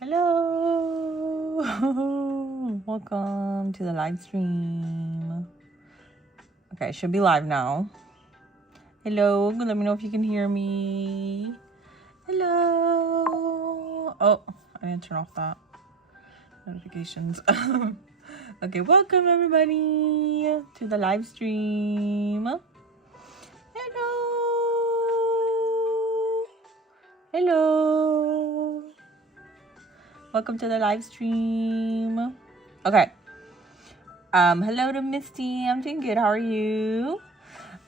Hello. Welcome to the live stream. Okay, should be live now. Hello. Let me know if you can hear me. Hello. Oh, I didn't turn off that notifications. Okay, welcome everybody to the live stream. Hello. Hello. Welcome to the live stream. Okay. Hello to Misty. I'm doing good. How are you?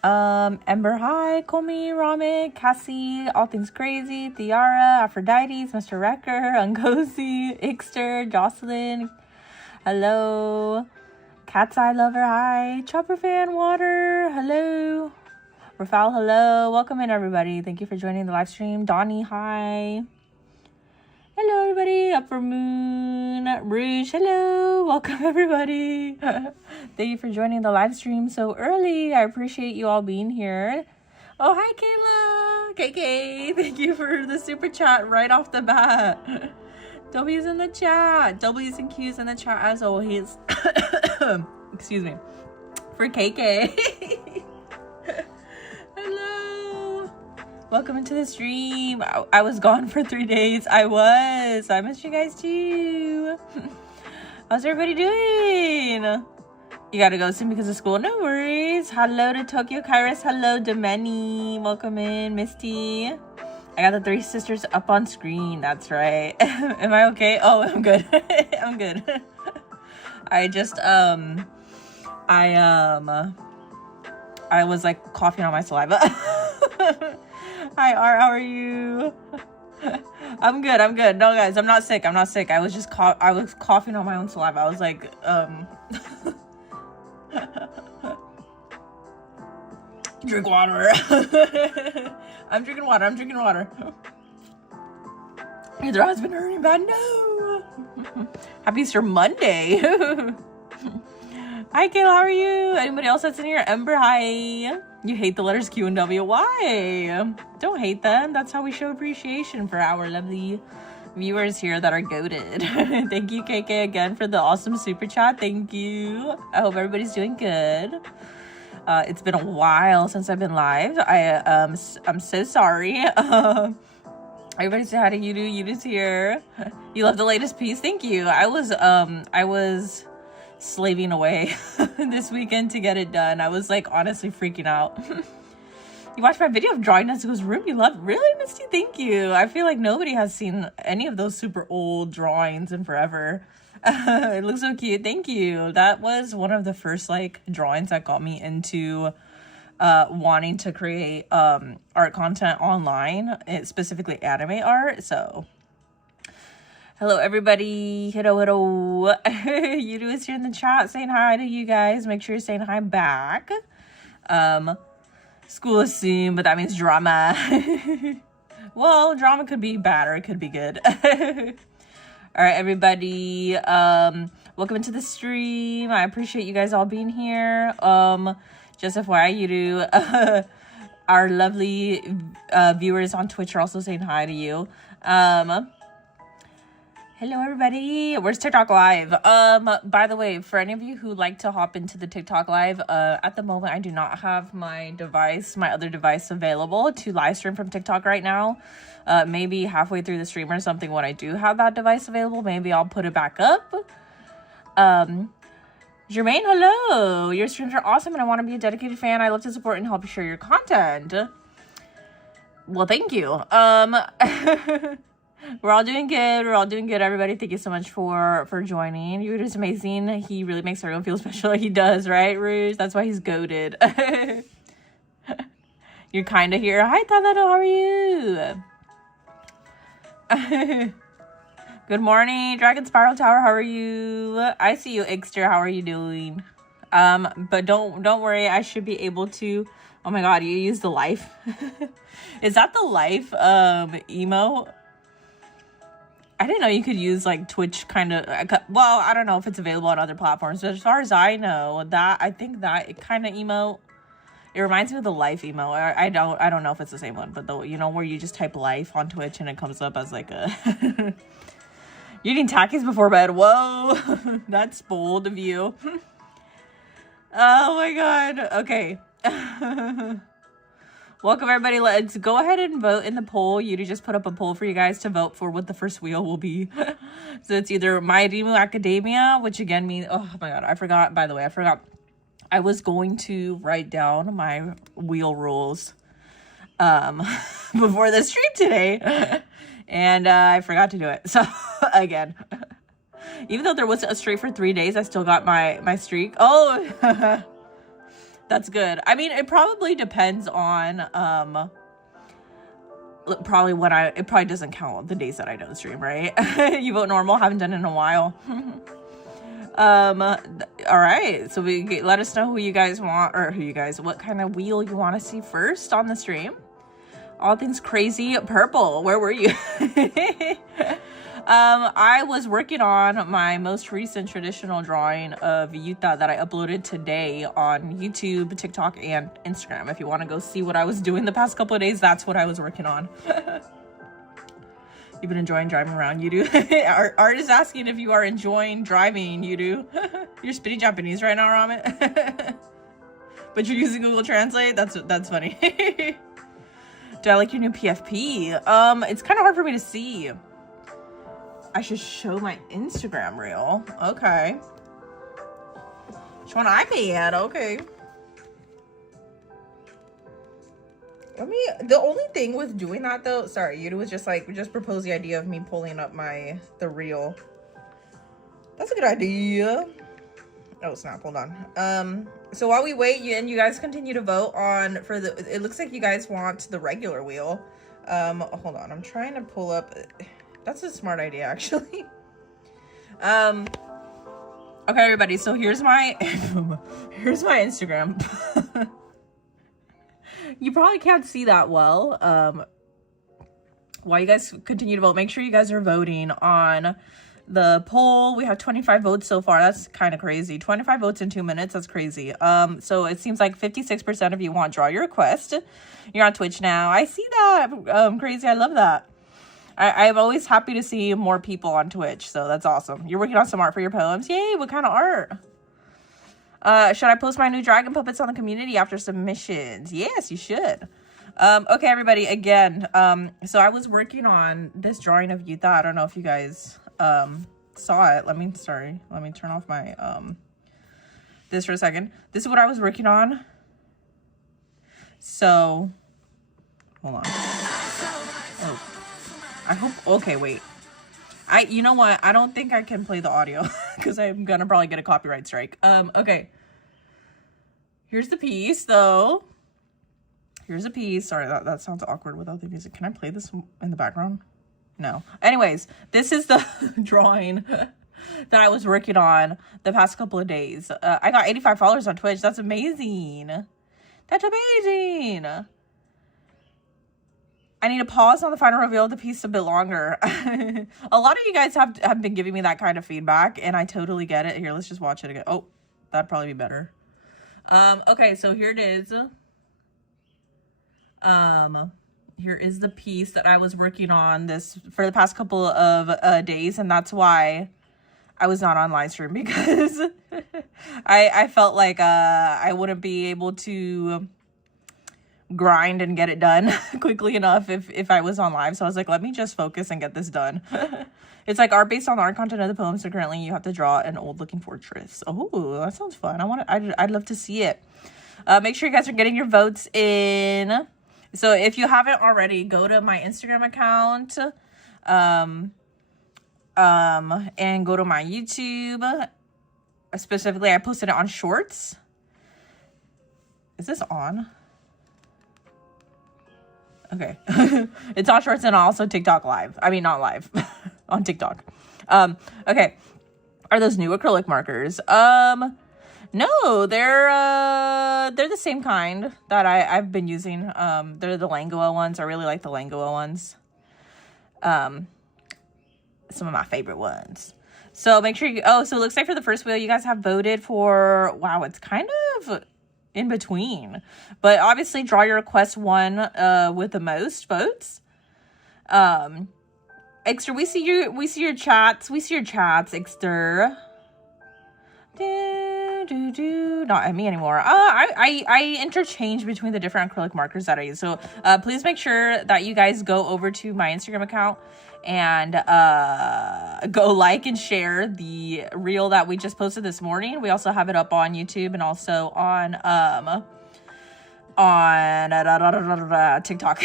Ember, hi. Komi, Ramik, Cassie, All Things Crazy, Tiara, Aphrodite, Mr. Wrecker, Ungosi, Ixter, Jocelyn. Hello. Cat's Eye Lover, hi. Chopper Fan, Water, hello. Rafael, hello. Welcome in, everybody. Thank you for joining the live stream. Donnie, hi. Hello, everybody. Upper Moon, Rouge, hello. Welcome, everybody. Thank you for joining the live stream so early. I appreciate you all being here. Oh, hi, Kayla. KK, thank you for the super chat right off the bat. W's in the chat. W's and Q's in the chat as always. Excuse me. For KK. Hello. Welcome into the stream. I was gone for 3 days. I missed you guys too. How's everybody doing? You gotta go soon because of school. No worries. Hello to Tokyo Kairos. Hello to Many. Welcome in, Misty. I got the 3 sisters up on screen. That's right. Am I okay? Oh, I'm good. I'm good. I just, I was like coughing on my saliva. Hi, Art. How are you? I'm good. No, guys, I'm not sick. I was just I was coughing on my own saliva. I was like, drink water. I'm drinking water. Your throat's been hurting bad. No. Happy Easter Monday. Hi, Kayla. How are you? Anybody else that's in here? Ember, hi. You hate the letters Q and W. Why? Don't hate them. That's how we show appreciation for our lovely viewers here that are goated. Thank you, KK, again for the awesome super chat. Thank you. I hope everybody's doing good. It's been a while since I've been live. I'm so sorry. Everybody say hi to Yudu. Yudu's here. You love the latest piece. Thank you. I was slaving away this weekend to get it done. I was like honestly freaking out. You watched my video of drawing Nezuko's room. You loved, really, Misty? Thank you. I feel like nobody has seen any of those super old drawings in forever. It looks so cute. Thank you. That was one of the first like drawings that got me into wanting to create art content online, specifically anime art. So hello, everybody. Hello. Yudu is here in the chat saying hi to you guys. Make sure you're saying hi back. School is soon, but that means drama. Well, drama could be bad or it could be good. All right, everybody. Welcome into the stream. I appreciate you guys all being here. Just FYI, Yudu, our lovely viewers on Twitch are also saying hi to you. Hello, everybody. Where's TikTok Live? By the way, for any of you who like to hop into the TikTok Live, at the moment, I do not have my other device available to live stream from TikTok right now. Maybe halfway through the stream or something when I do have that device available, maybe I'll put it back up. Jermaine, hello. Your streams are awesome and I want to be a dedicated fan. I love to support and help you share your content. Well, thank you. We're all doing good, everybody. Thank you so much for joining. Rouge is amazing. He really makes everyone feel special. He does, right, Rouge? That's why he's goated. You're kind of here. Hi, Tadano. How are you? Good morning, Dragon Spiral Tower. How are you? I see you, Ixter. How are you doing? But don't worry. I should be able to. Oh my God, you use the life. Is that the life emo? I didn't know you could use like Twitch kind of, well, I don't know if it's available on other platforms, but as far as I know, I think that kind of emote, it reminds me of the life emote. I don't know if it's the same one, but where you just type life on Twitch and it comes up as like a You're eating Takis before bed. Whoa. That's bold of you. Oh my god. Okay. Welcome everybody. Let's go ahead and vote in the poll. You just put up a poll for you guys to vote for what the first wheel will be. So it's either My Rimu Academia, which again means, oh my god, I forgot. By the way, I forgot. I was going to write down my wheel rules before the stream today. And I forgot to do it. So again, even though there was a streak for 3 days, I still got my streak. Oh, that's good. I mean, it probably depends on probably when it probably doesn't count the days that I don't stream, right? You vote normal. Haven't done it in a while. All right. So let us know who you guys want, or what kind of wheel you want to see first on the stream. All things crazy purple. Where were you? I was working on my most recent traditional drawing of Yuta that I uploaded today on YouTube, TikTok, and Instagram. If you want to go see what I was doing the past couple of days, that's what I was working on. You've been enjoying driving around, you do? Art is asking if you are enjoying driving, you do? You're speaking Japanese right now, Ramen? But you're using Google Translate? That's funny. Do I like your new PFP? It's kind of hard for me to see. I should show my Instagram reel. Okay. Show an iPad. Okay. The only thing with doing that though, sorry, Yuta was just proposed the idea of me pulling up the reel. That's a good idea. Oh snap, hold on. So while we wait, you guys continue to vote it looks like you guys want the regular wheel. Hold on, I'm trying to pull up. That's a smart idea, actually. Okay, everybody. So here's my Instagram. You probably can't see that well. While you guys continue to vote, make sure you guys are voting on the poll. We have 25 votes so far. That's kind of crazy. 25 votes in 2 minutes. That's crazy. So it seems like 56% of you want Draw Your Request. You're on Twitch now. I see that. Crazy. I love that. I'm always happy to see more people on Twitch, so that's awesome. You're working on some art for your poems. Yay, what kind of art? Should I post my new dragon puppets on the community after submissions? Yes, you should. Okay, everybody, again, so I was working on this drawing of Yuta. I don't know if you guys saw it. Let me turn off my this for a second. This is what I was working on. So, hold on. Oh. I hope, okay, wait. You know what? I don't think I can play the audio because I'm gonna probably get a copyright strike. Okay. Here's the piece, though. Here's a piece. Sorry, that sounds awkward without the music. Can I play this in the background? No. Anyways, this is the drawing that I was working on the past couple of days. I got 85 followers on Twitch. That's amazing. That's amazing. I need to pause on the final reveal of the piece a bit longer. A lot of you guys have been giving me that kind of feedback, and I totally get it. Here, let's just watch it again. Oh, that'd probably be better. Okay, so here it is. Here is the piece that I was working on for the past couple of days, and that's why I was not on live stream, because I felt like I wouldn't be able to grind and get it done quickly enough if I was on live. So I was like, let me just focus and get this done. It's like art based on the art content of the poem. So currently you have to draw an old looking fortress. Oh, that sounds fun. I'd love to see it. Make sure you guys are getting your votes in. So if you haven't already, go to my Instagram account, and go to my YouTube. Specifically, I posted it on Shorts. Is this on? Okay. It's on Shorts and also TikTok live. I mean, not live. On TikTok. Okay. Are those new acrylic markers? No, they're the same kind that I've been using. They're the Langua ones. I really like the Langua ones. Some of my favorite ones. So make sure so it looks like for the first wheel, you guys have voted for, wow, it's kind of in between, but obviously Draw Your Request won with the most votes. Extra, we see your chats. We see your chats, Extra. Not at me anymore. I interchange between the different acrylic markers that I use. So please make sure that you guys go over to my Instagram account and go like and share the reel that we just posted this morning. We also have it up on YouTube and also on TikTok.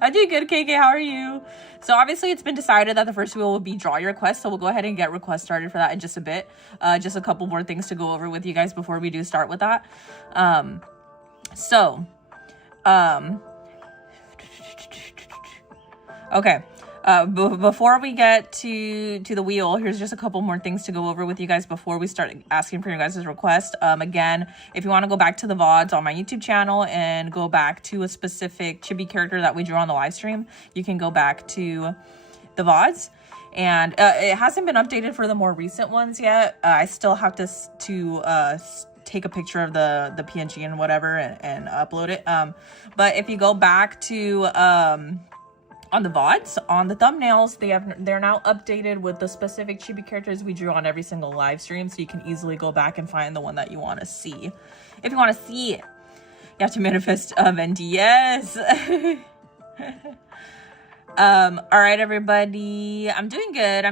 I'm doing good, KK. How are you? So obviously it's been decided that the first wheel will be draw your request. So we'll go ahead and get requests started for that in just a bit. Just a couple more things to go over with you guys before we do start with that. Okay. Before we get to the wheel, here's just a couple more things to go over with you guys before we start asking for your guys' request. Again, if you want to go back to the VODs on my YouTube channel and go back to a specific chibi character that we drew on the live stream, you can go back to the VODs. And it hasn't been updated for the more recent ones yet. I still have to take a picture of the PNG and whatever and upload it. But if you go back to on the VODs, on the thumbnails, they're now updated with the specific chibi characters we drew on every single live stream, so you can easily go back and find the one that you want to see. If you want to see it, you have to manifest Venti. Yes. All right, everybody. I'm doing good.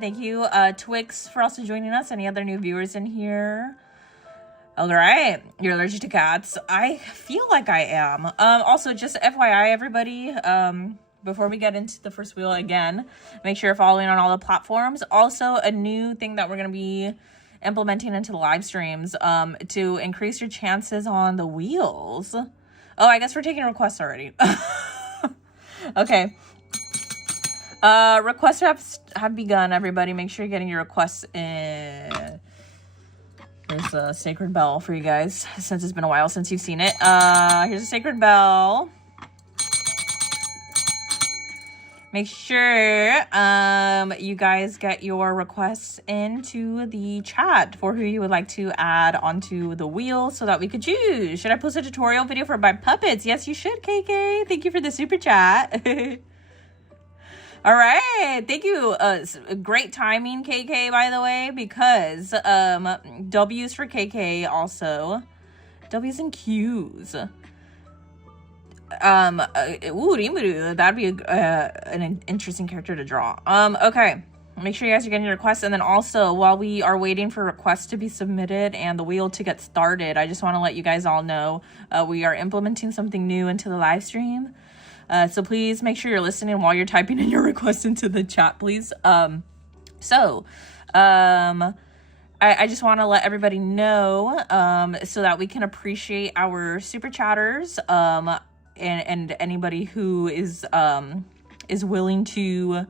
Thank you, Twix, for also joining us. Any other new viewers in here? All right. You're allergic to cats. I feel like I am. Also, just FYI, everybody, before we get into the first wheel again, make sure you're following on all the platforms. Also, a new thing that we're going to be implementing into the live streams to increase your chances on the wheels. Oh, I guess we're taking requests already. Okay. Requests have begun, everybody. Make sure you're getting your requests in. Here's a sacred bell for you guys, since it's been a while since you've seen it. Here's a sacred bell. Make sure you guys get your requests into the chat for who you would like to add onto the wheel so that we could choose. Should I post a tutorial video for my puppets? Yes, you should, KK. Thank you for the super chat. All right. Thank you. Great timing, KK, by the way, because W's for KK also. W's and Q's. Rimuru, that'd be an interesting character to draw. Okay, make sure you guys are getting your requests, and then also while we are waiting for requests to be submitted and the wheel to get started, I just want to let you guys all know we are implementing something new into the live stream, so please make sure you're listening while you're typing in your requests into the chat, please. I just want to let everybody know so that we can appreciate our super chatters and anybody who is willing to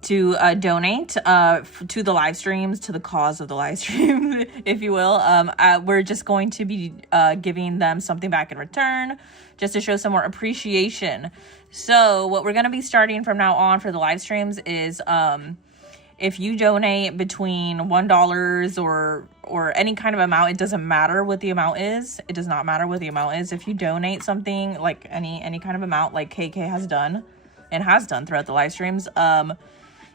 donate to the live streams, to the cause of the live stream, if you will. We're just going to be giving them something back in return, just to show some more appreciation. So what we're going to be starting from now on for the live streams is if you donate between $1 or any kind of amount, it doesn't matter what the amount is. It does not matter what the amount is. If you donate something like any kind of amount, like KK has done and has done throughout the live streams,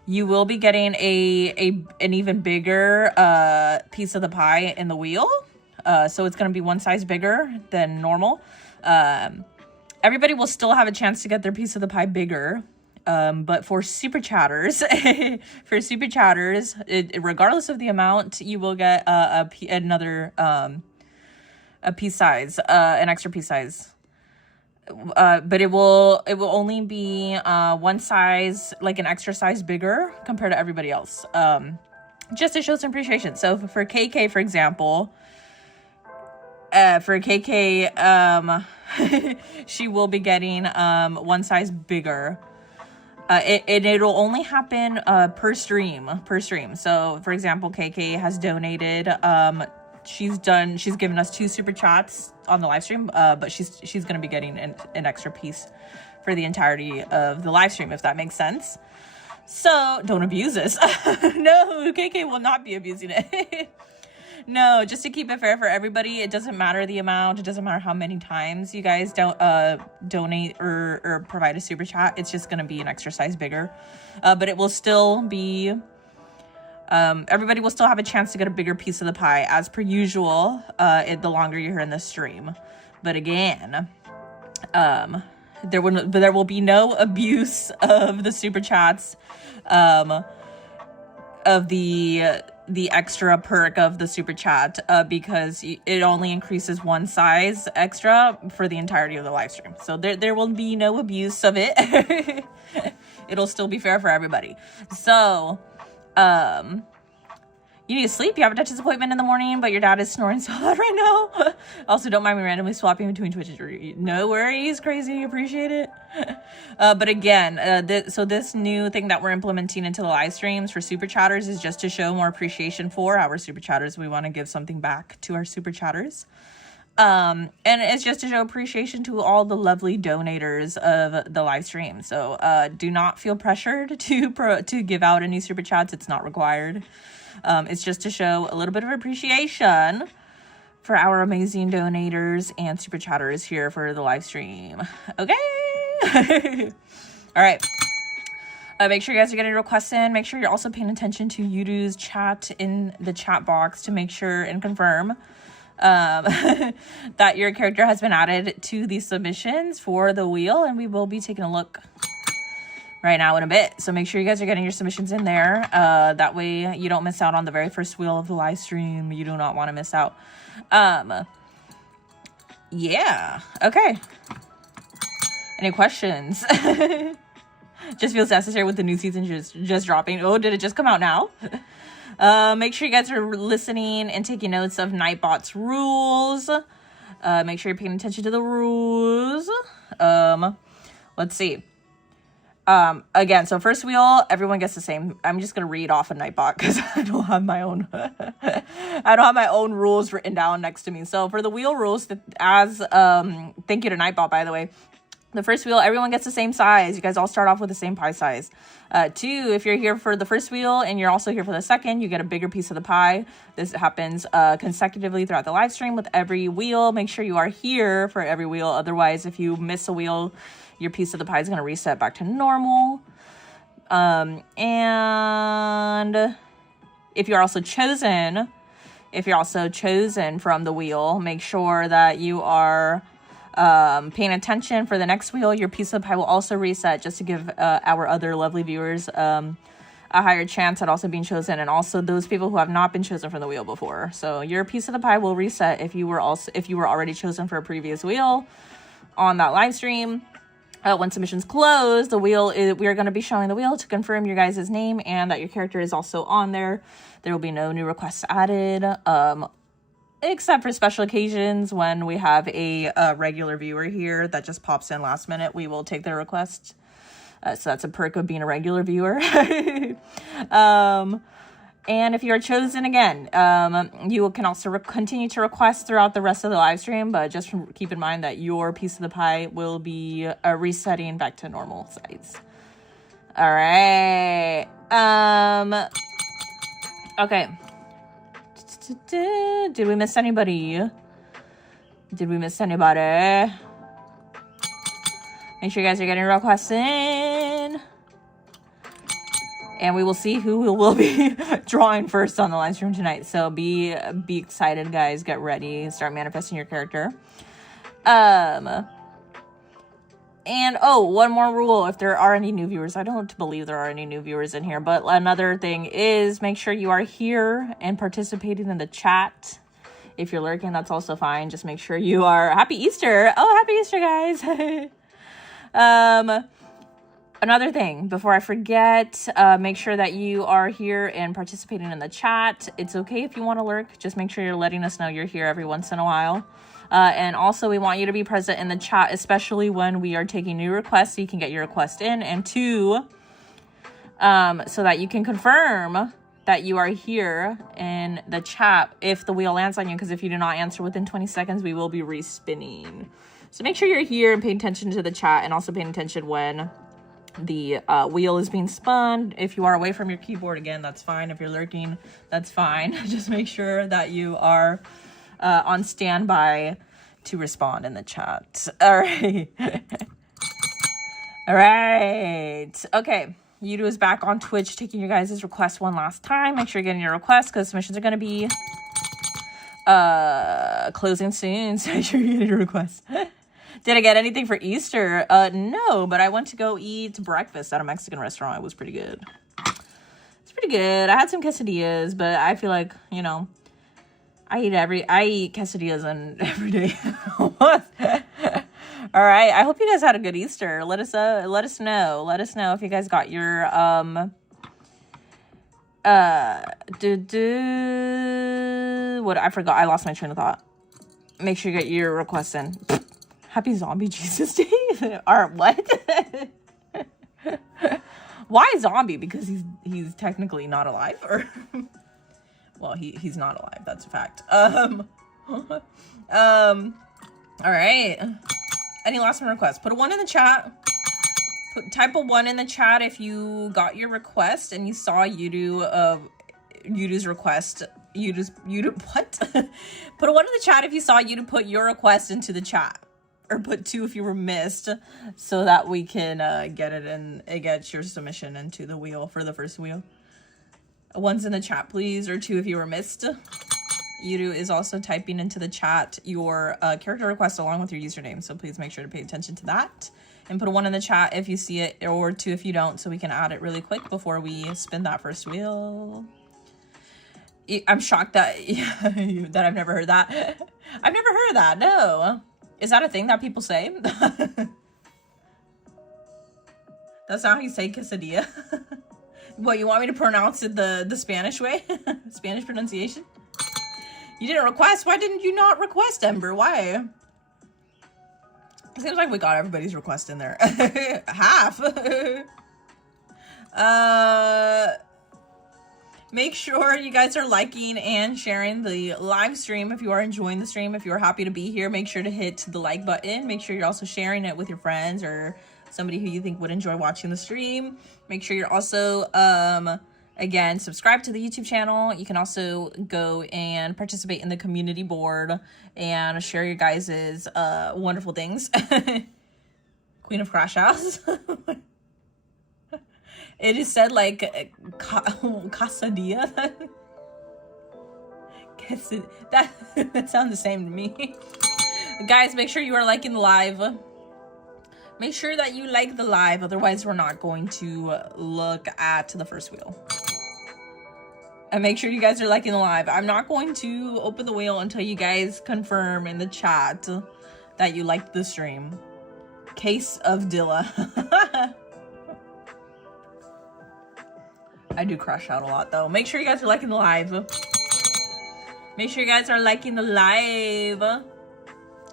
you will be getting an even bigger piece of the pie in the wheel. So it's going to be one size bigger than normal. Everybody will still have a chance to get their piece of the pie bigger. But for super chatters, regardless of the amount, you will get another piece size, an extra piece size. But it will only be one size, like an extra size bigger compared to everybody else. Just to show some appreciation. So for KK, for example, she will be getting one size bigger. It'll only happen per stream. So for example, KK has donated, she's given us 2 super chats on the live stream, but she's going to be getting an extra piece for the entirety of the live stream, if that makes sense. So don't abuse this. No, KK will not be abusing it. No, just to keep it fair for everybody, it doesn't matter the amount. It doesn't matter how many times you guys don't donate or provide a super chat. It's just going to be an extra size bigger. But it will still be... everybody will still have a chance to get a bigger piece of the pie as per usual, the longer you're here in the stream. But again, there will be no abuse of the super chats, of the extra perk of the super chat, because it only increases one size extra for the entirety of the live stream. So there will be no abuse of it. It'll still be fair for everybody. So, you need to sleep. You have a dentist appointment in the morning, but your dad is snoring so loud right now. Also, don't mind me randomly swapping between Twitches. No worries, crazy. Appreciate it. But again, so this new thing that we're implementing into the live streams for super chatters is just to show more appreciation for our super chatters. We want to give something back to our super chatters. And it's just to show appreciation to all the lovely donators of the live stream. So do not feel pressured to give out any super chats. It's not required. It's just to show a little bit of appreciation for our amazing donators and super chatters here for the live stream. Okay. All right. Make sure you guys are getting requests in. Make sure you're also paying attention to Yudu's chat in the chat box to make sure and confirm that your character has been added to the submissions for the wheel, and we will be taking a look right now in a bit. So make sure you guys are getting your submissions in there. That way you don't miss out on the very first wheel of the live stream. You do not want to miss out. Yeah. Okay. Any questions? Just feels necessary with the new season just dropping. Oh, did it just come out now? Make sure you guys are listening and taking notes of Nightbot's rules. Make sure you're paying attention to the rules. Let's see. Again, so first wheel, everyone gets the same. I'm just gonna read off a Nightbot because I don't have my own. I don't have my own rules written down next to me. So for the wheel rules, thank you to Nightbot, by the way. The first wheel, everyone gets the same size. You guys all start off with the same pie size. 2, if you're here for the first wheel and you're also here for the second, you get a bigger piece of the pie. This happens consecutively throughout the live stream with every wheel. Make sure you are here for every wheel. Otherwise, if you miss a wheel, your piece of the pie is going to reset back to normal. And if you're also chosen from the wheel, make sure that you are paying attention for the next wheel. Your piece of the pie will also reset just to give our other lovely viewers a higher chance at also being chosen, and also those people who have not been chosen from the wheel before. So your piece of the pie will reset if you were already chosen for a previous wheel on that live stream. When submissions close, we are going to be showing the wheel to confirm your guys' name and that your character is also on there. There will be no new requests added, except for special occasions when we have a regular viewer here that just pops in last minute. We will take their request. So that's a perk of being a regular viewer. And if you are chosen again, you can also continue to request throughout the rest of the live stream, but just keep in mind that your piece of the pie will be resetting back to normal size. All right. Okay. Did we miss anybody? Make sure you guys are getting requests in. And we will see who we will be drawing first on the live stream tonight. So be excited, guys. Get ready. Start manifesting your character. And one more rule. If there are any new viewers, I don't believe there are any new viewers in here. But another thing is make sure you are here and participating in the chat. If you're lurking, that's also fine. Just make sure you are. Happy Easter. Oh, happy Easter, guys. Another thing, before I forget, make sure that you are here and participating in the chat. It's okay if you want to lurk. Just make sure you're letting us know you're here every once in a while. And also, we want you to be present in the chat, especially when we are taking new requests, so you can get your request in. And 2, so that you can confirm that you are here in the chat if the wheel lands on you. Because if you do not answer within 20 seconds, we will be respinning. So make sure you're here and paying attention to the chat, and also paying attention when The wheel is being spun. If you are away from your keyboard, again, that's fine. If you're lurking, that's fine. Just make sure that you are on standby to respond in the chat. All right. All right. Okay. Yudu is back on Twitch taking your guys' request one last time. Make sure you're getting your requests because submissions are going to be closing soon. So make sure you get your requests. Did I get anything for Easter? No, but I went to go eat breakfast at a Mexican restaurant. It was pretty good. It's pretty good. I had some quesadillas, but I feel like, you know, I eat quesadillas every day. All right. I hope you guys had a good Easter. Let us know. Let us know if you guys got your what I forgot. I lost my train of thought. Make sure you get your requests in. Happy Zombie Jesus Day. Or what? Why zombie? Because he's technically not alive, or well, he's not alive. That's a fact. All right. Any last minute requests? Put a 1 in the chat. Type a 1 in the chat if you got your request and you saw Yudu's request. Yudu what? Put a 1 in the chat if you saw Yudu put your request into the chat. Or put 2 if you were missed, so that we can get it and get your submission into the wheel for the first wheel. 1's in the chat, please, or 2 if you were missed. Yudu is also typing into the chat your character request along with your username, so please make sure to pay attention to that. And put a 1 in the chat if you see it, or 2 if you don't, so we can add it really quick before we spin that first wheel. I'm shocked that that I've never heard that. I've never heard that, no. Is that a thing that people say? That's not how you say quesadilla. What, you want me to pronounce it the Spanish way? Spanish pronunciation? You didn't request? Why didn't you not request, Ember? Why? It seems like we got everybody's request in there. Half. Make sure you guys are liking and sharing the live stream if you are enjoying the stream. If you're happy to be here, make sure to hit the like button. Make sure you're also sharing it with your friends or somebody who you think would enjoy watching the stream. Make sure you're also, again, subscribe to the YouTube channel. You can also go and participate in the community board and share your guys' wonderful things. Queen of Crash House. It is said like casadilla. That sounds the same to me. Guys, make sure you are liking the live. Make sure that you like the live, otherwise we're not going to look at the first wheel. And make sure you guys are liking the live. I'm not going to open the wheel until you guys confirm in the chat that you liked the stream. Case of Dilla. I do crash out a lot though. Make sure you guys are liking the live. Make sure you guys are liking the live.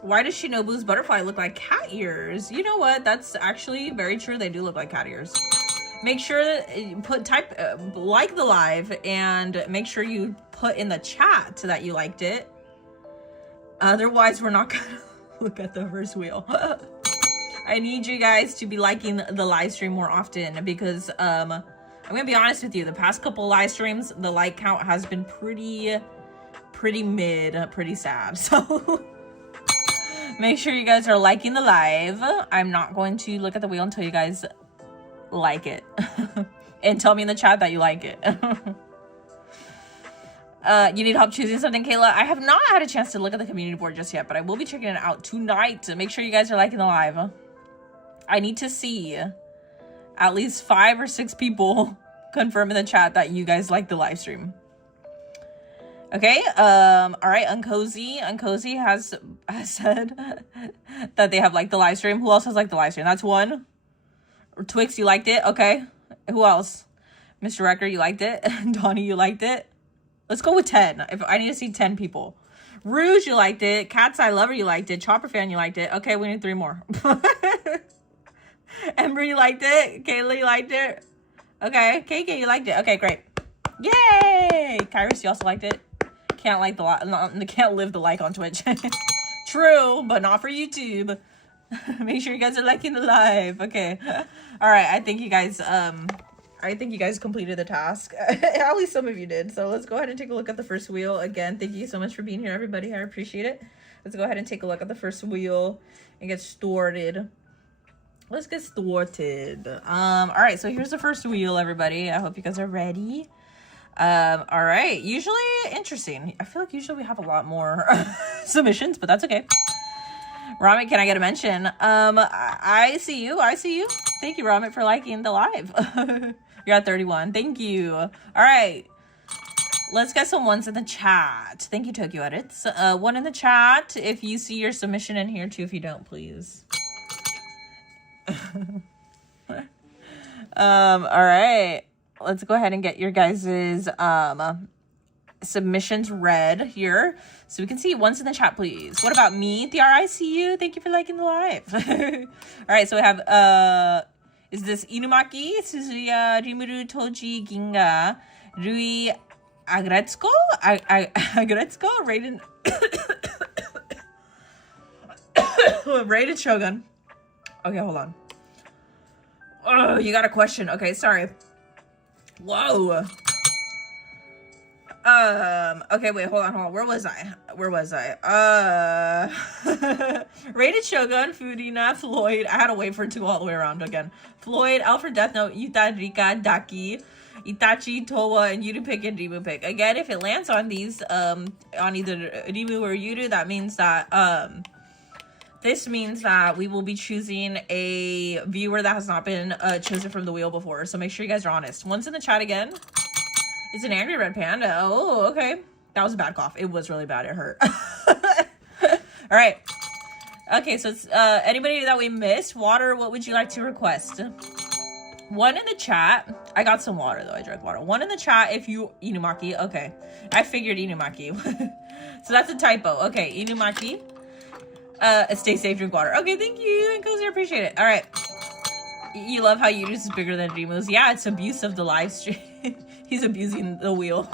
Why does Shinobu's butterfly look like cat ears? You know what? That's actually very true. They do look like cat ears. Make sure that like the live and make sure you put in the chat that you liked it. Otherwise, we're not gonna look at the first wheel. I need you guys to be liking the live stream more often because I'm gonna be honest with you. The past couple live streams, the like count has been pretty mid, pretty sad. So make sure you guys are liking the live. I'm not going to look at the wheel until you guys like it. And tell me in the chat that you like it. You need help choosing something, Kayla? I have not had a chance to look at the community board just yet, but I will be checking it out tonight. Make sure you guys are liking the live. I need to see at least 5 or 6 people confirm in the chat that you guys like the live stream. Okay, all right, Uncozy has said that they have liked the live stream. Who else has liked the live stream? That's 1. Twix, you liked it? Okay. Who else? Mr. Wrecker, you liked it? Donnie, you liked it? Let's go with 10. If I need to see 10 people. Rouge, you liked it. Cat's Eye Lover, you liked it. Chopper Fan, you liked it. Okay, we need 3 more. Ember, you liked it. Kayla, you liked it. Okay, KK, you liked it. Okay, great. Yay! Kyrus, you also liked it. Can't live the like on Twitch. True, but not for YouTube. Make sure you guys are liking the live. Okay. All right. I think you guys completed the task. At least some of you did. So let's go ahead and take a look at the first wheel. Again, thank you so much for being here, everybody. I appreciate it. Let's go ahead and take a look at the first wheel and get started. Let's get started. All right. So here's the first wheel, everybody. I hope you guys are ready. All right. Usually interesting. I feel like usually we have a lot more submissions, but that's okay. Ramit, can I get a mention? I see you. Thank you, Ramit, for liking the live. You're at 31. Thank you. All right. Let's get some ones in the chat. Thank you, Tokyo Edits. One in the chat if you see your submission in here too. If you don't, please. All right. Let's go ahead and get your guys's submissions read here so we can see ones in the chat, please. What about me? DRICU, thank you for liking the live. All right, so we have is this Inumaki, Suzuya, Rimuru, Toji, Ginga, Rui, Agretsuko, Raiden, Raiden Shogun. Okay, hold on. Oh, you got a question. Okay, sorry. Whoa. Okay, wait, hold on. Where was I? Rated Shogun, Fudina, Floyd. I had to wait for it to go all the way around again. Floyd, Alfred Death Note, Yuta, Rika, Daki, Itachi, Towa, and Yuru pick and Rimu pick. Again, if it lands on these, on either Rimu or Yuru, that means that, this means that we will be choosing a viewer that has not been chosen from the wheel before. So make sure you guys are honest. One's in the chat again. It's an angry red panda. Oh, okay. That was a bad cough. It was really bad. It hurt. All right. Okay, so it's anybody that we missed. Water, what would you like to request? One in the chat. I got some water, though. I drank water. One in the chat if you... Inumaki. Okay. I figured Inumaki. So that's a typo. Okay, Inumaki. Stay safe, drink water. Okay, thank you. And Cozy, I appreciate it. All right. You love how Yudus is bigger than Rimu's. Yeah, it's abuse of the live stream. He's abusing the wheel.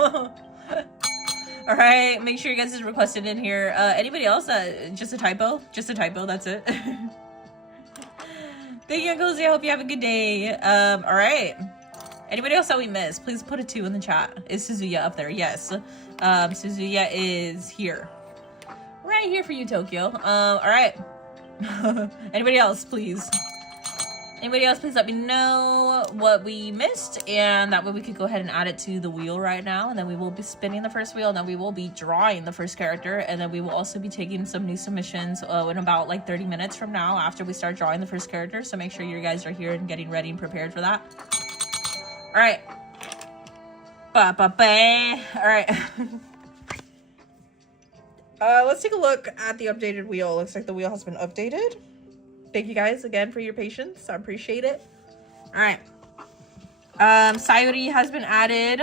All right, make sure you guys is requested in here. Anybody else? Just a typo? Just a typo, that's it. Thank you, Cozy. I hope you have a good day. All right. Anybody else that we missed? Please put a 2 in the chat. Is Suzuya up there? Yes. Suzuya is here. Right here for you, Tokyo. All right. Anybody else, please? Anybody else, please let me know what we missed, and that way we could go ahead and add it to the wheel right now, and then we will be spinning the first wheel, and then we will be drawing the first character, and then we will also be taking some new submissions in about like 30 minutes from now after we start drawing the first character, so make sure you guys are here and getting ready and prepared for that. All right. Ba-ba-ba. All right. Let's take a look at the updated wheel. Looks like the wheel has been updated. Thank you guys again for your patience. I appreciate it. All right. Sayuri has been added.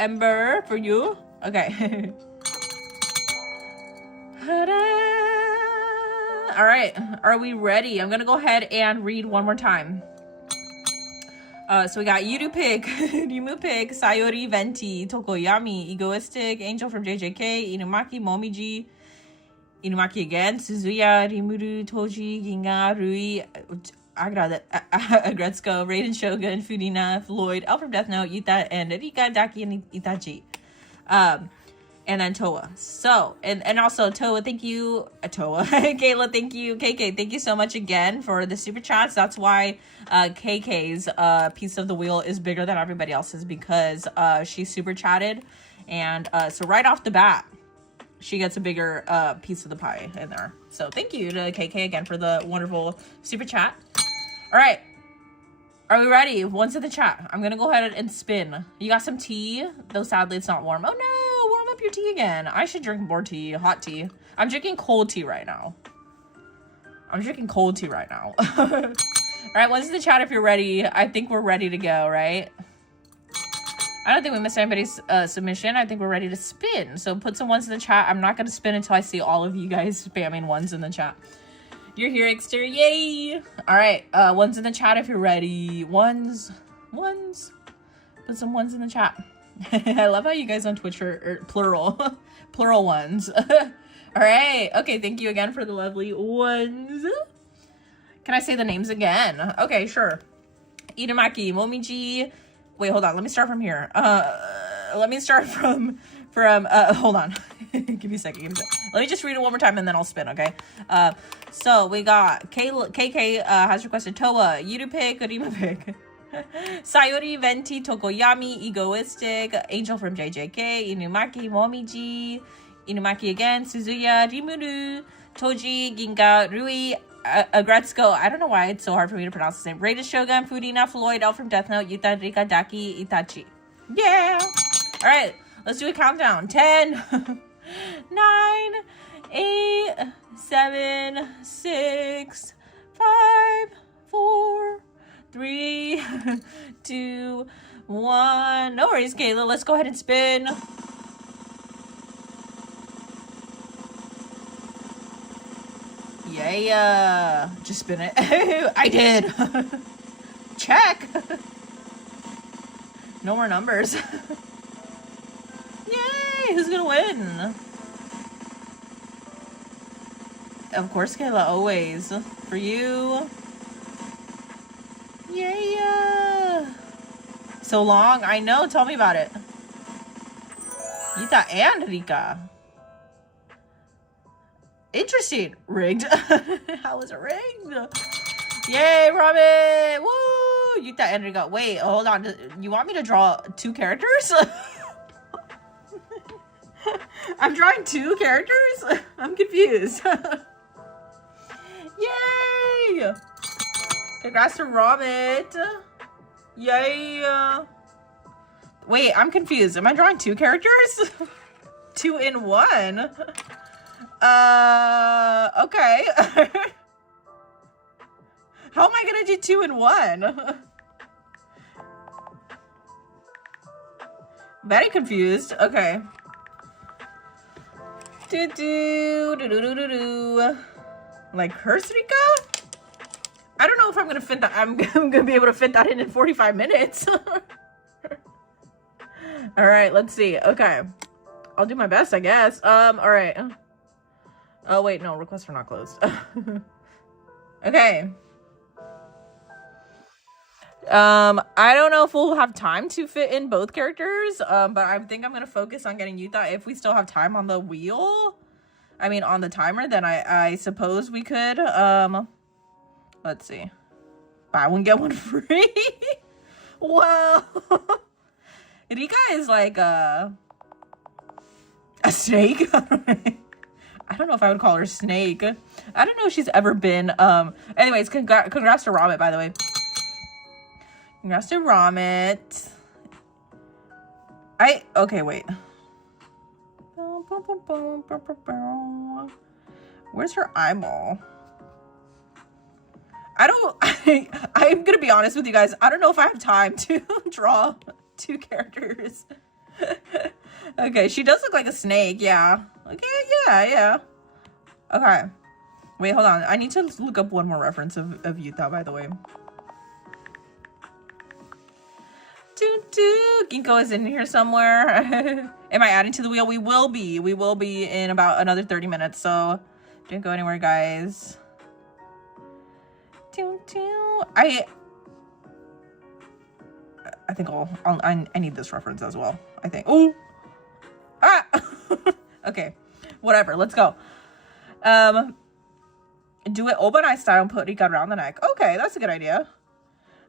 Ember for you. Okay. All right. Are we ready? I'm going to go ahead and read one more time. So we got Yuru pick, Rimu pick, Sayori, Venti, Tokoyami, Egoistic, Angel from JJK, Inumaki, Momiji, Inumaki again, Suzuya, Rimuru, Toji, Ginga, Rui, Agretsuko, Raiden Shogun, Fudina, Floyd, Alfred Death Note, Yuta, and Rika, Daki, and Itachi. And then Toa. So, and also Toa, thank you. Toa. Kayla, thank you. KK, thank you so much again for the super chats. That's why KK's piece of the wheel is bigger than everybody else's, because she super chatted. And so right off the bat, she gets a bigger piece of the pie in there. So thank you to KK again for the wonderful super chat. All right. Are we ready? One's in the chat. I'm going to go ahead and spin. You got some tea? Though sadly it's not warm. Oh no, warm up your tea again. I should drink more tea, hot tea. I'm drinking cold tea right now. All right, one's in the chat if you're ready. I think we're ready to go, right? I don't think we missed anybody's submission. I think we're ready to spin. So put some ones in the chat. I'm not going to spin until I see all of you guys spamming ones in the chat. You're here, Exter. Yay! All right, ones in the chat if you're ready. Ones. Put some ones in the chat. I love how you guys on Twitch are plural. Plural ones. All right. Okay, thank you again for the lovely ones. Can I say the names again? Okay, sure. Inumaki, Momiji. Wait, hold on. Let me start from here. Let me start from hold on. Give me a second. Let me just read it one more time and then I'll spin, okay? So we got KK has requested Toa, Yurupick, Rimupick. Sayori, Venti, Tokoyami, Egoistic, Angel from JJK, Inumaki, Momiji, Inumaki again, Suzuya, Rimuru, Toji, Ginga, Rui, Agretsuko. I don't know why it's so hard for me to pronounce the name. Rated Shogun, Fudina, Floyd, L from Death Note, Yuta, Rika, Daki, Itachi. Yeah! Alright, let's do a countdown. 10, 9, 8, 7, 6, 5, 4, 3, 2, 1. No worries, Kayla. Let's go ahead and spin. Yeah. Just spin it. I did. Check. No more numbers. Yay! Who's gonna win? Of course, Kayla. Always. For you. Yeah. So long. I know. Tell me about it. Yuta and Rika. Interesting. Rigged. How was it rigged? Yay, Robin! Woo! Yuta and Rika. Wait, hold on. You want me to draw 2 characters? I'm drawing 2 characters? I'm confused. Yay! Congrats to Robert. Yay. Wait, I'm confused. Am I drawing 2 characters? 2 in 1? Okay. How am I gonna do 2 in 1? Very confused. Okay. Like Curse Rika? I don't know if I'm gonna fit that. I'm gonna be able to fit that in 45 minutes. All right, let's see. Okay, I'll do my best, I guess. All right. Oh wait, no, requests are not closed. Okay. I don't know if we'll have time to fit in both characters. But I think I'm gonna focus on getting Yuta if we still have time on the wheel. I mean, on the timer, then I suppose we could. Let's see. Buy one, get one free. Well, Rika is like a snake. I don't know if I would call her snake. I don't know if she's ever been. Anyways, congrats to Ramit, by the way. Congrats to Ramit. Okay, wait. Where's her eyeball? I'm gonna be honest with you guys. I don't know if I have time to draw 2 characters. Okay, she does look like a snake, yeah. Okay, yeah. Okay. Wait, hold on. I need to look up one more reference of Yuta, by the way. Ginkgo is in here somewhere. Am I adding to the wheel? We will be. We will be in about another 30 minutes, so don't go anywhere, guys. I think I need this reference as well. I think. Oh. Ah. Okay. Whatever. Let's go. Do it Obanai style and put Rika around the neck. Okay, that's a good idea.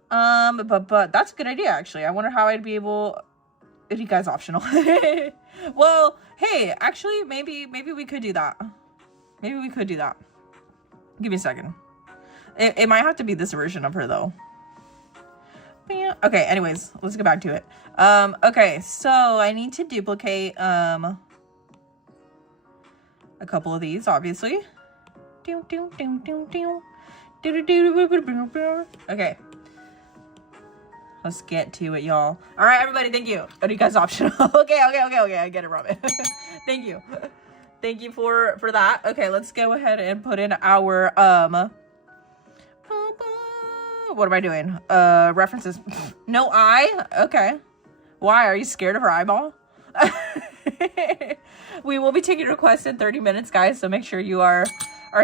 But that's a good idea, actually. I wonder how I'd be able... Rika's optional. Well, hey, actually, maybe we could do that. Maybe we could do that. Give me a second. It might have to be this version of her, though. Okay, anyways, let's get back to it. Okay, so I need to duplicate, a couple of these, obviously. Okay. Let's get to it, y'all. All right, everybody, thank you. Rika's optional. Okay. I get it, Robin. Thank you. Thank you for that. Okay, let's go ahead and put in our, what am I doing? References. No eye? Okay. Why? Are you scared of her eyeball? We will be taking requests in 30 minutes, guys, so make sure you are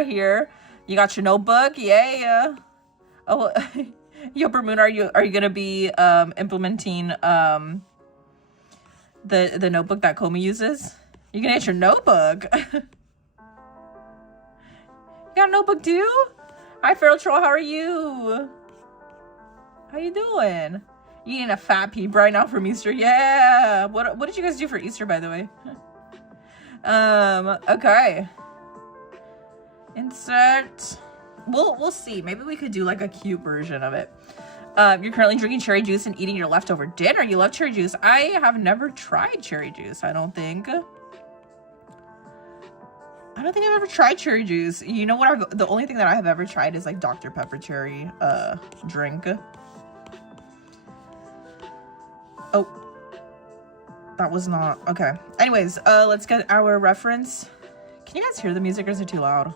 here. You got your notebook? Yeah. Oh, yo, Bermuda, are you gonna be implementing the notebook that Komi uses? You gonna get your notebook? You got a notebook too? Hi, Feral Troll. How are you? How you doing? You eating a fat peep right now from Easter? Yeah. What did you guys do for Easter, by the way? Okay. Insert. We'll see. Maybe we could do like a cute version of it. You're currently drinking cherry juice and eating your leftover dinner. You love cherry juice. I have never tried cherry juice, I don't think. I don't think I've ever tried cherry juice. You know what? The only thing that I have ever tried is like Dr. Pepper cherry drink. Oh. That was not... Okay. Anyways, let's get our reference. Can you guys hear the music or is it too loud?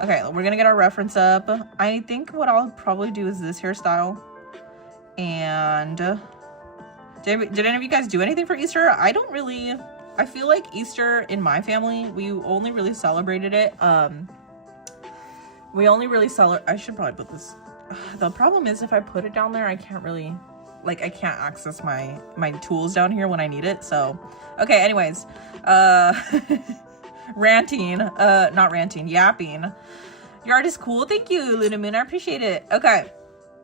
Okay, we're gonna get our reference up. I think what I'll probably do is this hairstyle. And did any of you guys do anything for Easter? I don't really... I feel like Easter in my family, we only really celebrated it. We only really I should probably put this... The problem is if I put it down there, I can't really... Like, I can't access my tools down here when I need it, so... Okay, anyways. Ranting. Not ranting. Yapping. Your art is cool. Thank you, Luna Moon. I appreciate it. Okay.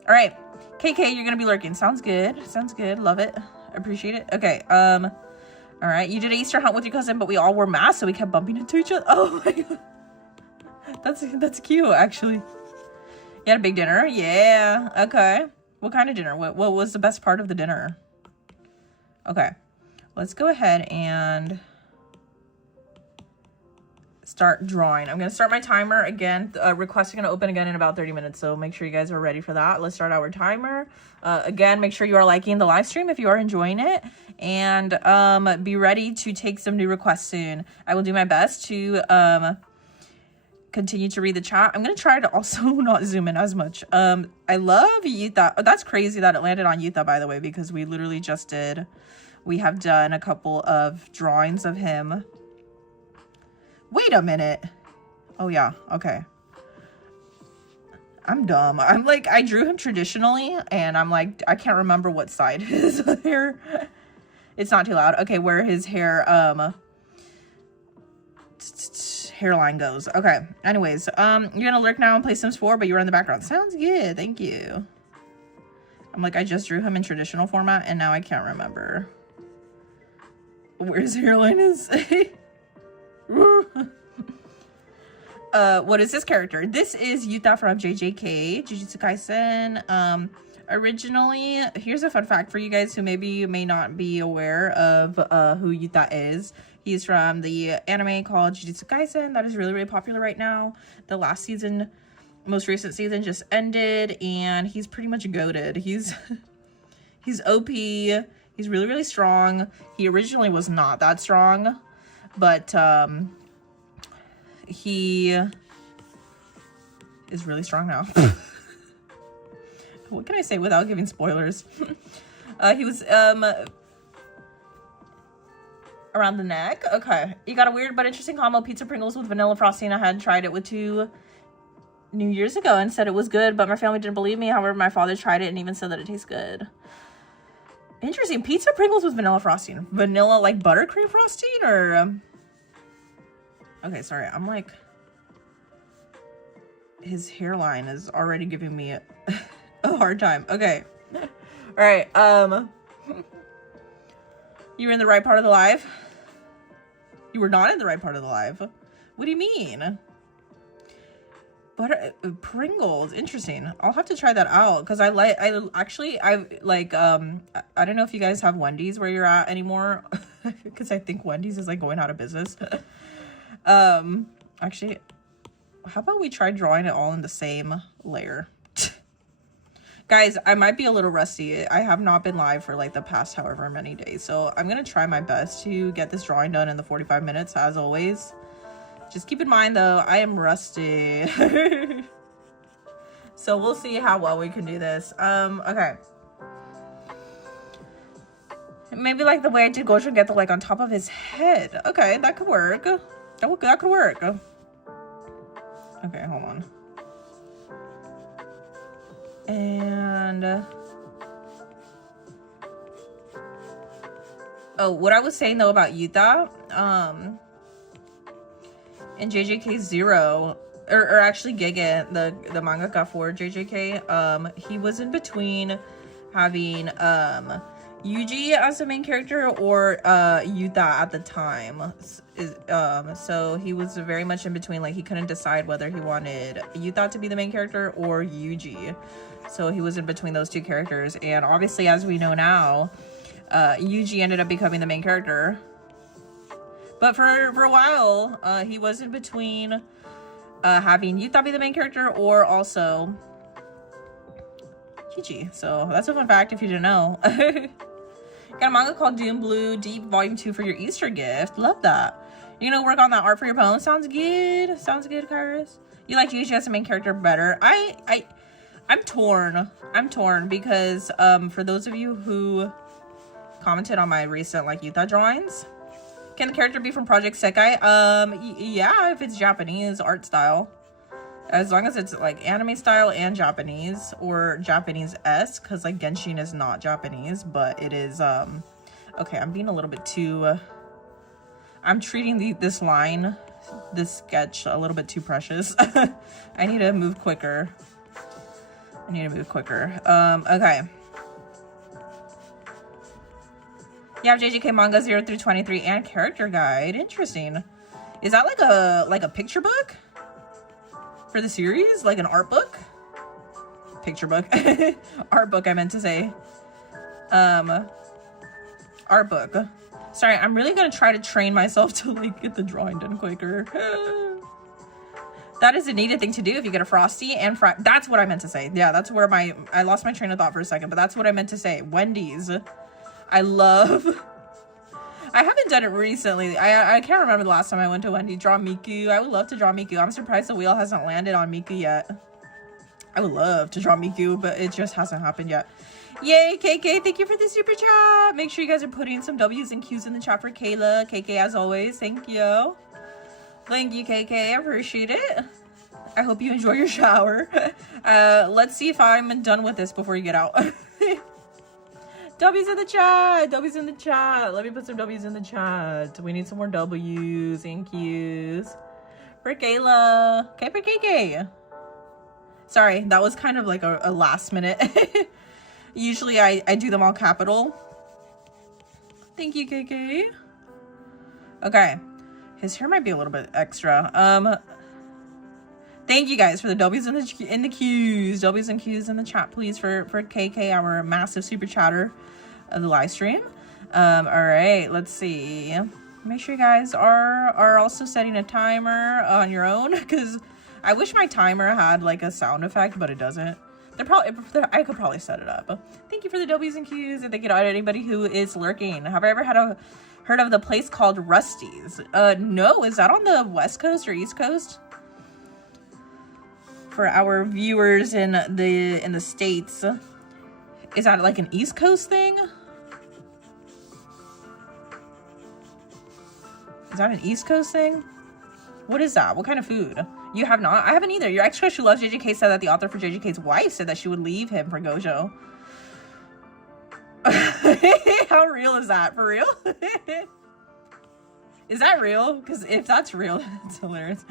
Alright. KK, you're gonna be lurking. Sounds good. Sounds good. Love it. Appreciate it. Okay. Alright. You did an Easter hunt with your cousin, but we all wore masks, so we kept bumping into each other. Oh my god. That's cute, actually. You had a big dinner? Yeah. Okay. What kind of dinner? What was the best part of the dinner? Okay. Let's go ahead and start drawing. I'm going to start my timer again. Requests are going to open again in about 30 minutes, so make sure you guys are ready for that. Let's start our timer. Again, make sure you are liking the live stream if you are enjoying it, and be ready to take some new requests soon. I will do my best to continue to read the chat. I'm going to try to also not zoom in as much. I love Yuta. Oh, that's crazy that it landed on Yuta, by the way, because we literally just did... We have done a couple of drawings of him. Wait a minute. Oh, yeah. Okay. I'm dumb. I'm like, I drew him traditionally, and I'm like, I can't remember what side his hair. It's not too loud. Okay, where his hair, hairline goes. Okay. Anyways, you're gonna lurk now and play Sims 4, but you're in the background. Sounds good. Thank you. I'm like, I just drew him in traditional format, and now I can't remember where his hairline is. What is this character? This is Yuta from JJK, Jujutsu Kaisen. Originally, here's a fun fact for you guys who maybe may not be aware of who Yuta is. He's from the anime called Jujutsu Kaisen that is really, really popular right now. The last season, most recent season just ended, and he's pretty much goated. He's OP. He's really, really strong. He originally was not that strong, but he is really strong now. What can I say without giving spoilers? He was around the neck. Okay. You got a weird but interesting combo, pizza Pringles with vanilla frosting. I had tried it with 2 New Years ago and said it was good, but my family didn't believe me. However, my father tried it and even said that it tastes good. Interesting. Pizza Pringles with vanilla frosting. Vanilla, like buttercream frosting, or... Okay, sorry. I'm like... His hairline is already giving me a hard time. Okay. Alright, you were in the right part of the live? You were not in the right part of the live. What do you mean? Butter Pringles, interesting. I'll have to try that out because I like I don't know if you guys have Wendy's where you're at anymore, because I think Wendy's is like going out of business. Actually, how about we try drawing it all in the same layer? Guys, I might be a little rusty. I have not been live for like the past however many days, so I'm gonna try my best to get this drawing done in the 45 minutes as always. Just keep in mind, though, I am rusty. So we'll see how well we can do this. Okay. Maybe like the way I did Gojo, get the like on top of his head. Okay, that could work. That could work. Okay, hold on. And oh, what I was saying though about Yuta, in JJK 0, or actually Gege, the mangaka for JJK, he was in between having Yuji as the main character or Yuta at the time. So he was very much in between, like he couldn't decide whether he wanted Yuta to be the main character or Yuji. So he was in between those two characters, and obviously, as we know now, Yuji ended up becoming the main character. But for a while, he was in between having Yuta be the main character or also Yuji. So that's a fun fact if you didn't know. Got a manga called Doom Blue Deep Volume 2 for your Easter gift. Love that. You're gonna work on that art for your poem. Sounds good. Sounds good, Kairos. You like Yuji as the main character better. I'm torn. I'm torn because for those of you who commented on my recent like Yuta drawings, can the character be from Project Sekai? Yeah, if it's Japanese art style. As long as it's like anime style and Japanese or Japanese-esque, because like Genshin is not Japanese, but it is okay, I'm being a little bit too I'm treating this sketch a little bit too precious. I need to move quicker. Okay. You have JJK manga 0 through 23 and character guide. Interesting. Is that like a picture book for the series? Like an art book? Picture book. Art book, I meant to say. Art book. Sorry, I'm really gonna try to train myself to like get the drawing done quicker. That is a needed thing to do if you get a Frosty and that's what I meant to say. Yeah, that's where I lost my train of thought for a second, but that's what I meant to say. Wendy's. I haven't done it recently. I can't remember the last time I went to Wendy's. Draw Miku. I would love to draw Miku. I'm surprised the wheel hasn't landed on Miku yet. I would love to draw Miku, but it just hasn't happened yet. Yay, KK. Thank you for the super chat. Make sure you guys are putting some W's and Q's in the chat for Kayla. KK, as always. Thank you. Thank you, KK. I appreciate it. I hope you enjoy your shower. Let's see if I'm done with this before you get out. W's in the chat. W's in the chat. Let me put some W's in the chat. We need some more W's and Q's for Kayla. Okay, for KK. Sorry, that was kind of like a last minute. Usually I do them all capital. Thank you, KK. Okay. His hair might be a little bit extra. Thank you guys for the W's in the Q's. W's and Q's in the chat, please, for KK, our massive super chatter of the live stream. All right, let's see. Make sure you guys are also setting a timer on your own, because I wish my timer had like a sound effect, but it doesn't. I could probably set it up. Thank you for the W's and Q's, and thank you to anybody who is lurking. Have I ever heard of the place called Rusty's? No. Is that on the West Coast or East Coast? For our viewers in the States, is that like an East Coast thing? Is that an East Coast thing? What is that? What kind of food? You have not? I haven't either. Your ex-crush who loves JJK said that the author for JJK's wife said that she would leave him for Gojo. How real is that? For real? Is that real? Because if that's real, that's hilarious.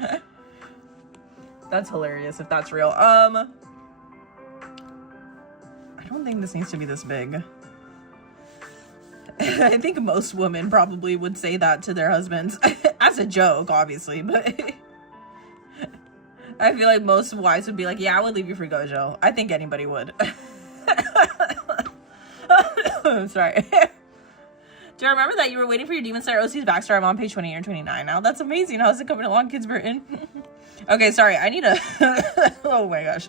That's hilarious if that's real. I don't think this needs to be this big. I think most women probably would say that to their husbands. As a joke, obviously, but I feel like most wives would be like, yeah, I would leave you for Gojo. I think anybody would. Sorry. Do you remember that you were waiting for your Demon Slayer OC's backstory? I'm on page 28 or 29 now. That's amazing. How's it coming along, Kids Burton? Okay, sorry. I need a... Oh my gosh.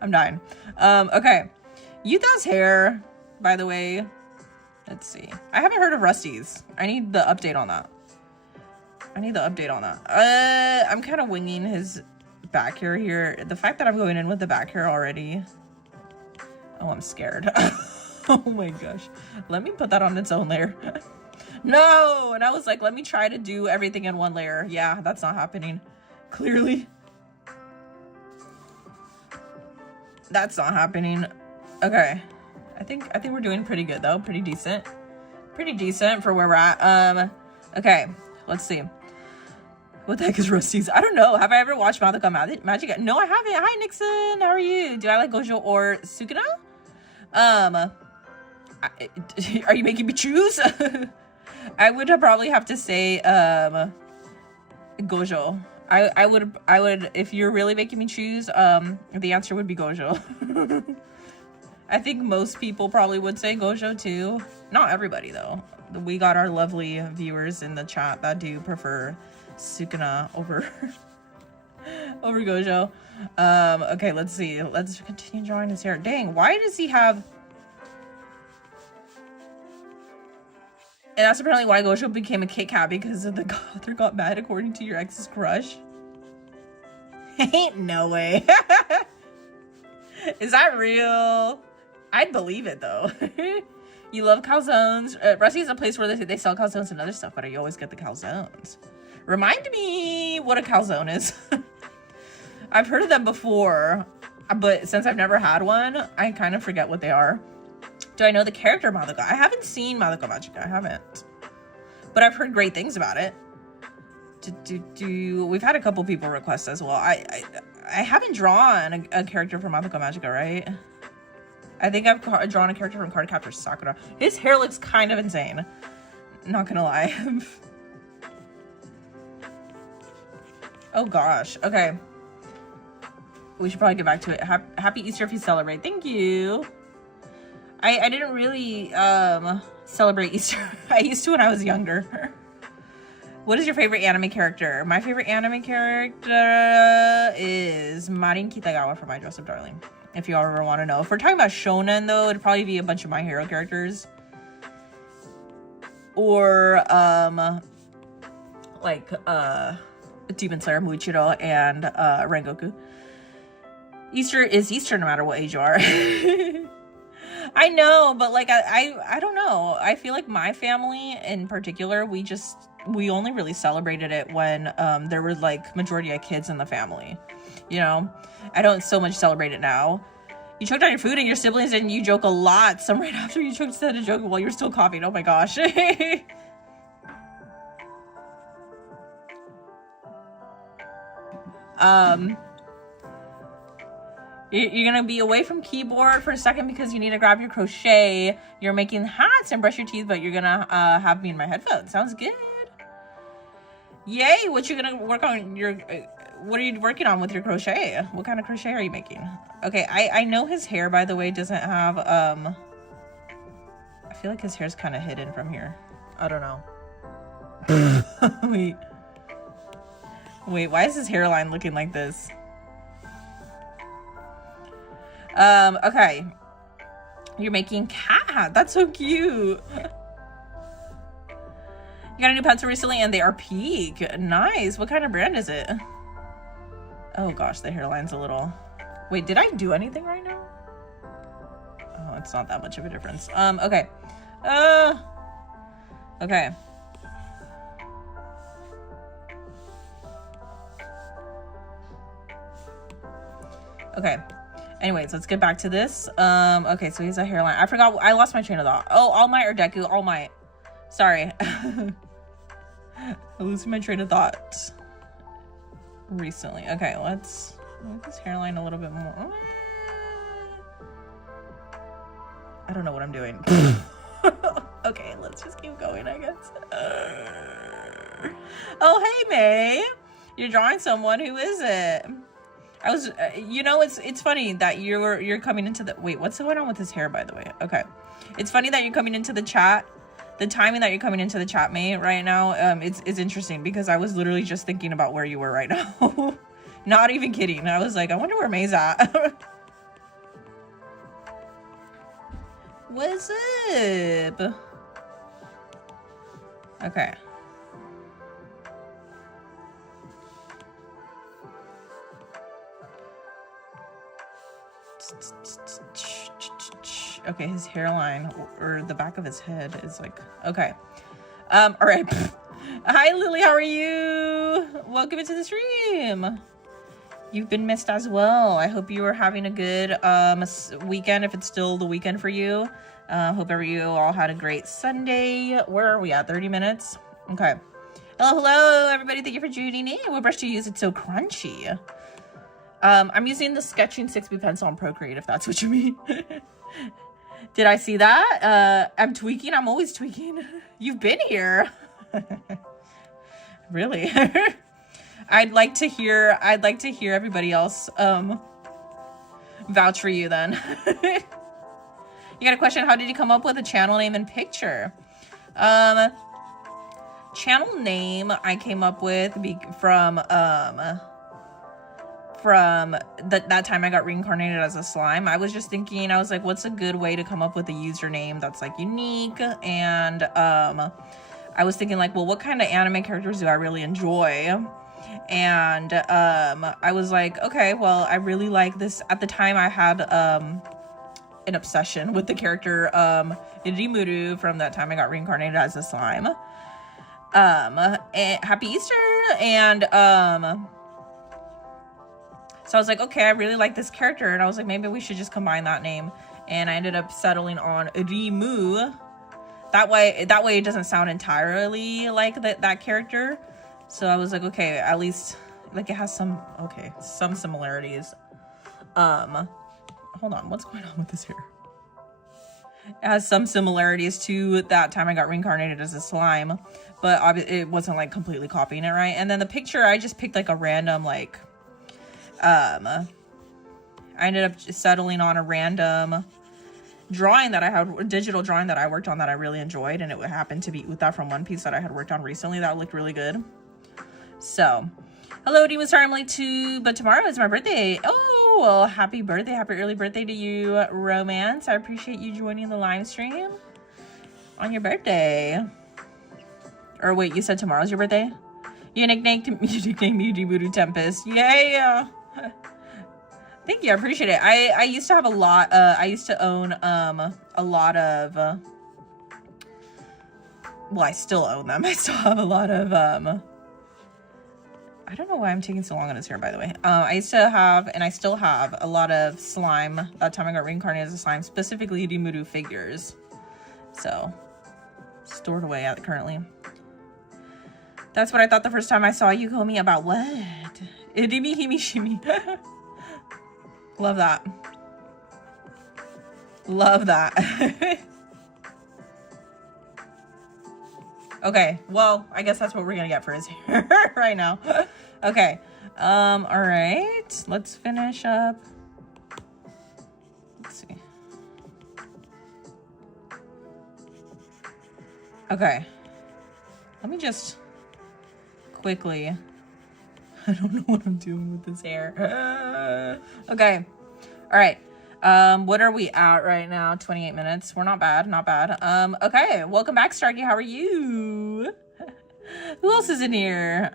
I'm dying. Okay. Yuta's hair, by the way. Let's see. I haven't heard of Rusty's. I need the update on that. I'm kind of winging his back hair here. The fact that I'm going in with the back hair already. Oh, I'm scared. Oh my gosh. Let me put that on its own layer. No! And I was like, let me try to do everything in one layer. Yeah, that's not happening. Clearly. That's not happening. Okay. I think we're doing pretty good though. Pretty decent. Pretty decent for where we're at. Okay. Let's see. What the heck is Rusty's? I don't know. Have I ever watched Madoka Magica? No, I haven't. Hi, Nixon. How are you? Do I like Gojo or Sukuna? Are you making me choose? I would probably have to say Gojo. I would if you're really making me choose, the answer would be Gojo. I think most people probably would say Gojo too. Not everybody though. We got our lovely viewers in the chat that do prefer Sukuna over over Gojo. Okay, let's see. Let's continue drawing his hair. Dang, why does he have... And that's apparently why Gojo became a Kit Kat, because of the author got mad according to your ex's crush. Ain't no way. Is that real? I'd believe it though. You love calzones. Rusty is a place where they sell calzones and other stuff, but you always get the calzones. Remind me what a calzone is. I've heard of them before, but since I've never had one, I kind of forget what they are. Do I know the character Madoka? I haven't seen Madoka Magica. I haven't. But I've heard great things about it. We've had a couple people request as well. I haven't drawn a character from Madoka Magica, right? I think I've drawn a character from Cardcaptor Sakura. His hair looks kind of insane. Not gonna lie. Oh gosh. Okay. We should probably get back to it. Happy Easter if you celebrate. Thank you. I didn't really celebrate Easter. I used to when I was younger. What is your favorite anime character? My favorite anime character is Marin Kitagawa from My Dress Up Darling. If you ever want to know. If we're talking about shonen though, it'd probably be a bunch of My Hero characters. Or like Demon Slayer, Muichiro, and Rengoku. Easter is Easter no matter what age you are. I know, but like I don't know. I feel like my family in particular, we only really celebrated it when there were like majority of kids in the family. You know, I don't so much celebrate it now. You choked on your food and your siblings and you joke a lot. Some right after you choked instead of joking while you're still coughing. Oh my gosh. You're gonna be away from keyboard for a second because you need to grab your crochet. You're making hats and brush your teeth, but you're gonna have me in my headphones. Sounds good. Yay! What you gonna work on? What are you working on with your crochet? What kind of crochet are you making? Okay, I know his hair, by the way, doesn't have I feel like his hair's kind of hidden from here. I don't know. Wait, why is his hairline looking like this? Okay. You're making cat hat. That's so cute. You got a new pencil recently and they are peak. Nice. What kind of brand is it? Oh gosh, the hairline's a little... Wait, did I do anything right now? Oh, it's not that much of a difference. Okay. Okay. Okay. Anyways, let's get back to this. Okay, so he's a hairline. I forgot. I lost my train of thought. Oh, All Might or Deku? All Might. Sorry. I'm losing my train of thought recently. Okay, let's move this hairline a little bit more. I don't know what I'm doing. Okay, let's just keep going, I guess. Oh, hey, May. You're drawing someone. Who is it? I was, you know, it's funny that you're coming into the, wait, what's going on with his hair, by the way? Okay. It's funny that you're coming into the chat. The timing that you're coming into the chat, May, right now, it's interesting because I was literally just thinking about where you were right now. Not even kidding. I was like, I wonder where May's at. What's up? Okay. Okay, his hairline or the back of his head is like, okay. All right. Hi, Lily. How are you? Welcome into the stream. You've been missed as well. I hope you are having a good weekend, if it's still the weekend for you. Hope you all had a great Sunday. Where are we at? 30 minutes? Okay. Hello, everybody. Thank you for joining in. What brush do you use? It's so crunchy. I'm using the Sketching 6B pencil on Procreate, if that's what you mean. Did I see that? I'm tweaking. I'm always tweaking. You've been here. Really? I'd like to hear everybody else vouch for you then. You got a question? How did you come up with a channel name and picture? Channel name I came up with from that time I got reincarnated as a slime. I was just thinking, I was like, what's a good way to come up with a username that's like unique? And I was thinking like, well, what kind of anime characters do I really enjoy? And I was like, okay, well, I really like this. At the time I had an obsession with the character Rimuru from that time I got reincarnated as a slime. And happy Easter. And so I was like, okay, I really like this character. And I was like, maybe we should just combine that name. And I ended up settling on Rimu. That way it doesn't sound entirely like that character. So I was like, okay, at least like it has some similarities. Hold on, what's going on with this hair? It has some similarities to that time I got reincarnated as a slime, but it wasn't like completely copying it, right? And then the picture, I just picked like a random like I ended up settling on a random drawing that I had, a digital drawing that I worked on that I really enjoyed, and it happened to be Uta from One Piece that I had worked on recently that looked really good. So, hello, Demon Star, I'm late too, but tomorrow is my birthday. Oh, well, happy birthday, happy early birthday to you, Romance. I appreciate you joining the live stream on your birthday. Or wait, you said tomorrow's your birthday? You nicknamed me Dibudu Tempest. Yay! Thank you, I appreciate it. I used to have a lot, I used to own a lot of, well, I still own them. I still have a lot of, I don't know why I'm taking so long on his hair, by the way. I used to have, and I still have, a lot of slime. That time I got reincarnated as a slime, specifically Rimuru figures. So, stored away at currently. That's what I thought the first time I saw you, Komi. About what? Irimi Himishimi. Love that. Love that. Okay, well, I guess that's what we're gonna get for his hair right now. Okay, all right, let's finish up. Let's see. Okay, let me just quickly, I don't know what I'm doing with this hair. Okay, all right. What are we at right now? 28 minutes. We're not bad, not bad. Okay, welcome back, Starkey. How are you? Who else is in here?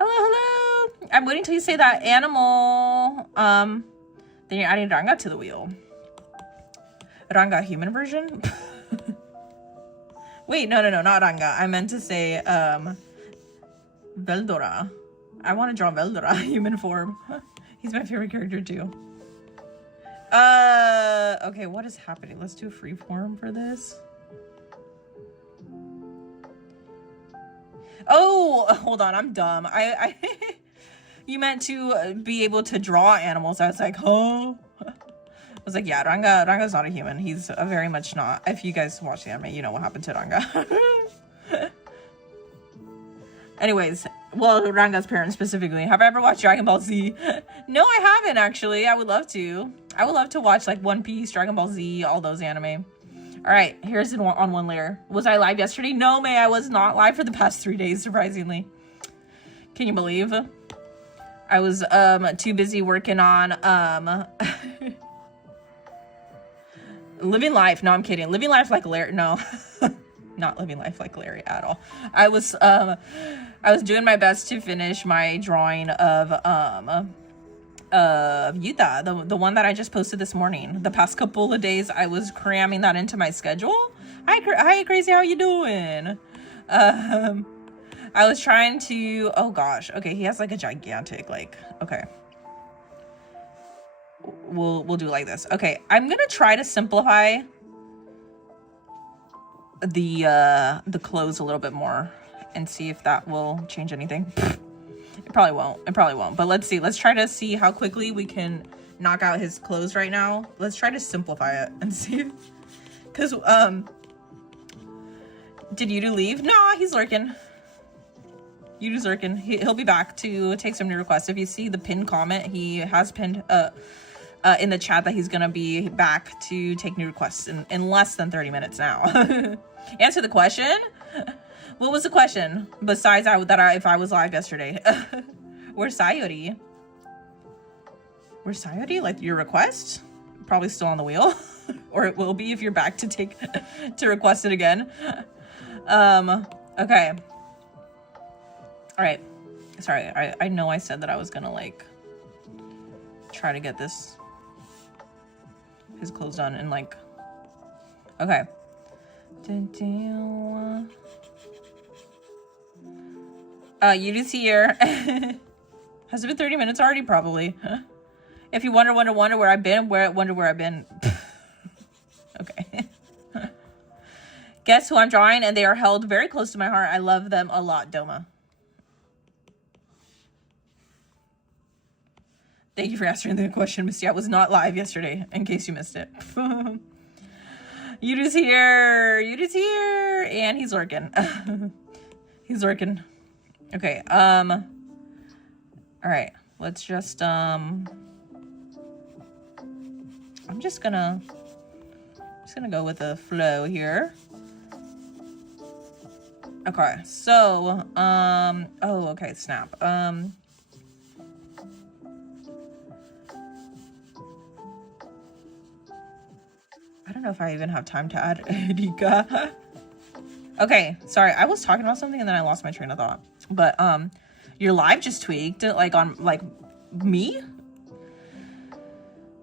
Hello. I'm waiting till you say that animal. Then you're adding Ranga to the wheel. Ranga human version? Wait, no, not Ranga. I meant to say, Veldora. I want to draw Veldora human form. He's my favorite character too. Okay, what is happening? Let's do freeform for this. Oh, hold on, I'm dumb. I you meant to be able to draw animals. I was like, oh. I was like, yeah, Ranga's not a human. He's very much not. If you guys watch the anime, you know what happened to Ranga. Anyways, well, Ranga's parents specifically. Have I ever watched Dragon Ball Z? No, I haven't, actually. I would love to. I would love to watch, like, One Piece, Dragon Ball Z, all those anime. All right, here's it on one layer. Was I live yesterday? No, May, I was not live for the past 3 days, surprisingly. Can you believe? I was too busy working on living life. No, I'm kidding. Living life like Larry. No. Not living life like Larry at all. I was doing my best to finish my drawing of Yuta, the one that I just posted this morning. The past couple of days, I was cramming that into my schedule. Hi, Crazy, how you doing? I was trying to, oh gosh, okay, he has like a gigantic, like, okay. we'll do it like this. Okay, I'm gonna try to simplify the clothes a little bit more and see if that will change anything. It probably won't, but let's see. Let's try to see how quickly we can knock out his clothes right now. Let's try to simplify it and see. Because did Yudu leave? Nah, he's lurking. Yudu's lurking. He'll be back to take some new requests. If you see the pinned comment, he has pinned in the chat that he's gonna be back to take new requests in less than 30 minutes now. Answer the question. What was the question besides if I was live yesterday? Where's Sayori? Where's Sayori? Like your request? Probably still on the wheel, or it will be if you're back to request it again. Okay. All right. Sorry, I know I said that I was gonna like try to get his clothes done and like. Okay. Yudu's here. Has it been 30 minutes already? Probably. Huh? If you wonder where I've been, wonder where I've been. Okay. Guess who I'm drawing, and they are held very close to my heart. I love them a lot, Doma. Thank you for answering the question, Misty. I was not live yesterday, in case you missed it. Yudu's here. Yudu's here. And he's working. He's working. Okay. All right. Let's just, I'm just gonna go with the flow here. Okay. So, oh, okay. Snap. I don't know if I even have time to add Erika. Okay, sorry. I was talking about something and then I lost my train of thought. But your live just tweaked, like on me.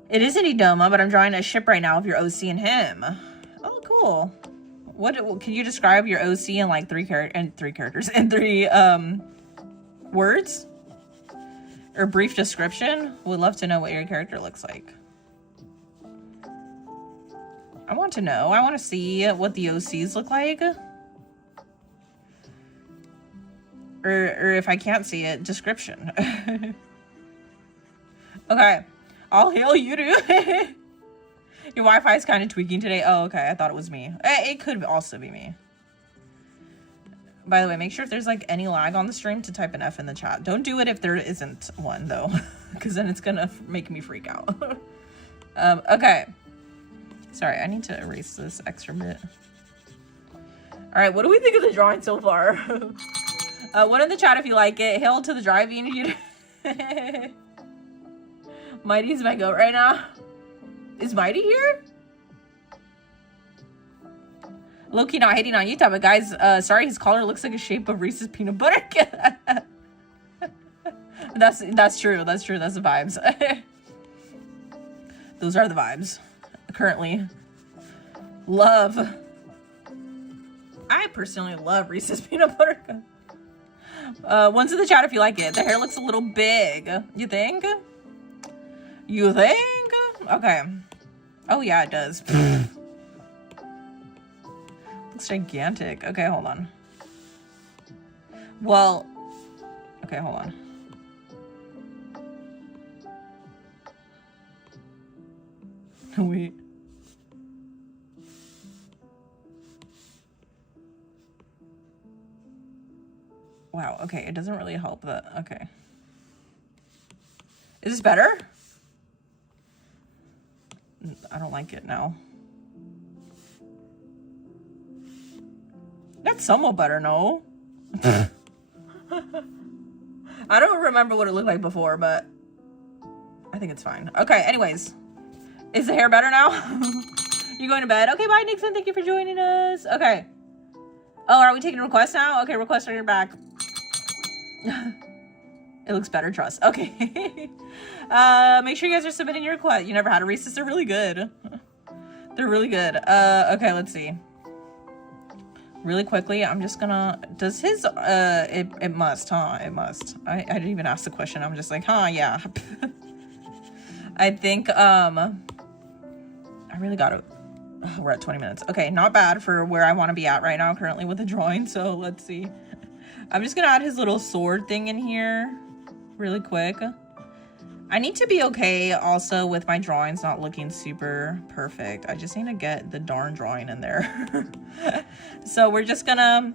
It is an Idoma, but I'm drawing a ship right now of your OC and him. Oh, cool. What can you describe your OC in like three characters and three words or brief description? Would love to know what your character looks like. I want to know. I want to see what the OCs look like. Or if I can't see it, description. Okay. All hail Yudu. Your Wi-Fi is kind of tweaking today. Oh, okay. I thought it was me. It could also be me. By the way, make sure if there's like any lag on the stream to type an F in the chat. Don't do it if there isn't one though, because then it's gonna make me freak out. Okay. Sorry, I need to erase this extra bit. All right, what do we think of the drawing so far? One in the chat if you like it. Hail to the driving. Mighty's my goat right now. Is Mighty here? Low-key not hating on Utah, but guys, sorry, his collar looks like a shape of Reese's peanut butter. That's true. That's true. That's the vibes. Those are the vibes. Currently. Love. I personally love Reese's peanut butter. One's in the chat if you like it. The hair looks a little big. You think? You think? Okay. Oh yeah, it does. Looks gigantic. Okay, hold on. Well, okay, hold on. Wait. Wow, okay, it doesn't really help that. Okay. Is this better? I don't like it now. That's somewhat better, no? I don't remember what it looked like before, but I think it's fine. Okay, anyways. Is the hair better now? You going to bed? Okay, bye, Nixon. Thank you for joining us. Okay. Oh, are we taking requests now? Okay, requests on your back. It looks better, trust. Okay. Make sure you guys are submitting your request. You never had a Reese's. They're really good. They're really good. Okay, let's see. Really quickly, I'm just gonna... Does his... It must, huh? It must. I didn't even ask the question. I'm just like, huh, yeah. I think, I really gotta, we're at 20 minutes. Okay, not bad for where I want to be at right now currently with the drawing. So let's see. I'm just gonna add his little sword thing in here really quick. I need to be okay also with my drawings not looking super perfect. I just need to get the darn drawing in there. So we're just gonna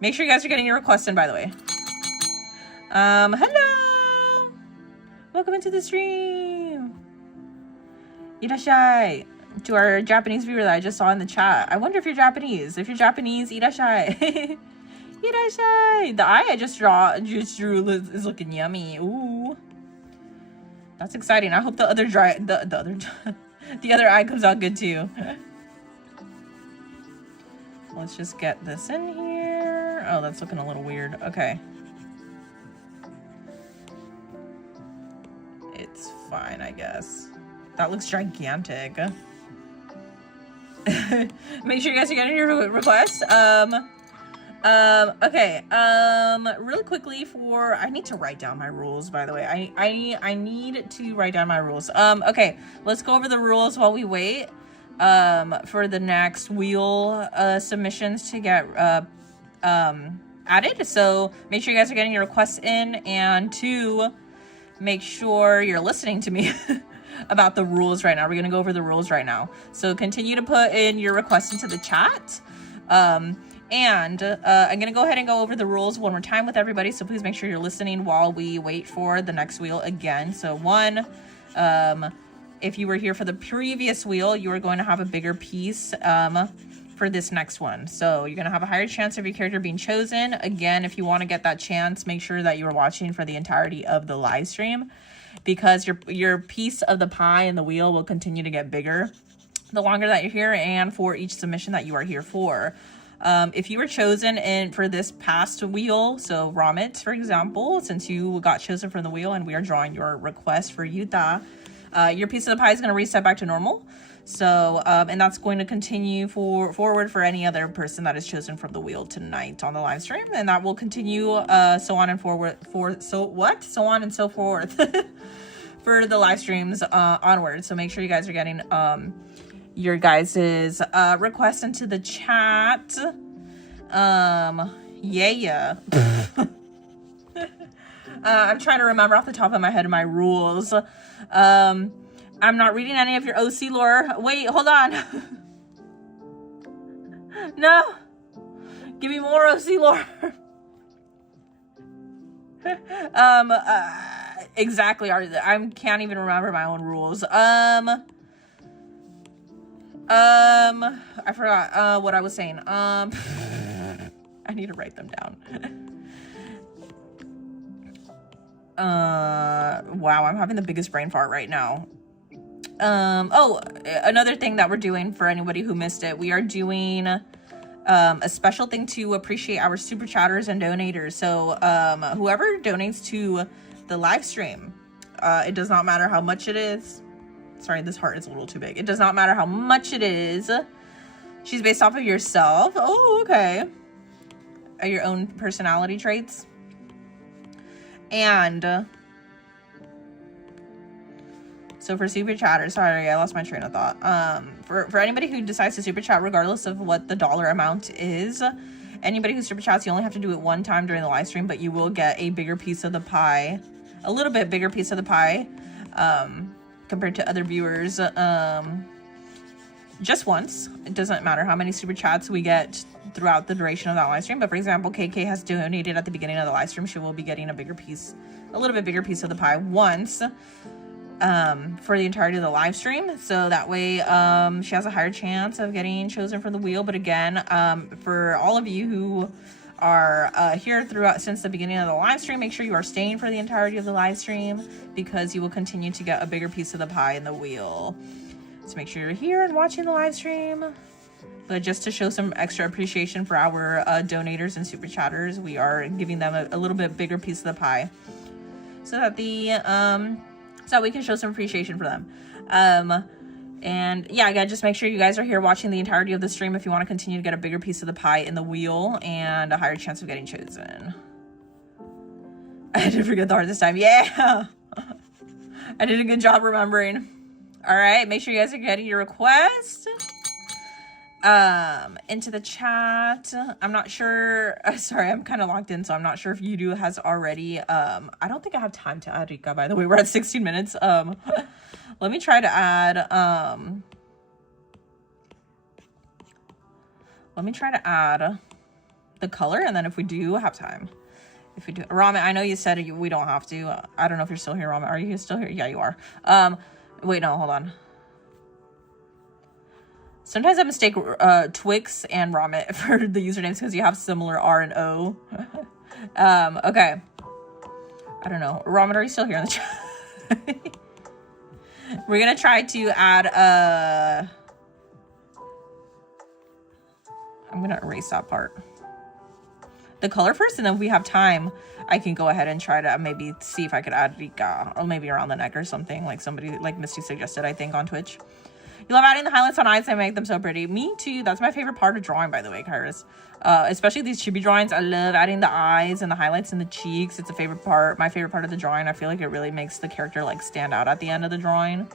make sure you guys are getting your requests in, by the way. Hello! Welcome into the stream. Irashai. To our Japanese viewer that I just saw in the chat. I wonder if you're Japanese. If you're Japanese, irashai. Irashai. The eye I just drew is looking yummy. Ooh. That's exciting. I hope the other the other eye comes out good too. Let's just get this in here. Oh, that's looking a little weird. Okay. It's fine, I guess. That looks gigantic. Make sure you guys are getting your requests. Okay, really quickly I need to write down my rules, by the way. I need to write down my rules. Okay, let's go over the rules while we wait, for the next wheel, submissions to get, added. So make sure you guys are getting your requests in, and 2, make sure you're listening to me about the rules right now. We're gonna go over the rules right now. So continue to put in your requests into the chat. And I'm going to go ahead and go over the rules one more time with everybody. So please make sure you're listening while we wait for the next wheel again. So 1, if you were here for the previous wheel, you are going to have a bigger piece for this next one. So you're going to have a higher chance of your character being chosen. Again, if you want to get that chance, make sure that you are watching for the entirety of the live stream, because your piece of the pie and the wheel will continue to get bigger the longer that you're here and for each submission that you are here for. If you were chosen for this past wheel, so Ramit, for example, since you got chosen from the wheel and we are drawing your request for Yuta, your piece of the pie is going to reset back to normal. So, and that's going to continue forward for any other person that is chosen from the wheel tonight on the live stream, and that will continue, so on and so forth for the live streams onward. So make sure you guys are getting your guys's requests into the chat. Yeah. I'm trying to remember off the top of my head my rules. I'm not reading any of your OC lore. Wait, hold on. No, give me more OC lore. Exactly. I can't even remember my own rules. I forgot what I was saying. I need to write them down. Wow, I'm having the biggest brain fart right now. Oh, another thing that we're doing for anybody who missed it, we are doing a special thing to appreciate our super chatters and donators. So whoever donates to the live stream, it does not matter how much it is. Sorry, this heart is a little too big. It does not matter how much it is. She's based off of yourself. Oh, okay. Your own personality traits. And so for super chatters, sorry, I lost my train of thought. For anybody who decides to super chat, regardless of what the dollar amount is, anybody who super chats, you only have to do it one time during the live stream, but you will get a bigger piece of the pie, a little bit bigger piece of the pie, compared to other viewers, just once. It doesn't matter how many super chats we get throughout the duration of that live stream. But for example, KK has donated at the beginning of the live stream. She will be getting a little bit bigger piece of the pie once, for the entirety of the live stream. So that way, she has a higher chance of getting chosen for the wheel. But again, for all of you who are here since the beginning of the live stream, make sure you are staying for the entirety of the live stream, because you will continue to get a bigger piece of the pie in the wheel. So make sure you're here and watching the live stream. But just to show some extra appreciation for our donators and super chatters, we are giving them a little bit bigger piece of the pie, so that so we can show some appreciation for them. And yeah, again, just make sure you guys are here watching the entirety of the stream if you want to continue to get a bigger piece of the pie in the wheel and a higher chance of getting chosen. I didn't forget the heart this time. Yeah. I did a good job remembering. All right, make sure you guys are getting your request into the chat. I'm not sure. Sorry, I'm kind of locked in, so I'm not sure if Yudu has already. I don't think I have time to add Rika, by the way. We're at 16 minutes. Let me try to add. Let me try to add the color, and then if we do have time, if we do, Ramen, I know you said we don't have to. I don't know if you're still here, Ramen. Are you still here? Yeah, you are. Wait, no, hold on. Sometimes I mistake Twix and Ramen for the usernames because you have similar R and O. Okay. I don't know. Ramen, are you still here in the chat? We're gonna try to add I'm gonna erase that part. The color first, and then if we have time, I can go ahead and try to maybe see if I could add Rika, or maybe around the neck or something, like somebody, like Misty suggested, I think, on Twitch. You love adding the highlights on eyes, they make them so pretty. Me too. That's my favorite part of drawing, by the way, Kairos. Especially these chibi drawings. I love adding the eyes and the highlights in the cheeks. It's a favorite part, my favorite part of the drawing. I feel like it really makes the character like stand out at the end of the drawing.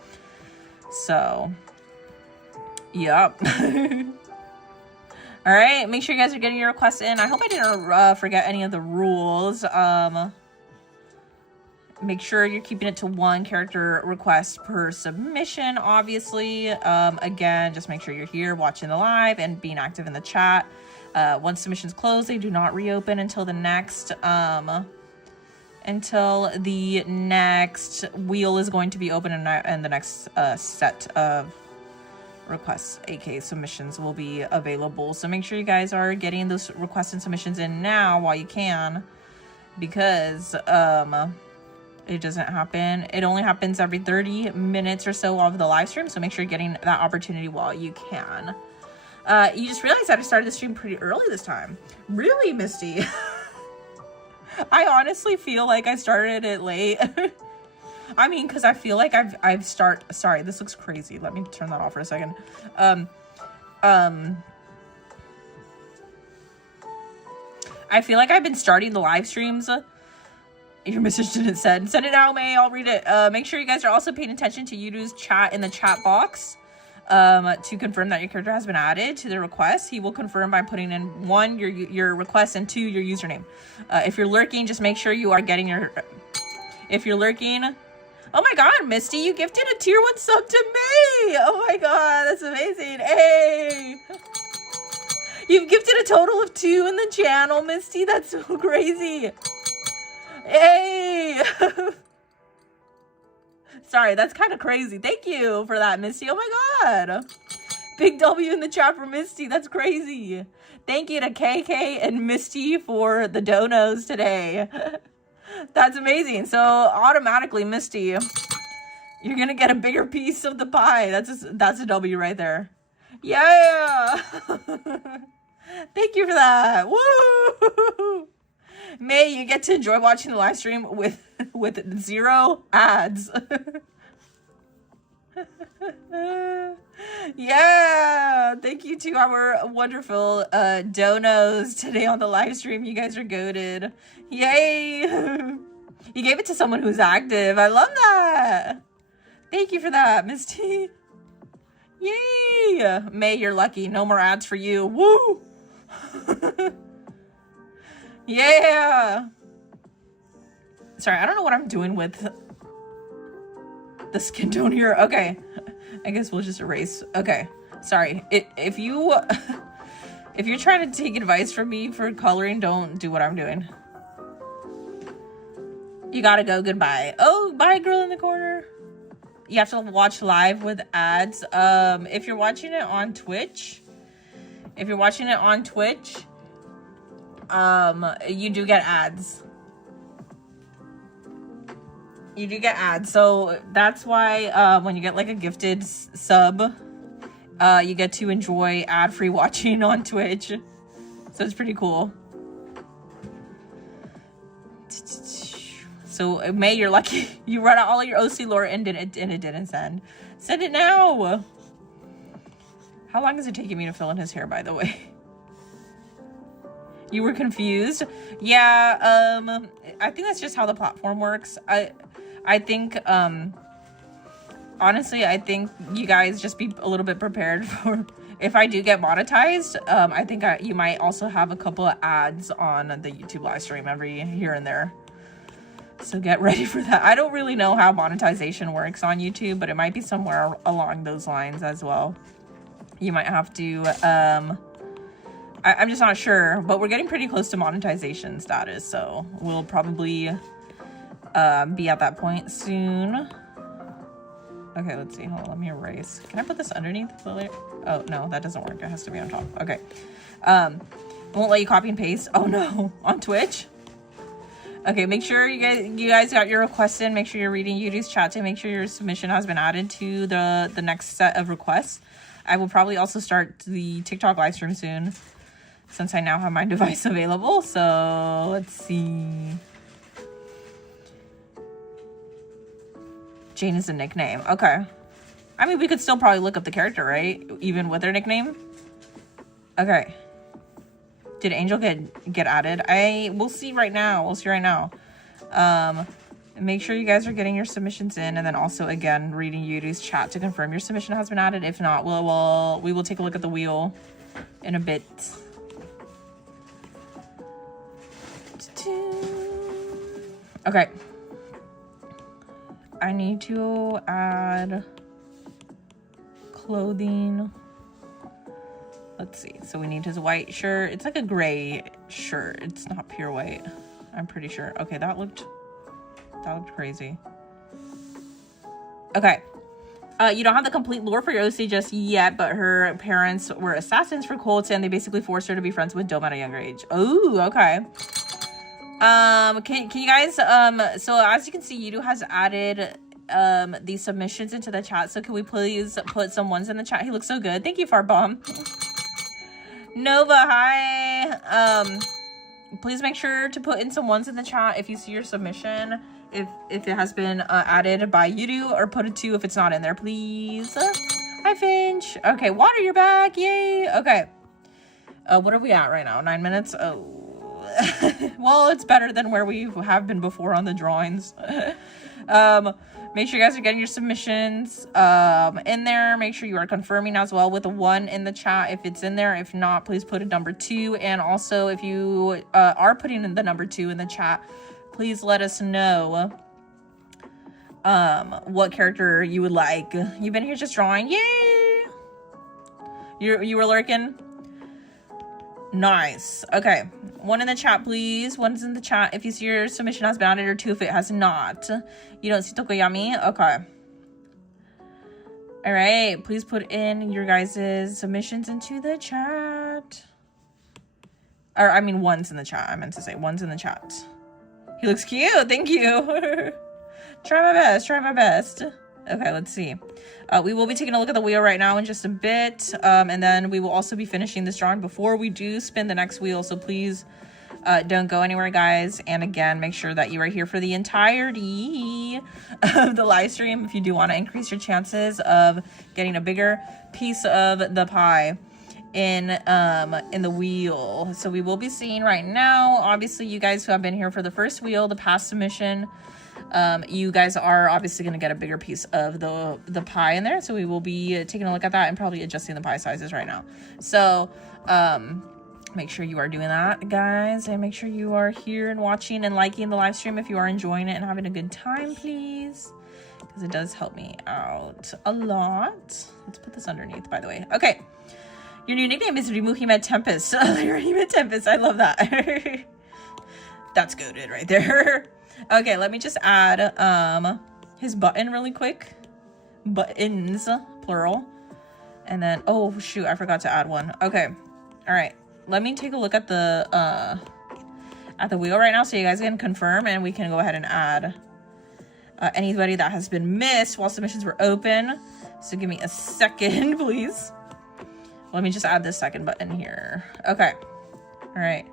So, yep. All right, make sure you guys are getting your requests in. I hope I didn't forget any of the rules. Make sure you're keeping it to 1 character request per submission, obviously. Again, just make sure you're here watching the live and being active in the chat. Once submissions close, they do not reopen until the next wheel is going to be open, and the next set of requests, aka submissions, will be available. So make sure you guys are getting those requests and submissions in now while you can, because it doesn't happen. It only happens every 30 minutes or so of the live stream. So make sure you're getting that opportunity while you can. You just realized that I started the stream pretty early this time. Really, Misty? I honestly feel like I started it late. I mean, because I feel like sorry, this looks crazy. Let me turn that off for a second. I feel like I've been starting the live streams. Your message didn't send it now, May. I'll read it. Make sure you guys are also paying attention to Yudu's chat in the chat box to confirm that your character has been added to the request. He will confirm by putting in 1, your request, and 2, your username. If you're lurking, just make sure you are getting your... If you're lurking... Oh my god, Misty, you gifted a tier 1 sub to May! Oh my god, that's amazing. Hey! You've gifted a total of 2 in the channel, Misty. That's so crazy. Hey! Sorry, that's kind of crazy. Thank you for that, Misty. Oh my god. Big W in the chat for Misty. That's crazy. Thank you to KK and Misty for the donos today. That's amazing. So automatically, Misty, you're gonna get a bigger piece of the pie. That's a W right there. Yeah. Thank you for that. Woo! May, you get to enjoy watching the live stream with 0 ads. Yeah, thank you to our wonderful donos today on the live stream. You guys are goated. Yay! You gave it to someone who's active. I love that. Thank you for that, Misty. Yay! May, you're lucky. No more ads for you. Woo! Yeah! Sorry, I don't know what I'm doing with the skin tone here. Okay. I guess we'll just erase. Okay. Sorry. If you're trying to take advice from me for coloring, don't do what I'm doing. You gotta go. Goodbye. Oh, bye, girl in the corner. You have to watch live with ads. If you're watching it on Twitch, you do get ads. You do get ads. So that's why when you get like a gifted sub, you get to enjoy ad-free watching on Twitch. So it's pretty cool. So May, you're lucky. You read out all of your OC lore and it didn't send. Send it now. How long is it taking me to fill in his hair, by the way? You were confused? Yeah, I think that's just how the platform works. I think honestly, I think you guys just be a little bit prepared for if I do get monetized. I think you might also have a couple of ads on the YouTube live stream every here and there. So get ready for that. I don't really know how monetization works on YouTube, but it might be somewhere along those lines as well. You might have to, I'm just not sure, but we're getting pretty close to monetization status, so we'll probably be at that point soon. Okay, let's see. Hold on, let me erase. Can I put this underneath the layer? Oh, no, that doesn't work. It has to be on top. Okay. Won't let you copy and paste. Oh, no. On Twitch? Okay, make sure you guys got your requests in. Make sure you're reading YouTube's chat to make sure your submission has been added to the next set of requests. I will probably also start the TikTok live stream soon since I now have my device available. So let's see. Jane is a nickname. Okay. I mean, we could still probably look up the character, right? Even with her nickname. Okay. Did Angel get added? We'll see right now. We'll see right now. Make sure you guys are getting your submissions in, and then also again reading YouTube's chat to confirm your submission has been added. If not, we will take a look at the wheel in a bit. Okay. I need to add clothing. Let's see. So we need his white shirt. It's like a gray shirt. It's not pure white. I'm pretty sure. Okay, that looked crazy. Okay. You don't have the complete lore for your OC just yet, but her parents were assassins for cults, and they basically forced her to be friends with Dome at a younger age. Oh, okay. Can you guys, so as you can see, Yudu has added, these submissions into the chat. So can we please put some ones in the chat? He looks so good. Thank you, Fart Bomb. Nova, hi. Please make sure to put in some ones in the chat if you see your submission. If it has been added by Yudu, or put a 2 if it's not in there, please. Hi, Finch. Okay, Water, you're back. Yay. Okay. What are we at right now? 9 minutes? Oh. Well, it's better than where we have been before on the drawings. Make sure you guys are getting your submissions in there. Make sure you are confirming as well with a 1 in the chat if it's in there. If not, please put a number 2. And also, if you are putting in the number 2 in the chat, please let us know what character you would like. You've been here just drawing. Yay! You were lurking? Nice. Okay. 1 in the chat, please. 1's in the chat if you see your submission has been added, or 2 if it has not. You don't see Tokoyami? Okay. All right. Please put in your guys' submissions into the chat. Or, I mean, 1's in the chat. I meant to say 1's in the chat. He looks cute. Thank you. Try my best. Try my best. Okay, let's see. We will be taking a look at the wheel right now in just a bit. And then we will also be finishing this drawing before we do spin the next wheel. So please don't go anywhere, guys. And again, make sure that you are here for the entirety of the live stream if you do want to increase your chances of getting a bigger piece of the pie in the wheel. So we will be seeing right now, obviously, you guys who have been here for the first wheel, the past submission, you guys are obviously going to get a bigger piece of the pie in there. So we will be taking a look at that and probably adjusting the pie sizes right now. So make sure you are doing that, guys, and make sure you are here and watching and liking the live stream if you are enjoying it and having a good time, please, because it does help me out a lot. Let's put this underneath, by the way. Okay, your new nickname is Rimuhime Tempest. Rimuhime Tempest, I love that. That's goated right there. Okay, let me just add his button really quick. Buttons, plural. And then, oh shoot, I forgot to add one. Okay, all right. Let me take a look at the wheel right now so you guys can confirm, and we can go ahead and add anybody that has been missed while submissions were open. So give me a second, please. Let me just add this second button here. Okay, all right.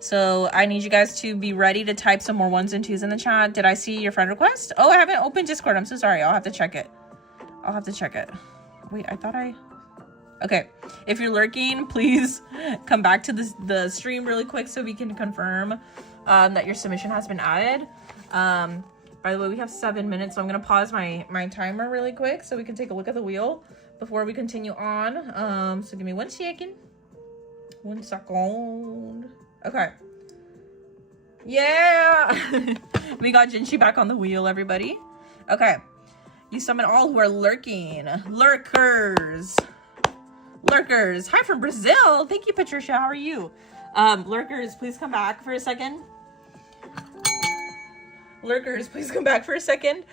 So I need you guys to be ready to type some more 1s and 2s in the chat. Did I see your friend request? Oh, I haven't opened Discord. I'm so sorry. I'll have to check it. Wait, I thought okay. If you're lurking, please come back to the stream really quick so we can confirm that your submission has been added. By the way, we have 7 minutes, so I'm gonna pause my timer really quick so we can take a look at the wheel before we continue on. So give me 1 second. 1 second. Okay. Yeah! We got Jinchi back on the wheel, everybody. Okay. You summon all who are lurking. Lurkers. Lurkers. Hi from Brazil. Thank you, Patricia. How are you? Lurkers, please come back for a second. Lurkers, please come back for a second.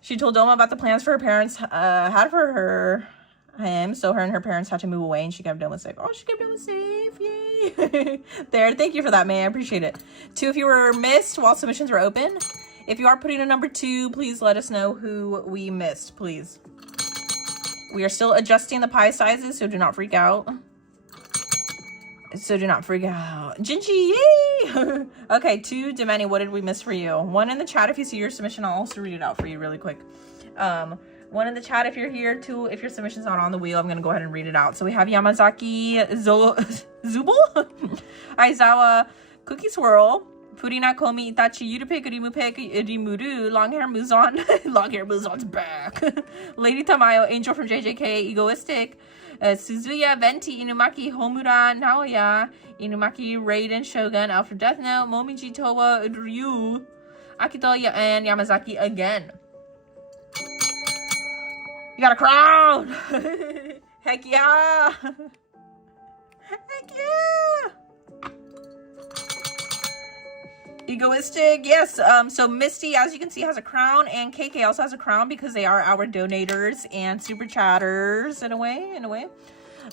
She told Doma about the plans for her parents had for him, so her and her parents had to move away, and she kept Doma safe. Oh, she kept Doma safe. Yay. There, thank you for that, May. I appreciate it. 2 if you were missed while submissions were open. If you are putting a number 2, please let us know who we missed, please. We are still adjusting the pie sizes, so do not freak out. Jinchi, yay! Okay, 2, Demani, what did we miss for you? 1 in the chat if you see your submission. I'll also read it out for you really quick. 1 in the chat if you're here. 2 if your submission's not on the wheel. I'm going to go ahead and read it out. So we have Yamazaki Zubul, Aizawa Cookie Swirl, Furina Komi Itachi Yurupik Rimupik Rimuru, Long Hair Muzon, Long Hair Muzon's back, Lady Tamayo, Angel from JJK, Egoistic, Suzuya Venti, Inumaki Homura Naoya, Inumaki Raiden Shogun, Alfred Death Note, Momiji Towa Ryu, Akito and Yamazaki again. You got a crown! Heck yeah! Heck yeah! Egoistic, yes. So Misty, as you can see, has a crown, and KK also has a crown because they are our donators and super chatters in a way.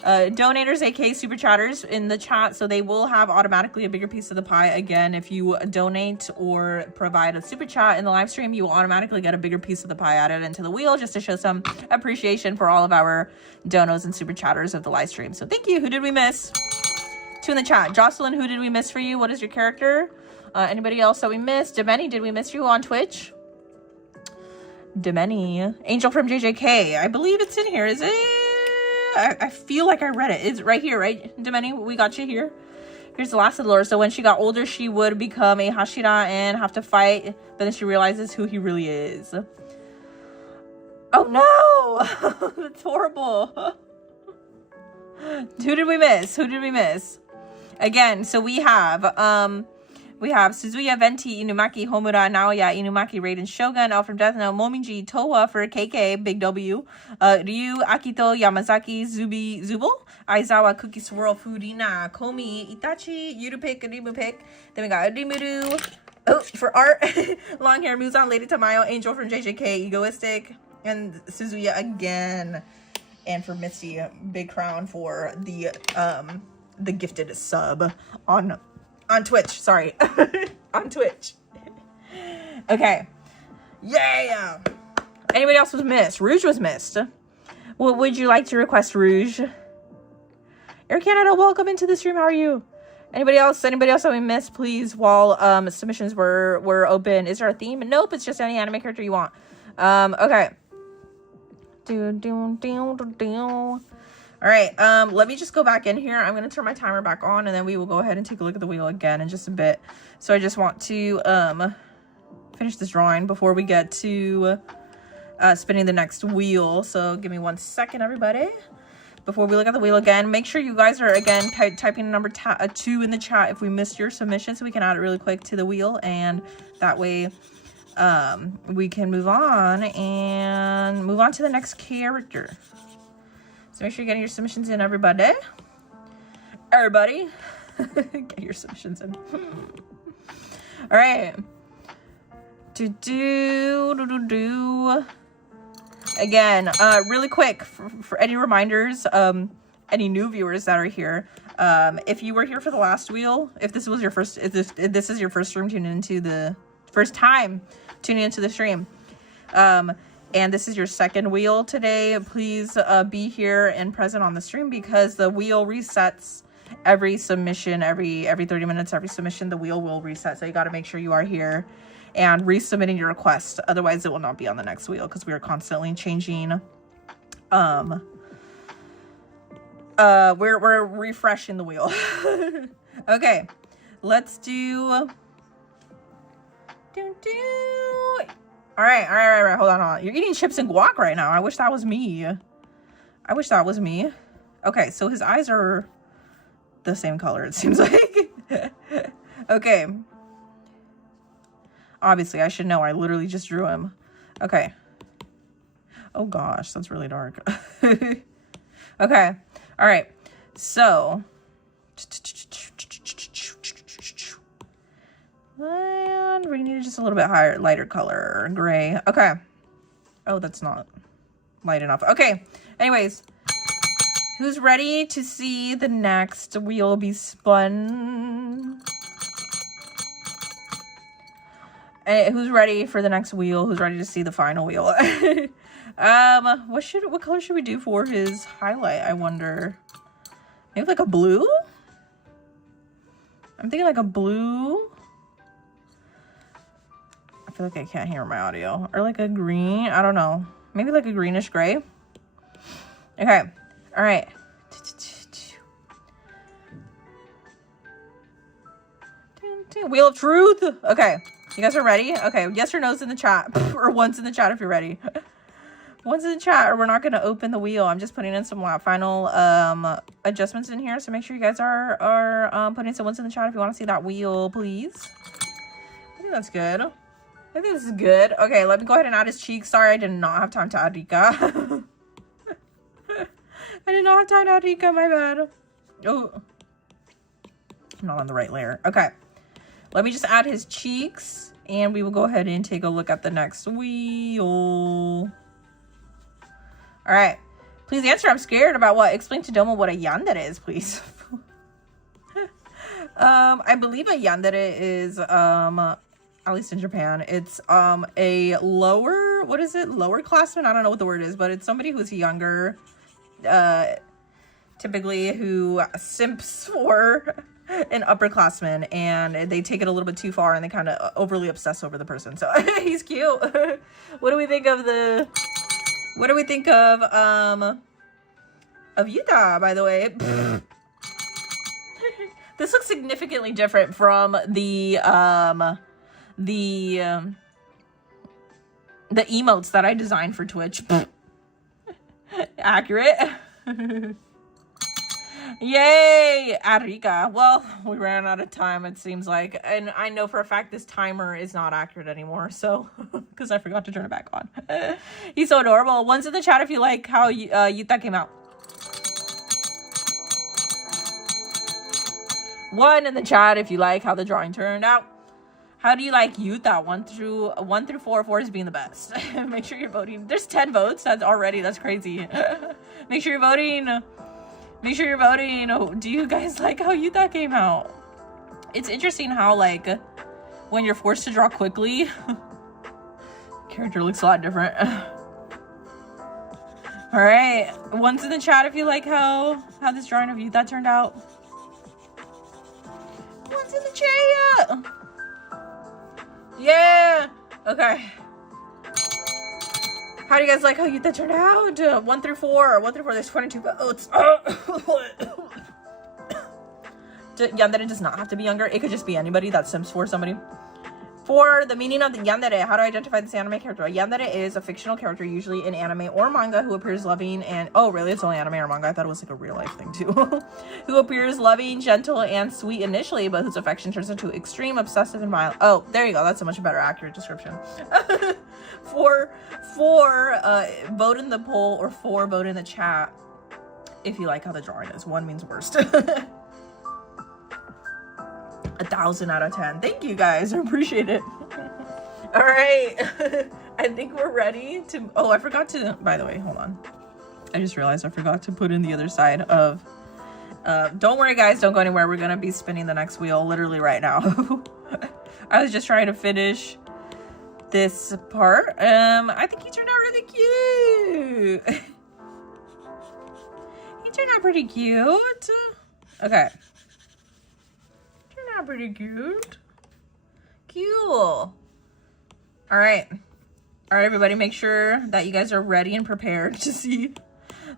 Donators, aka super chatters, in the chat, so they will have automatically a bigger piece of the pie. Again, if you donate or provide a super chat in the live stream, you will automatically get a bigger piece of the pie added into the wheel, just to show some appreciation for all of our donos and super chatters of the live stream. So thank you. Who did we miss? 2 in the chat. Jocelyn, who did we miss for you? What is your character? Anybody else that we missed? Demeni, did we miss you on Twitch? Demeni. Angel from JJK. I believe it's in here. Is it? I feel like I read it. It's right here, right? Demeni, we got you here. Here's the last of the lore. So when she got older, she would become a Hashira and have to fight. But then she realizes who he really is. Oh no! That's horrible. Who did we miss? Who did we miss? Again, so we have Suzuya Venti, Inumaki Homura Naoya, Inumaki Raiden Shogun, L from Death Note, Momiji Towa for KK, Big W, Ryu, Akito, Yamazaki, Zubul, Aizawa, Cookie Swirl, Furina, Komi, Itachi, Yurupik, Rimupik. Then we got Rimuru. Oh, for art, Long Hair Muzan, Lady Tamayo, Angel from JJK, Egoistic, and Suzuya again. And for Misty, big crown for the gifted sub on Twitch, sorry. On Twitch. Okay. Yeah. Anybody else was missed? Rouge was missed. What would you like to request, Rouge? Air Canada, welcome into the stream. How are you? Anybody else that we missed, please, while submissions were open. Is there a theme? Nope, it's just any anime character you want. Okay. All right, let me just go back in here. I'm going to turn my timer back on, and then we will go ahead and take a look at the wheel again in just a bit. So I just want to finish this drawing before we get to spinning the next wheel. So give me 1 second, everybody. Before we look at the wheel again, make sure you guys are, again, typing number 2 in the chat if we missed your submission, so we can add it really quick to the wheel, and that way we can move on to the next character. So make sure you're getting your submissions in, everybody. Get your submissions in. All right. Again, really quick, for any reminders, any new viewers that are here, if you were here for the last wheel, if this was your first, if this is your first stream first time tuning into the stream, and this is your second wheel today, please be here and present on the stream, because the wheel resets every submission, every 30 minutes, every submission, the wheel will reset. So you got to make sure you are here and resubmitting your request. Otherwise, it will not be on the next wheel, because we are constantly changing. We're refreshing the wheel. Okay, let's do All right. Hold on. You're eating chips and guac right now. I wish that was me. Okay, so his eyes are the same color, it seems like. Okay. Obviously, I should know. I literally just drew him. Okay. Oh gosh, that's really dark. Okay. All right. So. And we need just a little bit higher, lighter color, gray. Okay. Oh, that's not light enough. Okay. Anyways, who's ready to see the next wheel be spun? Who's ready for the next wheel? Who's ready to see the final wheel? What color should we do for his highlight? I wonder. Maybe like a blue? I'm thinking like a blue. I feel like I can't hear my audio. Or like a green. I don't know. Maybe like a greenish gray. Okay. All right. Wheel of truth. Okay. You guys are ready? Okay. Yes or no's in the chat. Or one's in the chat if you're ready. One's in the chat or we're not going to open the wheel. I'm just putting in some final adjustments in here. So make sure you guys are putting some ones in the chat if you want to see that wheel, please. I think that's good. I think this is good. Okay, let me go ahead and add his cheeks. Sorry, I did not have time to add Rika. I did not have time to add Rika, my bad. Oh, I'm not on the right layer. Okay, let me just add his cheeks and we will go ahead and take a look at the next wheel. All right, please answer. I'm scared about what. Explain to Domo what a yandere is, please. I believe a yandere is, at least in Japan, it's a lower, what is it? Lower classman? I don't know what the word is, but it's somebody who's younger, typically who simps for an upperclassman and they take it a little bit too far and they kind of overly obsess over the person. So he's cute. What do we think of Yuta, by the way? This looks significantly different from the emotes that I designed for Twitch. Accurate. Yay, Arika. Well, we ran out of time, it seems like, and I know for a fact this timer is not accurate anymore, so because I forgot to turn it back on. He's so adorable. One's in the chat if you like how Yuta came out. One in the chat if you like how the drawing turned out. How do you like Yuta? 1 through 4. 4 is being the best. Make sure you're voting. There's 10 votes. That's crazy. Make sure you're voting. Make sure you're voting. Oh, do you guys like how Yuta came out? It's interesting how, like, when you're forced to draw quickly, character looks a lot different. All right. One's in the chat if you like how this drawing of Yuta turned out. One's in the chat. Yeah. Okay. How do you guys like how Yuta turned out? 1 through 4. 1 through 4. There's 22 votes. Yandere does not have to be younger. It could just be anybody that sims for somebody. For the meaning of the yandere, how to identify this anime character? A yandere is a fictional character, usually in anime or manga, who appears loving and... Oh, really? It's only anime or manga? I thought it was like a real life thing, too. Who appears loving, gentle, and sweet initially, but whose affection turns into extreme, obsessive, and violent. Oh, there you go. That's a much better, accurate description. For vote in the poll or vote in the chat if you like how the drawing is. 1 means worst. 1,000 out of 10. Thank you guys. I appreciate it. All right. I think we're ready to... Oh, I forgot to... By the way, hold on. I just realized I forgot to put in the other side of... don't worry, guys. Don't go anywhere. We're going to be spinning the next wheel literally right now. I was just trying to finish this part. I think he turned out really cute. He turned out pretty cute. Okay. Pretty cute. All right, everybody, make sure that you guys are ready and prepared to see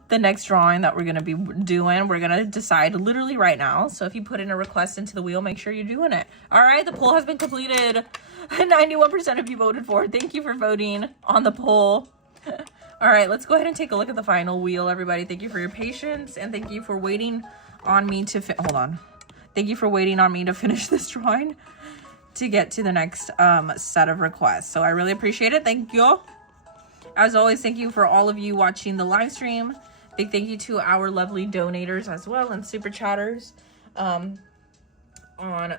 the next drawing that we're going to be doing. We're going to decide literally right now. So if you put in a request into the wheel, make sure you're doing it. All right, the poll has been completed. 91% of you voted for it. Thank you for voting on the poll. All right, let's go ahead and take a look at the final wheel, everybody. Thank you for your patience, and thank you for waiting on me to hold on. Thank you for waiting on me to finish this drawing to get to the next set of requests. So I really appreciate it. Thank you. As always, thank you for all of you watching the live stream. Big thank you to our lovely donators as well and super chatters on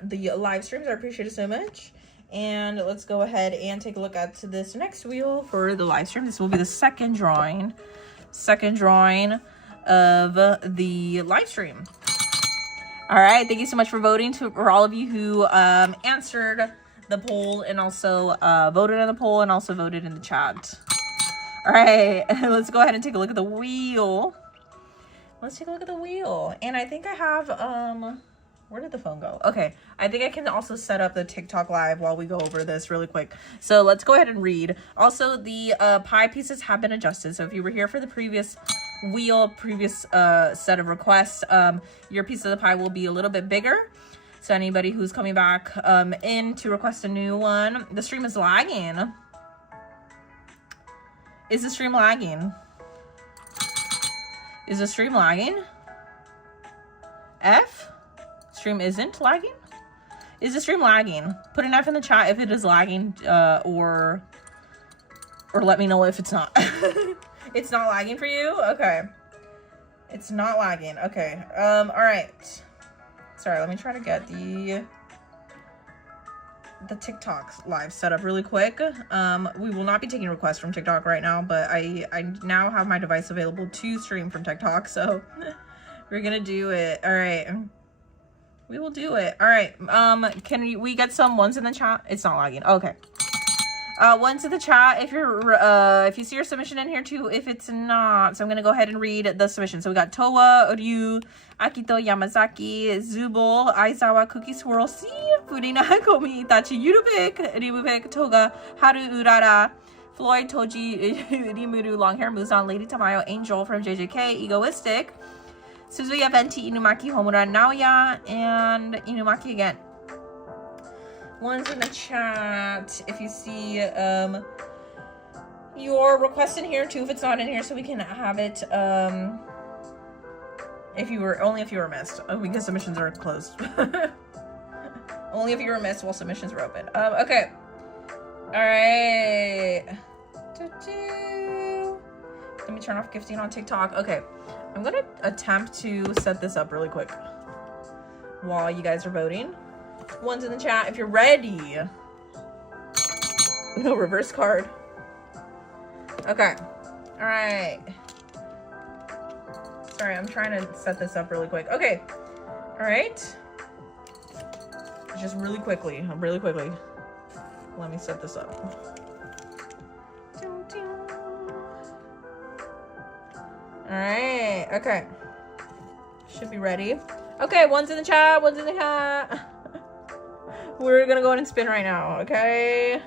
the live streams. I appreciate it so much. And let's go ahead and take a look at this next wheel for the live stream. This will be the second drawing of the live stream. All right, thank you so much for voting, for all of you who answered the poll and also voted in the poll and also voted in the chat. All right, let's go ahead and take a look at the wheel. Let's take a look at the wheel. And I think I have, where did the phone go? Okay, I think I can also set up the TikTok live while we go over this really quick. So let's go ahead and read. Also, the pie pieces have been adjusted. So if you were here for the previous wheel, set of requests, your piece of the pie will be a little bit bigger. So anybody who's coming back in to request a new one, the stream is lagging. Is the stream lagging? Is the stream lagging? F? Stream isn't lagging? Is the stream lagging? Put an F in the chat if it is lagging, or let me know if it's not. It's not lagging for you? Okay. It's not lagging. Okay. All right. Sorry, let me try to get the TikTok live set up really quick. We will not be taking requests from TikTok right now, but I now have my device available to stream from TikTok, so we're gonna do it. All right. We will do it. All right. Can we get some ones in the chat? It's not lagging. Okay. Ones in the chat if you see your submission in here too, if it's not. So I'm gonna go ahead and read the submission. So we got Towa, Ryu, Akito, Yamazaki, Zubo, Aizawa, Cookie Swirl, C, Furina, Komi, Itachi, Yurubik, Ribubik, Toga, Haru Urara, Floyd, Toji, Rimuru, Longhair, Muzan, Lady Tamayo, Angel from JJK, Egoistic, Suzuya, Venti, Inumaki, Homura, Naoya, and Inumaki again. One's in the chat if you see your request in here too, if it's not in here, so we can have it only if you were missed, because submissions are closed. Only if you were missed while submissions were open. Okay. All right. Let me turn off gifting on TikTok. Okay. I'm gonna attempt to set this up really quick while you guys are voting. Ones in the chat if you're ready. No reverse card. Okay. All right. Sorry, I'm trying to set this up really quick. Okay. All right. Just really quickly. Let me set this up. All right. Okay. Should be ready. Okay. Ones in the chat. We're gonna go ahead and spin right now, okay?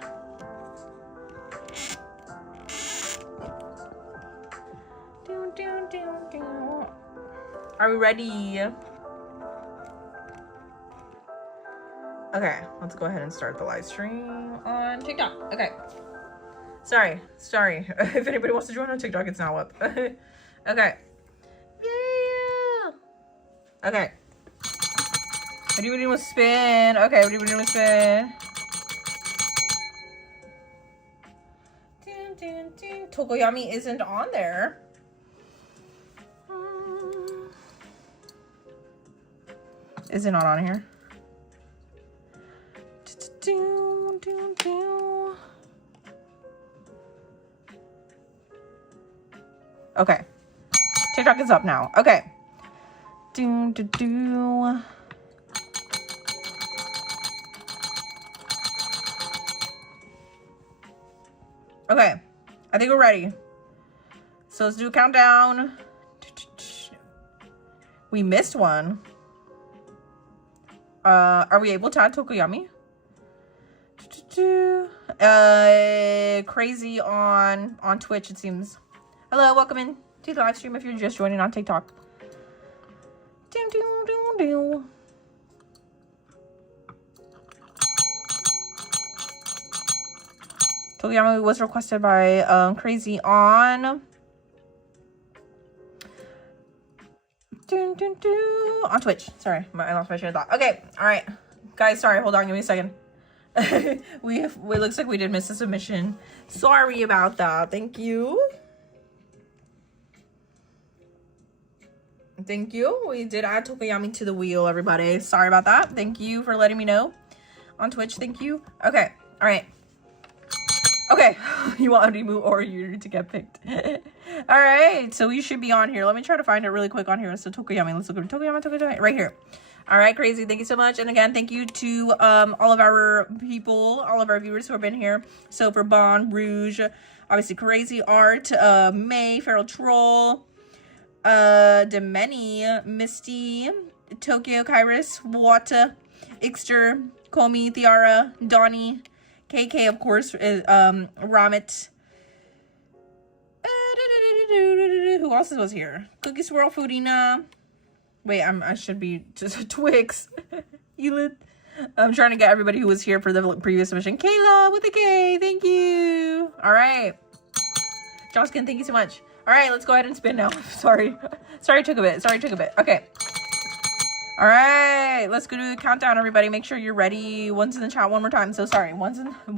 Are we ready? Okay, let's go ahead and start the live stream on TikTok. Okay. Sorry. If anybody wants to join on TikTok, it's now up. Okay. Yeah. Okay. Everybody was spin. Okay, everybody was spin. Tokoyami isn't on there. Is it not on here? Okay. TikTok is up now. Okay. Okay, I think we're ready. So let's do a countdown. We missed one. Are we able to add Tokoyami? Crazy on Twitch, it seems. Hello, welcome in. to the live stream if you're just joining on TikTok. Tokuyama was requested by Crazy on Twitch. Sorry, I lost my train of thought. Okay, all right, guys. Sorry, hold on, give me a second. It looks like we did miss a submission. Sorry about that. Thank you. Thank you. We did add Tokuyami to the wheel, everybody. Sorry about that. Thank you for letting me know on Twitch. Thank you. Okay. All right. Okay. You want Arimu or Yuri to get picked. All right. So we should be on here. Let me try to find it really quick on here. So Tokuyami. Let's look at Tokuyami. Right here. All right, Crazy. Thank you so much. And again, thank you to all of our people, all of our viewers who have been here. So for Bon, Rouge, obviously Crazy Art, May, Feral Troll, Demeni, Misty, Tokyo, Kairos, Wata, Ixter, Komi, Tiara, Donnie, KK, of course, Ramit. Who else was here? Cookie Swirl, Foodina. Wait, I should be just Twix. Elid. I'm trying to get everybody who was here for the previous submission. Kayla with a K. Thank you. All right. Joskin, thank you so much. All right, let's go ahead and spin now. Sorry, it took a bit. Okay. All right, let's go to the countdown, everybody. Make sure you're ready. One's in the chat one more time. So sorry.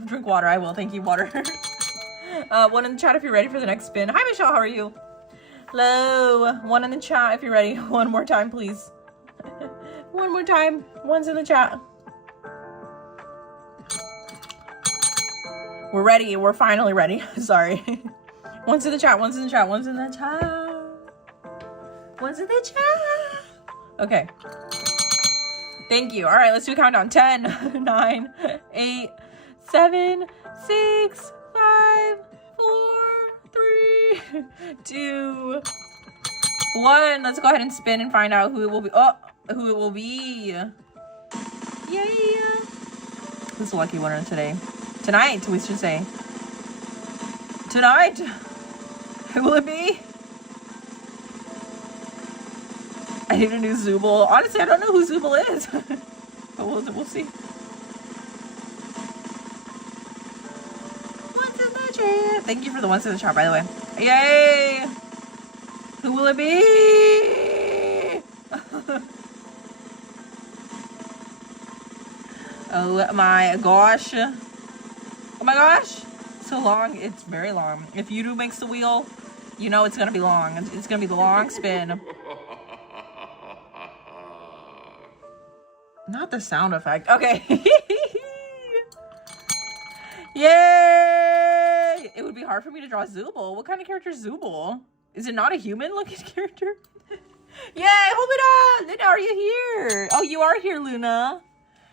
Drink water. I will. Thank you, water. One in the chat if you're ready for the next spin. Hi, Michelle. How are you? Hello. One in the chat if you're ready. One more time, please. One more time. One's in the chat. We're ready. We're finally ready. Sorry. One's in the chat. One's in the chat. One's in the chat. One's in the chat. Okay. Thank you. All right, let's do a countdown. 10, 9, 8, 7, 6, 5, 4, 3, 2, 1. Let's go ahead and spin and find out who it will be. Oh, who it will be. Yay. Who's the lucky winner today? Tonight, we should say. Tonight. Who will it be? I need a new Zooble. Honestly, I don't know who Zooble is. But we'll see. One's in the chat. Thank you for the ones in the chat, by the way. Yay! Who will it be? Oh my gosh. Oh my gosh. So long. It's very long. If Yudu makes the wheel, you know it's going to be long. It's going to be the long spin. Not the sound effect. Okay. Yay! It would be hard for me to draw Zooble. What kind of character is Zooble? Is it not a human-looking character? Yay! Homida! Luna, are you here? Oh, you are here, Luna.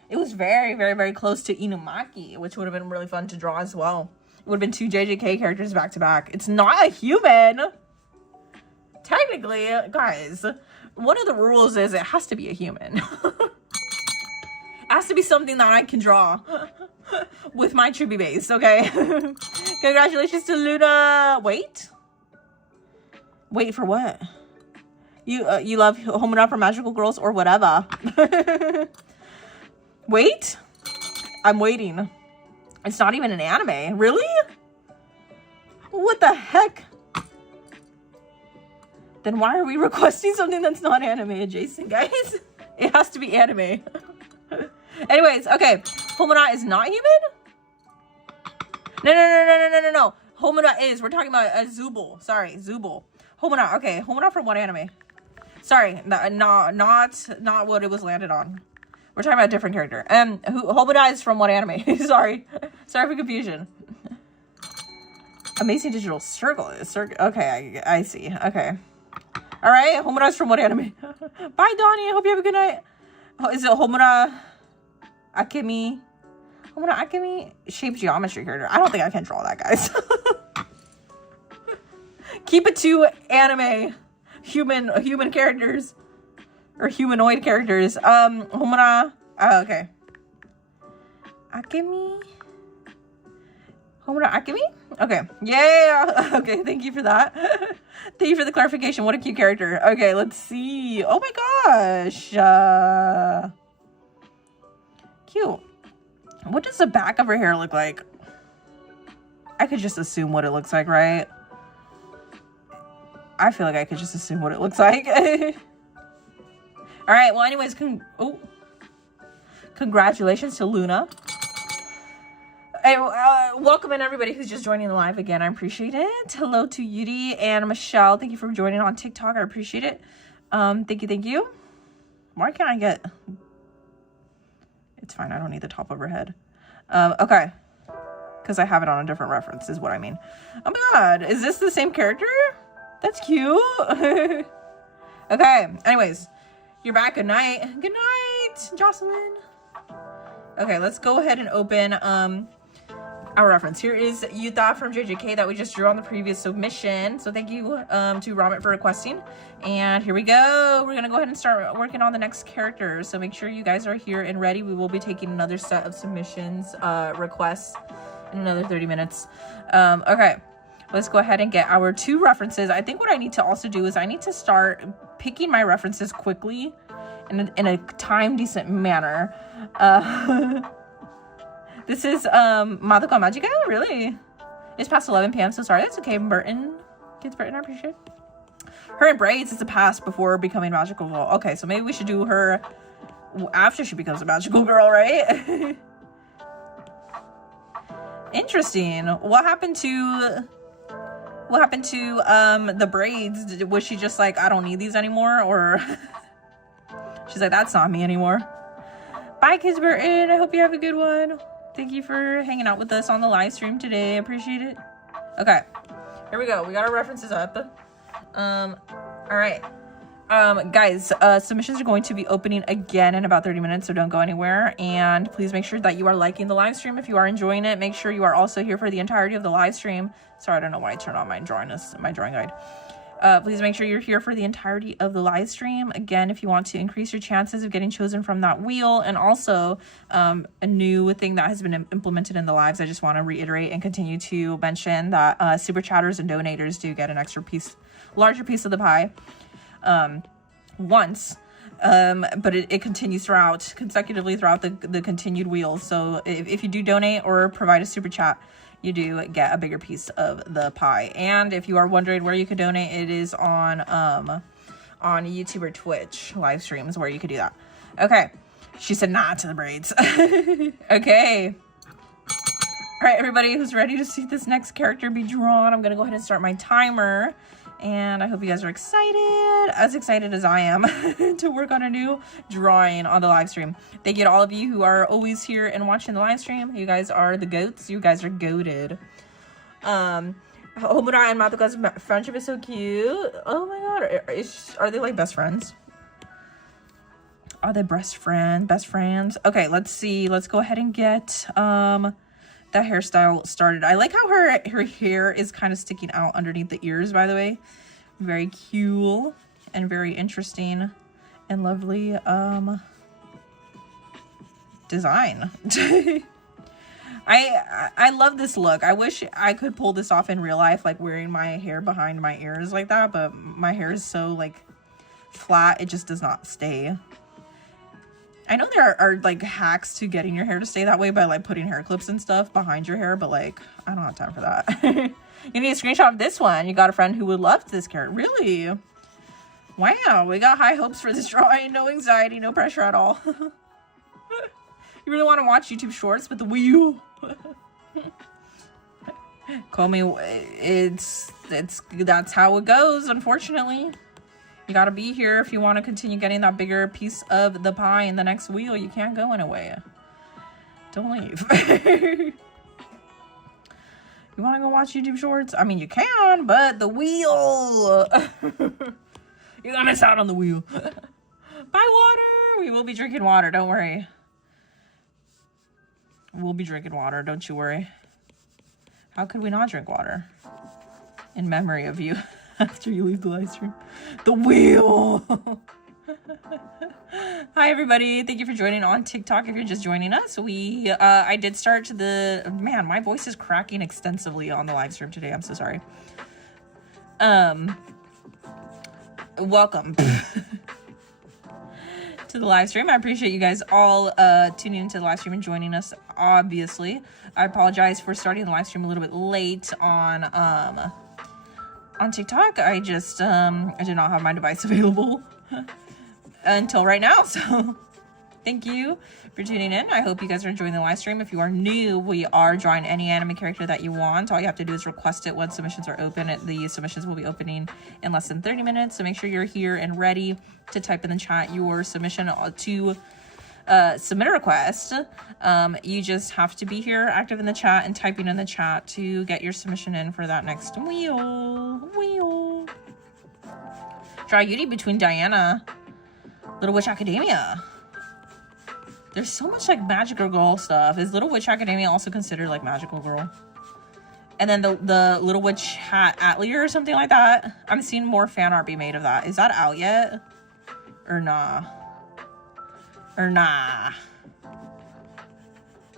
It was very, very, very close to Inumaki, which would have been really fun to draw as well. It would have been 2 JJK characters back to back. It's not a human. Technically, guys, one of the rules is it has to be a human. It has to be something that I can draw with my Chibi base, okay? Congratulations to Luna. Wait for what? You love Homura for Magical Girls or whatever. Wait. I'm waiting. It's not even an anime. Really? What the heck? Then why are we requesting something that's not anime adjacent, guys? It has to be anime. Anyways, okay. Homura is not human? No. Homura is. We're talking about a Zooble. Sorry, Zooble. Homura. Okay, Homura from what anime? Sorry, not what it was landed on. We're talking about a different character. Homura is from what anime? Sorry for confusion. Amazing Digital Circle. Okay, I see. Okay. All right, Homura is from what anime? Bye, Donnie. I hope you have a good night. Is it Homura Akemi? Homura Akemi? Shape geometry character. I don't think I can draw that, guys. Keep it to anime. Human characters. Or humanoid characters. Homura. Oh, okay. Akemi? Homura Akemi? Okay. Yeah. Okay. Thank you for that. Thank you for the clarification. What a cute character. Okay. Let's see. Oh my gosh. Cute. What does the back of her hair look like? I could just assume what it looks like, right? I feel like I could just assume what it looks like. All right. Well, anyways, congratulations to Luna. Hey, welcome in everybody who's just joining the live again. I appreciate it. Hello to Yuri and Michelle. Thank you for joining on TikTok. I appreciate it. Thank you. Why can't I get... It's fine. I don't need the top of her head. Okay. Because I have it on a different reference is what I mean. Oh my god. Is this the same character? That's cute. Okay. Anyways. You're back. Good night. Good night, Jocelyn. Okay. Let's go ahead and open our reference. Here is Yuta from JJK that we just drew on the previous submission. So thank you to Robert for requesting. And here we go. We're going to go ahead and start working on the next character. So make sure you guys are here and ready. We will be taking another set of submissions requests in another 30 minutes. Okay. Let's go ahead and get our 2 references. I think what I need to also do is I need to start picking my references quickly in a time decent manner. This is Madoka Magica? Really? It's past 11 p.m. So sorry. That's okay, Burton. Kids Burton, I appreciate it. Her in braids is the past before becoming magical girl. Okay, so maybe we should do her after she becomes a magical girl, right? Interesting. What happened to the braids? Was she just like, I don't need these anymore? Or she's like, that's not me anymore. Bye, Kids Burton. I hope you have a good one. Thank you for hanging out with us on the live stream today. I appreciate it. Okay, here we go. We got our references up. All right. Guys, submissions are going to be opening again in about 30 minutes, so don't go anywhere. And please make sure that you are liking the live stream if you are enjoying it. Make sure you are also here for the entirety of the live stream. Sorry, I don't know why I turned on my drawing guide. Please make sure you're here for the entirety of the live stream. Again, if you want to increase your chances of getting chosen from that wheel, and also a new thing that has been implemented in the lives, I just want to reiterate and continue to mention that super chatters and donators do get an larger piece of the pie once. But it continues consecutively throughout the continued wheel. So if you do donate or provide a super chat, you do get a bigger piece of the pie. And if you are wondering where you could donate, it is on YouTube or Twitch live streams where you could do that. Okay. She said nah to the braids. Okay. All right, everybody who's ready to see this next character be drawn, I'm going to go ahead and start my timer. And I hope you guys are as excited as I am to work on a new drawing on the live stream. Thank you to all of you who are always here and watching the live stream. You guys are the goats. You guys are goated. Homura and Madoka's friendship is so cute. Oh my god. Are they like best friends? Are they best friends? Okay, let's see. Let's go ahead and get that hairstyle started. I like how her hair is kind of sticking out underneath the ears, by the way. Very cute and very interesting and lovely design. I love this look. I wish I could pull this off in real life, like wearing my hair behind my ears like that, but my hair is so like flat, it just does not stay. I know there are like hacks to getting your hair to stay that way by like putting hair clips and stuff behind your hair, but like I don't have time for that. You need a screenshot of this one. You got a friend who would love this character. Really? Wow, we got high hopes for this drawing. No anxiety, no pressure at all. You really want to watch YouTube shorts with the wheel? Call me. That's how it goes, unfortunately. You gotta be here if you want to continue getting that bigger piece of the pie in the next wheel. You can't go anywhere. Don't leave. You want to go watch YouTube shorts? I mean, you can, but the wheel. You're gonna miss out on the wheel. Buy water. We will be drinking water. Don't worry. We'll be drinking water. Don't you worry. How could we not drink water? In memory of you. After you leave the live stream. The wheel. Hi everybody, thank you for joining on TikTok. If you're just joining us, I did start the, man, my voice is cracking extensively on the live stream today. I'm so sorry. Welcome to the live stream. I appreciate you guys all tuning into the live stream and joining us. Obviously, I apologize for starting the live stream a little bit late on TikTok. I just I did not have my device available until right now, so thank you for tuning in. I hope you guys are enjoying the live stream. If you are new, we are drawing any anime character that you want. All you have to do is request it when submissions are open. The submissions will be opening in less than 30 minutes, so make sure you're here and ready to type in the chat your submission to submit a request. You just have to be here, active in the chat, and typing in the chat to get your submission in for that next wheel. Draw Yuri between Diana, Little Witch Academia. There's so much like magical girl stuff. Is Little Witch Academia also considered like magical girl? And then the Little Witch Hat Atelier or something like that. I'm seeing more fan art be made of that. Is that out yet? Or nah?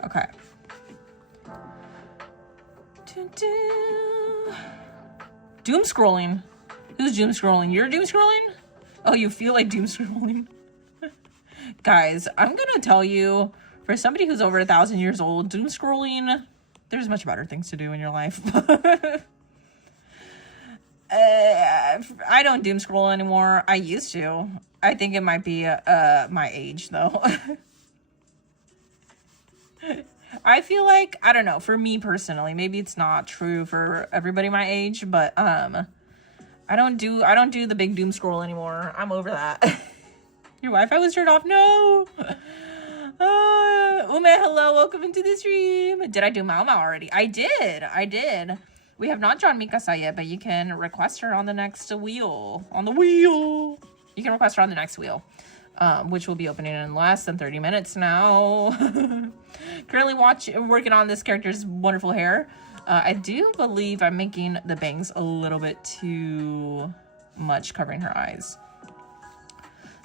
Okay. Doom scrolling. Who's doom scrolling? You're doom scrolling? Oh, you feel like doom scrolling? Guys, I'm gonna tell you, for somebody who's over 1,000 years old, doom scrolling, there's much better things to do in your life. I don't doom scroll anymore. I used to. I think it might be my age, though. I feel like, I don't know, for me personally, maybe it's not true for everybody my age, but I don't do the big doom scroll anymore. I'm over that. Your Wi-Fi was turned off. No. Ume, hello, welcome into the stream. Did I do Mao Mao already? I did. We have not drawn Mikasa yet, but you can request her on the next wheel. You can request her on the next wheel, which will be opening in less than 30 minutes now. Currently working on this character's wonderful hair. I do believe I'm making the bangs a little bit too much, covering her eyes.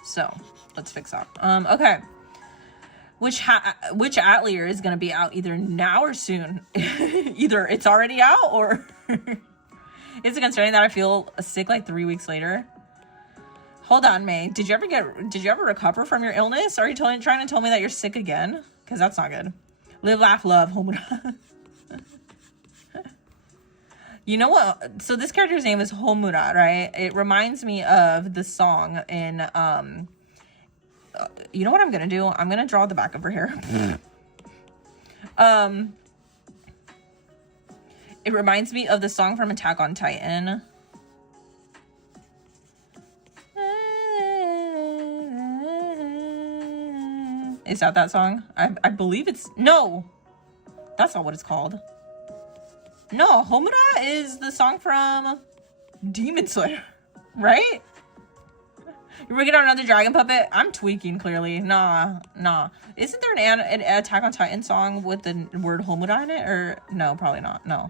So let's fix that. Okay. Which Atelier is going to be out either now or soon? Either it's already out, or is it concerning that I feel sick like 3 weeks later? Hold on, May. Did you ever recover from your illness? Are you trying to tell me that you're sick again? Because that's not good. Live, laugh, love. Homura. You know what? So this character's name is Homura, right? It reminds me of the song in, you know what I'm going to do? I'm going to draw the back of her hair. It reminds me of the song from Attack on Titan. Is that song? I believe it's... No! That's not what it's called. No, Homura is the song from Demon Slayer, right? You're working on another dragon puppet? I'm tweaking, clearly. Nah. Isn't there an Attack on Titan song with the word Homura in it? Or, no, probably not. No.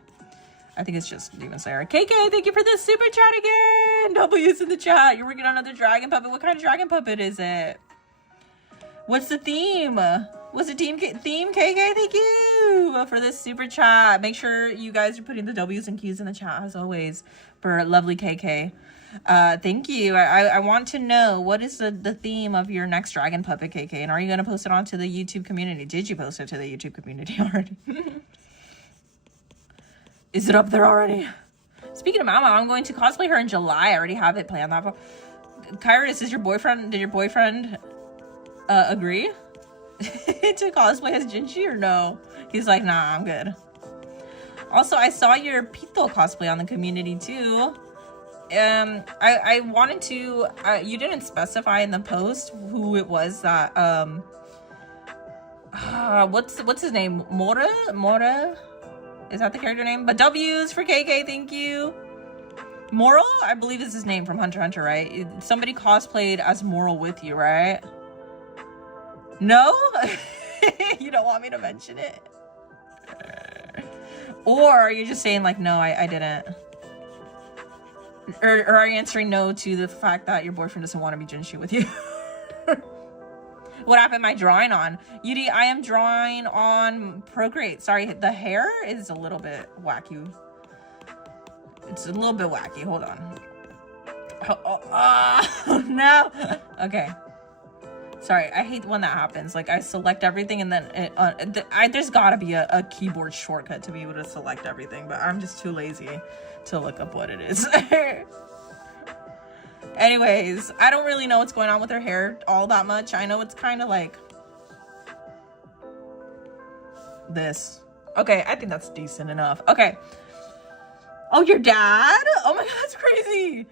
I think it's just Demon Slayer. KK, thank you for the super chat again! W's in the chat. You're working on another dragon puppet. What kind of dragon puppet is it? What's the theme? What's the theme, KK? Thank you for this super chat. Make sure you guys are putting the W's and Q's in the chat, as always, for lovely KK. Thank you. I want to know, what is the theme of your next dragon puppet, KK? And are you going to post it onto the YouTube community? Did you post it to the YouTube community already? Is it up there already? Speaking of Mama, I'm going to cosplay her in July. I already have it planned. Kairos, did your boyfriend agree to cosplay as Jinchi or no? He's like, nah, I'm good. Also, I saw your Pito cosplay on the community too. I wanted to, you didn't specify in the post who it was that, what's his name? Mora? Is that the character name? But W's for KK, thank you. Moral, I believe is his name from Hunter x Hunter, right? Somebody cosplayed as Moral with you, right? No? You don't want me to mention it? Or are you just saying like, no, I didn't? Or are you answering no to the fact that your boyfriend doesn't want to be Jinshi with you? What app am I drawing on? Yudi, I am drawing on Procreate. Sorry, the hair is a little bit wacky. It's a little bit wacky. Hold on. Oh, no. Okay. Sorry, I hate when that happens. Like, I select everything and then there's gotta be a keyboard shortcut to be able to select everything, but I'm just too lazy to look up what it is. Anyways, I don't really know what's going on with her hair all that much. I know it's kind of like this. Okay, I think that's decent enough. Okay. Oh, your dad? Oh my God, that's crazy.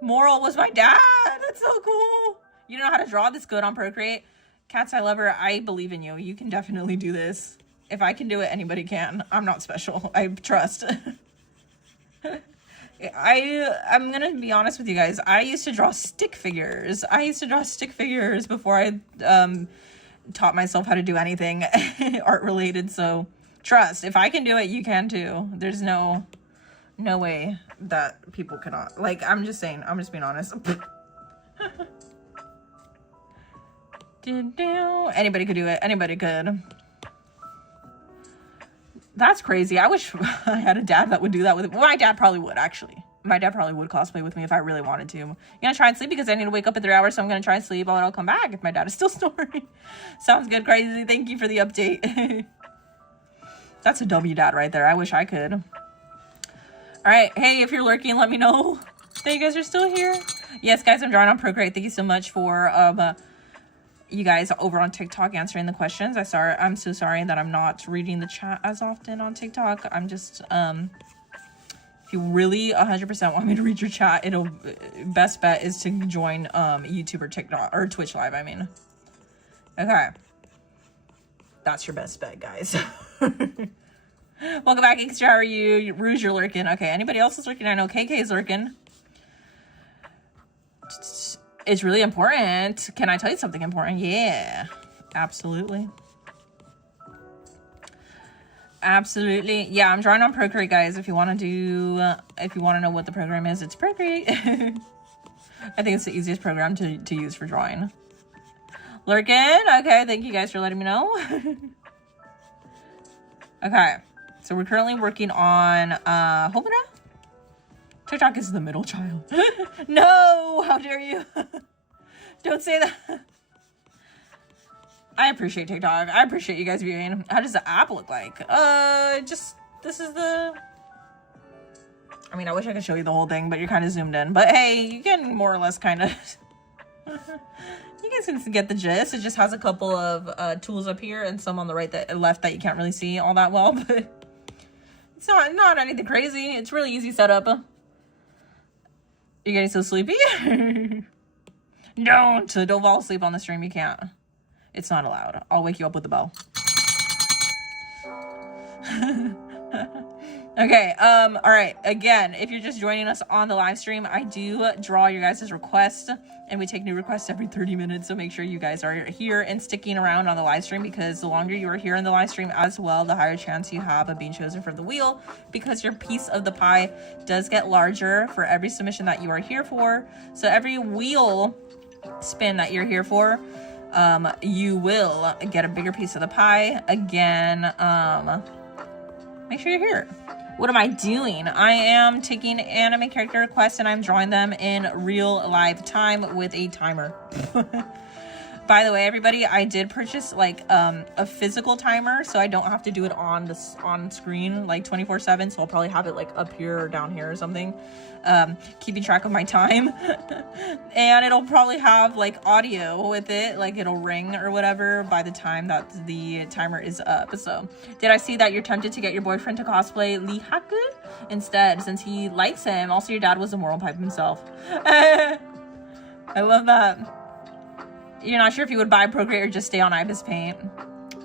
Moral was my dad. That's so cool. You don't know how to draw this good on Procreate? Cats, I love her. I believe in you. You can definitely do this. If I can do it, anybody can. I'm not special. I trust. I'm gonna be honest with you guys. I used to draw stick figures. Before I taught myself how to do anything art related. So trust, if I can do it, you can too. There's no way that people cannot. Like, I'm just saying. I'm just being honest. Anybody could do it. Anybody could. That's crazy. I wish I had a dad that would do that with me. Well, my dad probably would, actually. My dad probably would cosplay with me if I really wanted to. I'm gonna try and sleep because I need to wake up in 3 hours, so I'm gonna try and sleep, and I'll come back if my dad is still snoring. Sounds good, crazy. Thank you for the update. That's a W dad right there. I wish I could. All right. Hey, if you're lurking, let me know that you guys are still here. Yes, guys, I'm drawing on Procreate. Thank you so much for you guys over on TikTok answering the questions. I'm so sorry that I'm not reading the chat as often on TikTok. I'm just if you really 100% want me to read your chat, best bet is to join YouTube or TikTok or Twitch Live, I mean. Okay. That's your best bet, guys. Welcome back, Extra. How are you? Rouge, you're lurking. Okay, anybody else is lurking? I know KK is lurking. It's really important. Can I tell you something important? Yeah, absolutely. Absolutely. Yeah, I'm drawing on Procreate, guys. If you want to know what the program is, it's Procreate. I think it's the easiest program to use for drawing. Lurkin? Okay, thank you guys for letting me know. Okay, so we're currently working on Hobara. TikTok is the middle child. No, how dare you? Don't say that. I appreciate TikTok. I appreciate you guys viewing. How does the app look like? This is the... I mean, I wish I could show you the whole thing, but you're kind of zoomed in. But hey, you can more or less kind of... You guys can get the gist. It just has a couple of tools up here and some on the right left that you can't really see all that well, but it's not anything crazy. It's really easy setup. You're getting so sleepy? Don't fall asleep on the stream. You can't. It's not allowed. I'll wake you up with a bell. Okay, all right. Again, if you're just joining us on the live stream, I do draw your guys' requests, and we take new requests every 30 minutes, so make sure you guys are here and sticking around on the live stream, because the longer you are here in the live stream as well, the higher chance you have of being chosen for the wheel, because your piece of the pie does get larger for every submission that you are here for. So every wheel spin that you're here for, you will get a bigger piece of the pie. Again, make sure you're here. What am I doing? I am taking anime character requests and I'm drawing them in real live time with a timer. By the way, everybody, I did purchase like a physical timer, so I don't have to do it on screen like 24/7. So I'll probably have it like up here or down here or something, keeping track of my time. And it'll probably have like audio with it, like it'll ring or whatever by the time that the timer is up. So did I see that you're tempted to get your boyfriend to cosplay Lee Haku instead, since he likes him? Also, your dad was a moral pipe himself. I love that. You're not sure if you would buy Procreate or just stay on Ibis Paint.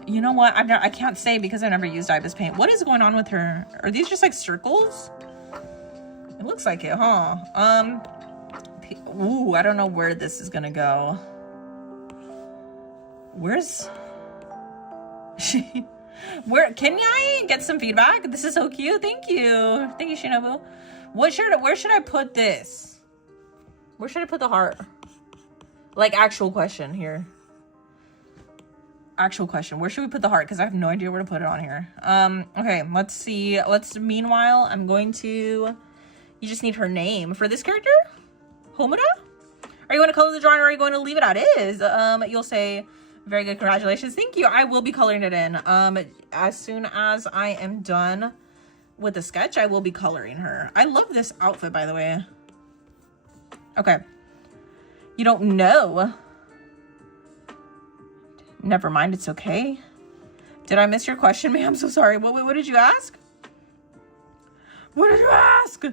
You know what? I can't say because I never used Ibis Paint. What is going on with her? Are these just like circles? It looks like it, huh? Ooh, I don't know where this is gonna go. Where's she? Where can I get some feedback? This is so cute. Thank you. Thank you, Shinobu. Where should I put this? Where should I put the heart? Like, actual question here. Actual question. Where should we put the heart? Because I have no idea where to put it on here. Okay, let's see. Meanwhile, I'm going to... You just need her name. For this character? Homuda? Are you going to color the drawing or are you going to leave it as is? You'll say, very good, congratulations. Thank you. I will be coloring it in. As soon as I am done with the sketch, I will be coloring her. I love this outfit, by the way. Okay. You don't know. Never mind, it's okay. Did I miss your question, ma'am? I'm so sorry. What did you ask? What did you ask?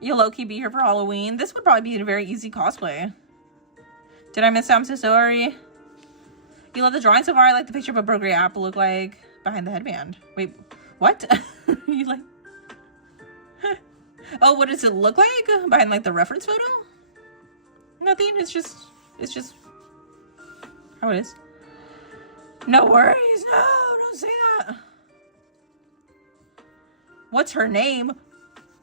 You'll low-key be here for Halloween. This would probably be a very easy cosplay. Did I miss it? I'm so sorry. You love the drawing so far. I like the picture of what Procreate app look like behind the headband. Wait, what? You like... Oh, what does it look like behind like the reference photo? Nothing. It's just how it is. No worries. No, don't say that. What's her name?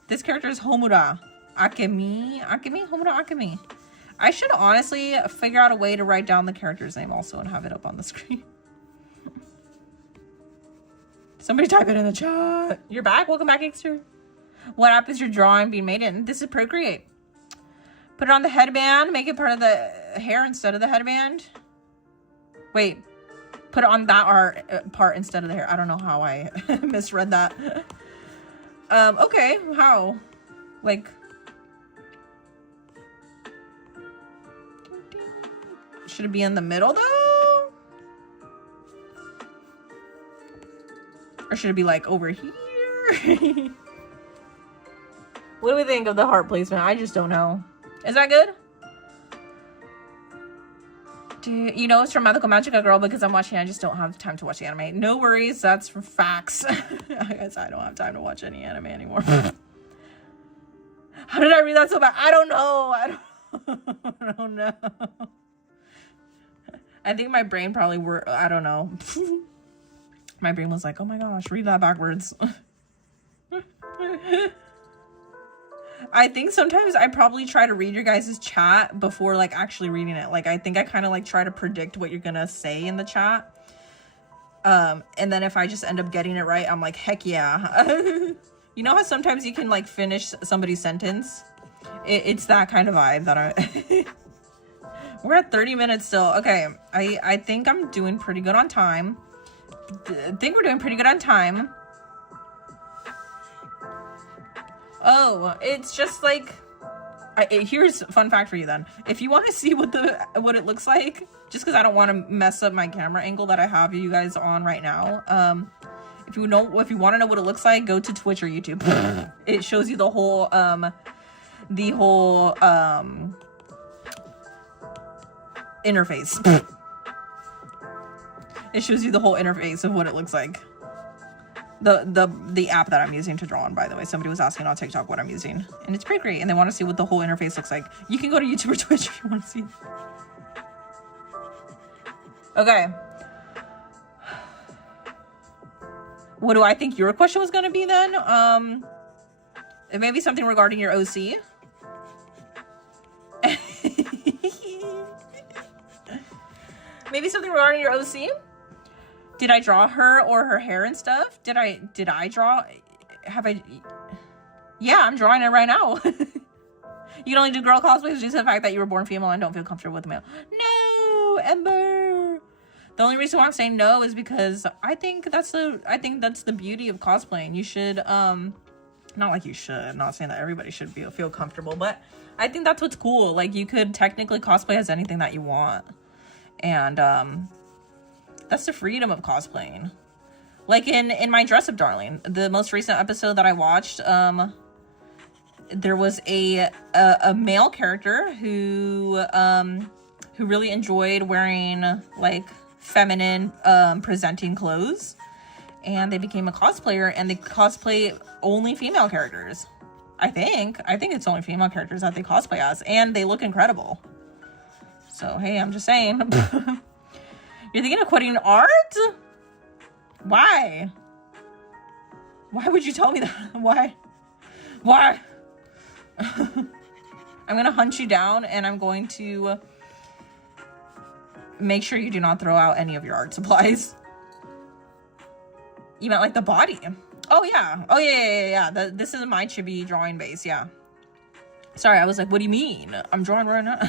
This character is Homuda Akemi. Homuda Akemi. I should honestly figure out a way to write down the character's name also and have it up on the screen. Somebody type it in the chat. You're back? Welcome back, Xter. What app is your drawing being made in? This is Procreate. Put it on the headband. Make it part of the hair instead of the headband. Wait. Put it on that part instead of the hair. I don't know how I misread that. Okay. How? Like... Should it be in the middle, though? Or should it be, like, over here? What do we think of the heart placement? I just don't know. Is that good? You know it's from Mythical Magica, girl, because I'm watching. I just don't have time to watch the anime. No worries. That's for facts. I guess I don't have time to watch any anime anymore. How did I read that so bad? I don't know. I don't know. I think my brain probably I don't know. My brain was like, oh my gosh, read that backwards. I think sometimes I probably try to read your guys' chat before like actually reading it. Like I think I kind of like try to predict what you're gonna say in the chat. And then if I just end up getting it right, I'm like, heck yeah. You know how sometimes you can like finish somebody's sentence? It's that kind of vibe that I... We're at 30 minutes still. Okay, I think I'm doing pretty good on time. I think we're doing pretty good on time. Oh, it's just like... here's a fun fact for you then. If you want to see what it looks like, just because I don't want to mess up my camera angle that I have you guys on right now. If you want to know what it looks like, go to Twitch or YouTube. It shows you the whole interface. It shows you the whole interface of what it looks like. The app that I'm using to draw on, by the way. Somebody was asking on TikTok what I'm using. And it's pretty great. And they want to see what the whole interface looks like. You can go to YouTube or Twitch if you want to see. Okay. What do I think your question was going to be then? It may be something regarding your OC. Maybe something regarding your OC? Did I draw her or her hair and stuff? Did I draw? Yeah, I'm drawing it right now. You can only do girl cosplays due to the fact that you were born female and don't feel comfortable with male. No, Ember. The only reason why I'm saying no is because I think that's the beauty of cosplaying. You should, not like you should, I'm not saying that everybody should feel comfortable, but I think that's what's cool. Like, you could technically cosplay as anything that you want. And, that's the freedom of cosplaying. Like in my Dress Up Darling, the most recent episode that I watched, there was a male character who really enjoyed wearing like feminine presenting clothes, and they became a cosplayer, and they cosplay only female characters. I think it's only female characters that they cosplay as, and they look incredible. So hey, I'm just saying. You're thinking of quitting art? Why? Why would you tell me that? Why? I'm gonna hunt you down and I'm going to make sure you do not throw out any of your art supplies. You meant like the body. Oh yeah. Oh yeah. This is my chibi drawing base. Yeah. Sorry, I was like, what do you mean? I'm drawing right now.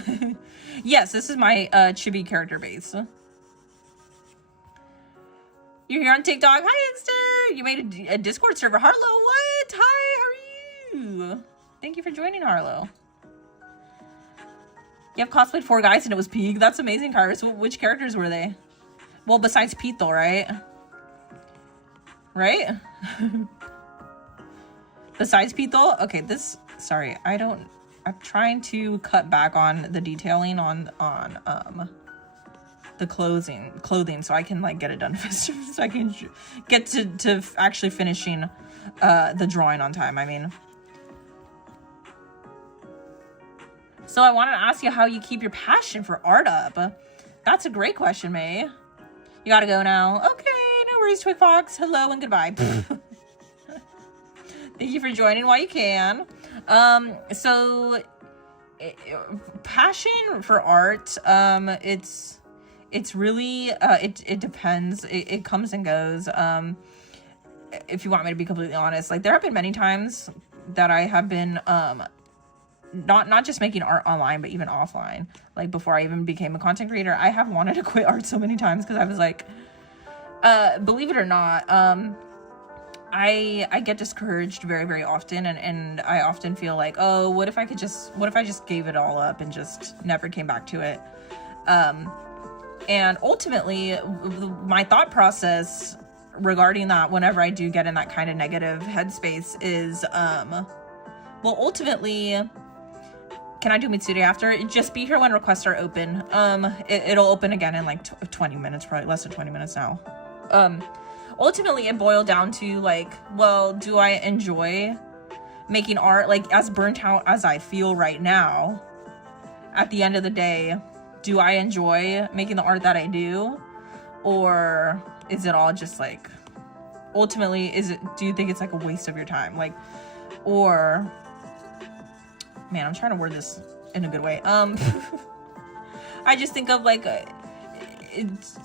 Yes, this is my chibi character base. You're here on TikTok. Hi, Inkster. You made a Discord server. Harlow, what? Hi, how are you? Thank you for joining, Harlow. You have cosplayed 4 guys and it was Peak. That's amazing, Kairos. Which characters were they? Well, besides Pete, though, right? Right? Besides Pete, though? Okay, this... Sorry, I'm trying to cut back on the detailing on the clothing so I can, like, get it done faster. So I can get to actually finishing the drawing on time, I mean. So I wanted to ask you how you keep your passion for art up. That's a great question, May. You gotta go now. Okay, no worries, Twig Fox. Hello and goodbye. Thank you for joining while you can. So passion for art, it's really, it depends. It comes and goes. If you want me to be completely honest, like there have been many times that I have been, not just making art online, but even offline. Like before I even became a content creator, I have wanted to quit art so many times because I was like, believe it or not, I get discouraged very, very often, and I often feel like, oh, what if I just gave it all up and just never came back to it? And ultimately, my thought process regarding that, whenever I do get in that kind of negative headspace, is, well, ultimately, can I do Mitsude after? Just be here when requests are open. It'll open again in like 20 minutes, probably less than 20 minutes now. Ultimately, it boiled down to like, well, do I enjoy making art? Like, as burnt out as I feel right now, at the end of the day, do I enjoy making the art that I do? Or is it all just like, ultimately, do you think it's like a waste of your time? Like, or, man, I'm trying to word this in a good way. I just think of like,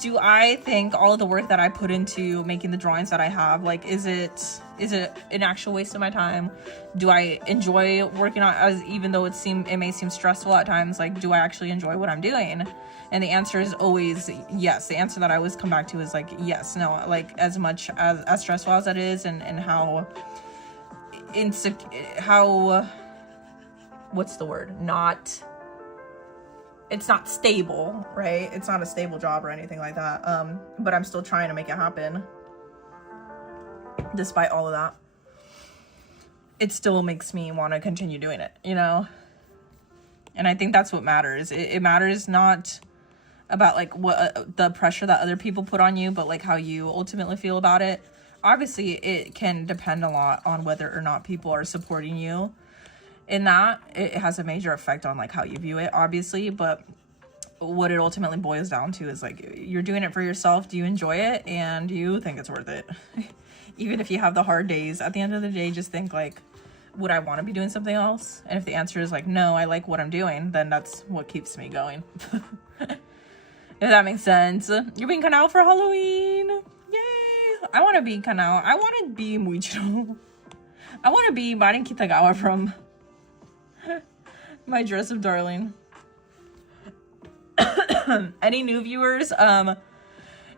do I think all of the work that I put into making the drawings that I have, like, is it an actual waste of my time? Do I enjoy working on, even though it may seem stressful at times, like, do I actually enjoy what I'm doing? And the answer is always yes. The answer that I always come back to is like, yes. No, like, as much as stressful as that is, and how what's the word? It's not stable, right? It's not a stable job or anything like that. But I'm still trying to make it happen. Despite all of that, it still makes me want to continue doing it, you know? And I think that's what matters. It matters not about like what the pressure that other people put on you, but like how you ultimately feel about it. Obviously, it can depend a lot on whether or not people are supporting you. In that, it has a major effect on like how you view it, obviously, but what it ultimately boils down to is like, you're doing it for yourself. Do you enjoy it? And do you think it's worth it? Even if you have the hard days, at the end of the day, just think like, would I want to be doing something else? And if the answer is like, no, I like what I'm doing, then that's what keeps me going. If that makes sense. You're being Kanao for Halloween. Yay. I want to be Kanao. I want to be Muichiro. I want to be Marin Kitagawa from My Dress of Darling. Any new viewers?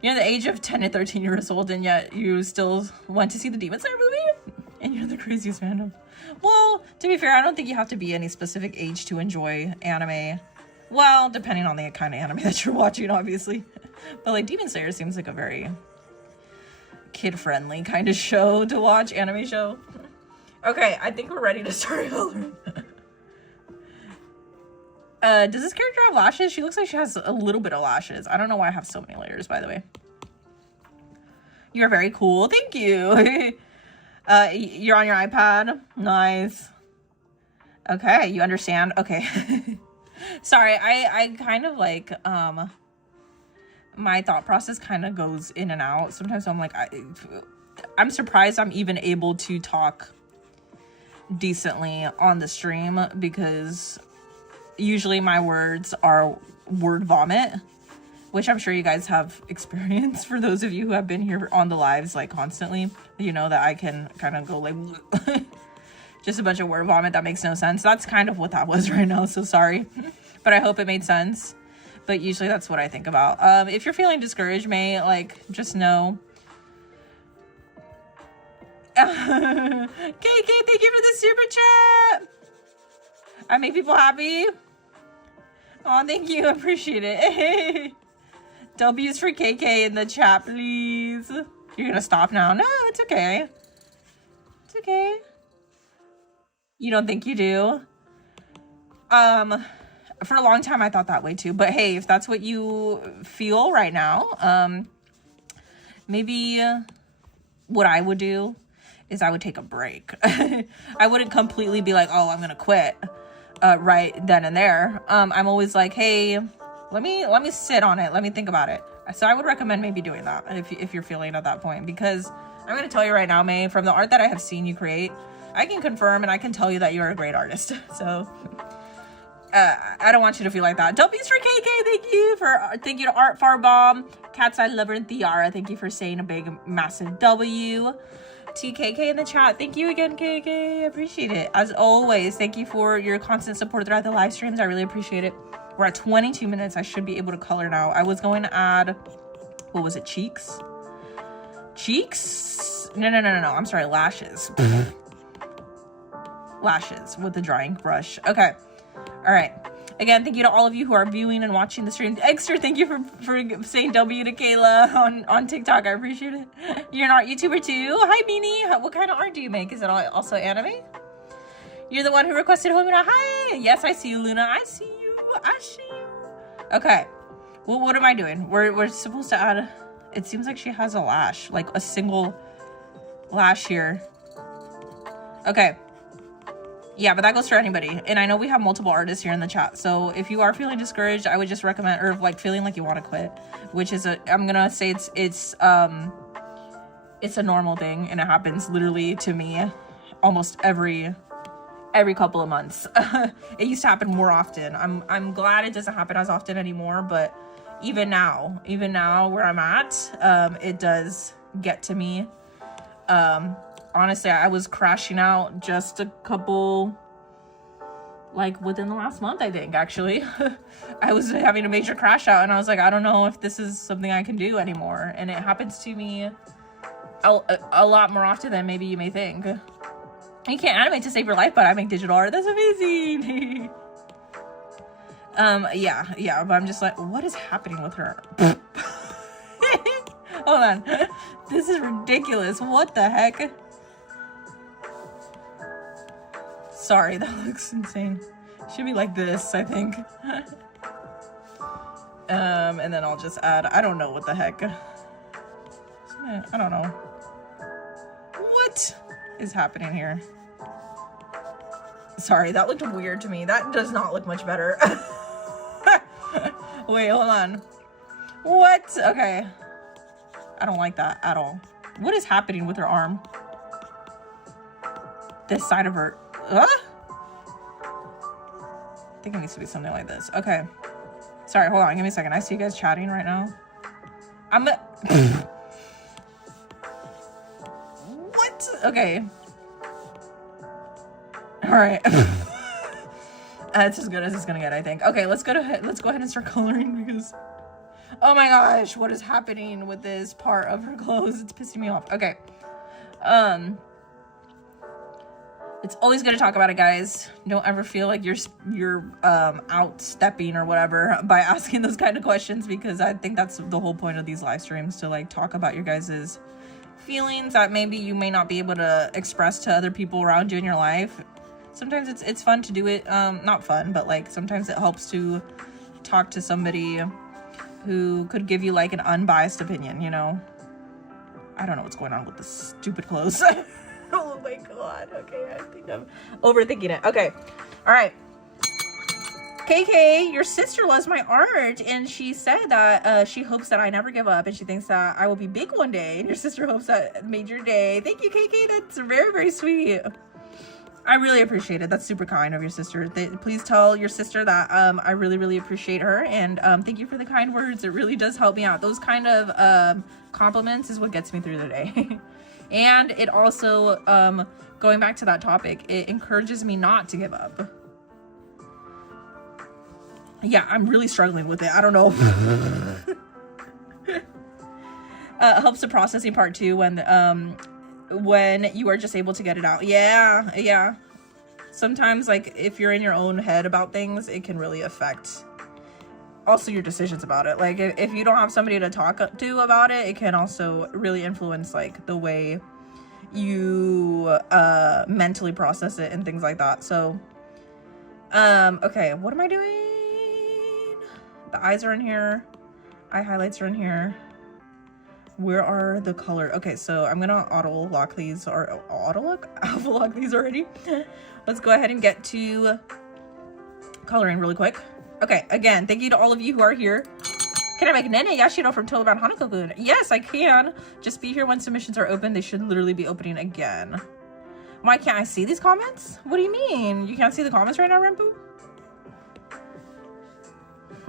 You're the age of 10 to 13 years old, and yet you still want to see the Demon Slayer movie? And you're the craziest fandom. Well, to be fair, I don't think you have to be any specific age to enjoy anime. Well, depending on the kind of anime that you're watching, obviously. But like, Demon Slayer seems like a very kid-friendly kind of show to watch, anime show. Okay, I think we're ready to start coloring. Does this character have lashes? She looks like she has a little bit of lashes. I don't know why I have so many layers, by the way. You're very cool. Thank you. You're on your iPad. Nice. Okay, you understand? Okay. Sorry, I kind of like, my thought process kind of goes in and out. Sometimes I'm like, I'm surprised I'm even able to talk decently on the stream, because usually my words are word vomit, which I'm sure you guys have experienced. For those of you who have been here on the lives like constantly, you know that I can kind of go like just a bunch of word vomit that makes no sense. That's kind of what that was right now, so sorry. But I hope it made sense. But usually that's what I think about. If you're feeling discouraged, May, like, just know. KK, thank you for the super chat. I make people happy. Oh, thank you. Appreciate it. W's for KK in the chat, please. You're gonna stop now? No, it's okay. It's okay. You don't think you do? For a long time I thought that way too, but hey, if that's what you feel right now, maybe what I would do is I would take a break. I wouldn't completely be like, oh, I'm gonna quit right then and there. I'm always like, hey, let me sit on it, let me think about it. So I would recommend maybe doing that if you're feeling at that point, because I'm gonna tell you right now, May, from the art that I have seen you create, I can confirm and I can tell you that you're a great artist. So I don't want you to feel like that. W's for KK, thank you to Art Farbomb, Cat's Eye Lover, and Thiara. Thank you for saying a big massive W. TKK in the chat. Thank you again, KK. Appreciate it. As always, thank you for your constant support throughout the live streams. I really appreciate it. We're at 22 minutes. I should be able to color now. I was going to add, what was it, cheeks? Cheeks? No. I'm sorry, lashes. Lashes with the drying brush. Okay. All right. Again, thank you to all of you who are viewing and watching the stream. Extra thank you for saying W to Kayla on TikTok. I appreciate it. You're an art YouTuber too. Hi, Beanie. What kind of art do you make? Is it also anime? You're the one who requested Homina. Hi. Yes, I see you, Luna. I see you. I see you. Okay. Well, what am I doing? We're supposed to add... It seems like she has a lash. Like a single lash here. Okay. Yeah, but that goes for anybody. And I know we have multiple artists here in the chat. So if you are feeling discouraged, I would just recommend, or like feeling like you want to quit, which is I'm gonna say it's a normal thing, and it happens literally to me almost every couple of months. It used to happen more often. I'm glad it doesn't happen as often anymore, but even now where I'm at, it does get to me. Honestly, I was crashing out just a couple, like within the last month, I think, actually. I was having a major crash out and I was like, I don't know if this is something I can do anymore. And it happens to me a lot more often than maybe you may think. You can't animate to save your life, but I make digital art. That's amazing. Yeah, but I'm just like, what is happening with her? Hold on. This is ridiculous. What the heck? Sorry, that looks insane. Should be like this, I think. And then I'll just add, I don't know what the heck. I don't know. What is happening here? Sorry, that looked weird to me. That does not look much better. Wait, hold on. What? Okay. I don't like that at all. What is happening with her arm? This side of her. I think it needs to be something like this. Okay. Sorry, hold on. Give me a second. I see you guys chatting right now. What? Okay. All right. That's as good as it's gonna get, I think. Okay, let's go ahead and start coloring because, oh my gosh, what is happening with this part of her clothes? It's pissing me off. Okay. It's always good to talk about it, guys. Don't ever feel like you're outstepping or whatever by asking those kind of questions, because I think that's the whole point of these live streams, to like talk about your guys's feelings that maybe you may not be able to express to other people around you in your life. Sometimes it's fun to do it. Not fun, but like sometimes it helps to talk to somebody who could give you like an unbiased opinion, you know? I don't know what's going on with this stupid clothes. Oh my god. Okay, I think I'm overthinking it. Okay. All right. KK, your sister loves my art, and she said that she hopes that I never give up, and she thinks that I will be big one day, and your sister hopes that made your day. Thank you, KK. That's very, very sweet. I really appreciate it. That's super kind of your sister. Please tell your sister that I really, really appreciate her. And thank you for the kind words. It really does help me out. Those kind of compliments is what gets me through the day. And it also, going back to that topic, it encourages me not to give up. Yeah, I'm really struggling with it. I don't know. Helps the processing part too when you are just able to get it out. Yeah. Sometimes, like, if you're in your own head about things, it can really affect also your decisions about it. Like, if you don't have somebody to talk to about it, it can also really influence, like, the way you mentally process it and things like that. So, okay, what am I doing? The eyes are in here. Eye highlights are in here. Where are the color? Okay, so I'm gonna auto lock these, or alpha lock these already. Let's go ahead and get to coloring really quick. Okay, again, thank you to all of you who are here. Can I make Nene Yashiro from Toleban Hanako-kun? Yes, I can. Just be here when submissions are open. They should literally be opening again. Why can't I see these comments? What do you mean? You can't see the comments right now, Renpu?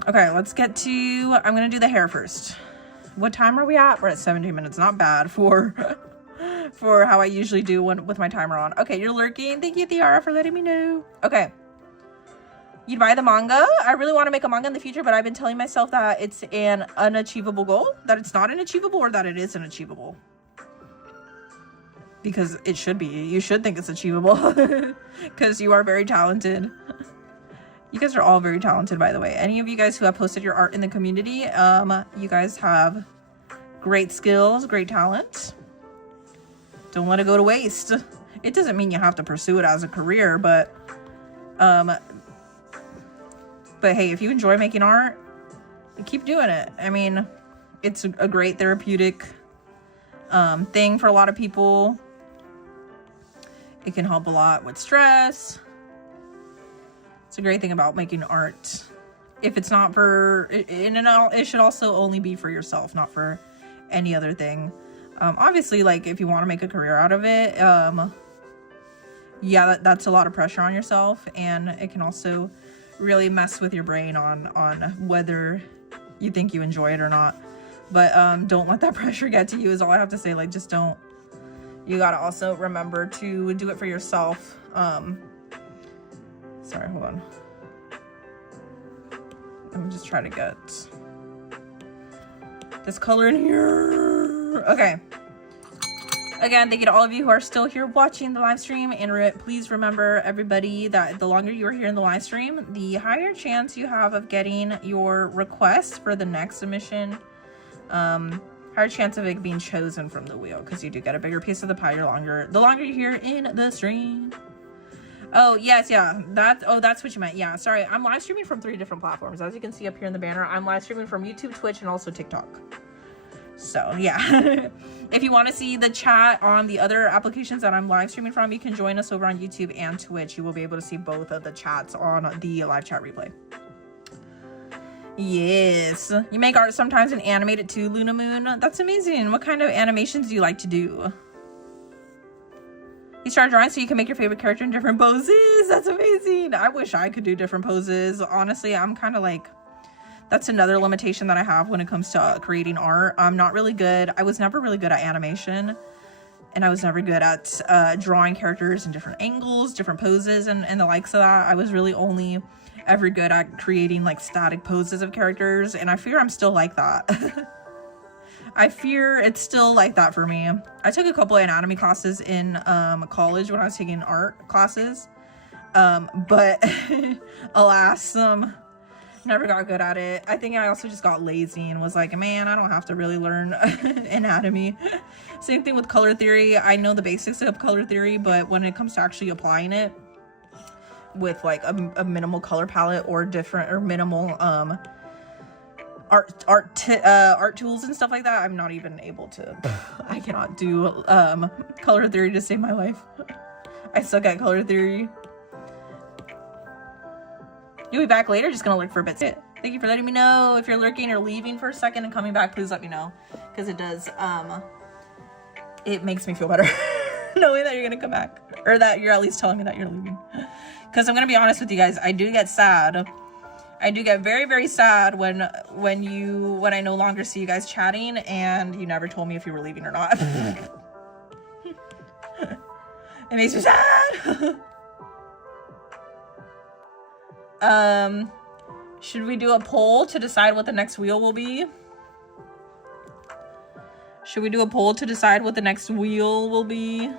Okay, let's get to, I'm gonna do the hair first. What time are we at? We're at 17 minutes. Not bad for how I usually do with my timer on. Okay, you're lurking. Thank you, Tiara, for letting me know. Okay. You'd buy the manga. I really want to make a manga in the future, but I've been telling myself that it's an unachievable goal. That it's not unachievable, or that it is unachievable. Because it should be. You should think it's achievable. Because you are very talented. You guys are all very talented, by the way. Any of you guys who have posted your art in the community, you guys have great skills, great talent. Don't let it go to waste. It doesn't mean you have to pursue it as a career, but hey, if you enjoy making art, keep doing it. I mean, it's a great therapeutic thing for a lot of people. It can help a lot with stress. It's a great thing about making art. If it's not for, it should also only be for yourself, not for any other thing. Obviously, like, if you want to make a career out of it, yeah, that's a lot of pressure on yourself, and it can also really mess with your brain on whether you think you enjoy it or not. But don't let that pressure get to you is all I have to say. Like, just don't. You gotta also remember to do it for yourself. Sorry, hold on. Let me just try to get this color in here. Okay. Again, thank you to all of you who are still here watching the live stream. And please remember, everybody, that the longer you are here in the live stream, the higher chance you have of getting your request for the next submission. Higher chance of it being chosen from the wheel, because you do get a bigger piece of the pie the longer you're here in the stream. Oh, yes, yeah. That's what you meant. Yeah, sorry. I'm live streaming from 3 different platforms. As you can see up here in the banner, I'm live streaming from YouTube, Twitch, and also TikTok. So, yeah. If you want to see the chat on the other applications that I'm live streaming from, you can join us over on YouTube and Twitch. You will be able to see both of the chats on the live chat replay. Yes. You make art sometimes and animate it too, Luna Moon. That's amazing. What kind of animations do you like to do? You start drawing so you can make your favorite character in different poses. That's amazing. I wish I could do different poses. Honestly, I'm kind of like, that's another limitation that I have when it comes to creating art. I'm not really good. I was never really good at animation. And I was never good at drawing characters in different angles, different poses, and the likes of that. I was really only ever good at creating like static poses of characters. And I fear I'm still like that. I fear it's still like that for me. I took a couple of anatomy classes in college when I was taking art classes. But alas, never got good at it. I think I also just got lazy and was like, man, I don't have to really learn anatomy. Same thing with color theory. I know the basics of color theory, but when it comes to actually applying it with like a minimal color palette or minimal art tools and stuff like that, I'm not even able to. I cannot do color theory to save my life. I suck at color theory. You'll be back later. Just gonna lurk for a bit. Thank you for letting me know. If you're lurking or leaving for a second and coming back, please let me know, because it does it makes me feel better knowing that you're gonna come back. Or that you're at least telling me that you're leaving. Because I'm going to be honest with you guys, I do get sad. I do get very, very sad when I no longer see you guys chatting and you never told me if you were leaving or not. It makes me sad. Should we do a poll to decide what the next wheel will be? Should we do a poll to decide what the next wheel will be?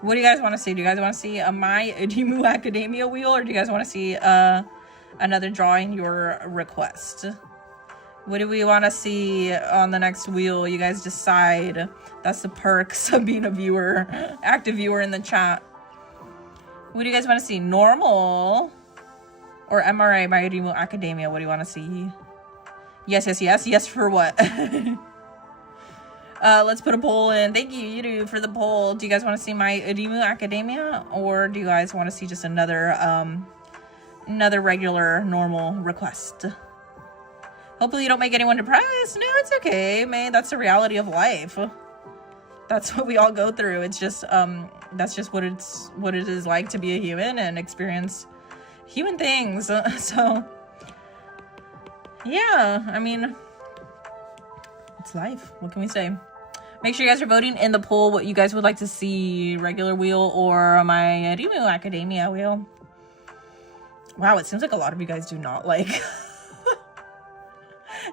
What do you guys want to see? Do you guys want to see a My Hero Academia wheel, or do you guys want to see another drawing your request? What do we want to see on the next wheel? You guys decide. That's the perks of being a viewer, active viewer in the chat. What do you guys want to see? Normal or MRA, My Hero Academia? What do you want to see? Yes, yes, yes. Yes for what? Let's put a poll in. Thank you, YouTube, for the poll. Do you guys want to see My Hero Academia, or do you guys want to see just another regular normal request? Hopefully you don't make anyone depressed. No, it's okay, man. That's the reality of life. That's what we all go through. It's just that's just what it is like to be a human and experience human things. So yeah, I mean, it's life. What can we say? Make sure you guys are voting in the poll what you guys would like to see, regular wheel or My Hero Academia wheel. Wow, it seems like a lot of you guys do not like.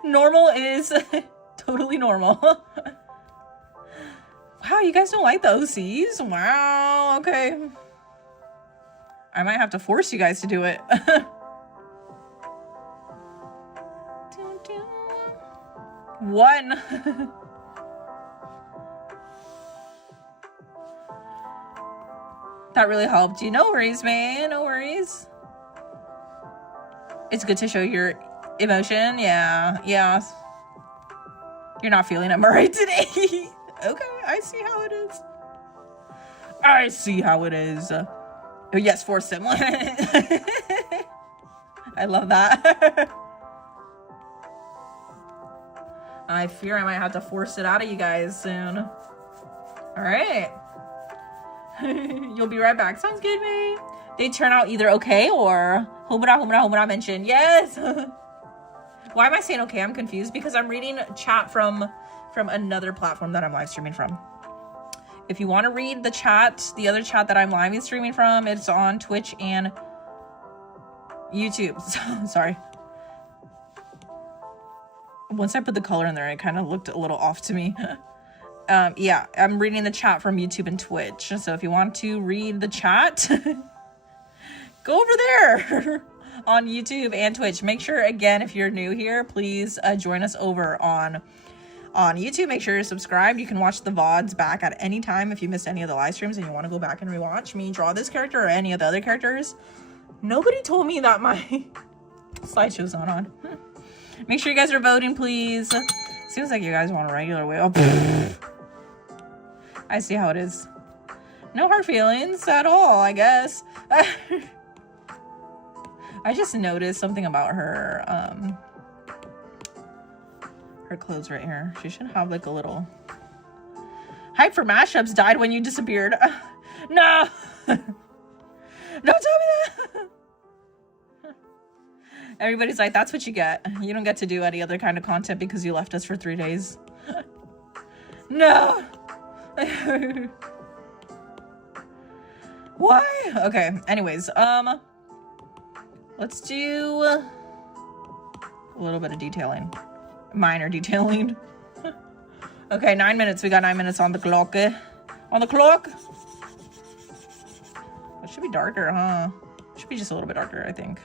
Normal is totally normal. Wow, you guys don't like the OCs? Wow, okay. I might have to force you guys to do it. One. That really helped you. No worries, man. No worries. It's good to show your emotion. Yeah. Yeah. You're not feeling it right today. Okay. I see how it is. I see how it is. Oh, yes, force him. I love that. I fear I might have to force it out of you guys soon. All right. You'll be right back. Sounds good, man. They turn out either okay or homura mention. Yes. Why am I saying okay? I'm confused because I'm reading chat from another platform that I'm live streaming from. If you want to read the chat, the other chat that I'm live streaming from, it's on Twitch and YouTube. Sorry. Once I put the color in there, it kind of looked a little off to me. Yeah, I'm reading the chat from YouTube and Twitch. So if you want to read the chat, go over there on YouTube and Twitch. Make sure, again, if you're new here, please join us over on YouTube. Make sure you're subscribed. You can watch the VODs back at any time if you missed any of the live streams and you want to go back and rewatch me draw this character or any of the other characters. Nobody told me that my slideshow's not on. Make sure you guys are voting, please. Seems like you guys want a regular wheel. I see how it is. No hard feelings at all, I guess. I just noticed something about her clothes right here. She should have like a little hype for mashups died when you disappeared. No. Don't tell me that. Everybody's like, that's what you get. You don't get to do any other kind of content because you left us for 3 days. No. Why? Okay. Anyways, let's do a little bit of detailing. Minor detailing. Okay, 9 minutes. We got 9 minutes on the clock. On the clock. It should be darker, huh? It should be just a little bit darker, I think.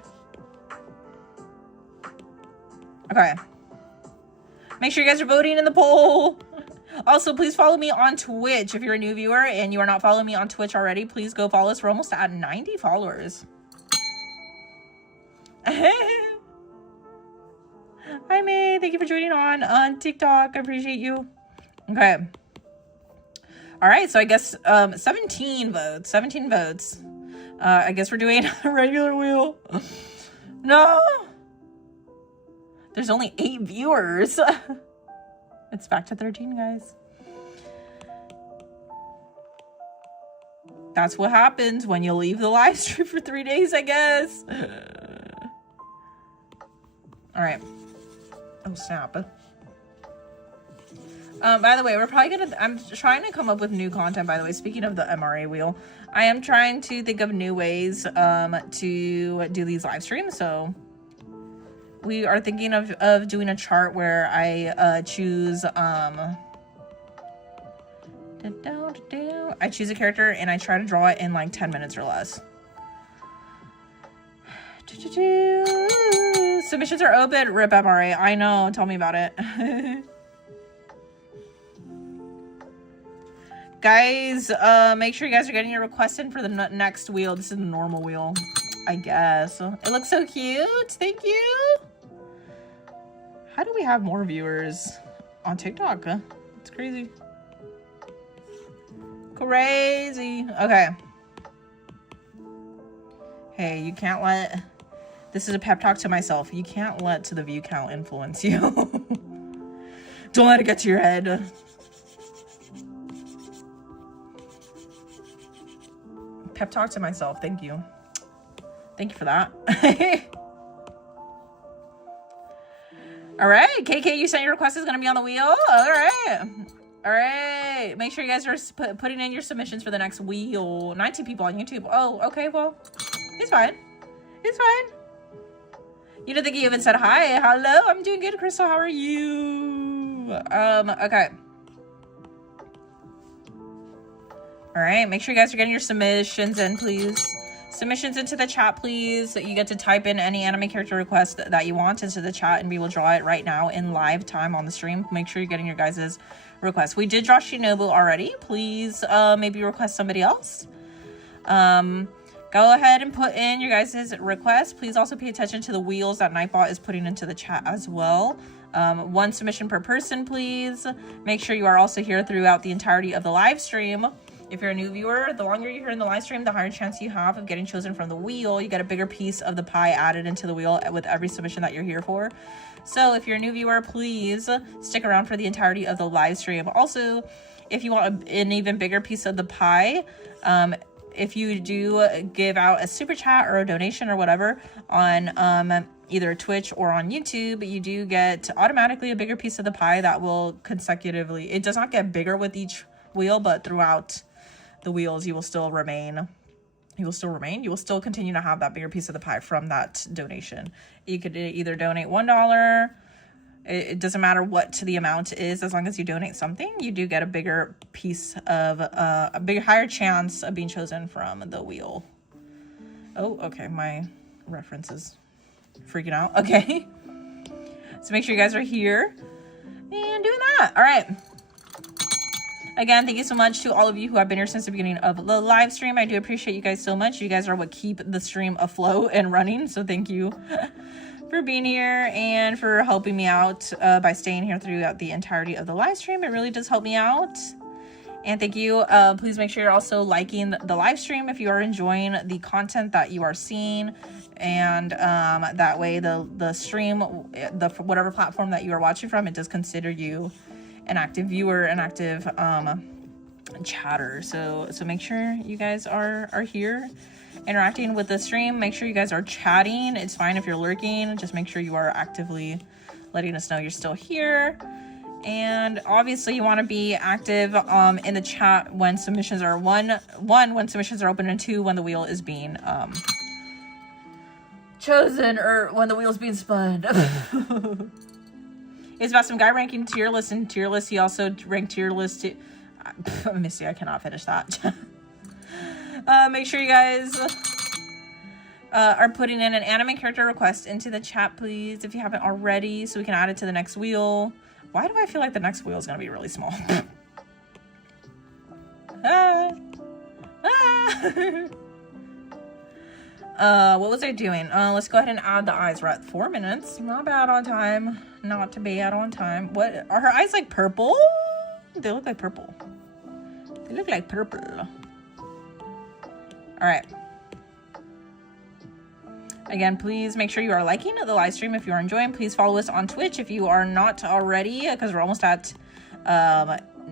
Okay. Make sure you guys are voting in the poll. Also, please follow me on Twitch. If you're a new viewer and you are not following me on Twitch already, please go follow us. We're almost at 90 followers. Hi, May. Thank you for joining on TikTok. I appreciate you. Okay. All right. So I guess 17 votes. 17 votes. I guess we're doing a regular wheel. No. There's only 8 viewers. It's back to 13, guys. That's what happens when you leave the live stream for 3 days, I guess. All right. Oh, snap. By the way, we're probably gonna, I'm trying to come up with new content, by the way. Speaking of the MRA wheel, I am trying to think of new ways to do these live streams. So we are thinking of doing a chart where I choose I choose a character and I try to draw it in like 10 minutes or less. Submissions are open. Rip MRA. I know. Tell me about it. Guys, make sure you guys are getting your requests in for the next wheel. This is the normal wheel, I guess. It looks so cute. Thank you. How do we have more viewers on TikTok? It's crazy. Crazy. Okay. Hey, you can't let... This is a pep talk to myself. You can't let the view count influence you. Don't let it get to your head. Pep talk to myself. Thank you. Thank you for that. All right. KK, you sent your request is going to be on the wheel. All right. All right. Make sure you guys are putting in your submissions for the next wheel. 19 people on YouTube. Oh, okay. Well, it's fine. It's fine. You didn't think you even said hi. Hello. I'm doing good, Crystal. How are you? Okay. All right, make sure you guys are getting your submissions in, please. Submissions into the chat, please. You get to type in any anime character request that you want into the chat, and we will draw it right now in live time on the stream. Make sure you're getting your guys' requests. We did draw Shinobu already. Please maybe request somebody else. Go ahead and put in your guys' requests. Please also pay attention to the wheels that Nightbot is putting into the chat as well. 1 submission per person, please. Make sure you are also here throughout the entirety of the live stream. If you're a new viewer, the longer you're here in the live stream, the higher chance you have of getting chosen from the wheel. You get a bigger piece of the pie added into the wheel with every submission that you're here for. So if you're a new viewer, please stick around for the entirety of the live stream. Also, if you want an even bigger piece of the pie, if you do give out a super chat or a donation or whatever on either Twitch or on YouTube, you do get automatically a bigger piece of the pie that will consecutively, it does not get bigger with each wheel, but throughout the wheels you will still remain, you will still continue to have that bigger piece of the pie from that donation. You could either donate $1, it doesn't matter what the amount is, as long as you donate something, you do get a bigger piece of a bigger, higher chance of being chosen from the wheel. Oh, okay, my reference is freaking out. Okay, so make sure you guys are here and doing that. All right. Again, thank you so much to all of you who have been here since the beginning of the live stream. I do appreciate you guys so much. You guys are what keep the stream afloat and running. So thank you for being here and for helping me out by staying here throughout the entirety of the live stream. It really does help me out. And thank you. Please make sure you're also liking the live stream if you are enjoying the content that you are seeing. And that way the stream, whatever platform that you are watching from, it does consider you an active viewer, an active chatter. So make sure you guys are here interacting with the stream. Make sure you guys are chatting. It's fine if you're lurking, just make sure you are actively letting us know you're still here. And obviously you want to be active in the chat when submissions are when submissions are open, and 2, when the wheel is being chosen, or when the wheel's being spun. It's about some guy ranking tier list, and tier list, he also ranked tier list to Missy, I cannot finish that. Make sure you guys are putting in an anime character request into the chat, please, if you haven't already, so we can add it to the next wheel. Why do I feel like the next wheel is going to be really small? What was I doing? Let's go ahead and add the eyes. We're at 4 minutes. Not bad on time. Not to be out on time. What are her eyes, like purple? They look like purple. They look like purple. All right. Again, please make sure you are liking the live stream if you are enjoying. Please follow us on Twitch if you are not already, because we're almost at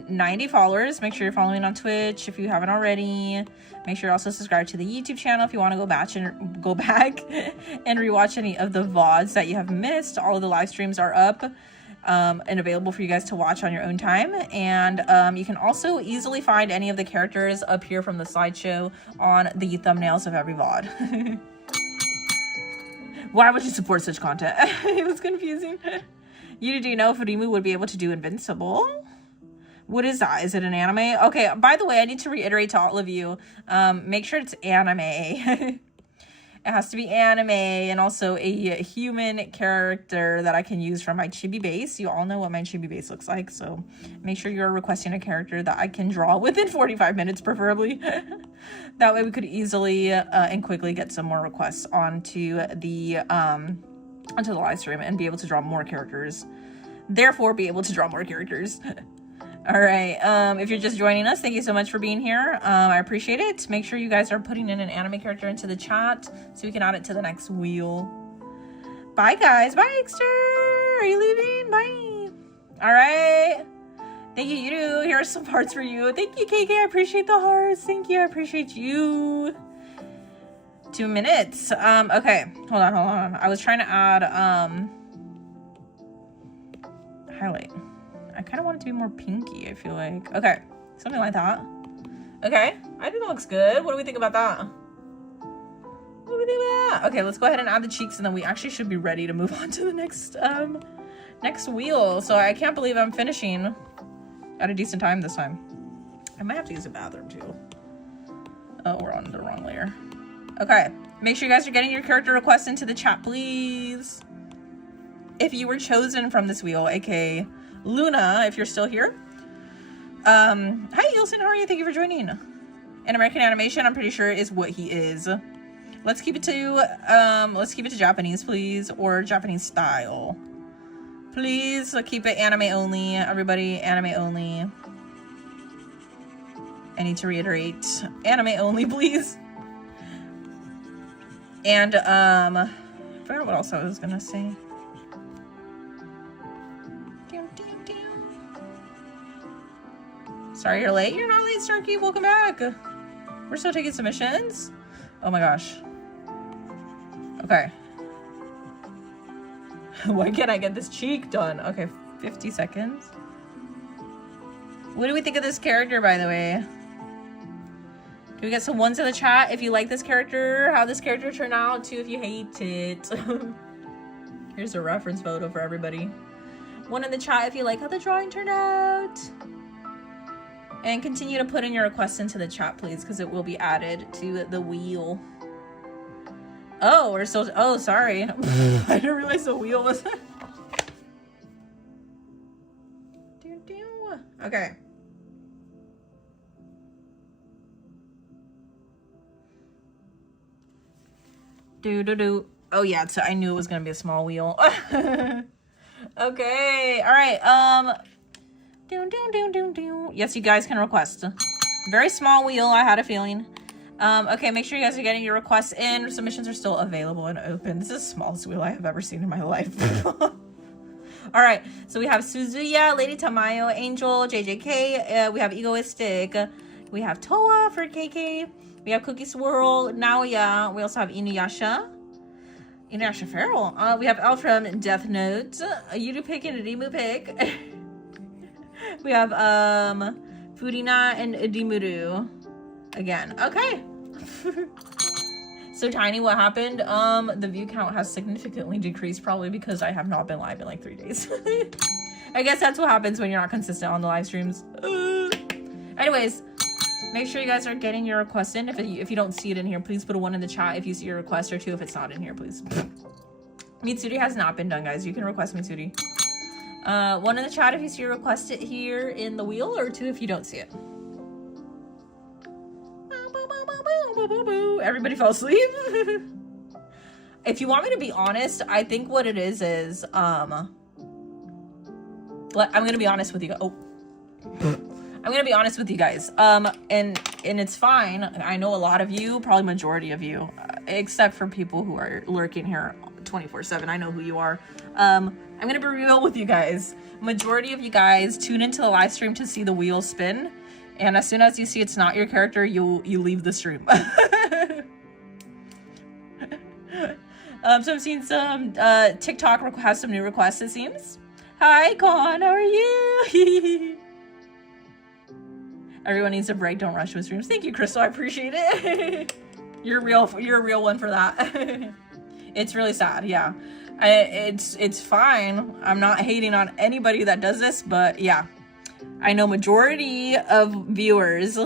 90 followers. Make sure you're following on Twitch if you haven't already. Make sure you also subscribe to the YouTube channel if you want to go back and rewatch any of the VODs that you have missed. All of the live streams are up and available for you guys to watch on your own time. And you can also easily find any of the characters up here from the slideshow on the thumbnails of every VOD. Why would you support such content? It was confusing. Do you know if Rimu would be able to do Invincible? What is that? Is it an anime? Okay, by the way, I need to reiterate to all of you, make sure it's anime. It has to be anime, and also a human character that I can use from my chibi base. You all know what my chibi base looks like, so make sure you're requesting a character that I can draw within 45 minutes, preferably. That way we could easily and quickly get some more requests onto the live stream and be able to draw more characters. Therefore, be able to draw more characters. All right, if you're just joining us, thank you so much for being here. I appreciate it. Make sure you guys are putting in an anime character into the chat so we can add it to the next wheel. Bye, guys. Bye, Exter. Are you leaving? Bye. All right. Thank you, Yudu. Here are some hearts for you. Thank you, KK. I appreciate the hearts. Thank you. I appreciate you. 2 minutes. Okay. Hold on. I was trying to add, highlight. I kind of want it to be more pinky, I feel like. Okay, something like that. Okay, I think that looks good. What do we think about that? What do we think about that? Okay, let's go ahead and add the cheeks, and then we actually should be ready to move on to the next wheel. So I can't believe I'm finishing at a decent time this time. I might have to use a bathroom too. Oh, we're on the wrong layer. Okay, make sure you guys are getting your character requests into the chat, please. If you were chosen from this wheel, aka Luna, if you're still here. Hi, Ilson, how are you? Thank you for joining. An American animation, I'm pretty sure, is what he is. Let's keep it to Japanese, please, or Japanese style. Please keep it anime only, everybody. Anime only. I need to reiterate, anime only, please. And I forgot what else I was gonna say. Sorry you're late. You're not late, Starkey. Welcome back. We're still taking submissions. Oh my gosh. Okay. Why can't I get this cheek done? Okay, 50 seconds. What do we think of this character, by the way? Can we get some ones in the chat if you like this character? How this character turned out, too, if you hate it. Here's a reference photo for everybody. One in the chat if you like how the drawing turned out. And continue to put in your requests into the chat, please, because it will be added to the wheel. Oh, we're still... Oh, sorry. I didn't realize the wheel was... Okay. Oh, yeah, so I knew it was going to be a small wheel. Okay, all right. Yes, you guys can request. Very small wheel, I had a feeling. Okay, make sure you guys are getting your requests in. Submissions are still available and open. This is the smallest wheel I have ever seen in my life. All right, so we have Suzuya, Lady Tamayo, Angel, JJK. We have Egoistic. We have Toa for KK. We have Cookie Swirl, Naoya. We also have Inuyasha. Inuyasha Feral. We have Elle from Death Note. Yudu pick and a Rimu pick. We have Furina and Dimuru again. Okay. So Tiny, what happened? The view count has significantly decreased, probably because I have not been live in like 3 days. I guess that's what happens when you're not consistent on the live streams. Anyways, make sure you guys are getting your request in. If you don't see it in here, please put a 1 in the chat if you see your request, or 2 if it's not in here, please. Mitsuri has not been done, guys. You can request Mitsuri. 1 in the chat if you see your request it here in the wheel, or 2 if you don't see it. Everybody fell asleep. If you want me to be honest, I think what it is I'm gonna be honest with you. I'm gonna be honest with you guys. And it's fine. I know a lot of you, probably majority of you, except for people who are lurking here 24/7. I know who you are. I'm gonna be real with you guys. Majority of you guys tune into the live stream to see the wheel spin, and as soon as you see it's not your character, you leave the stream. So I've seen some TikTok has some new requests, it seems. Hi Con, how are you? Everyone needs a break, don't rush with streams. Thank you, Crystal, I appreciate it. You're a real one for that. It's really sad, yeah. It's fine. I'm not hating on anybody that does this, but yeah. I know majority of viewers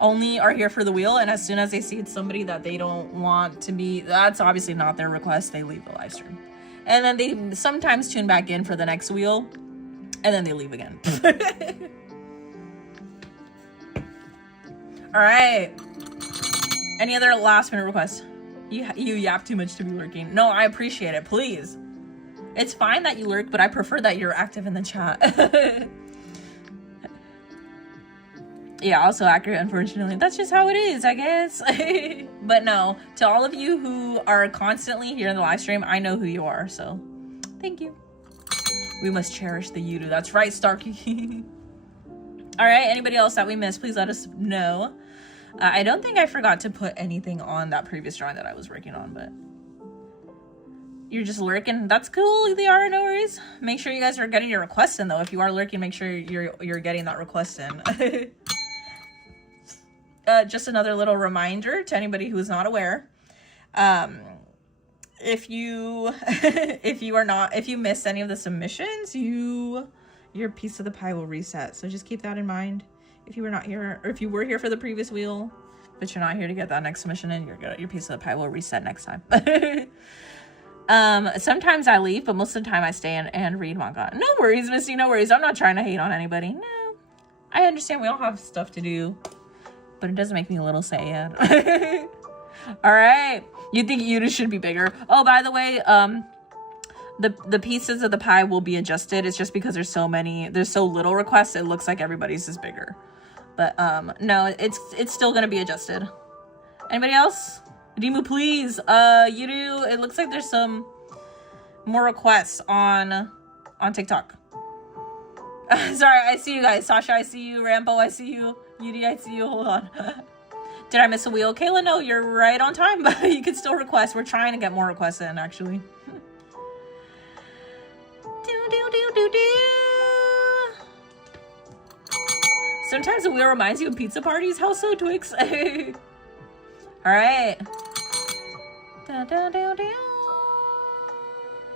only are here for the wheel, and as soon as they see it's somebody that they don't want to be, that's obviously not their request, they leave the live stream. And then they sometimes tune back in for the next wheel, and then they leave again. All right. Any other last minute requests? You yap too much to be lurking. No, I appreciate it. Please. It's fine that you lurk, but I prefer that you're active in the chat. Yeah, also accurate, unfortunately. That's just how it is, I guess. But no, to all of you who are constantly here in the live stream, I know who you are, so thank you. We must cherish the you-do. That's right, Starkey. All right, anybody else that we missed, please let us know. I don't think I forgot to put anything on that previous drawing that I was working on, but you're just lurking. That's cool. They are, no worries. Make sure you guys are getting your requests in, though. If you are lurking, make sure you're getting that request in. Just another little reminder to anybody who is not aware. If you miss any of the submissions, your piece of the pie will reset. So just keep that in mind. If you were not here, or if you were here for the previous wheel, but you're not here to get that next submission in, your piece of the pie will reset next time. Sometimes I leave, but most of the time I stay and read manga. No worries, Misty, no worries. I'm not trying to hate on anybody. No, I understand we all have stuff to do, but it does make me a little sad. All right, you think you should be bigger? Oh, by the way, the pieces of the pie will be adjusted. It's just because there's so little requests, it looks like everybody's is bigger. But no, it's still gonna be adjusted. Anybody else? Dimu, please. Yudu, it looks like there's some more requests on TikTok. Sorry, I see you guys. Sasha, I see you. Rambo, I see you. Yudi, I see you. Hold on. Did I miss a wheel? Kayla, no, you're right on time, but you can still request. We're trying to get more requests in, actually. Sometimes the wheel reminds you of pizza parties. How so, Twix? All right.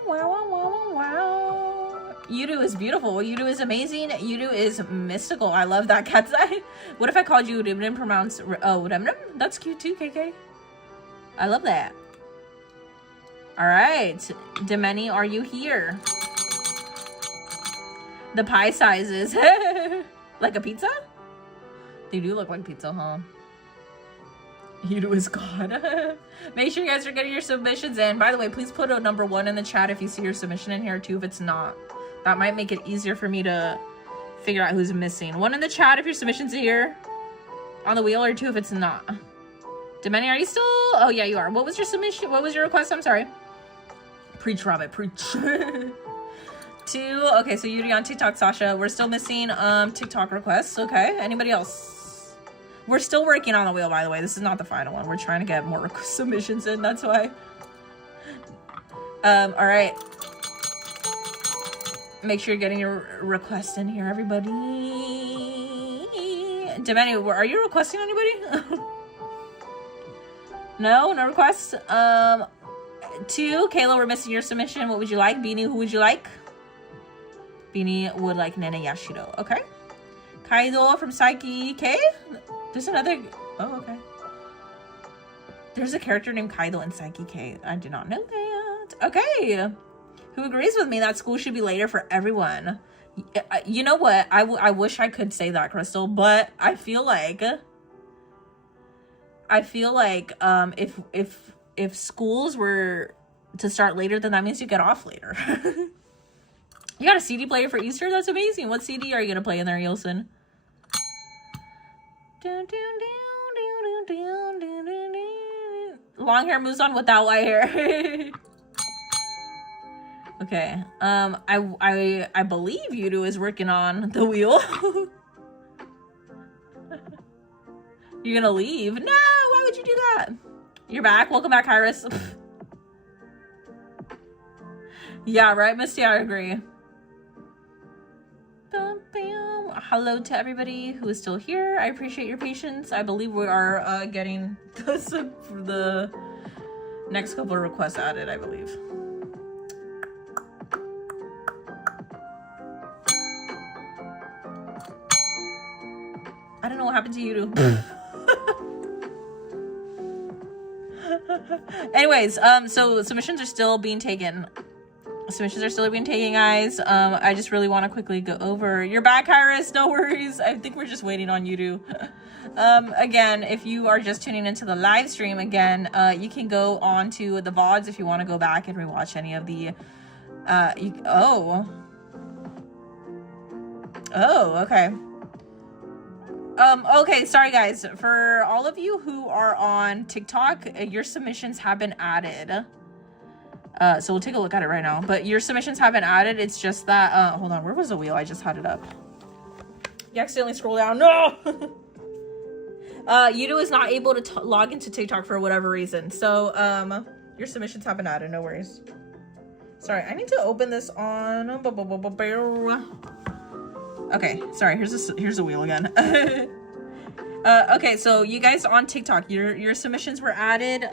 Wow. Yudu is beautiful. Yudu is amazing. Yudu is mystical. I love that cat's eye. What if I called you Rimnim pronounced? Oh, Rimnim? That's cute too, KK. I love that. All right. Demeni, are you here? The pie sizes. Like a pizza? They do look like pizza, huh? Yudu is God. Make sure you guys are getting your submissions in. By the way, please put a number 1 in the chat if you see your submission in here too, if it's not. That might make it easier for me to figure out who's missing. 1 in the chat if your submission's here on the wheel, or 2 if it's not. Demeni, are you still? Oh yeah, you are. What was your submission? What was your request? I'm sorry. Preach, Robert, preach. 2. Okay, so Yuri on TikTok, Sasha. We're still missing TikTok requests. Okay, anybody else? We're still working on the wheel, by the way. This is not the final one. We're trying to get more submissions in. That's why. All right. Make sure you're getting your request in here, everybody. Demeni, are you requesting anybody? No requests. 2. Kayla, we're missing your submission. What would you like? Beanie, who would you like? Beanie would like Nene Yashido. Okay. Kaido from Psyche K. There's another. Oh, okay. There's a character named Kaido in Psyche K. I did not know that. Okay. Who agrees with me that school should be later for everyone? You know what? I wish I could say that, Crystal, but I feel like if schools were to start later, then that means you get off later. You got a CD player for Easter? That's amazing. What CD are you gonna play in there, Yilson? Long hair moves on without white hair. Okay. I believe Yudu is working on the wheel. You're gonna leave? No, why would you do that? You're back. Welcome back, Iris. Yeah, right, Misty, I agree. Hello to everybody who is still here. I appreciate your patience. I believe we are getting the next couple of requests added, I believe. I don't know what happened to you two. Anyways, so submissions are still being taken. Guys. I just really want to quickly go over. You're back, Iris. No worries. I think we're just waiting on you to. Again, if you are just tuning into the live stream, again, you can go on to the VODs if you want to go back and rewatch any of the. Okay. Okay, sorry guys. For all of you who are on TikTok, your submissions have been added. So we'll take a look at it right now. But your submissions have been added. It's just that, hold on, where was the wheel? I just had it up. You accidentally scroll down. No! Yudu is not able to log into TikTok for whatever reason. So, your submissions have been added. No worries. Sorry, I need to open this on... Okay, sorry, here's the wheel again. Okay, so you guys on TikTok, your submissions were added.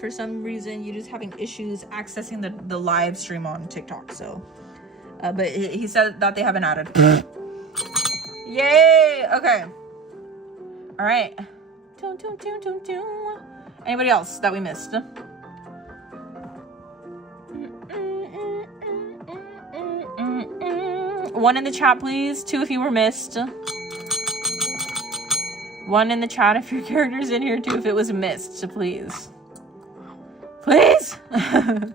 For some reason, you're just having issues accessing the live stream on TikTok, so. But he said that they haven't added. Yay! Okay. All right. Anybody else that we missed? One in the chat, please. 2 if you were missed. 1 in the chat if your character's in here. 2 if it was missed. So please. Please! The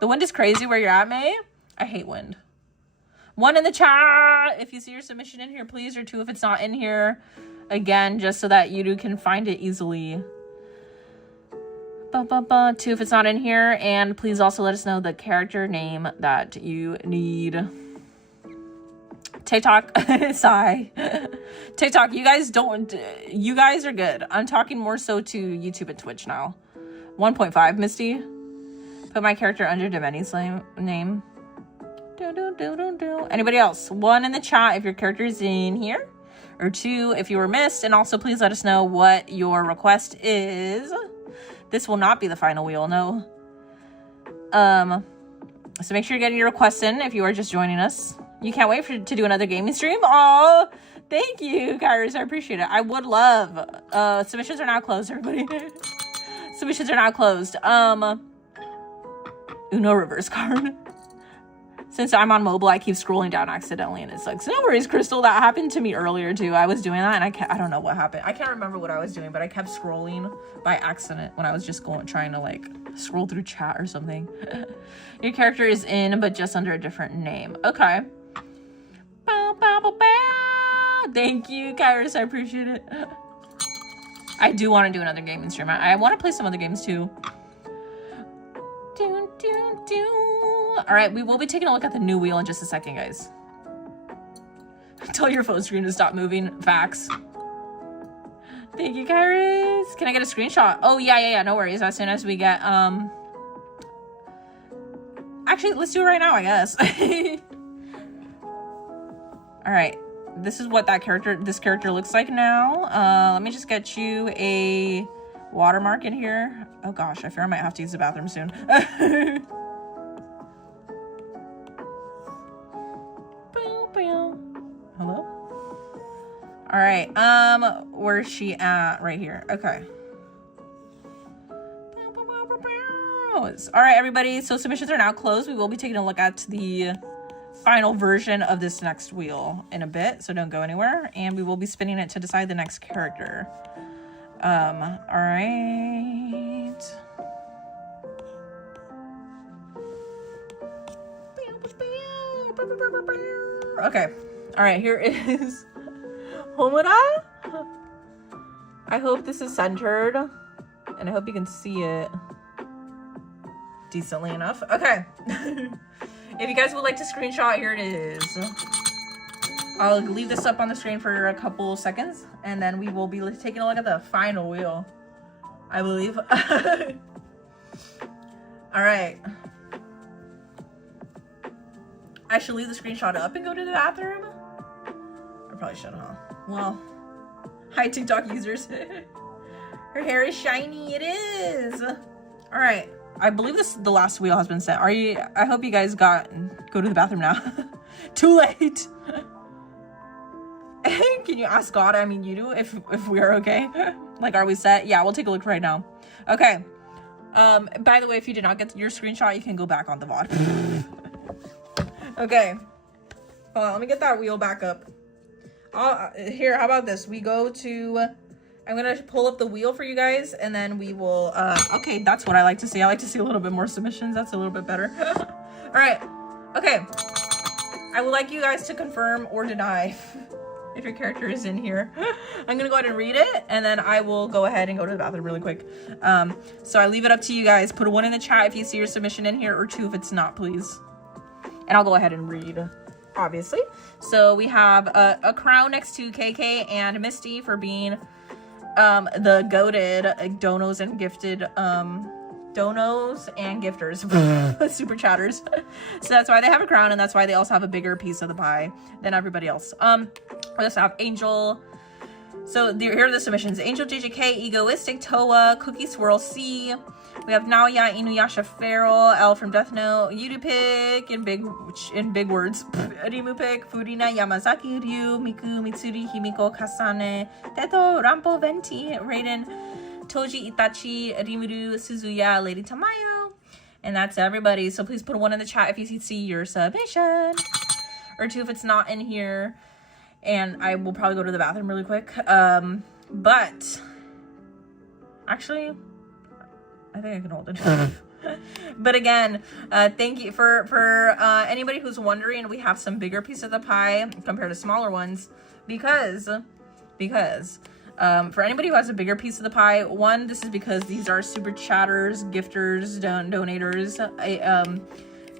wind is crazy where you're at, May. I hate wind. 1 in the chat if you see your submission in here, please. Or 2 if it's not in here. Again, just so that you can find it easily. 2 if it's not in here. And please also let us know the character name that you need. TikTok, sigh. TikTok, you guys are good. I'm talking more so to YouTube and Twitch now. 1.5, Misty. Put my character under Domeni's name. Anybody else? 1 in the chat if your character's in here. Or 2 if you were missed. And also please let us know what your request is. This will not be the final wheel, no. So make sure you're getting your requests in if you are just joining us. You can't wait to do another gaming stream? Oh, thank you, Kairos. I appreciate it. I would love. Submissions are now closed, everybody. Submissions are now closed. Uno reverse card. Since I'm on mobile, I keep scrolling down accidentally, and it sucks. No worries, Crystal. That happened to me earlier, too. I was doing that, and I don't know what happened. I can't remember what I was doing, but I kept scrolling by accident when I was just trying to, like, scroll through chat or something. Your character is in, but just under a different name. Okay. Bow, bow, bow, bow. Thank you, Kairos. I appreciate it. I do want to do another gaming stream. I want to play some other games, too. All right, we will be taking a look at the new wheel in just a second, guys. Tell your phone screen to stop moving. Facts. Thank you, Kairos. Can I get a screenshot? Oh, yeah. No worries. As soon as we get, Actually, let's do it right now, I guess. All right. This is what this character looks like now. Let me just get you a watermark in here. Oh, gosh. I fear I might have to use the bathroom soon. Hello? All right. Where's she at? Right here. Okay. All right, everybody. So submissions are now closed. We will be taking a look at the final version of this next wheel in a bit, so don't go anywhere. And we will be spinning it to decide the next character. All right. Okay. All right, here is Homura. I hope this is centered, and I hope you can see it decently enough. Okay. If you guys would like to screenshot, here it is. I'll leave this up on the screen for a couple seconds, and then we will be taking a look at the final wheel, I believe. All right. I should leave the screenshot up and go to the bathroom. I probably should, huh? Well, hi TikTok users. Her hair is shiny. It is. All right. I believe the last wheel has been set. I hope you guys go to the bathroom now. Too late. Can you ask God? I mean, you do, if we are okay. Like, are we set? Yeah, we'll take a look right now. Okay. By the way, if you did not get your screenshot, you can go back on the VOD. Okay. Hold on, let me get that wheel back up. Here, how about this? We go to... I'm gonna pull up the wheel for you guys, and then we will... okay, that's what I like to see. I like to see a little bit more submissions. That's a little bit better. All right. Okay. I would like you guys to confirm or deny if your character is in here. I'm gonna go ahead and read it, and then I will go ahead and go to the bathroom really quick. So I leave it up to you guys. Put a 1 in the chat if you see your submission in here, or 2 if it's not, please. And I'll go ahead and read, obviously. So we have a crown next to KK and Misty for being the goated donos and gifted donos and gifters. Super chatters. So that's why they have a crown, and that's why they also have a bigger piece of the pie than everybody else. We also have Angel. So here are the submissions. Angel JJK, Egoistic, Toa, Cookie Swirl C. We have Naoya, Inuyasha Feral, L from Death Note, Yudupik in big words, Rimupik, Furina, Yamazaki, Ryu, Miku, Mitsuri, Himiko, Kasane, Teto, Rampo, Venti, Raiden, Toji, Itachi, Rimuru, Suzuya, Lady Tamayo. And that's everybody. So please put a 1 in the chat if you see your submission, or 2 if it's not in here. And I will probably go to the bathroom really quick. But actually, I think I can hold it. But again, thank you for anybody who's wondering. We have some bigger pieces of the pie compared to smaller ones because for anybody who has a bigger piece of the pie, one, this is because these are super chatters, gifters, donators.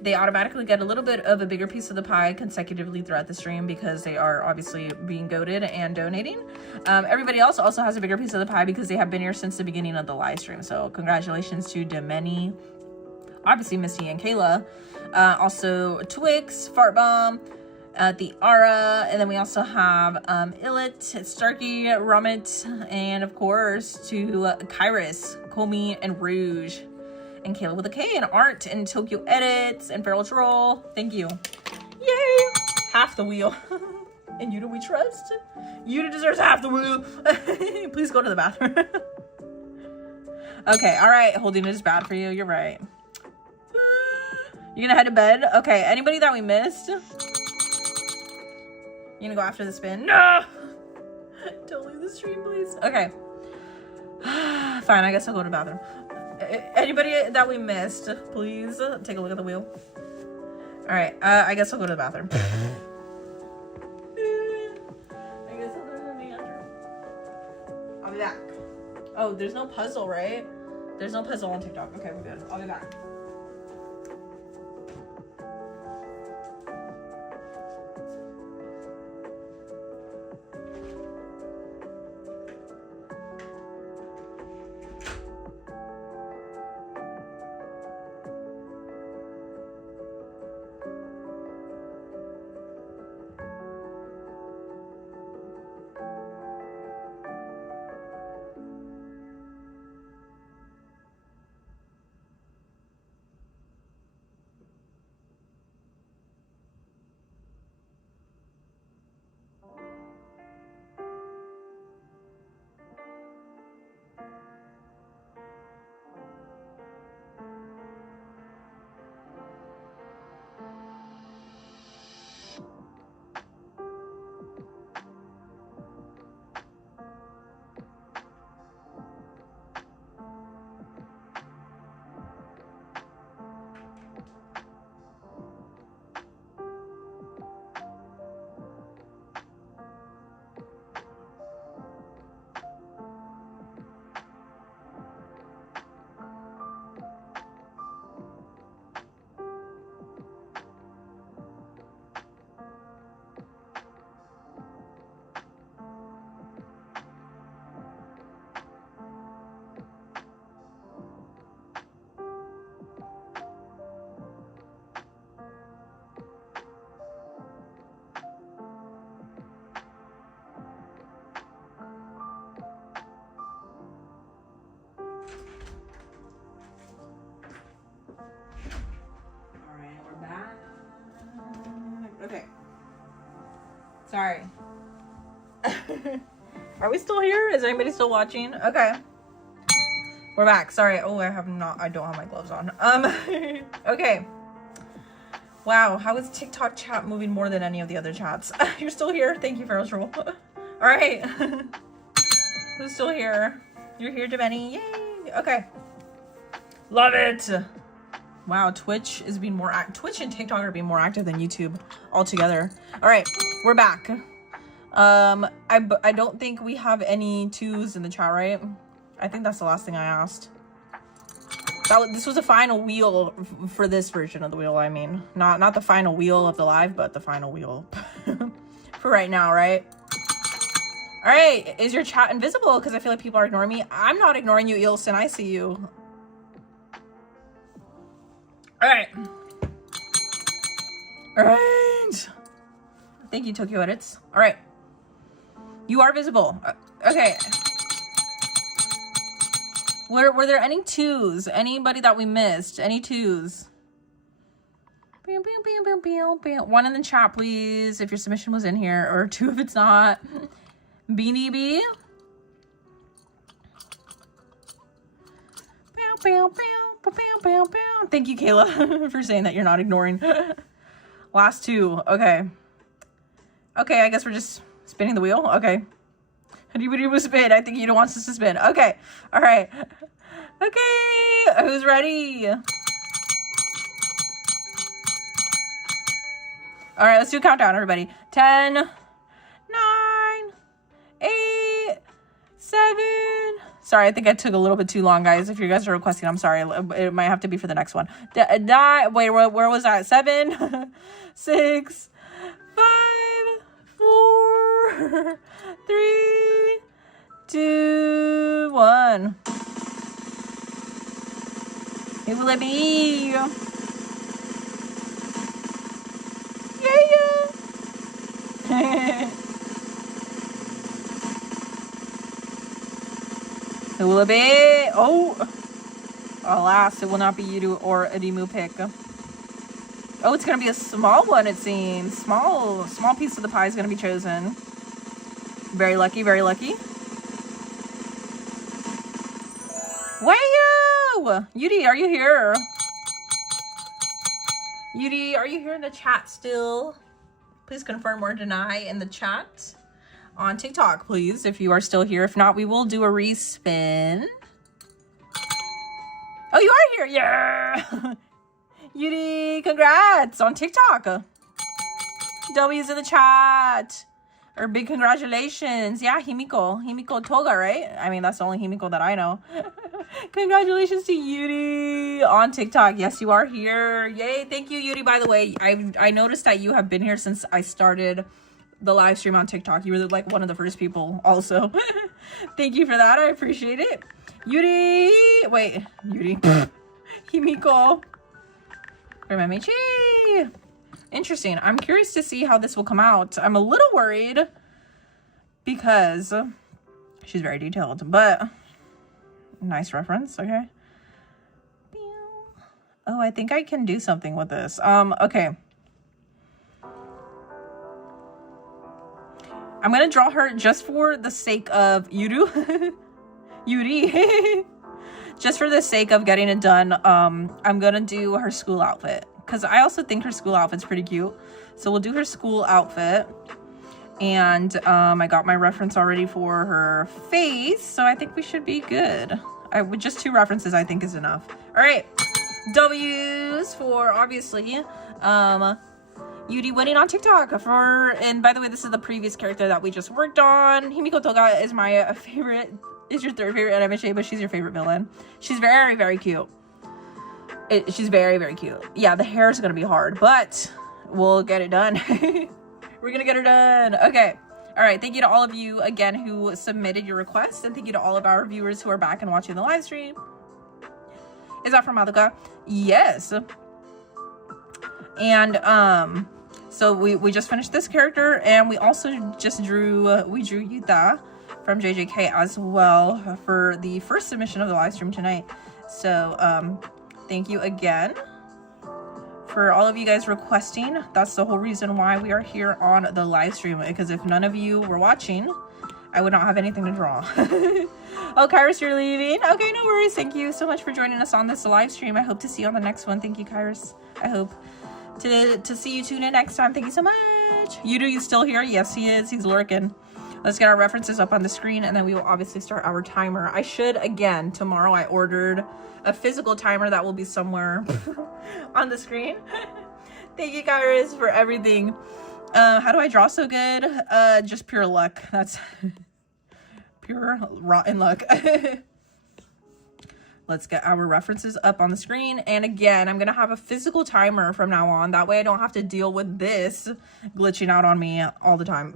They automatically get a little bit of a bigger piece of the pie consecutively throughout the stream because they are obviously being goated and donating. Everybody else also has a bigger piece of the pie because they have been here since the beginning of the live stream. So congratulations to Demeni, obviously Missy and Kayla, also Twix, Fartbomb, the Ara, and then we also have Illit, Starkey, Rummet, and of course to Kairos, Komi, and Rouge. And Kayla with a K, and Art, and Tokyo Edits, and Feral Troll. Thank you. Yay! Half the wheel. And Yuta we trust. Yuta deserves half the wheel. Please go to the bathroom. Okay, alright. Holding it is bad for you. You're right. You're gonna head to bed? Okay, anybody that we missed? You're gonna go after the spin? No! Don't leave the stream, please. Okay. Fine, I guess I'll go to the bathroom. Anybody that we missed, please take a look at the wheel. All right, I guess I'll go to the bathroom. I guess I'll go to the bathroom. I'll be back. Oh, there's no puzzle, right? There's no puzzle on TikTok. Okay, we're good. I'll be back. Sorry. Are we still here? Is anybody still watching? Okay. We're back. Sorry. Oh, I don't have my gloves on. Okay. Wow, how is TikTok chat moving more than any of the other chats? You're still here? Thank you, Ferris Rule. All right. Who's still here? You're here, Deveni. Yay. Okay. Love it. Wow, Twitch is being more Twitch and TikTok are being more active than YouTube altogether. All right, we're back. I don't think we have any 2s in the chat, right? I think that's the last thing I asked. This was the final wheel for this version of the wheel. I mean, not the final wheel of the live, but the final wheel for right now, right? All right, is your chat invisible? Because I feel like people are ignoring me. I'm not ignoring you, Ilson. I see you. All right. All right. Thank you, Tokyo Edits. All right. You are visible. Okay. Were there any 2s? Anybody that we missed? Any 2s? One in the chat, please, if your submission was in here, or 2 if it's not. Beanie B. Thank you, Kayla, for saying that you're not ignoring. Last 2. Okay. Okay, I guess we're just spinning the wheel. Okay. Anybody will spin? I think Yuta wants us to spin. Okay. All right. Okay. Who's ready? All right, let's do a countdown, everybody. 10, 9, 8, 7. Sorry, I think I took a little bit too long, guys. If you guys are requesting, I'm sorry. It might have to be for the next one. Wait, where was that? 7, 6, 5, 4, 3, 2, 1. Who will it be? Yeah. Who will it be? Oh, alas, it will not be Yudu or Adimu pick. Oh, it's gonna be a small one, it seems. Small piece of the pie is gonna be chosen. Very lucky, very lucky. Wayo! Yudi, are you here? Yudi, are you here in the chat still? Please confirm or deny in the chat. On TikTok, please, if you are still here. If not, we will do a respin. Oh, you are here! Yeah! Yudi, congrats on TikTok. W's in the chat. Or big congratulations. Yeah, Himiko Toga, right? I mean, that's the only Himiko that I know. Congratulations to Yuri on TikTok. Yes, you are here. Yay. Thank you, Yuri. By the way, I noticed that you have been here since I started the live stream on TikTok. You were like one of the first people also. Thank you for that. I appreciate it. Yuri. Wait, Yuri. Himiko. Rememichi. Interesting. I'm curious to see how this will come out. I'm a little worried because she's very detailed, but nice reference. Okay. Oh, I think I can do something with this. Okay. I'm gonna draw her just for the sake of Yuri. Just for the sake of getting it done. I'm gonna do her school outfit because I also think her school outfit's pretty cute. So we'll do her school outfit. And I got my reference already for her face, so I think we should be good. With just 2 references, I think is enough. All right, W's for obviously Yudi winning on TikTok and by the way, this is the previous character that we just worked on. Himiko Toga is my favorite. Is your 3rd favorite anime, but she's your favorite villain. She's very, very cute. She's very, very cute. Yeah, the hair is gonna be hard, but we'll get it done. We're gonna get her done. Okay. All right. Thank you to all of you again who submitted your requests, and thank you to all of our viewers who are back and watching the live stream. Is that from Madoka? Yes. And so we just finished this character, and we also just drew Yuta from JJK as well for the first submission of the live stream tonight. So thank you again for all of you guys requesting. That's the whole reason why we are here on the live stream, because if none of you were watching, I would not have anything to draw. Oh, Kairos, you're leaving? Okay, no worries. Thank you so much for joining us on this live stream. I hope to see you on the next one. Thank you, Kairos. I hope to see you tune in next time. Thank you so much. You still here? Yes, he is. He's lurking. Let's get our references up on the screen, and then we will obviously start our timer. I should, again, tomorrow I ordered a physical timer that will be somewhere on the screen. Thank you, Kairos, for everything. How do I draw so good? Just pure luck. That's pure rotten luck. Let's get our references up on the screen. And again, I'm going to have a physical timer from now on. That way I don't have to deal with this glitching out on me all the time.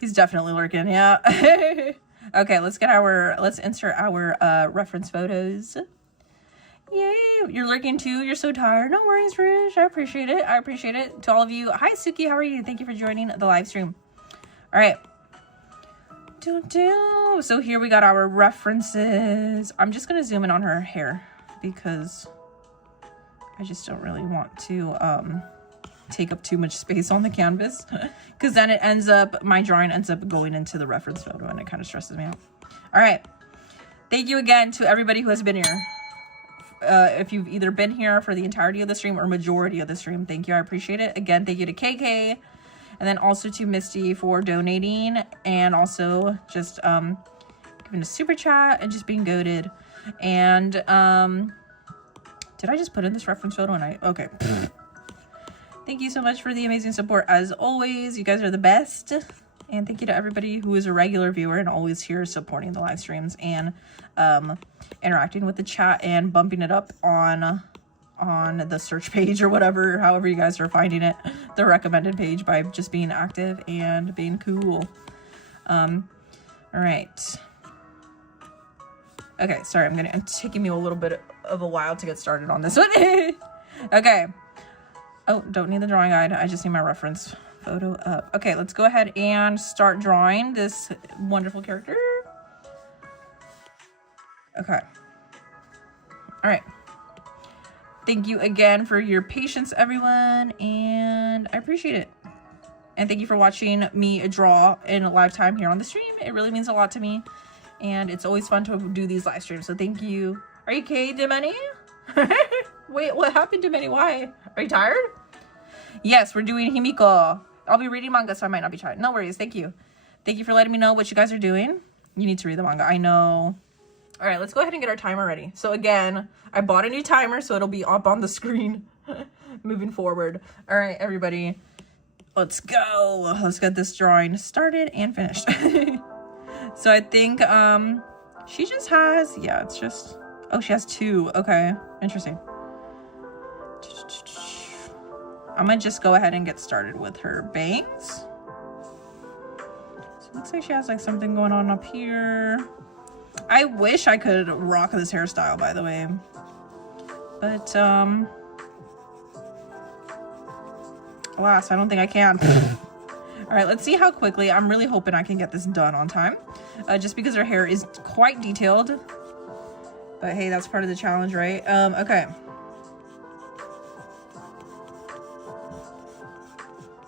He's definitely lurking, yeah. Okay, let's insert our reference photos. Yay, you're lurking too. You're so tired. No worries, Rouge. I appreciate it. I appreciate it. To all of you. Hi, Suki. How are you? Thank you for joining the live stream. All right. So here we got our references. I'm just going to zoom in on her hair because I just don't really want to take up too much space on the canvas, because then my drawing ends up going into the reference photo and it kind of stresses me out. All right. Thank you again to everybody who has been here. If you've either been here for the entirety of the stream or majority of the stream, thank you. I appreciate it. Again, thank you to KK. And then also to Misty for donating, and also just giving a super chat and just being goated. And did I just put in this reference photo? And okay. Thank you so much for the amazing support as always. You guys are the best. And thank you to everybody who is a regular viewer and always here supporting the live streams and interacting with the chat and bumping it up on the search page or whatever, however you guys are finding it, the recommended page, by just being active and being cool. All right. Okay, sorry, it's taking me a little bit of a while to get started on this one. Okay. Oh, don't need the drawing guide. I just need my reference photo up. Okay, let's go ahead and start drawing this wonderful character. Okay. All right. Thank you again for your patience, everyone, and I appreciate it. And thank you for watching me draw in a live time here on the stream. It really means a lot to me, and it's always fun to do these live streams, so thank you. Are you okay, Dimani? Wait, what happened, Dimani? Why? Are you tired? Yes, we're doing Himiko. I'll be reading manga, so I might not be tired. No worries, thank you. Thank you for letting me know what you guys are doing. You need to read the manga, I know. All right, let's go ahead and get our timer ready. So again, I bought a new timer, so it'll be up on the screen moving forward. All right, everybody, let's go. Let's get this drawing started and finished. So I think she just has, yeah, it's just, oh, she has two. Okay, interesting. I'm gonna just go ahead and get started with her bangs. So it looks like she has like something going on up here. I wish I could rock this hairstyle, by the way, but alas, I don't think I can. All right, let's see how quickly. I'm really hoping I can get this done on time, just because her hair is quite detailed, but hey, that's part of the challenge, right? Okay,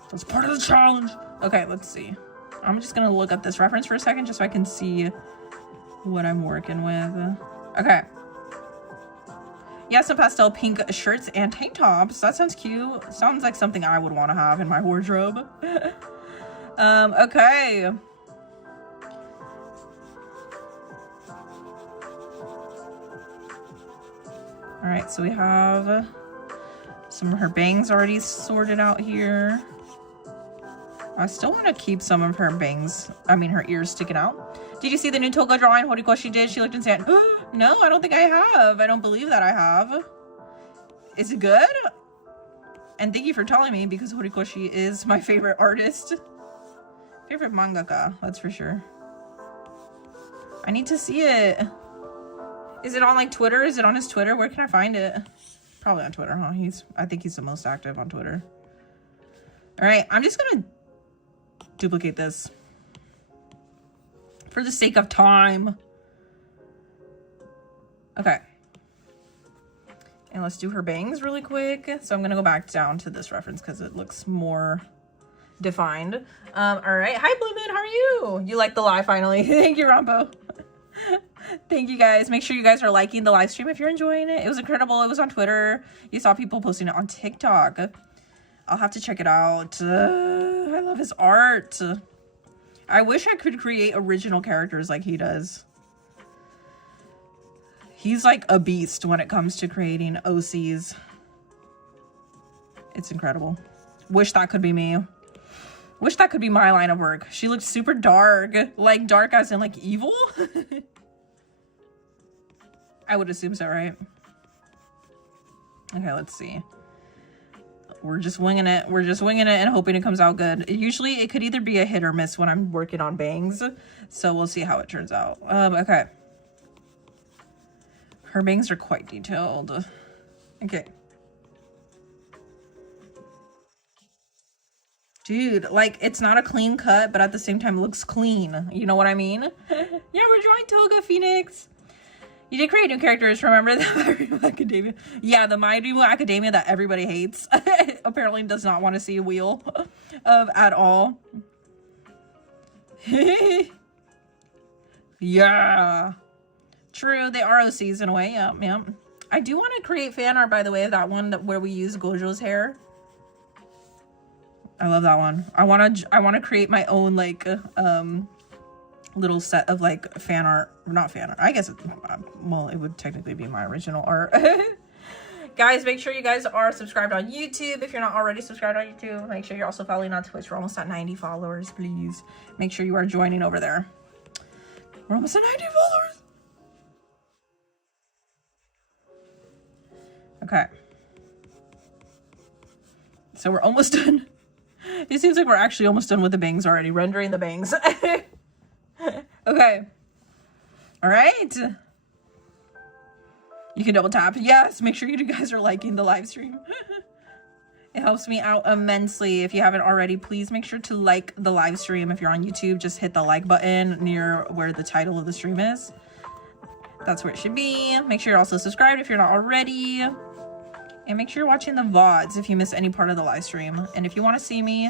that's part of the challenge. Okay, let's see. I'm just gonna look at this reference for a second just so I can see what I'm working with. Okay. Yeah, some pastel pink shirts and tank tops. That sounds cute. Sounds like something I would want to have in my wardrobe. Okay. All right, so we have some of her bangs already sorted out here. I still want to keep some of her bangs, her ears sticking out. Did you see the new Toga drawing Horikoshi did? She looked insane. No, I don't think I have. I don't believe that I have. Is it good? And thank you for telling me, because Horikoshi is my favorite artist. Favorite mangaka, that's for sure. I need to see it. Is it on like Twitter? Is it on his Twitter? Where can I find it? Probably on Twitter, huh? I think he's the most active on Twitter. All right, I'm just gonna duplicate this for the sake of time. Okay. And let's do her bangs really quick. So I'm gonna go back down to this reference because it looks more defined. All right, hi Blue Moon, how are you? You like the live finally. Thank you, Rambo. Thank you guys. Make sure you guys are liking the live stream if you're enjoying it. It was incredible. It was on Twitter. You saw people posting it on TikTok. I'll have to check it out. I love his art. I wish I could create original characters like he does. He's like a beast when it comes to creating OCs. It's incredible. Wish that could be me. Wish that could be my line of work. She looks super dark. Like dark as in like evil? I would assume so, right? Okay, let's see. We're just winging it. We're just winging it and hoping it comes out good. Usually it could either be a hit or miss when I'm working on bangs. So we'll see how it turns out. Okay. Her bangs are quite detailed. Okay. Dude, like, it's not a clean cut, but at the same time looks clean. You know what I mean? Yeah, we're drawing Toga Phoenix. You did create new characters, remember the My Rimu Academia? Yeah, the My Rimu Academia that everybody hates. Apparently does not want to see a wheel of at all. Yeah. True, they are OCs in a way, yeah, yeah. I do want to create fan art, by the way, of that one where we use Gojo's hair. I love that one. I want to create my own, like, little set of like fan art, not fan art, I guess well, it would technically be my original art. Guys, make sure you guys are subscribed on YouTube. If you're not already subscribed on YouTube, make sure you're also following on Twitch. We're almost at 90 followers. Please make sure you are joining over there. We're almost at 90 followers. Okay, so we're almost done. It seems like we're actually almost done with the bangs already, rendering the bangs. Okay. All right. You can double tap. Yes, make sure you guys are liking the live stream. It helps me out immensely. If you haven't already, please make sure to like the live stream. If you're on YouTube, just hit the like button near where the title of the stream is. That's where it should be. Make sure you're also subscribed if you're not already. And make sure you're watching the VODs if you miss any part of the live stream. And if you want to see me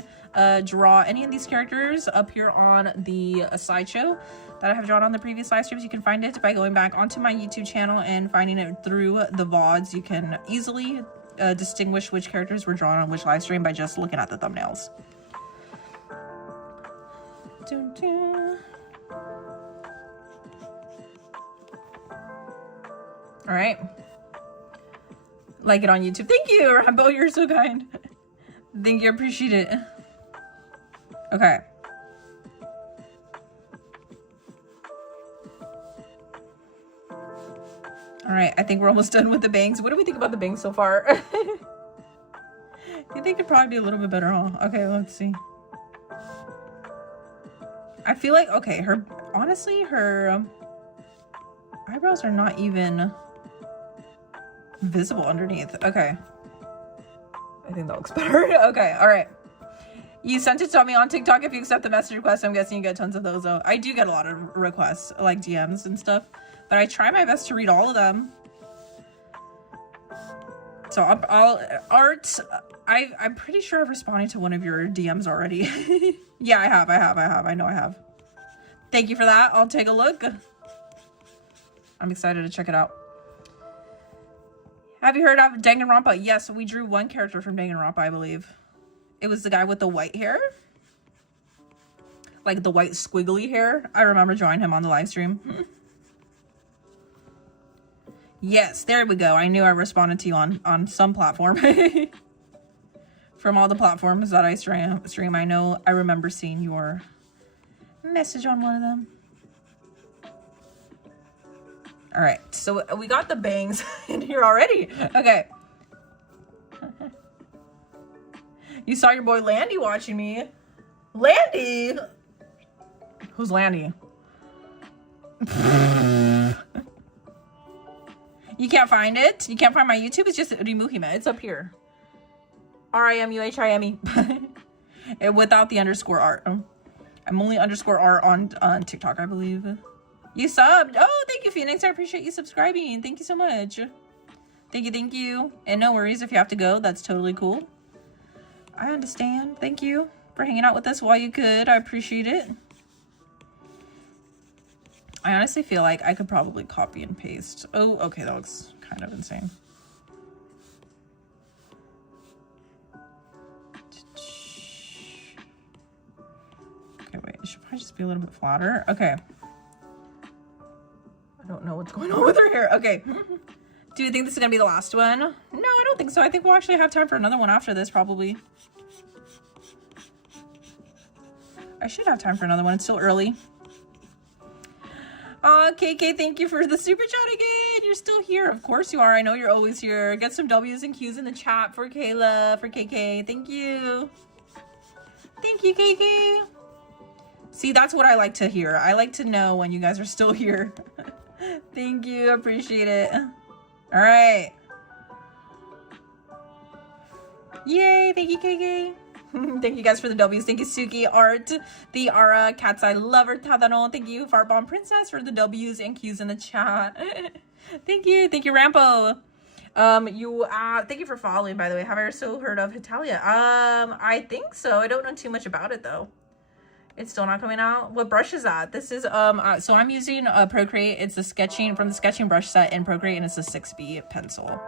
draw any of these characters up here on the slideshow that I have drawn on the previous live streams, you can find it by going back onto my YouTube channel and finding it through the VODs. You can easily distinguish which characters were drawn on which live stream by just looking at the thumbnails. Dun, dun. All right. Like it on YouTube. Thank you, Rambo. You're so kind. Thank you. Appreciate it. Okay. All right. I think we're almost done with the bangs. What do we think about the bangs so far? I think they could probably be a little bit better, huh? Okay, let's see. I feel like, okay, honestly, her eyebrows are not even visible underneath. Okay. I think that looks better. Okay, all right. You sent it to me on TikTok. If you accept the message request, I'm guessing you get tons of those though. I do get a lot of requests, like DMs and stuff, but I try my best to read all of them. So I'm pretty sure I've responded to one of your DMs already. Yeah, I have. I know I have. Thank you for that. I'll take a look. I'm excited to check it out. Have you heard of Danganronpa? Yes, we drew one character from Danganronpa, I believe. It was the guy with the white hair. Like the white squiggly hair. I remember drawing him on the live stream. Yes, there we go. I knew I responded to you on some platform. From all the platforms that I stream, I know I remember seeing your message on one of them. All right, so we got the bangs in here already. Okay. You saw your boy Landy watching me. Landy? Who's Landy? You can't find it? You can't find my YouTube? It's just rimuhime. It's up here. RIMUHIME. Without the underscore art. I'm only underscore art on TikTok, I believe. You subbed. Oh, thank you, Phoenix. I appreciate you subscribing. Thank you so much. Thank you, thank you. And no worries if you have to go. That's totally cool. I understand. Thank you for hanging out with us while you could. I appreciate it. I honestly feel like I could probably copy and paste. Oh, okay, that looks kind of insane. Okay, wait, it should probably just be a little bit flatter. Okay. I don't know what's going on with her hair. Okay. Do you think this is gonna be the last one? No, I don't think so. I think we'll actually have time for another one after this, probably. I should have time for another one. It's still early. KK, thank you for the super chat again. You're still here. Of course you are. I know you're always here. Get some W's and Q's in the chat for Kayla, for KK. Thank you. Thank you, KK. See, that's what I like to hear. I like to know when you guys are still here. Thank you. Appreciate it. All right. Yay. Thank you, KK. Thank you guys for the W's. Thank you, Suki, Art, the Ara, Cats I Love Her, Tadano. Thank you, Farbomb Princess, for the W's and Q's in the chat. Thank you. Thank you, Rampo. Thank you for following, by the way. Have I also heard of Hitalia? I think so. I don't know too much about it, though. It's still not coming out. What brush is that? This is, so I'm using Procreate. It's the sketching, from the sketching brush set in Procreate, and it's a 6B pencil.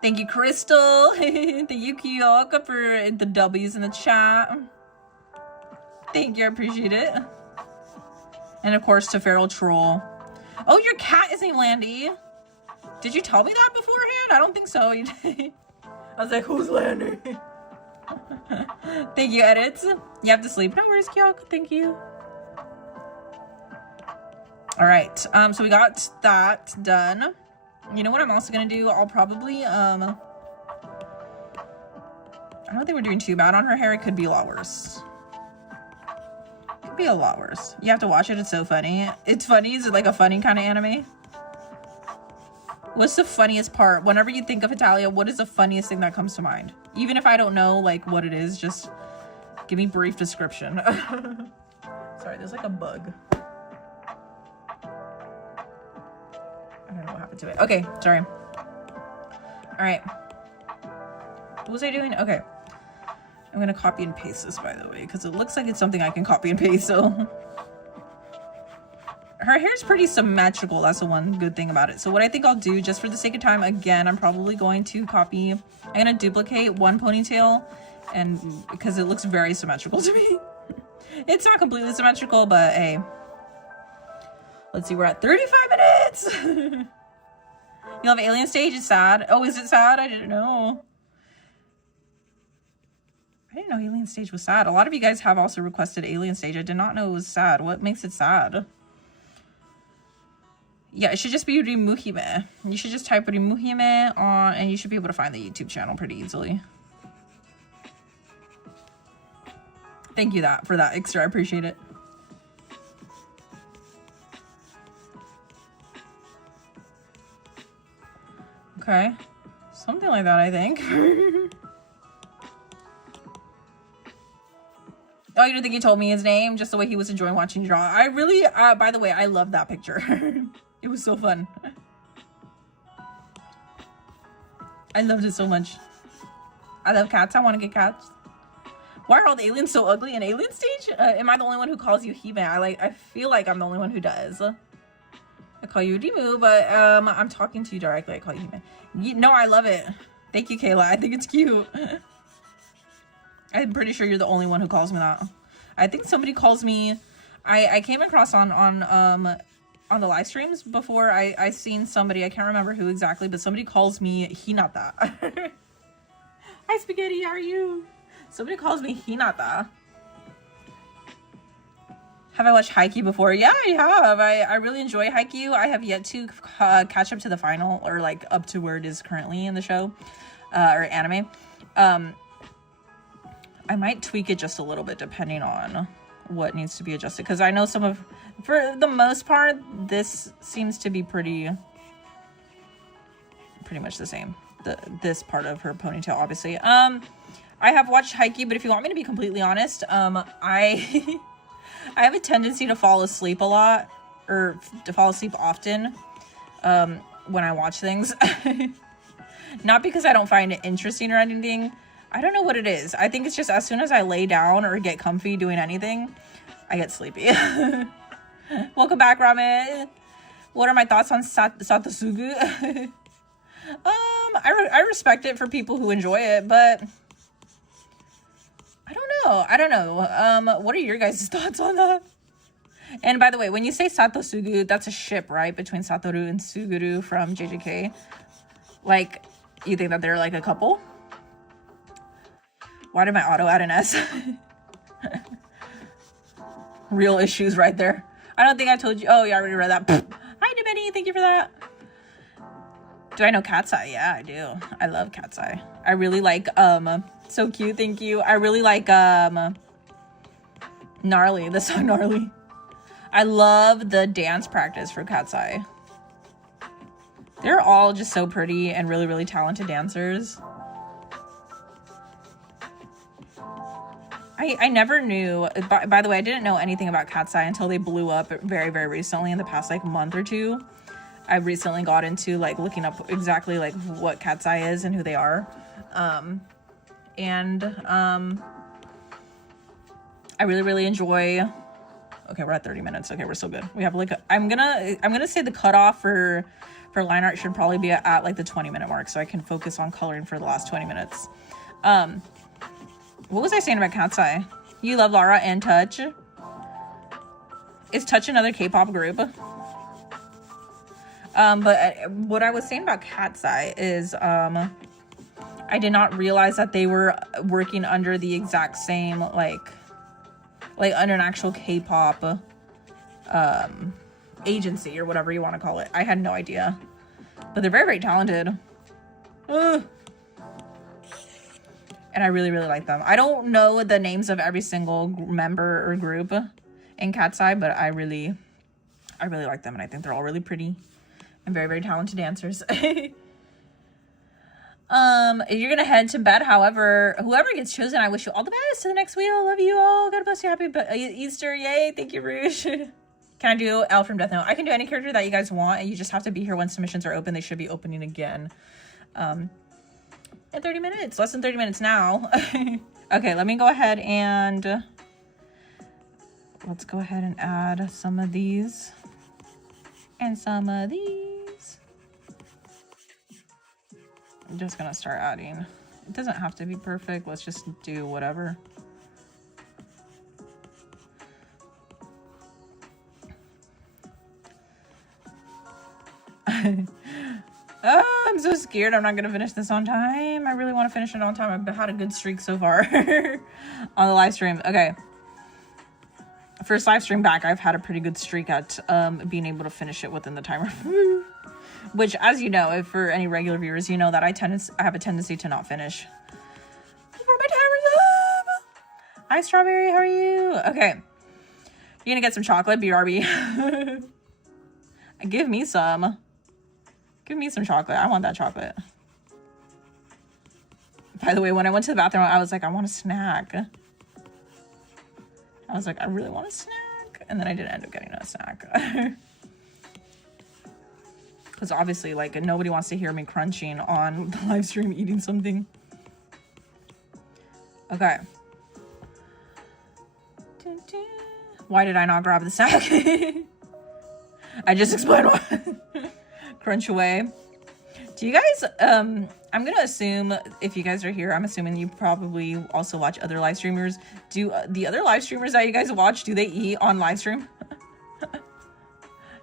Thank you, Crystal. Thank you, Kyoka, for the W's in the chat. Thank you, I appreciate it. And of course, to Feral Troll. Oh, your cat is named Landy. Did you tell me that beforehand? I don't think so. You did. I was like, who's Landy? Thank you, Edits. You have to sleep. No worries, Kyoka. Thank you. All right. So we got that done. You know what I'm also going to do? I'll probably, I don't think we're doing too bad on her hair. It could be a lot worse. Could be a lot worse. You have to watch it. It's so funny. It's funny. Is it like a funny kind of anime? What's the funniest part? Whenever you think of Italia, what is the funniest thing that comes to mind? Even if I don't know, like, what it is, just give me brief description. Sorry, there's like a bug. I don't know what happened to it. Okay, sorry. All right. What was I doing? Okay. I'm gonna copy and paste this, by the way, because it looks like it's something I can copy and paste, so. Her hair's pretty symmetrical. That's the one good thing about it. So what I think I'll do, just for the sake of time, again, I'm probably going to copy. I'm gonna duplicate one ponytail, and because it looks very symmetrical to me. It's not completely symmetrical, but hey. Let's see, we're at 35 minutes. You love Alien Stage? It's sad. Oh, is it sad? I didn't know. I didn't know Alien Stage was sad. A lot of you guys have also requested Alien Stage. I did not know it was sad. What makes it sad? Yeah, it should just be rimuhime. You should just type rimuhime on, and you should be able to find the YouTube channel pretty easily. Thank you for that extra. I appreciate it. Okay, something like that, I think. Oh, you don't think he told me his name? Just the way he was enjoying watching you draw. I really, by the way, I love that picture. It was so fun. I loved it so much. I love cats. I want to get cats. Why are all the aliens so ugly in Alien Stage? Am I the only one who calls you Hime? I feel like I'm the only one who does. I call you Dimu, but I'm talking to you directly. I call you Hime. No, I love it. Thank you, Kayla. I think it's cute. I'm pretty sure you're the only one who calls me that. I think somebody calls me. I came across on the live streams before. I seen somebody. I can't remember who exactly, but somebody calls me Hinata. Hi, Spaghetti. How are you? Somebody calls me Hinata. Have I watched Haikyuu before? Yeah, I have. I really enjoy Haikyuu. I have yet to catch up to the final, or like up to where it is currently in the show, or anime. I might tweak it just a little bit depending on what needs to be adjusted. Because I know for the most part, this seems to be pretty much the same. This part of her ponytail, obviously. I have watched Haikyuu, but if you want me to be completely honest, I have a tendency to fall asleep a lot, or to fall asleep often. when I watch things. Not because I don't find it interesting or anything. I don't know what it is. I think it's just as soon as I lay down or get comfy doing anything, I get sleepy. Welcome back, Ramen. What are my thoughts on Satosugu? I respect it for people who enjoy it, but I don't know. What are your guys' thoughts on that? And by the way, when you say Satosugu, that's a ship, right? Between Satoru and Suguru from JJK. Like, you think that they're like a couple? Why did my auto add an S? Real issues right there. I don't think I told you. Oh, yeah, I already read that. Hi, Dibini. Thank you for that. Do I know Cat's Eye? Yeah, I do. I love Cat's Eye. I really like, so cute. Thank you. I really like, Gnarly. The song Gnarly. I love the dance practice for Cat's Eye. They're all just so pretty and really, really talented dancers. I never knew, by the way, I didn't know anything about Cat's Eye until they blew up very, very recently in the past, like, month or two. I recently got into, like, looking up exactly, like, what Cat's Eye is and who they are. I really, really enjoy... Okay, we're at 30 minutes. Okay, we're still good. We have, like, I'm gonna say the cutoff for line art should probably be at like, the 20-minute mark, so I can focus on coloring for the last 20 minutes. What was I saying about Cat's Eye? You love Lara and Touch. Is Touch another K-pop group? But what I was saying about Cat's Eye is, I did not realize that they were working under the exact same, like under an actual K-pop, agency or whatever you want to call it. I had no idea. But they're very, very talented. Ugh. And I really, really like them. I don't know the names of every single member or group in Cat's Eye, but I really like them, and I think they're all really pretty and very, very talented dancers. You're gonna head to bed. However, whoever gets chosen, I wish you all the best to the next wheel. Love you all. God bless you. Happy Easter. Yay. Thank you, Rouge. Can I do L from Death Note? I can do any character that you guys want, and you just have to be here when submissions are open. They should be opening again. In 30 minutes. Less than 30 minutes now. Okay, let me go ahead and... Let's go ahead and add some of these. And some of these. I'm just gonna start adding. It doesn't have to be perfect. Let's just do whatever. I'm so scared I'm not gonna finish this on time. I really want to finish it on time. I've had a good streak so far on the live stream. Okay, first live stream back, I've had a pretty good streak at being able to finish it within the timer. Which, as you know, if for any regular viewers, you know that I have a tendency to not finish before my timer's up. Hi, Strawberry, how are you? Okay, you're gonna get some chocolate, BRB. Give me some. Give me some chocolate. I want that chocolate. By the way, when I went to the bathroom, I was like, I want a snack. I was like, I really want a snack. And then I didn't end up getting a snack. Because obviously, like, nobody wants to hear me crunching on the live stream eating something. Okay. Why did I not grab the snack? I just explained why. Crunch away. Do you guys, I'm gonna assume if you guys are here, I'm assuming you probably also watch other live streamers. Do the other live streamers that you guys watch, do they eat on live stream?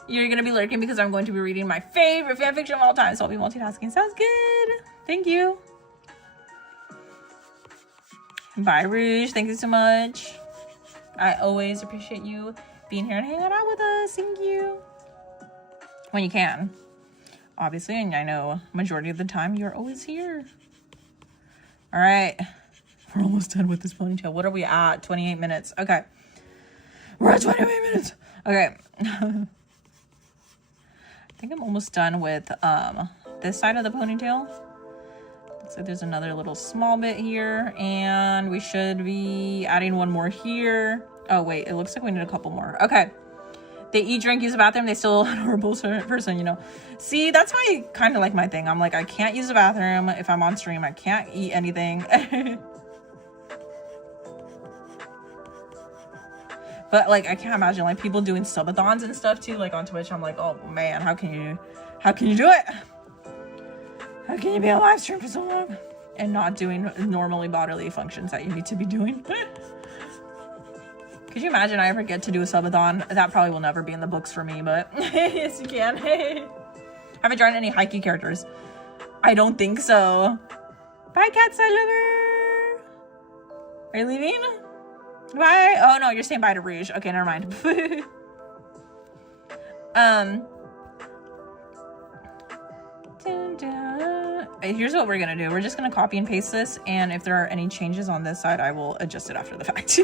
You're gonna be lurking because I'm going to be reading my favorite fanfiction of all time, so I'll be multitasking. Sounds good. Thank you. Bye, Rouge. Thank you so much. I always appreciate you being here and hanging out with us. Thank you. When you can. Obviously, and I know majority of the time you're always here. All right. We're almost done with this ponytail. What are we at? 28 minutes. Okay. We're at 28 minutes. Okay. I think I'm almost done with this side of the ponytail. Looks like there's another little small bit here, and we should be adding one more here. Oh, wait. It looks like we need a couple more. Okay. They eat, drink, use the bathroom, they still a horrible person, you know. See, that's kind of like my thing. I'm like, I can't use the bathroom if I'm on stream. I can't eat anything. But like, I can't imagine like people doing subathons and stuff too, like on Twitch. I'm like, oh man, how can you do it? How can you be on live stream for so long and not doing normally bodily functions that you need to be doing? Could you imagine I ever get to do a subathon? That probably will never be in the books for me, but yes, you can. Haven't joined any Haikyuu characters. I don't think so. Bye, Cat's-eye lover. Are you leaving? Bye. Oh no, you're saying bye to Rouge. Okay, never mind. Here's what we're gonna do. We're just gonna copy and paste this, and if there are any changes on this side, I will adjust it after the fact.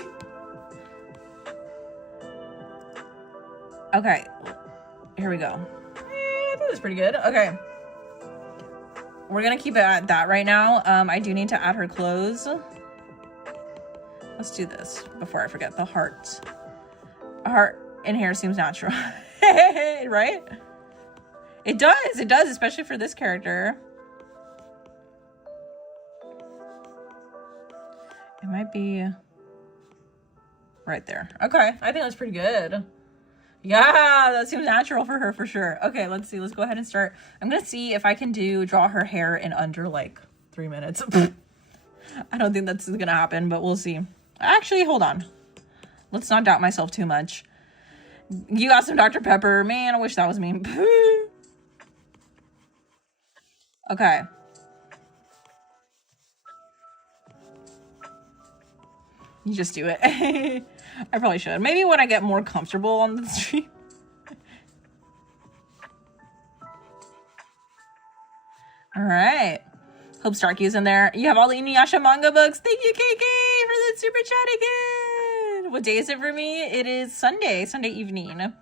Okay, here we go. I think that's pretty good. Okay, we're gonna keep it at that right now. I do need to add her clothes. Let's do this before I forget. The heart. A heart in here seems natural. Right? It does, especially for this character. It might be right there. Okay, I think that's pretty good. Yeah, that seems natural for her for sure. Okay, let's see. Let's go ahead and start. I'm gonna see if I can draw her hair in under like 3 minutes. I don't think that's gonna happen, but we'll see. Actually, hold on. Let's not doubt myself too much. You got some Dr. Pepper. Man, I wish that was me. Okay. You just do it. I probably should. Maybe when I get more comfortable on the stream. All right. Hope Starkey's in there. You have all the Inuyasha manga books. Thank you, KK, for the super chat again. What day is it for me? It is Sunday evening.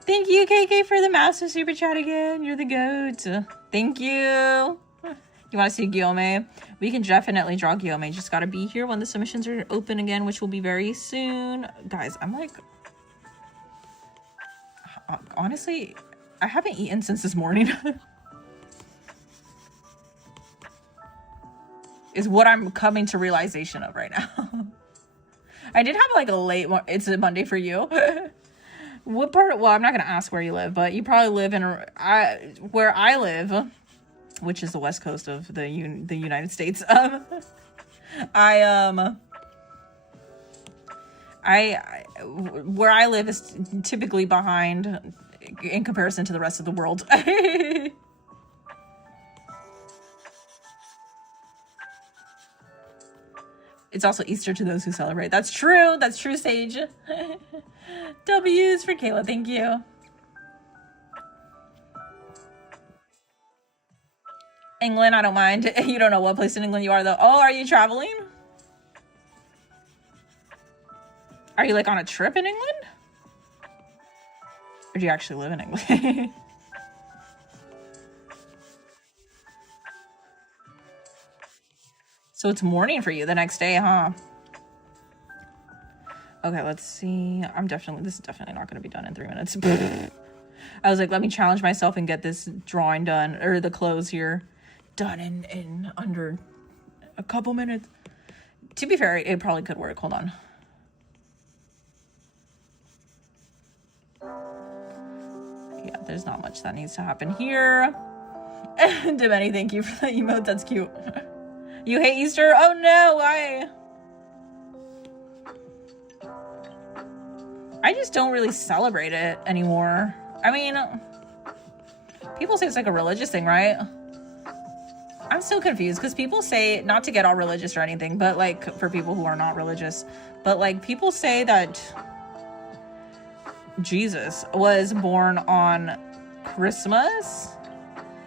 Thank you, KK, for the massive super chat again. You're the goat. Thank you. You want to see Guillaume? We can definitely draw Guillaume. Just got to be here when the submissions are open again, which will be very soon. Guys, I'm like... honestly, I haven't eaten since this morning. Is what I'm coming to realization of right now. I did have like a late... It's a Monday for you. What part... Well, I'm not going to ask where you live, but you probably live in... where I live... which is the west coast of the United States. Where I live is typically behind in comparison to the rest of the world. It's also Easter to those who celebrate. That's true. That's true, Sage. W's for Kayla. Thank you. England, I don't mind. You don't know what place in England you are, though. Oh, are you traveling? Are you, like, on a trip in England? Or do you actually live in England? So it's morning for you the next day, huh? Okay, let's see. This is definitely not going to be done in 3 minutes. I was like, let me challenge myself and get this drawing done, or the clothes here done in under a couple minutes. To be fair, it probably could work. Hold on. Yeah, there's not much that needs to happen here. Demeni, thank you for the emote. That's cute. You hate Easter? Oh no, why? I just don't really celebrate it anymore. I mean, people say it's like a religious thing, right? I'm so confused because people say, not to get all religious or anything, but like for people who are not religious, but like people say that Jesus was born on Christmas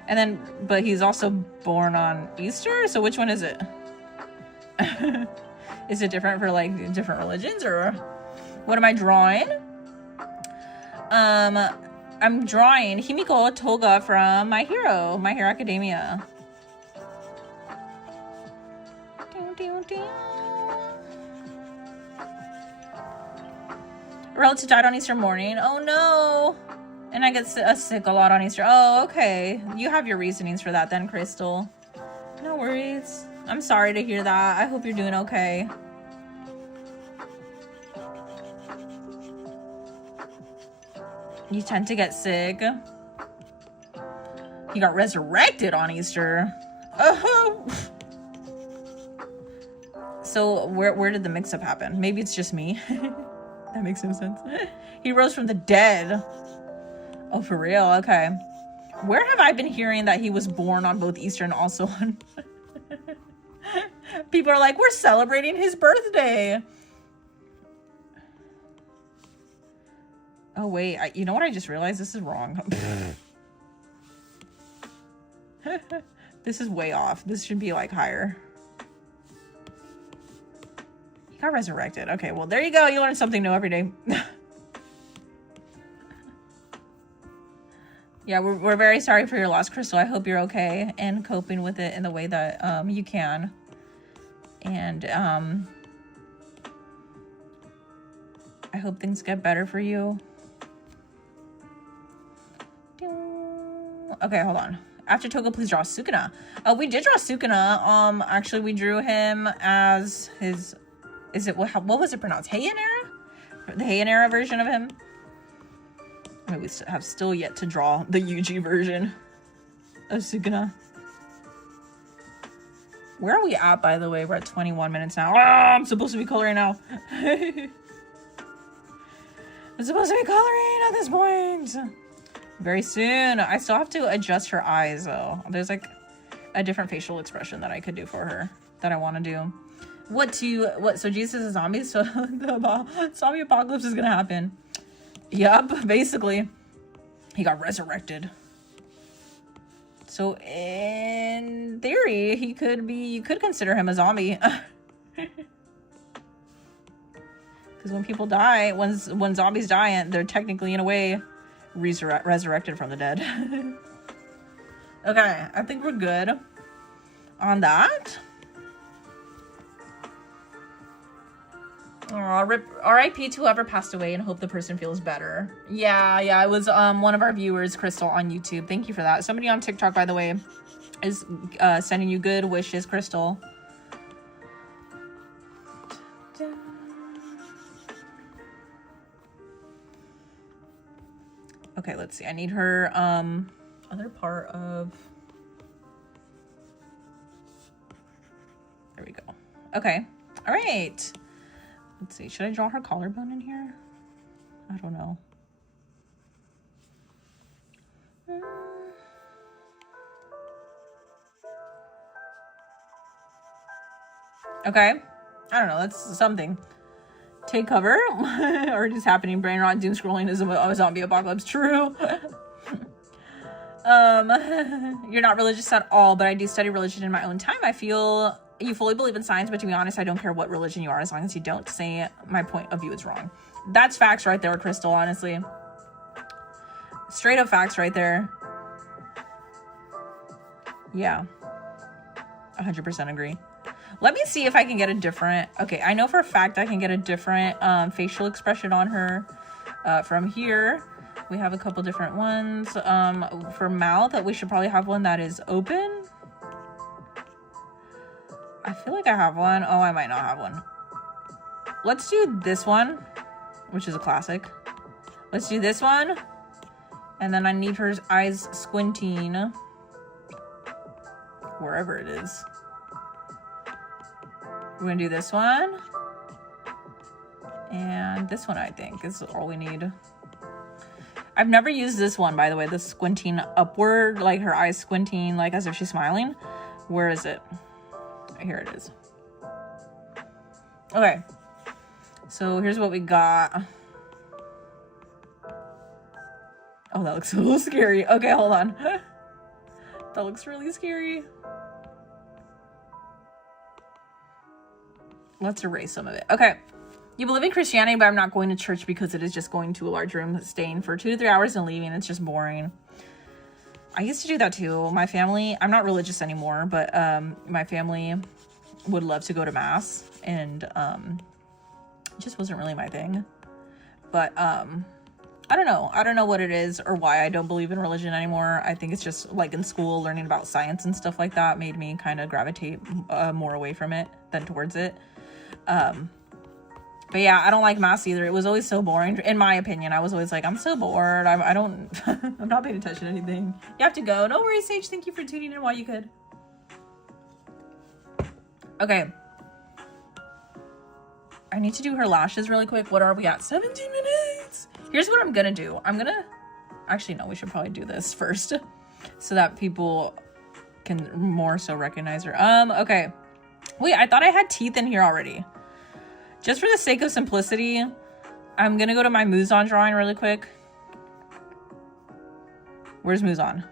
and then, but he's also born on Easter. So which one is it? Is it different for like different religions, or what am I drawing? I'm drawing Himiko Toga from My Hero Academia. A relative died on Easter morning. Oh no. And I get sick a lot on Easter. Oh, okay. You have your reasonings for that then, Crystal. No worries. I'm sorry to hear that. I hope you're doing okay. You tend to get sick. He got resurrected on Easter. Oh. So where did the mix-up happen? Maybe it's just me. That makes no sense. He rose from the dead. Oh, for real? Okay. Where have I been hearing that he was born on both Easter and also on... People are like, we're celebrating his birthday. Oh, wait. You know what I just realized? This is wrong. This is way off. This should be, like, higher. He got resurrected. Okay, well, there you go. You learn something new every day. Yeah, we're very sorry for your loss, Crystal. I hope you're okay and coping with it in the way that you can. And I hope things get better for you. Okay, hold on. After Toga, please draw Sukuna. We did draw Sukuna. Actually, we drew him as his... Is it... What was it pronounced? Heian era? The Heian era version of him? We have still yet to draw the Yuji version of Sukuna. Where are we at, by the way? We're at 21 minutes now. Oh, I'm supposed to be coloring now. I'm supposed to be coloring at this point. Very soon. I still have to adjust her eyes, though. There's, like, a different facial expression that I could do for her that I want to do. So Jesus is a zombie, so the zombie apocalypse is going to happen. Yup, basically. He got resurrected. So, in theory, you could consider him a zombie. Because when people die, when zombies die, they're technically, in a way, resurrected from the dead. Okay, I think we're good on that. R.I.P. to whoever passed away and hope the person feels better. Yeah, it was one of our viewers, Crystal, on YouTube. Thank you for that. Somebody on TikTok, by the way, is sending you good wishes, Crystal. Okay, let's see. I need her other part of... There we go. Okay. All right. Let's see. Should I draw her collarbone in here? I don't know. Okay. I don't know. That's something. Take cover. Or just happening. Brain rot. Doom scrolling is a zombie apocalypse. True. You're not religious at all, but I do study religion in my own time. I feel you fully believe in science, but to be honest, I don't care what religion you are as long as you don't say my point of view is wrong. That's facts right there, Crystal, honestly. Straight up facts right there. Yeah. 100% agree. Let me see if I can get a different... Okay, I know for a fact I can get a different facial expression on her from here. We have a couple different ones. For mouth, we should probably have one that is open. I feel like I have one. Oh, I might not have one. Let's do this one, which is a classic. Let's do this one. And then I need her eyes squinting. Wherever it is. We're gonna do this one. And this one, I think, is all we need. I've never used this one, by the way. The squinting upward, like her eyes squinting, like as if she's smiling. Where is it? Here it is. Okay. So here's what we got. Oh, that looks a little scary. Okay, hold on. That looks really scary. Let's erase some of it. Okay. You believe in Christianity, but I'm not going to church because it is just going to a large room, staying for 2 to 3 hours and leaving. It's just boring. I used to do that too. My family, I'm not religious anymore, but my family would love to go to mass, and it just wasn't really my thing. But I don't know. I don't know what it is or why I don't believe in religion anymore. I think it's just like in school, learning about science and stuff like that made me kind of gravitate more away from it than towards it. But yeah, I don't like mass either. It was always so boring. In my opinion, I was always like, I'm so bored. I don't, I'm not paying attention to anything. You have to go. No worries, Sage. Thank you for tuning in while you could. Okay. I need to do her lashes really quick. What are we at? 17 minutes. Here's what I'm gonna do. Actually, no, we should probably do this first so that people can more so recognize her. Okay. Wait, I thought I had teeth in here already. Just for the sake of simplicity, I'm gonna go to my Muzan drawing really quick. Where's Muzan?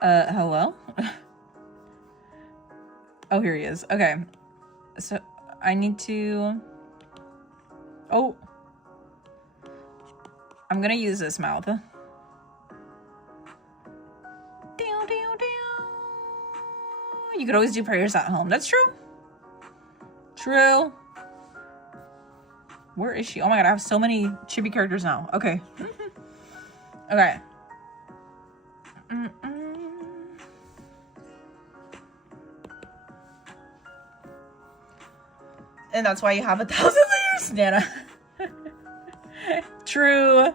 Hello? Oh, here he is. Okay. So I need to... Oh. I'm gonna use this mouth. You could always do prayers at home. That's true. True. Where is she? Oh my god, I have so many chibi characters now. Okay. Okay. And that's why you have 1,000 layers, Nana. True.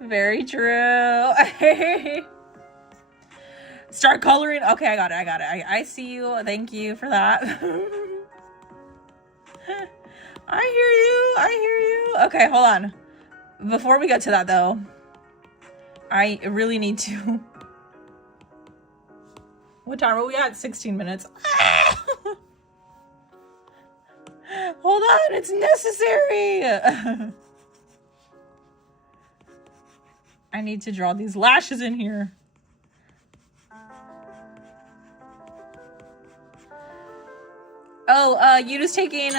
Very true. Start coloring. Okay, I got it. I see you. Thank you for that. I hear you. Okay, hold on. Before we get to that, though, I really need to... What time are we at? 16 minutes. Hold on, it's necessary. I need to draw these lashes in here. Oh, Yudu's taking...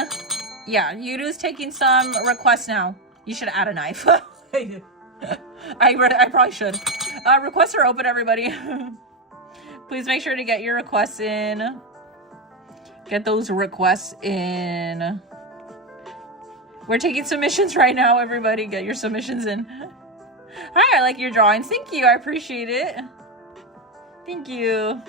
Yeah, Yudu's taking some requests now. You should add a knife. I probably should. Requests are open, everybody. Please make sure to get your requests in. Get those requests in. We're taking submissions right now, everybody. Get your submissions in. Hi, I like your drawings. Thank you. I appreciate it. Thank you.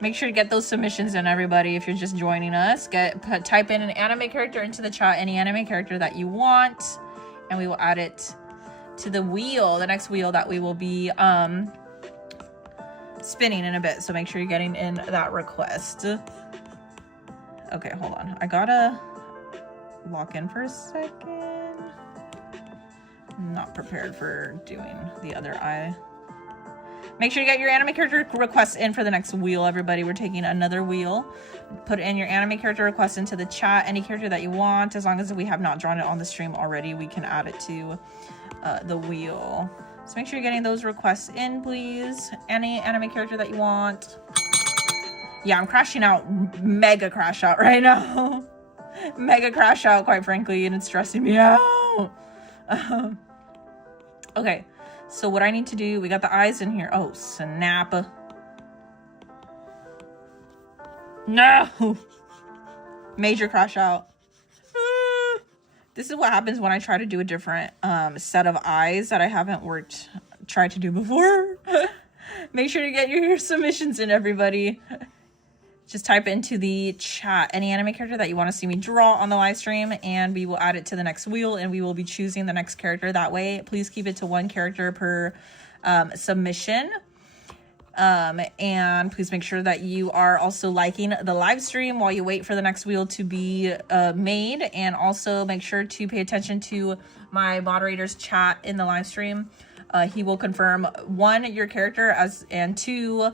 Make sure to get those submissions in, everybody. If you're just joining us, type in an anime character into the chat, any anime character that you want, and we will add it to the wheel, the next wheel that we will be spinning in a bit. So make sure you're getting in that request. Okay, hold on. I gotta lock in for a second. I'm not prepared for doing the other eye. Make sure you get your anime character requests in for the next wheel, everybody. We're taking another wheel. Put in your anime character request into the chat. Any character that you want. As long as we have not drawn it on the stream already, we can add it to the wheel. So make sure you're getting those requests in, please. Any anime character that you want. Yeah, I'm crashing out. Mega crash out right now. Mega crash out, quite frankly, and it's stressing me out. Okay. So what I need to do, we got the eyes in here. Oh, snap. No! Major crash out. This is what happens when I try to do a different set of eyes that I haven't tried to do before. Make sure to get your submissions in, everybody. Just type into the chat any anime character that you want to see me draw on the live stream, and we will add it to the next wheel, and we will be choosing the next character that way. Please keep it to one character per submission. And please make sure that you are also liking the live stream while you wait for the next wheel to be made. And also make sure to pay attention to my moderator's chat in the live stream. He will confirm, 1, your character, and 2,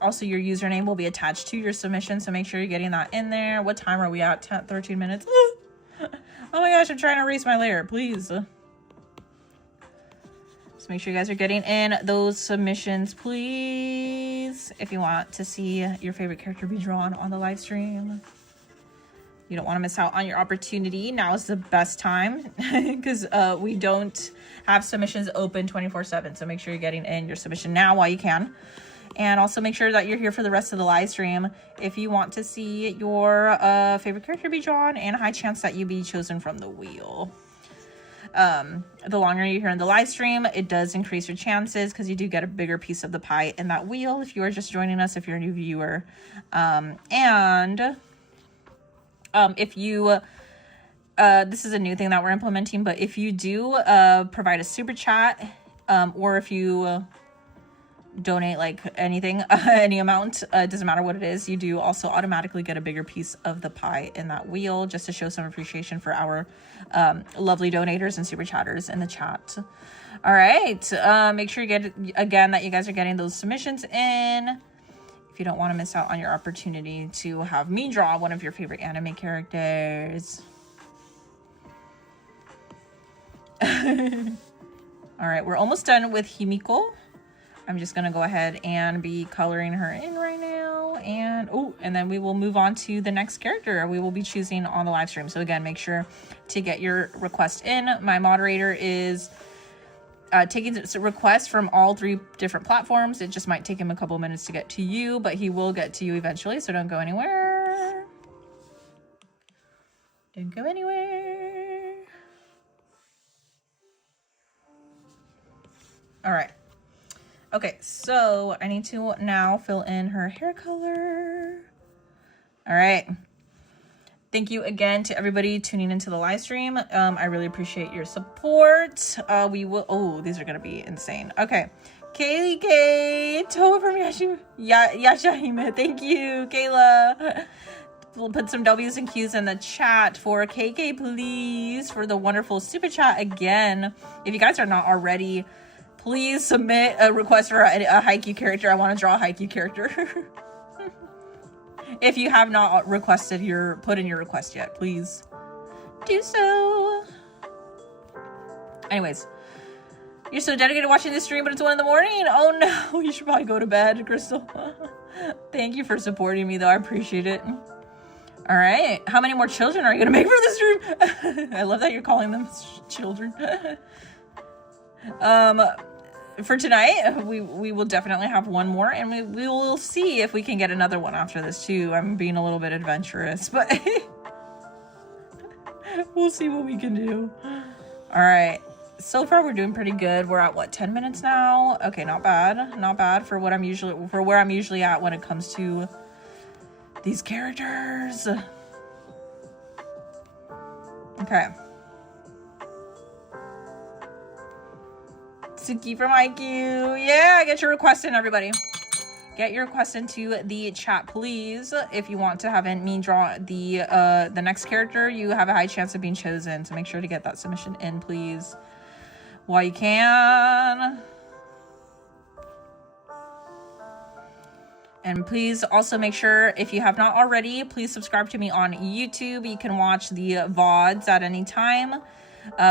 also your username will be attached to your submission. So make sure you're getting that in there. What time are we at? 13 minutes. Oh my gosh, I'm trying to erase my layer, please. So make sure you guys are getting in those submissions, please. If you want to see your favorite character be drawn on the live stream. You don't want to miss out on your opportunity. Now is the best time because we don't have submissions open 24/7. So make sure you're getting in your submission now while you can. And also make sure that you're here for the rest of the live stream if you want to see your favorite character be drawn, and a high chance that you be chosen from the wheel. The longer you're here in the live stream, it does increase your chances because you do get a bigger piece of the pie in that wheel if you are just joining us, if you're a new viewer. If you this is a new thing that we're implementing, but if you do provide a super chat, or if you donate like anything, any amount, it doesn't matter what it is, you do also automatically get a bigger piece of the pie in that wheel, just to show some appreciation for our lovely donators and super chatters in the chat. All right, make sure you get, again, that you guys are getting those submissions in if you don't want to miss out on your opportunity to have me draw one of your favorite anime characters. All right, we're almost done with Himiko. I'm just gonna go ahead and be coloring her in right now, and then we will move on to the next character we will be choosing on the live stream. So again, make sure to get your request in. My moderator is taking requests from all 3 different platforms. It just might take him a couple minutes to get to you, but he will get to you eventually, so don't go anywhere. Don't go anywhere. All right. Okay, so I need to now fill in her hair color. All right. Thank you again to everybody tuning into the live stream. I really appreciate your support. We will, oh, these are gonna be insane. Okay, Kaylee K, Toa from Yashahime. Thank you, Kayla. We'll put some W's and Q's in the chat for KK, please, for the wonderful super chat again. If you guys are not already, please submit a request for a Haikyuu character. I want to draw a Haikyuu character. If you have not requested put in your request yet, please do so. Anyways, you're so dedicated to watching this stream, but it's 1 in the morning. Oh no, you should probably go to bed, Crystal. Thank you for supporting me, though. I appreciate it. All right, how many more children are you gonna make for this stream? I love that you're calling them children. For tonight, we will definitely have one more, and we will see if we can get another one after this too. I'm being a little bit adventurous, but we'll see what we can do. All right, so far we're doing pretty good. We're at what, 10 minutes now? Okay, not bad for where I'm usually at when it comes to these characters. Okay. Suki from Haikyuu. Yeah, get your request in, everybody. Get your request into the chat, please. If you want to have me draw the next character, you have a high chance of being chosen. So make sure to get that submission in, please, while you can. And please also make sure, if you have not already, please subscribe to me on YouTube. You can watch the VODs at any time.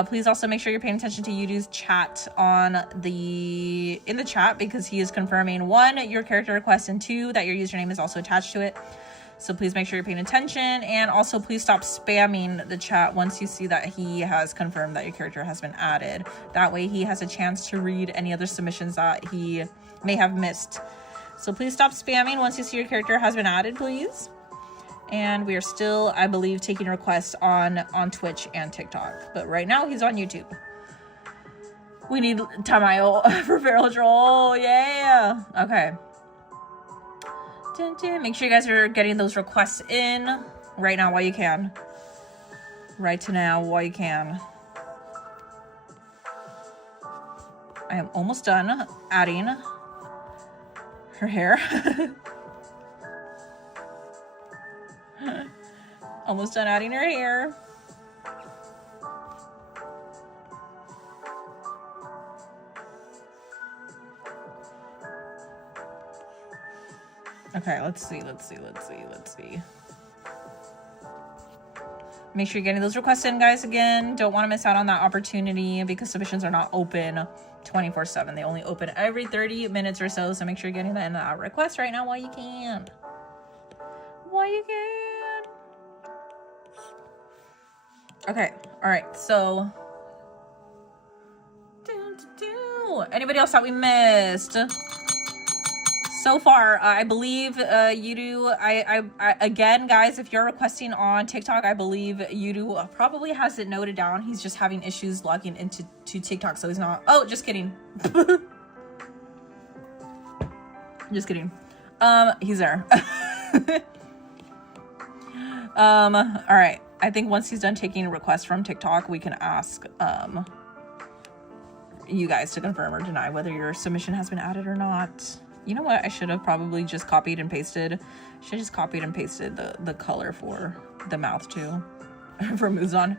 Please also make sure you're paying attention to Yudu's chat in the chat, because he is confirming 1, your character request, and 2, that your username is also attached to it. So please make sure you're paying attention, and also please stop spamming the chat once you see that he has confirmed that your character has been added. That way he has a chance to read any other submissions that he may have missed. So please stop spamming once you see your character has been added, please. And we are still, I believe, taking requests on Twitch and TikTok. But right now, he's on YouTube. We need Tamayo for Feral Troll. Yeah. Okay. Make sure you guys are getting those requests in right now while you can. Right now while you can. I am almost done adding her hair. Almost done adding her hair. Okay, let's see. Make sure you're getting those requests in, guys. Again, don't want to miss out on that opportunity, because submissions are not open 24/7. They only open every 30 minutes or so. So make sure you're getting that in that request right now while you can. Okay, all right, so anybody else that we missed? so far, I believe Yudu, I again, guys, if you're requesting on TikTok, I believe Yudu probably has it noted down. He's just having issues logging into TikTok, so he's not. Oh, just kidding. Just kidding. He's there. All right. I think once he's done taking requests from TikTok, we can ask you guys to confirm or deny whether your submission has been added or not. You know what? I should have probably just copied and pasted. Should have just copied and pasted the color for the mouth too. For Muzan.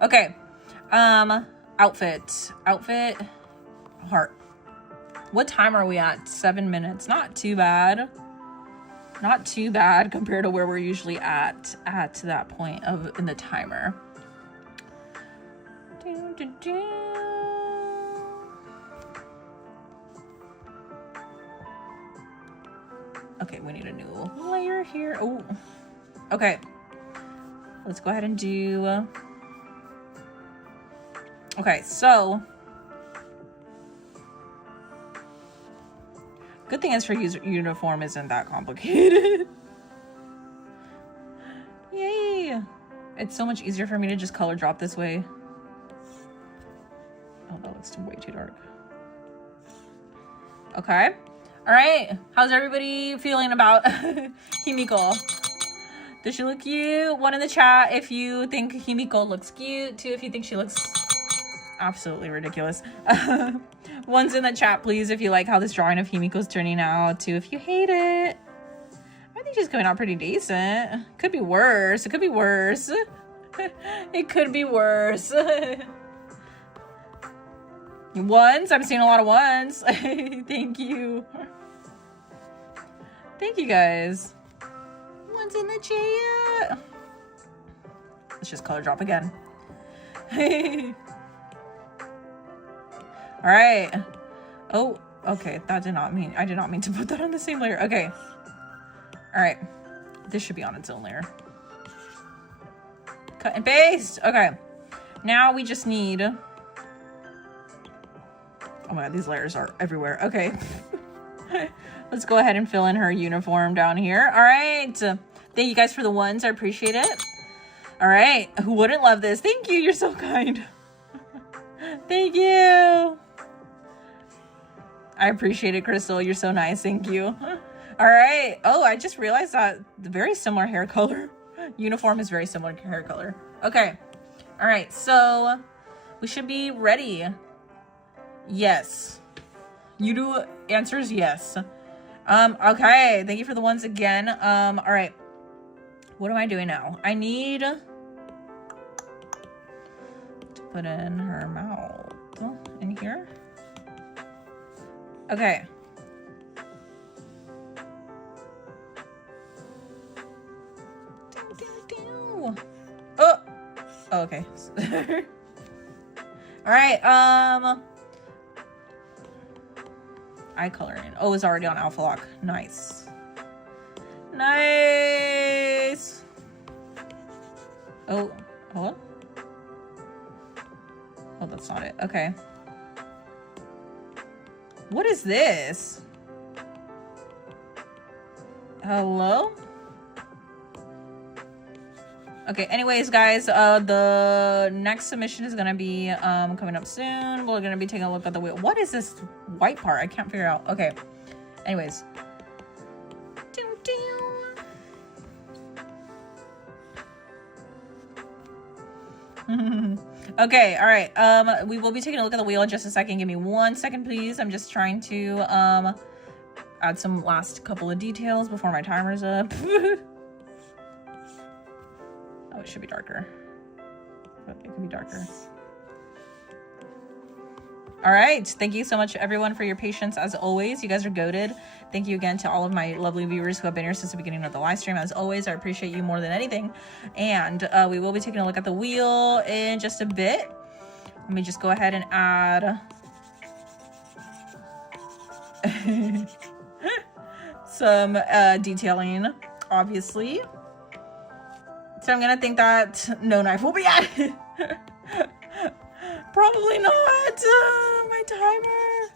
Okay. Outfit. Heart. What time are we at? 7 minutes. Not too bad. Not too bad compared to where we're usually at that point in the timer. Okay, we need a new layer here. Oh, okay. Let's go ahead and do. Okay, so. Good thing is for uniform isn't that complicated. Yay! It's so much easier for me to just color drop this way. Oh, that looks way too dark. Okay. All right. How's everybody feeling about Himiko? Does she look cute? One in the chat if you think Himiko looks cute. Two if you think she looks absolutely ridiculous. One's in the chat, please, if you like how this drawing of Himiko's turning out. Two if you hate it. I think she's coming out pretty decent. Could be worse. It could be worse. It could be worse. Ones? I'm seeing a lot of ones. Thank you. Thank you, guys. One's in the chat. Let's just color drop again. All right. Oh, okay. I did not mean to put that on the same layer. Okay. All right. This should be on its own layer. Cut and paste. Okay. Now we just need. Oh my God, these layers are everywhere. Okay. Let's go ahead and fill in her uniform down here. All right. Thank you guys for the ones. I appreciate it. All right. Who wouldn't love this? Thank you. You're so kind. Thank you. I appreciate it, Crystal. You're so nice. Thank you. All right. Oh, I just realized that the very similar hair color. Uniform is very similar hair color. Okay. All right. So we should be ready. Yes. You do answers yes. Okay. Thank you for the ones again. All right. What am I doing now? I need to put in her mouth in here. Okay. Oh, okay. All right. Eye coloring. Oh, it's already on alpha lock. Nice. Nice. Oh, hello? Oh, that's not it. Okay. What is this? Hello? Okay, anyways, guys, the next submission is gonna be coming up soon. We're gonna be taking a look at the wheel. What is this white part? I can't figure out. Okay. Anyways. Okay, all right. We will be taking a look at the wheel in just a second. Give me 1 second, please. I'm just trying to add some last couple of details before my timer's up. Oh, it should be darker. But it can be darker. All right. Thank you so much, everyone, for your patience. As always, you guys are goated. Thank you again to all of my lovely viewers who have been here since the beginning of the live stream. As always, I appreciate you more than anything. And we will be taking a look at the wheel in just a bit. Let me just go ahead and add some detailing, obviously. So I'm gonna think that no knife will be added. Probably not. My timer.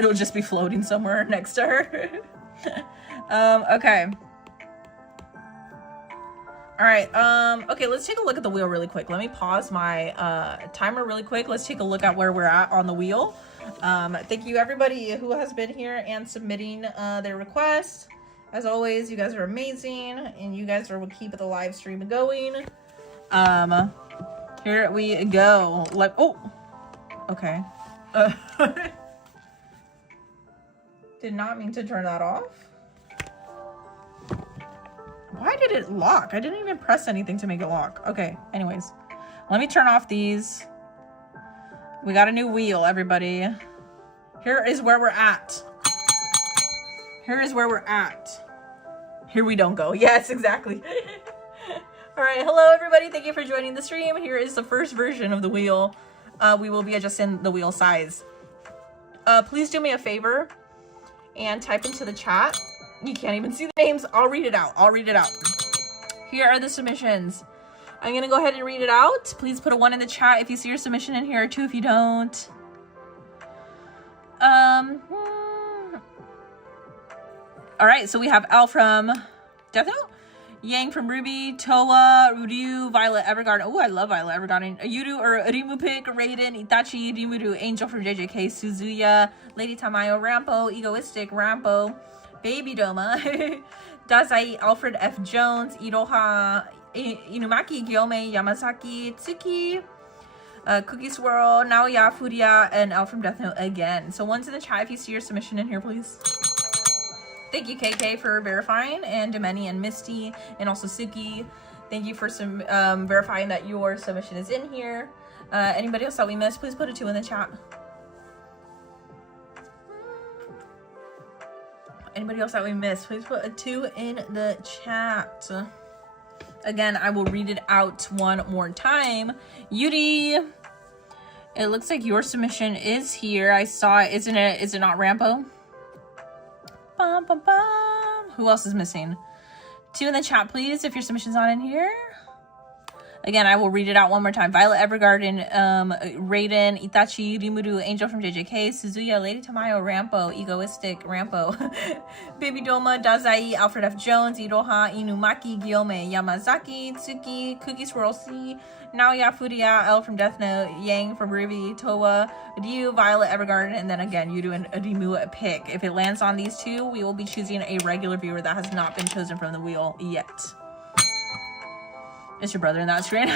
It'll just be floating somewhere next to her. Okay. All right, okay, let's take a look at the wheel really quick. Let me pause my timer really quick. Let's take a look at where we're at on the wheel. Thank you everybody who has been here and submitting their requests. As always, you guys are amazing, and you guys are what keep the live stream going. Here we go. Like, oh, okay. Did not mean to turn that off. Why did it lock? I didn't even press anything to make it lock. Okay, anyways. Let me turn off these. We got a new wheel, everybody. Here is where we're at. Here is where we're at. Here we don't go. Yes, exactly. All right, hello everybody. Thank you for joining the stream. Here is the first version of the wheel. We will be adjusting the wheel size. Please do me a favor and type into the chat. You can't even see the names. I'll read it out. I'll read it out. Here are the submissions. I'm gonna go ahead and read it out. Please put a 1 in the chat if you see your submission in here, or 2 if you don't. All right, so we have L from Death Note, Yang from Ruby, Toa, Ryu, Violet Evergarden. Oh, I love Violet Evergarden. Yudu or Rimupic, Raiden, Itachi, Rimuru, Angel from JJK, Suzuya, Lady Tamayo, Rampo, Egoistic, Rampo, Baby Doma, Dazai, Alfred F. Jones, Iroha, Inumaki, Gyome, Yamazaki, Tsuki, Cookie Swirl, Naoya, Furia, and L from Death Note again. So 1's in the chat if you see your submission in here, please. Thank you, KK, for verifying, and Demeni and Misty, and also Suki. Thank you for verifying that your submission is in here. Anybody else that we missed, please put a 2 in the chat. Anybody else that we missed, please put a 2 in the chat. Again, I will read it out one more time. Yuri, it looks like your submission is here. I saw it. Isn't it? Is it not Rampo? Bum, bum, bum. Who else is missing? 2 in the chat, please, if your submission's not in here. Again, I will read it out one more time. Violet Evergarden, Raiden, Itachi, Rimuru, Angel from JJK, Suzuya, Lady Tamayo, Rampo, Egoistic, Rampo, Baby Doma, Dazai, Alfred F. Jones, Iroha, Inumaki, Gyome, Yamazaki, Tsuki, Cookie Swirl C, Naoya, Furia, L from Death Note, Yang from Ruby, Toa, Ryu, Violet Evergarden, and then again, you do an Rimu pick. If it lands on these 2, we will be choosing a regular viewer that has not been chosen from the wheel yet. It's your brother in that screen.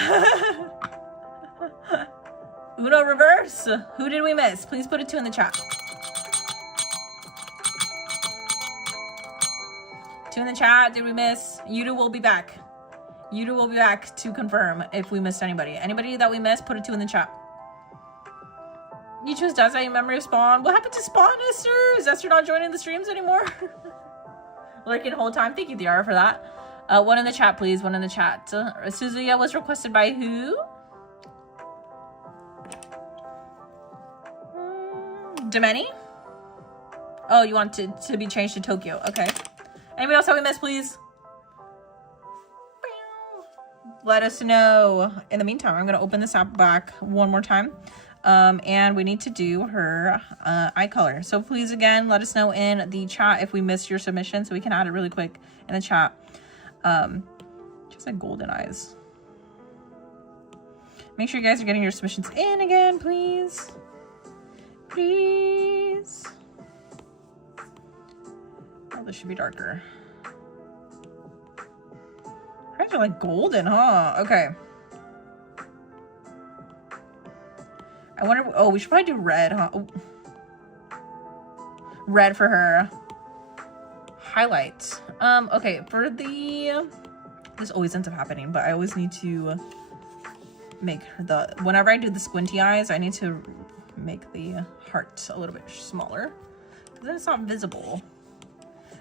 Uno reverse. Who did we miss? Please put a 2 in the chat. 2 in the chat. Did we miss? Yudu will be back. Yudu will be back to confirm if we missed anybody. Anybody that we missed, put a 2 in the chat. You chose Dazai in memory of Spawn. What happened to Spawn, Esther? Is Esther not joining the streams anymore? Lurking the whole time. Thank you, Diara, for that. 1 in the chat, please. 1 in the chat. Suzuya was requested by who? Demeni? Oh, you want to be changed to Tokyo. Okay. Anybody else that we missed, please? Let us know. In the meantime, I'm going to open this app back one more time. And we need to do her eye color. So please, again, let us know in the chat if we missed your submission so we can add it really quick in the chat. Just like golden eyes. Make sure you guys are getting your submissions in again, please. Please. Oh, this should be darker. Eyes are like golden, huh? Okay. I wonder, oh, we should probably do red, huh? Oh. Red for her highlights. Okay, for the, this always ends up happening, but I always need to make the, whenever I do the squinty eyes, I need to make the heart a little bit smaller, because then it's not visible.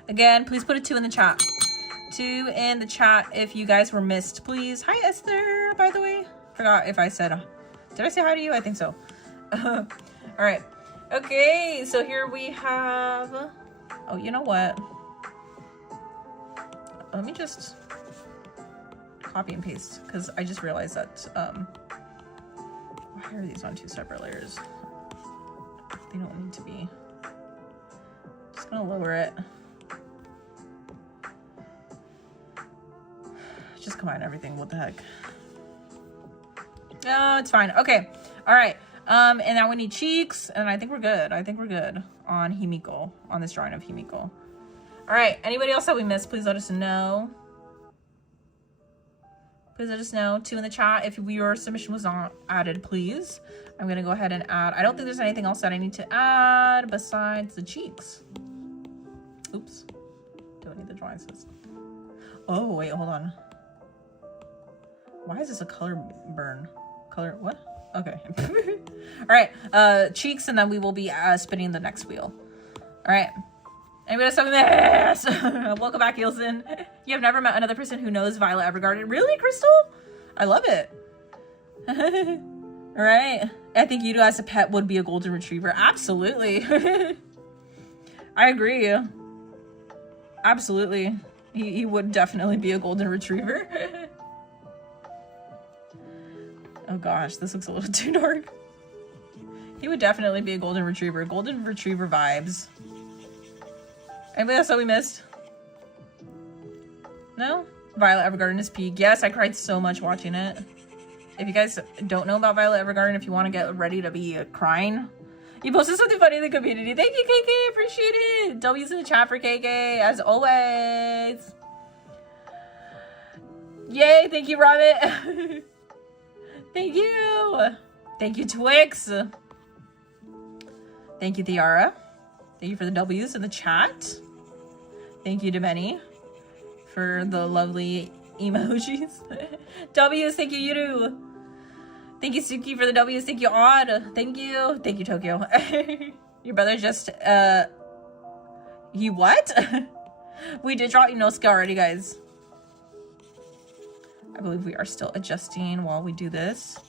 Again, please put a 2 in the chat. 2 in the chat if you guys were missed, please. Hi, Esther, by the way. Forgot if I said, did I say hi to you? I think so. All right. Okay, so here we have, oh, you know what? Let me just copy and paste, because I just realized that, why are these on 2 separate layers? They don't need to be. gonna lower it. Just combine everything. What the heck? No, it's fine. Okay. All right. And now we need cheeks, and I think we're good. I think we're good on Himiko, on this drawing of Himiko. All right. Anybody else that we missed, please let us know. Please let us know. 2 in the chat if your submission was not added, please. I'm going to go ahead and add. I don't think there's anything else that I need to add besides the cheeks. Oops. Do I need the drawing system? Oh, wait, hold on. Why is this a color burn? Color, what? Okay. All right. Cheeks, and then we will be spinning the next wheel. All right. Anybody else this? Welcome back, Ilson. You have never met another person who knows Violet Evergarden. Really, Crystal? I love it. All right. I think you as a pet would be a golden retriever. Absolutely. I agree. Absolutely. He would definitely be a golden retriever. Oh gosh, this looks a little too dark. He would definitely be a golden retriever. Golden retriever vibes. Anybody else that we missed? No? Violet Evergarden is peak. Yes, I cried so much watching it. If you guys don't know about Violet Evergarden, if you want to get ready to be crying, you posted something funny in the community. Thank you, KK. Appreciate it. W's in the chat for KK, as always. Yay. Thank you, Robin. Thank you. Thank you, Twix. Thank you, Tiara. Thank you for the W's in the chat. Thank you, Demeni, for the lovely emojis. W's, thank you, Yuru. Thank you, Suki, for the W's. Thank you, Odd. Thank you. Thank you, Tokyo. Your brother just, he what? We did draw Inosuke already, guys. I believe we are still adjusting while we do this.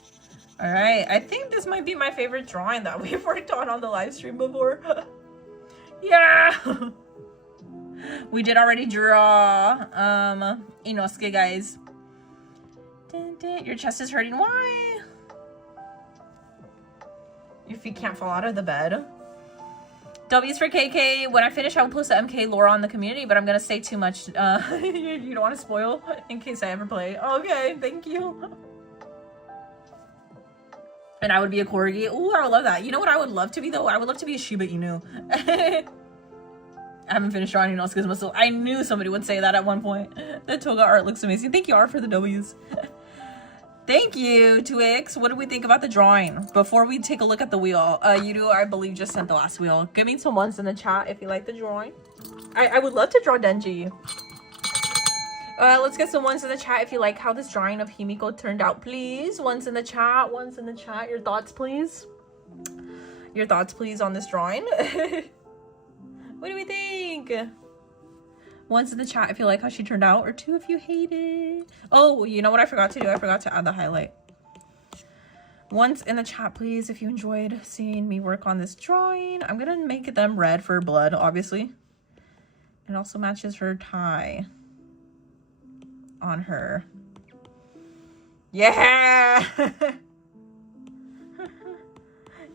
All right, I think this might be my favorite drawing that we've worked on the live stream before. Yeah. We did already draw Inosuke, guys. Your chest is hurting. Why? Your feet can't fall out of the bed. W's for KK. When I finish, I will post the MK lore on the community, but I'm gonna say too much. You don't want to spoil in case I ever play. Okay, thank you. And I would be a corgi. Ooh, I would love that. You know what I would love to be though? I would love to be a Shiba Inu. I haven't finished drawing Inosuke's muscle. I knew somebody would say that at one point. The toga art looks amazing. Thank you, Art, for the W's. Thank you, Twix. What do we think about the drawing? Before we take a look at the wheel, you I believe, just sent the last wheel. Give me some ones in the chat if you like the drawing. I would love to draw Denji. Let's get some ones in the chat if you like how this drawing of Himiko turned out, please. Ones in the chat. Ones in the chat. Your thoughts, please. Your thoughts, please, on this drawing. What do we think? One's in the chat if you like how she turned out, or 2 if you hate it. Oh, you know what I forgot to do? I forgot to add the highlight. One's in the chat, please, if you enjoyed seeing me work on this drawing. I'm gonna make them red for blood, obviously. It also matches her tie on her. Yeah!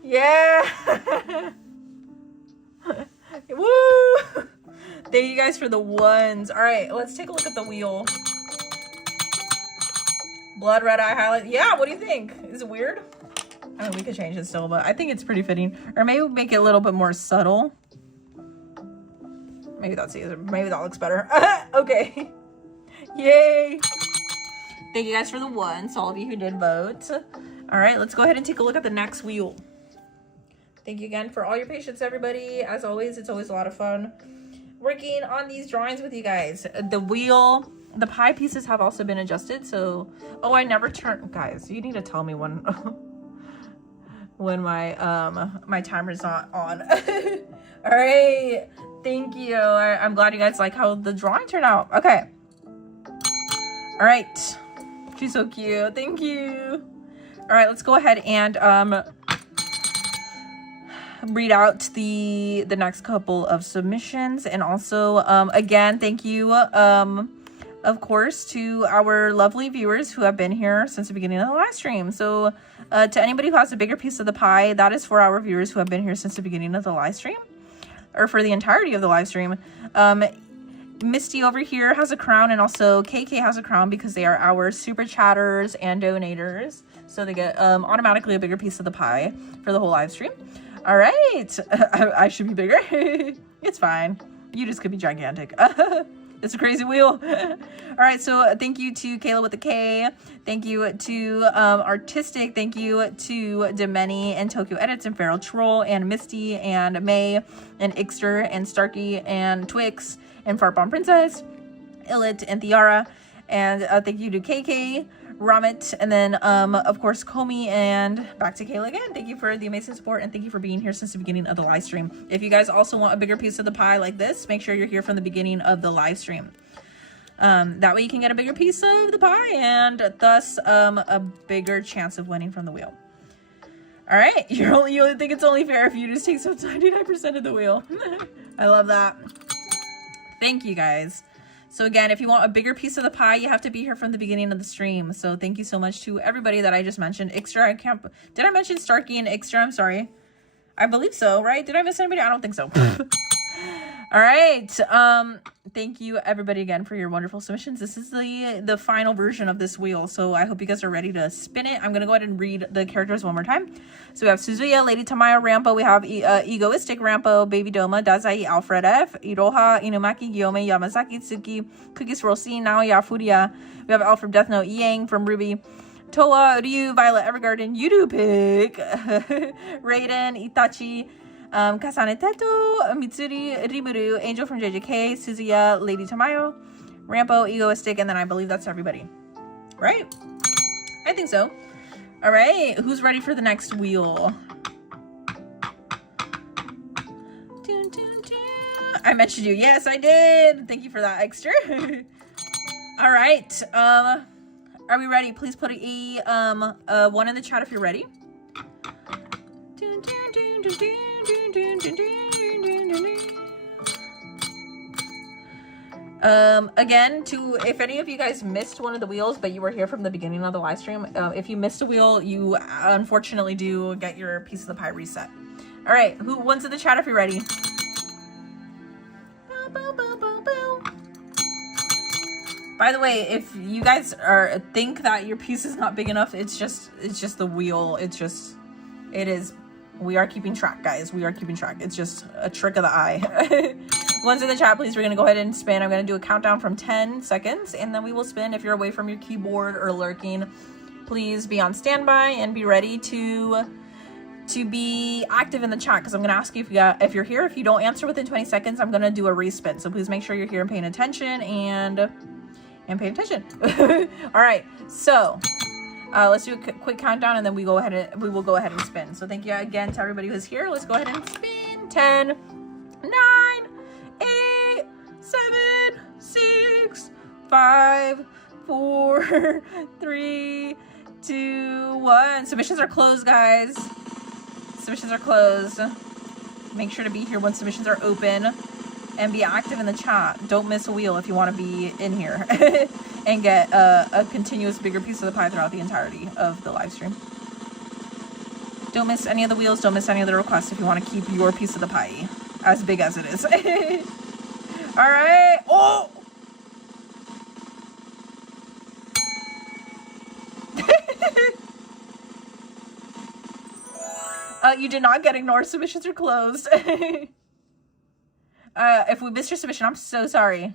Yeah! Woo! Thank you guys for the ones. All right, let's take a look at the wheel. Blood red eye highlight. Yeah, what do you think? Is it weird? I mean, we could change it still, but I think it's pretty fitting. Or maybe make it a little bit more subtle. Maybe that's easier. Maybe that looks better. Okay. Yay. Thank you guys for the ones, all of you who did vote. All right, let's go ahead and take a look at the next wheel. Thank you again for all your patience, everybody. As always, it's always a lot of fun working on these drawings with you guys. The wheel, the pie pieces have also been adjusted. So, oh, I never turned, guys, you need to tell me when when my timer's not on. All right, thank you. I'm glad you guys like how the drawing turned out. Okay. All right, she's so cute. Thank you. All right, let's go ahead and read out the next couple of submissions, and also again, thank you of course to our lovely viewers who have been here since the beginning of the live stream. So to anybody who has a bigger piece of the pie, that is for our viewers who have been here since the beginning of the live stream. or for the entirety of the live stream. Misty over here has a crown, and also KK has a crown because they are our super chatters and donators. So they get automatically a bigger piece of the pie for the whole live stream. All right. I should be bigger. It's fine. You just could be gigantic. It's a crazy wheel. All right. So thank you to Kayla with the K. Thank you to Artistic. Thank you to Demeni and Tokyo Edits and Feral Troll and Misty and May and Ixter and Starkey and Twix and Fartbomb Princess, Illit and Thiara. And thank you to KK, Ramit, and then of course Komi, and back to Kayla again. Thank you for the amazing support, and thank you for being here since the beginning of the live stream. If you guys also want a bigger piece of the pie like this, make sure you're here from the beginning of the live stream. That way you can get a bigger piece of the pie and thus a bigger chance of winning from the wheel. All right, you only think it's only fair if you just take some 99% of the wheel. I love that. Thank you guys. So again, if you want a bigger piece of the pie, you have to be here from the beginning of the stream. So thank you so much to everybody that I just mentioned. Ixter, did I mention Starkey and Ixter? I'm sorry. I believe so, right? Did I miss anybody? I don't think so. All right. Thank you everybody again for your wonderful submissions. This is the final version of this wheel. So I hope you guys are ready to spin it. I'm going to go ahead and read the characters one more time. So we have Suzuya, Lady Tamaya, Rampo. We have Egoistic, Rampo, Baby Doma, Dazai, Alfred F, Iroha, Inumaki, Gyome, Yamazaki, Tsuki, Cookies Rossi, Naoya, Furia. We have Alfred Death Note, Yang from Ruby, Toa, Ryu, Violet Evergarden, Yudu Raiden, Itachi, Kasane Teto, Mitsuri, Rimuru, Angel from JJK, Suzuya, Lady Tamayo, Rampo, Egoistic, and then I believe that's everybody. Right? I think so. All right, who's ready for the next wheel? I mentioned you. Yes, I did. Thank you for that, extra. All right. Are we ready? Please put a one in the chat if you're ready. Again, if any of you guys missed one of the wheels, but you were here from the beginning of the live stream, if you missed a wheel, you unfortunately do get your piece of the pie reset. All right, one's in the chat if you're ready. By the way, if you guys think that your piece is not big enough, it's just the wheel. It is. We are keeping track, guys. We are keeping track. It's just a trick of the eye. One's in the chat, please. We're going to go ahead and spin. I'm going to do a countdown from 10 seconds, and then we will spin. If you're away from your keyboard or lurking, please be on standby and be ready to be active in the chat, because I'm going to ask you if you're here. If you don't answer within 20 seconds, I'm going to do a respin. So please make sure you're here and paying attention and pay attention. All right. So let's do a quick countdown, and then we will go ahead and spin. So thank you again to everybody who's here. Let's go ahead and spin. 10, 9, 8, 7, 6, 5, 4, 3, 2, 1. Submissions are closed, guys. Submissions are closed. Make sure to be here when submissions are open, and be active in the chat. Don't miss a wheel if you want to be in here and get a continuous bigger piece of the pie throughout the entirety of the live stream. Don't miss any of the wheels. Don't miss any of the requests if you want to keep your piece of the pie as big as it is. All right. Oh! You did not get ignored. Submissions are closed. If we missed your submission, I'm so sorry.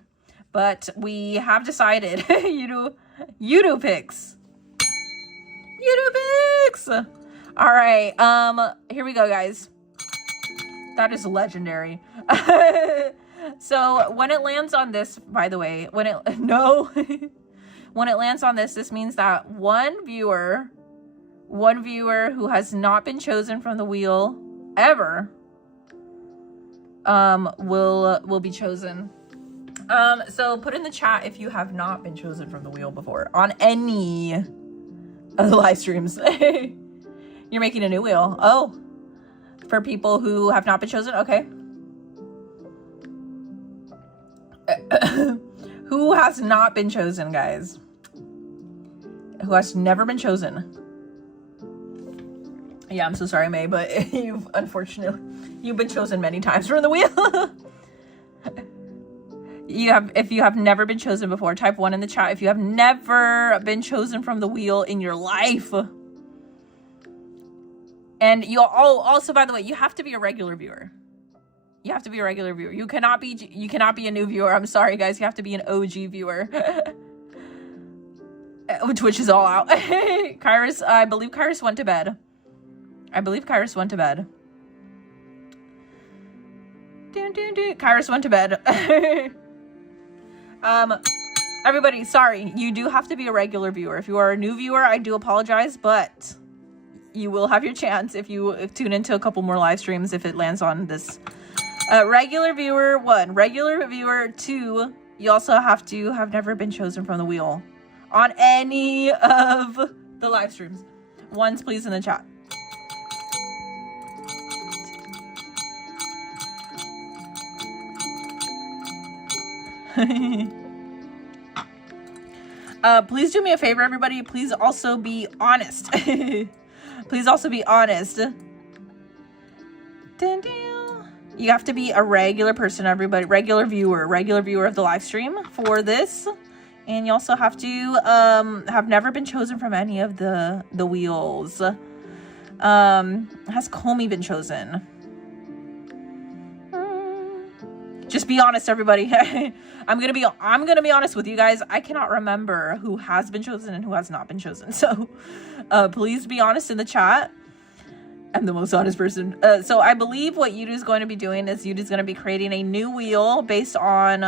But we have decided. You picks. All right. Here we go, guys. That is legendary. So when it lands on this, by the way, when it lands on this means that one viewer who has not been chosen from the wheel ever will be chosen. So put in the chat if you have not been chosen from the wheel before on any of the live streams. You're making a new wheel. Oh, for people who have not been chosen. Okay. Who has not been chosen, guys? Who has never been chosen? Yeah, I'm so sorry, May, but you've been chosen many times from the wheel. If you have never been chosen before, type 1 in the chat. If you have never been chosen from the wheel in your life. And also, by the way, you have to be a regular viewer. You have to be a regular viewer. You cannot be a new viewer. I'm sorry, guys. You have to be an OG viewer. Twitch is all out. Kairos, I believe Kairos went to bed. Kairos went to bed. Everybody, sorry. You do have to be a regular viewer. If you are a new viewer, I do apologize, but you will have your chance if you tune into a couple more live streams if it lands on this. Regular viewer 1, regular viewer 2, you also have to have never been chosen from the wheel on any of the live streams. Ones, please, in the chat. Please do me a favor, everybody. Please also be honest. Please also be honest. You have to be a regular person, everybody. Regular viewer of the live stream for this. And you also have to have never been chosen from any of the wheels. Has Comey been chosen? Just be honest, everybody. I'm gonna be honest with you guys. I cannot remember who has been chosen and who has not been chosen. So please be honest in the chat. I'm the most honest person. So I believe what Yudu's going to be doing is Yudu's going to be creating a new wheel based on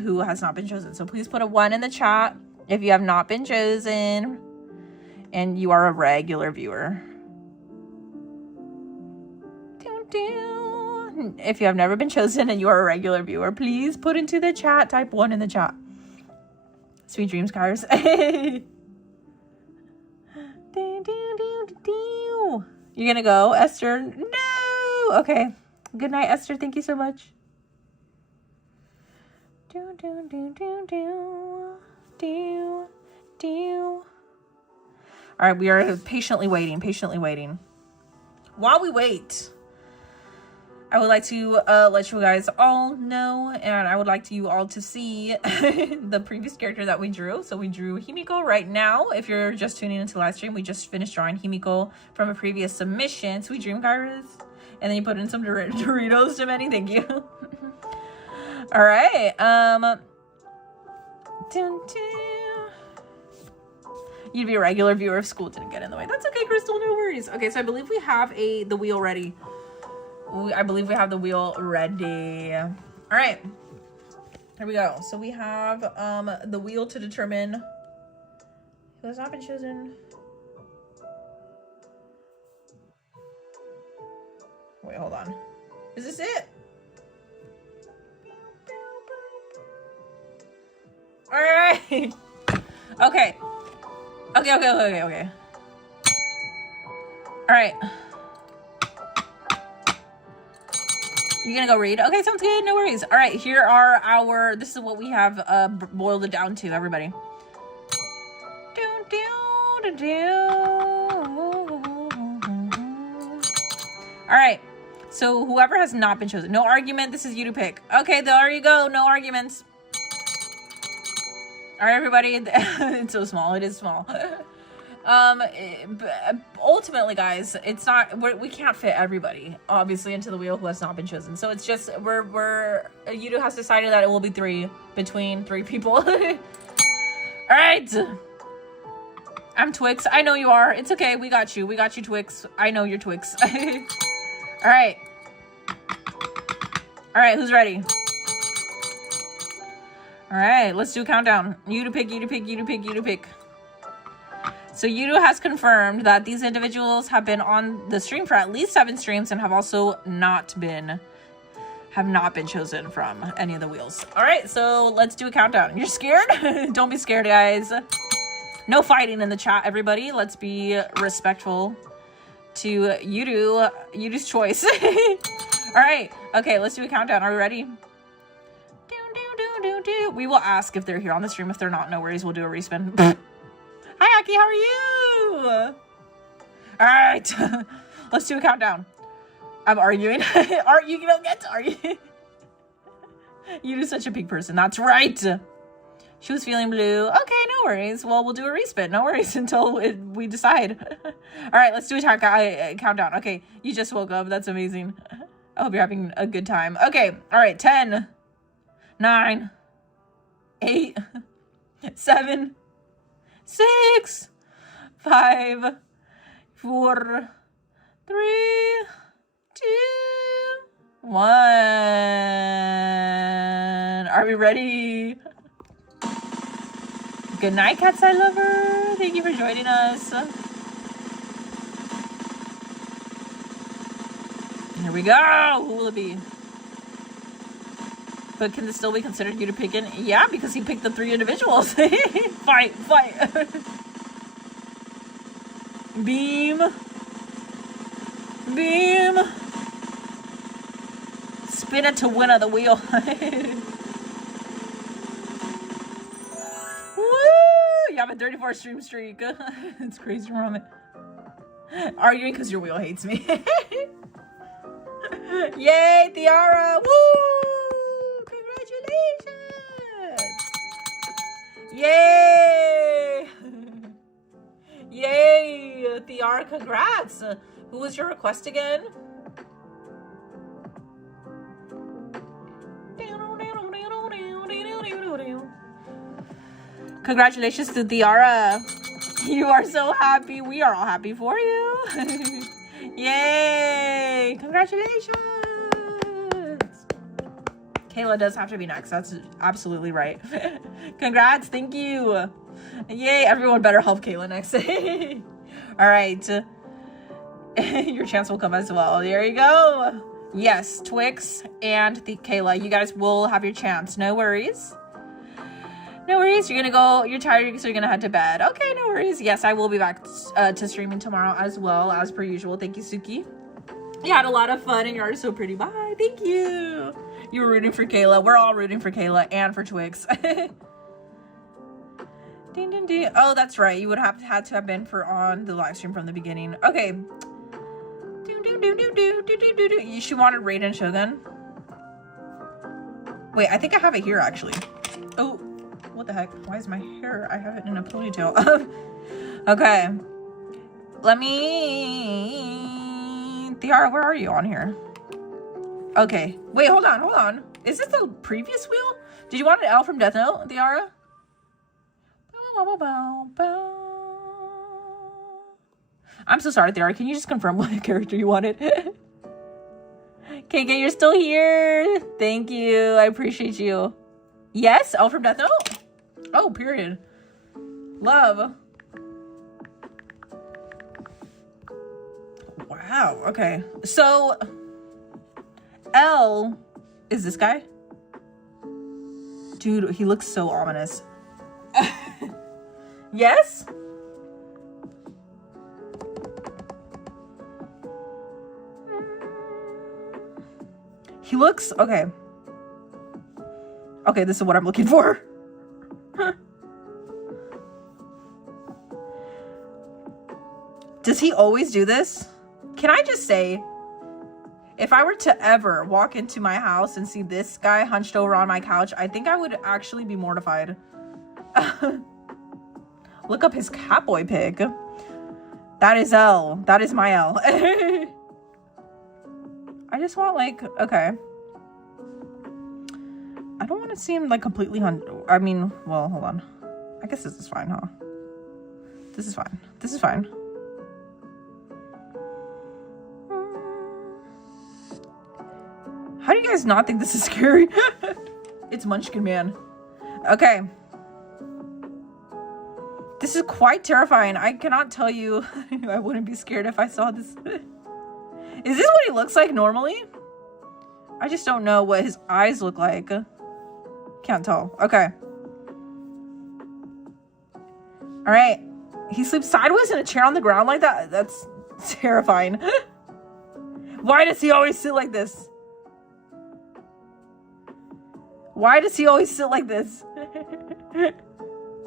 who has not been chosen. So please put a 1 in the chat if you have not been chosen and you are a regular viewer. If you have never been chosen and you are a regular viewer, please put into the chat, type 1 in the chat. Sweet dreams, Kairos. You're gonna go, Esther? No! Okay. Good night, Esther. Thank you so much. All right, we are patiently waiting. While we wait, I would like to let you guys all know, and I would like you all to see the previous character that we drew. So we drew Himiko right now. If you're just tuning into the live stream, we just finished drawing Himiko from a previous submission. Sweet dream, Kairos. And then you put in some Doritos to many. Thank you. All right. You'd be a regular viewer if school didn't get in the way. That's okay, Crystal. No worries. Okay, so I believe we have the wheel ready. I believe we have the wheel ready. All right, here we go. So we have the wheel to determine who has not been chosen. Wait, hold on. Is this it? All right. Okay. All right. You're gonna go read? Okay, sounds good. No worries. All right, here are this is what we have boiled it down to, everybody. All right, so whoever has not been chosen, no argument. This is you to pick. Okay, there you go. No arguments. All right, everybody. It's so small. It is small. Ultimately, guys, it's not, we can't fit everybody obviously into the wheel who has not been chosen. So it's just Yudu has decided that it will be between 3 people. All right, I'm Twix. I know you are. It's okay. We got you, Twix. I know you're Twix. All right, who's ready? All right, let's do a countdown. You to pick. So Yudu has confirmed that these individuals have been on the stream for at least 7 streams and have also not been chosen from any of the wheels. All right, so let's do a countdown. You're scared? Don't be scared, guys. No fighting in the chat, everybody. Let's be respectful to Yudu's choice. All right, okay, let's do a countdown. Are we ready? We will ask if they're here on the stream. If they're not, no worries. We'll do a respin. Hi, Aki. How are you? All right. Let's do a countdown. I'm arguing. You don't get to argue. You're such a pig person. That's right. She was feeling blue. Okay, no worries. Well, we'll do a respit. No worries until we decide. All right, let's do a countdown. Okay, you just woke up. That's amazing. I hope you're having a good time. Okay, all right. 10, 9, 8, 7, 6, 5, 4, 3, 2, 1. Are we ready? Good night, Cat's Eye Lover. Thank you for joining us. Here we go. Who will it be? But can this still be considered you to pick in? Yeah, because he picked the 3 individuals. Fight. Beam. Spin it to win at the wheel. Woo! You have a 34 stream streak. It's crazy, Ramen. Arguing because your wheel hates me. Yay, Tiara! Woo! Congratulations! Yay! Yay, Tiara, congrats! Who was your request again? Congratulations to Tiara. You are so happy. We are all happy for you. Yay! Congratulations! Kayla does have to be next. That's absolutely right. Congrats. Thank you. Yay. Everyone better help Kayla next. All right. Your chance will come as well. There you go. Yes, Twix and Kayla, you guys will have your chance. No worries. No worries. You're gonna go. You're tired, so you're gonna head to bed. Okay, no worries. Yes, I will be back to streaming tomorrow as well, as per usual. Thank you, Suki. You had a lot of fun, and you are so pretty. Bye. Thank you. You were rooting for Kayla. We're all rooting for Kayla and for Twix. Ding, ding, ding. Oh, that's right. You would have had to have been on the live stream from the beginning. Okay. She wanted Raiden Shogun. Wait, I think I have it here actually. Oh, what the heck? Why is my hair? I have it in a ponytail. Okay. Let me... Tiara, where are you on here? Okay. Wait, hold on. Is this the previous wheel? Did you want an L from Death Note, Tiara? I'm so sorry, Tiara. Can you just confirm what character you wanted? KK, you're still here. Thank you. I appreciate you. Yes? L from Death Note? Oh, period. Love. Wow. Okay. So, L is this guy? Dude, he looks so ominous. Yes? He looks... Okay. Okay, this is what I'm looking for. Does he always do this? Can I just say, if I were to ever walk into my house and see this guy hunched over on my couch, I think I would actually be mortified. Look up his Catboy pic. That is L. That is my L. I just want, like, okay. I don't want to see him, like, completely I mean, well, hold on. I guess this is fine, huh? This is fine. This is fine. How do you guys not think this is scary? It's Munchkin Man. Okay. This is quite terrifying. I cannot tell you. I wouldn't be scared if I saw this. Is this what he looks like normally? I just don't know what his eyes look like. Can't tell. Okay. All right. He sleeps sideways in a chair on the ground like that? That's terrifying. Why does he always sit like this? Why does he always sit like this?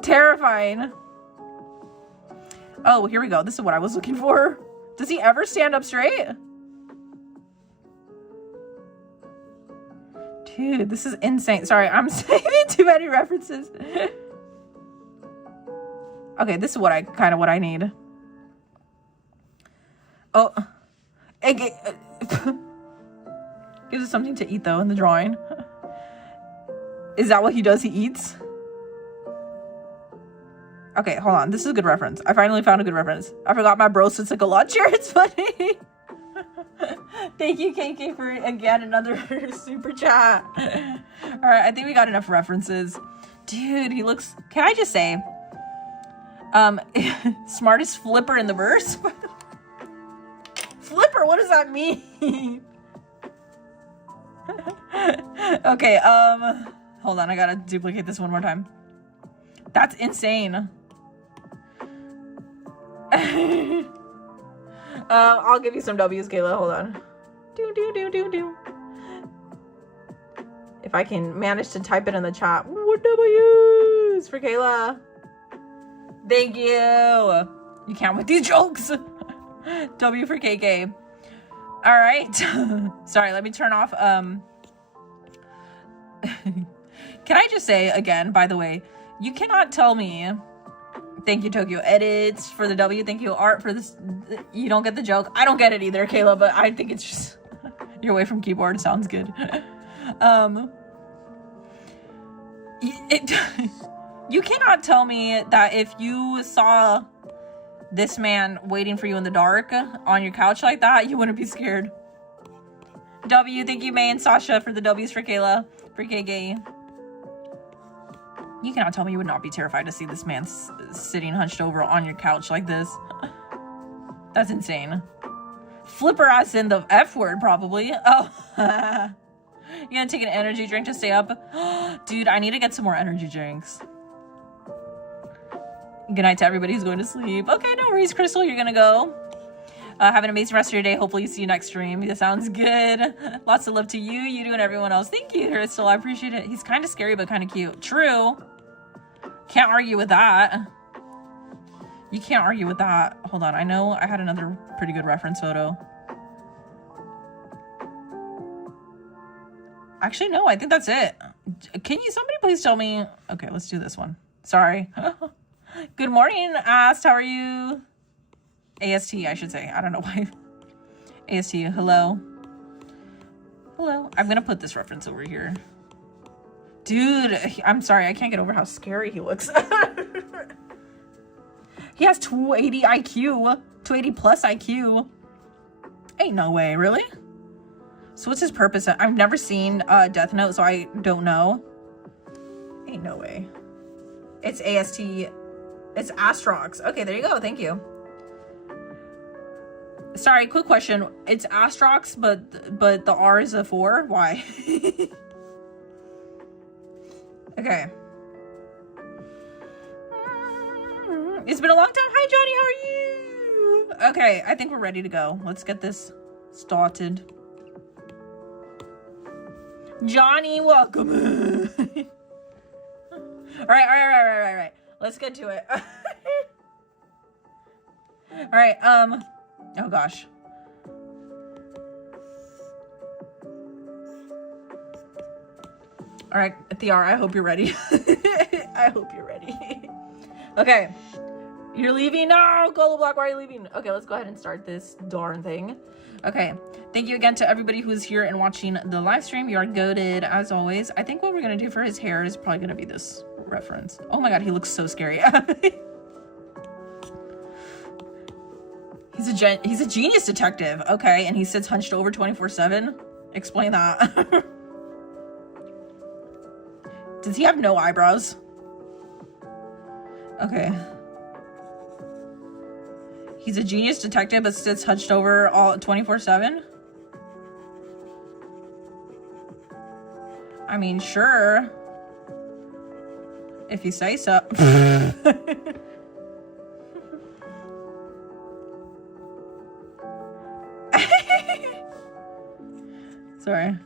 Terrifying. Oh, here we go. This is what I was looking for. Does he ever stand up straight? Dude, this is insane. Sorry, I'm saving too many references. Okay, this is what I need. Oh, it gives us something to eat though in the drawing. Is that what he does? He eats? Okay, hold on. This is a good reference. I finally found a good reference. I forgot my bro sits like a lunch here. It's funny. Thank you, KK, for again another super chat. All right, I think we got enough references. Dude, he looks. Can I just say, smartest flipper in the verse? Flipper, what does that mean? Okay, hold on, I gotta duplicate this one more time. That's insane. I'll give you some W's, Kayla. Hold on. Do. If I can manage to type it in the chat. More W's for Kayla. Thank you. You can't with these jokes. W for KK. All right. Sorry, let me turn off. Can I just say again, by the way, you cannot tell me. Thank you, Tokyo Edits, for the W. Thank you, Art, for this. You don't get the joke. I don't get it either, Kayla, but I think it's just you're away from keyboard. Sounds good. You cannot tell me that if you saw this man waiting for you in the dark on your couch like that, you wouldn't be scared. W, thank you, May and Sasha, for the W's for Kayla, for KK. You cannot tell me you would not be terrified to see this man sitting hunched over on your couch like this. That's insane. Flipper ass in the F word, probably. Oh. You gonna take an energy drink to stay up? Dude, I need to get some more energy drinks. Good night to everybody who's going to sleep. Okay, no worries, Crystal. You're gonna go. Have an amazing rest of your day. Hopefully, see you next stream. That sounds good. Lots of love to you, and everyone else. Thank you, Crystal. I appreciate it. He's kind of scary, but kind of cute. True. Can't argue with that. You can't argue with that. Hold on. I know I had another pretty good reference photo. Actually, no. I think that's it. Can you, somebody please tell me? Okay, let's do this one. Sorry. Good morning, Ast. How are you? AST, I should say. I don't know why. AST, hello. Hello. I'm going to put this reference over here. Dude, I'm sorry. I can't get over how scary he looks. He has 280 IQ. 280 plus IQ. Ain't no way, really? So what's his purpose? I've never seen Death Note, so I don't know. Ain't no way. It's AST. It's Astrox. Okay, there you go. Thank you. Sorry, quick question. It's Astrox, but the R is a 4? Why? Okay. It's been a long time. Hi, Johnny. How are you? Okay, I think we're ready to go. Let's get this started. Johnny, welcome. All right. Let's get to it. All right. Oh gosh. All right, Thear, I hope you're ready. I hope you're ready. Okay. You're leaving? No, Golo Black, why are you leaving? Okay, let's go ahead and start this darn thing. Okay. Thank you again to everybody who's here and watching the live stream. You are goated, as always. I think what we're going to do for his hair is probably going to be this reference. Oh my god, he looks so scary. He's a genius detective. Okay, and he sits hunched over 24/7. Explain that. Does he have no eyebrows? Okay. He's a genius detective but sits hunched over all 24/7. I mean, sure. If you say so. Sorry.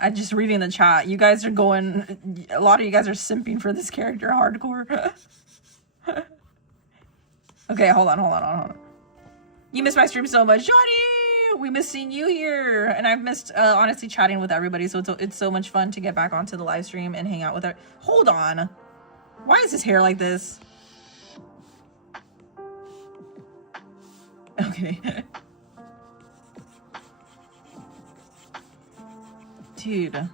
I'm just reading the chat. You guys are going... A lot of you guys are simping for this character hardcore. Okay, hold on. You missed my stream so much, Johnny. We missed seeing you here, and I've missed honestly chatting with everybody. So it's so much fun to get back onto the live stream and hang out with her. Hold on, why is his hair like this? Okay. Dude,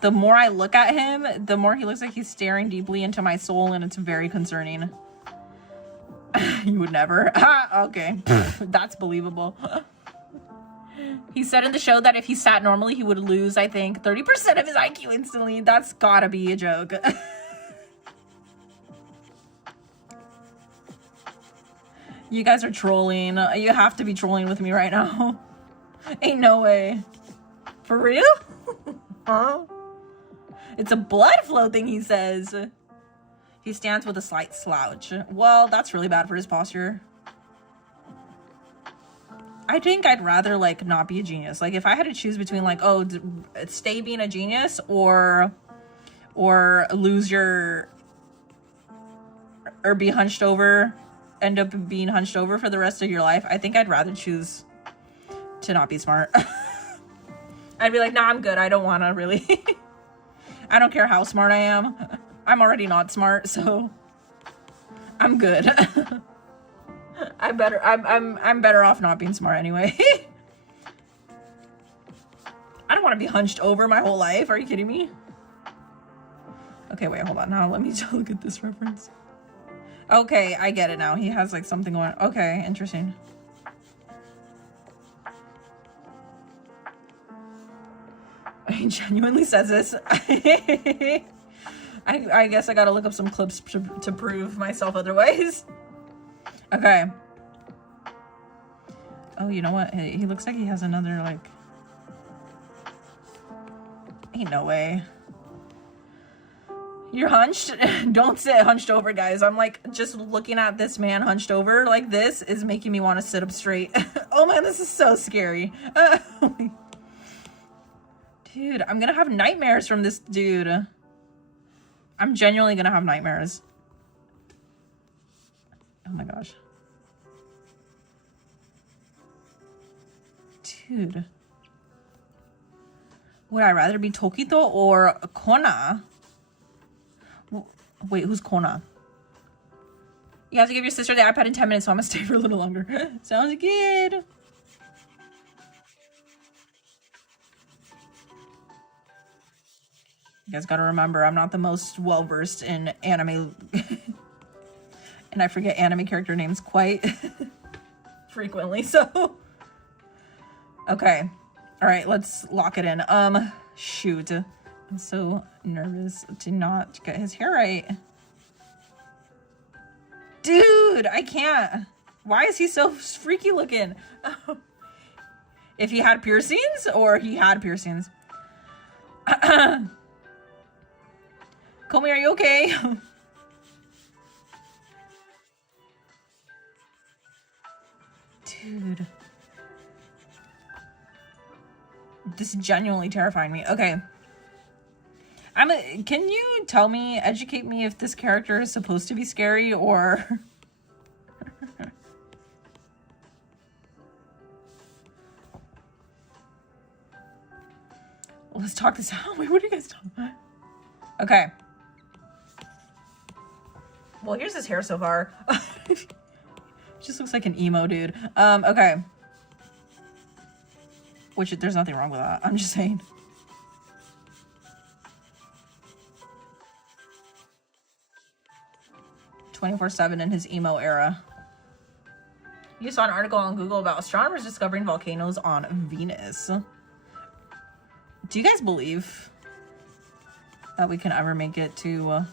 the more I look at him, the more he looks like he's staring deeply into my soul, and it's very concerning. You would never. Okay. That's believable. He said in the show that if he sat normally, he would lose, I think, 30% of his IQ instantly. That's gotta be a joke. You guys are trolling. You have to be trolling with me right now. Ain't no way. For real? Huh? It's a blood flow thing, he says. He stands with a slight slouch. Well, that's really bad for his posture. I think I'd rather, like, not be a genius. Like, if I had to choose between, like, oh, stay being a genius or lose your... or be hunched over, end up being hunched over for the rest of your life, I think I'd rather choose to not be smart. I'd be like, nah, I'm good. I don't want to really. I don't care how smart I am. I'm already not smart, so I'm good. I'm better off not being smart anyway. I don't want to be hunched over my whole life. Are you kidding me? Okay, wait, hold on. Now let me look at this reference. Okay, I get it now. He has like something going on. Okay, interesting. He genuinely says this. I guess I gotta look up some clips to prove myself otherwise. Okay. Oh, you know what? He looks like he has another, like... Ain't no way. You're hunched? Don't sit hunched over, guys. I'm like, just looking at this man hunched over like this is making me want to sit up straight. Oh man, this is so scary. Dude, I'm gonna have nightmares from this dude. I'm genuinely gonna have nightmares. Oh my gosh. Dude. Would I rather be Tokito or Kona? Wait, who's Kona? You have to give your sister the iPad in 10 minutes, so I'm gonna stay for a little longer. Sounds good. You guys gotta remember, I'm not the most well-versed in anime. And I forget anime character names quite frequently, so. Okay. All right, let's lock it in. Shoot. I'm so nervous to not get his hair right. Dude, I can't. Why is he so freaky looking? If he had piercings or he had piercings. Komi, are you okay? Dude. This is genuinely terrifying me. Okay. Can you tell me, educate me if this character is supposed to be scary or... Let's talk this out. Wait, what are you guys talking about? Okay. Well, here's his hair so far. Just looks like an emo dude. Okay. Which, there's nothing wrong with that. I'm just saying. "24/7 in his emo era." You saw an article on Google about astronomers discovering volcanoes on Venus. Do you guys believe that we can ever make it to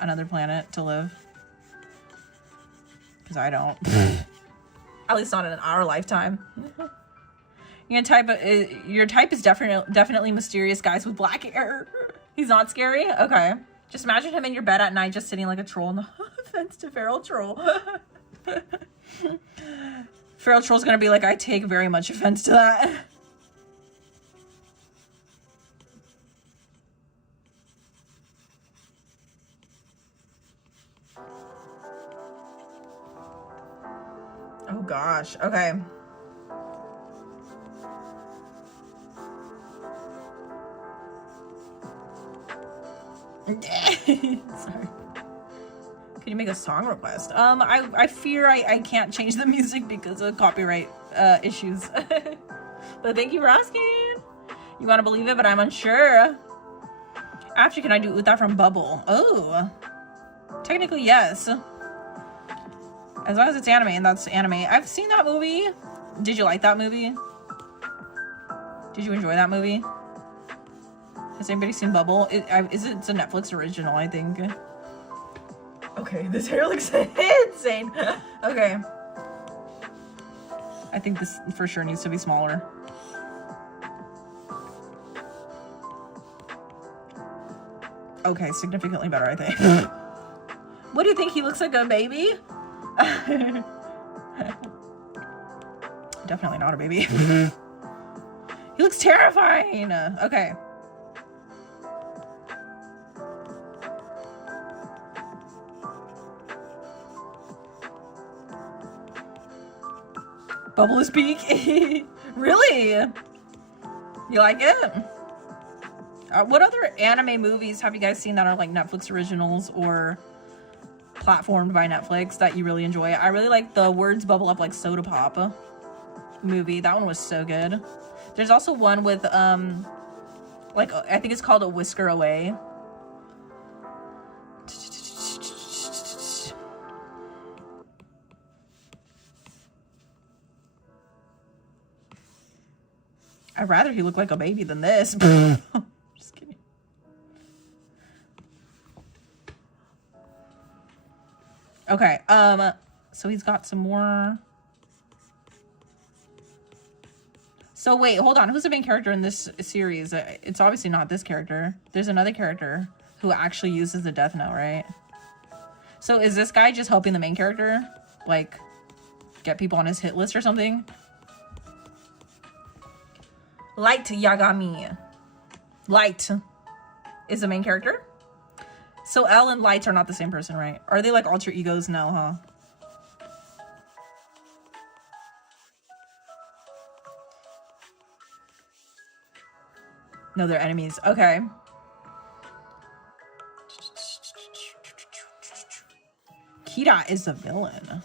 another planet to live? Because I don't. At least not in our lifetime. Your type is definitely mysterious, guys with black hair. He's not scary? Okay. Just imagine him in your bed at night just sitting like a troll on the fence to Feral Troll. Feral Troll's gonna be like, I take very much offense to that. Oh gosh. Okay. Sorry. Can you make a song request? I fear I can't change the music because of copyright issues. But thank you for asking. You want to believe it, but I'm unsure. Actually, can I do Uta from Bubble? Oh. Technically, yes. As long as it's anime, and that's anime. I've seen that movie. Did you like that movie? Did you enjoy that movie? Has anybody seen Bubble? It's a Netflix original, I think. Okay, this hair looks insane. Okay. I think this for sure needs to be smaller. Okay, significantly better, I think. What do you think? He looks like a baby? Definitely not a baby. He looks terrifying. Okay. Bubble is peak. Really? You like it? What other anime movies have you guys seen that are like Netflix originals or platformed by Netflix that you really enjoy? I really like the Words Bubble Up Like Soda Pop movie. That one was so good. There's also one with like I think it's called A Whisker Away. I'd rather he look like a baby than this. Just kidding. Okay, so he's got some more. So wait, hold on. Who's the main character in this series? It's obviously not this character. There's another character who actually uses the Death Note, right? So is this guy just helping the main character? Like, get people on his hit list or something? Light Yagami. Light is the main character. So L and Light are not the same person, right? Are they like alter egos now, huh? No, they're enemies. Okay. Kira is the villain.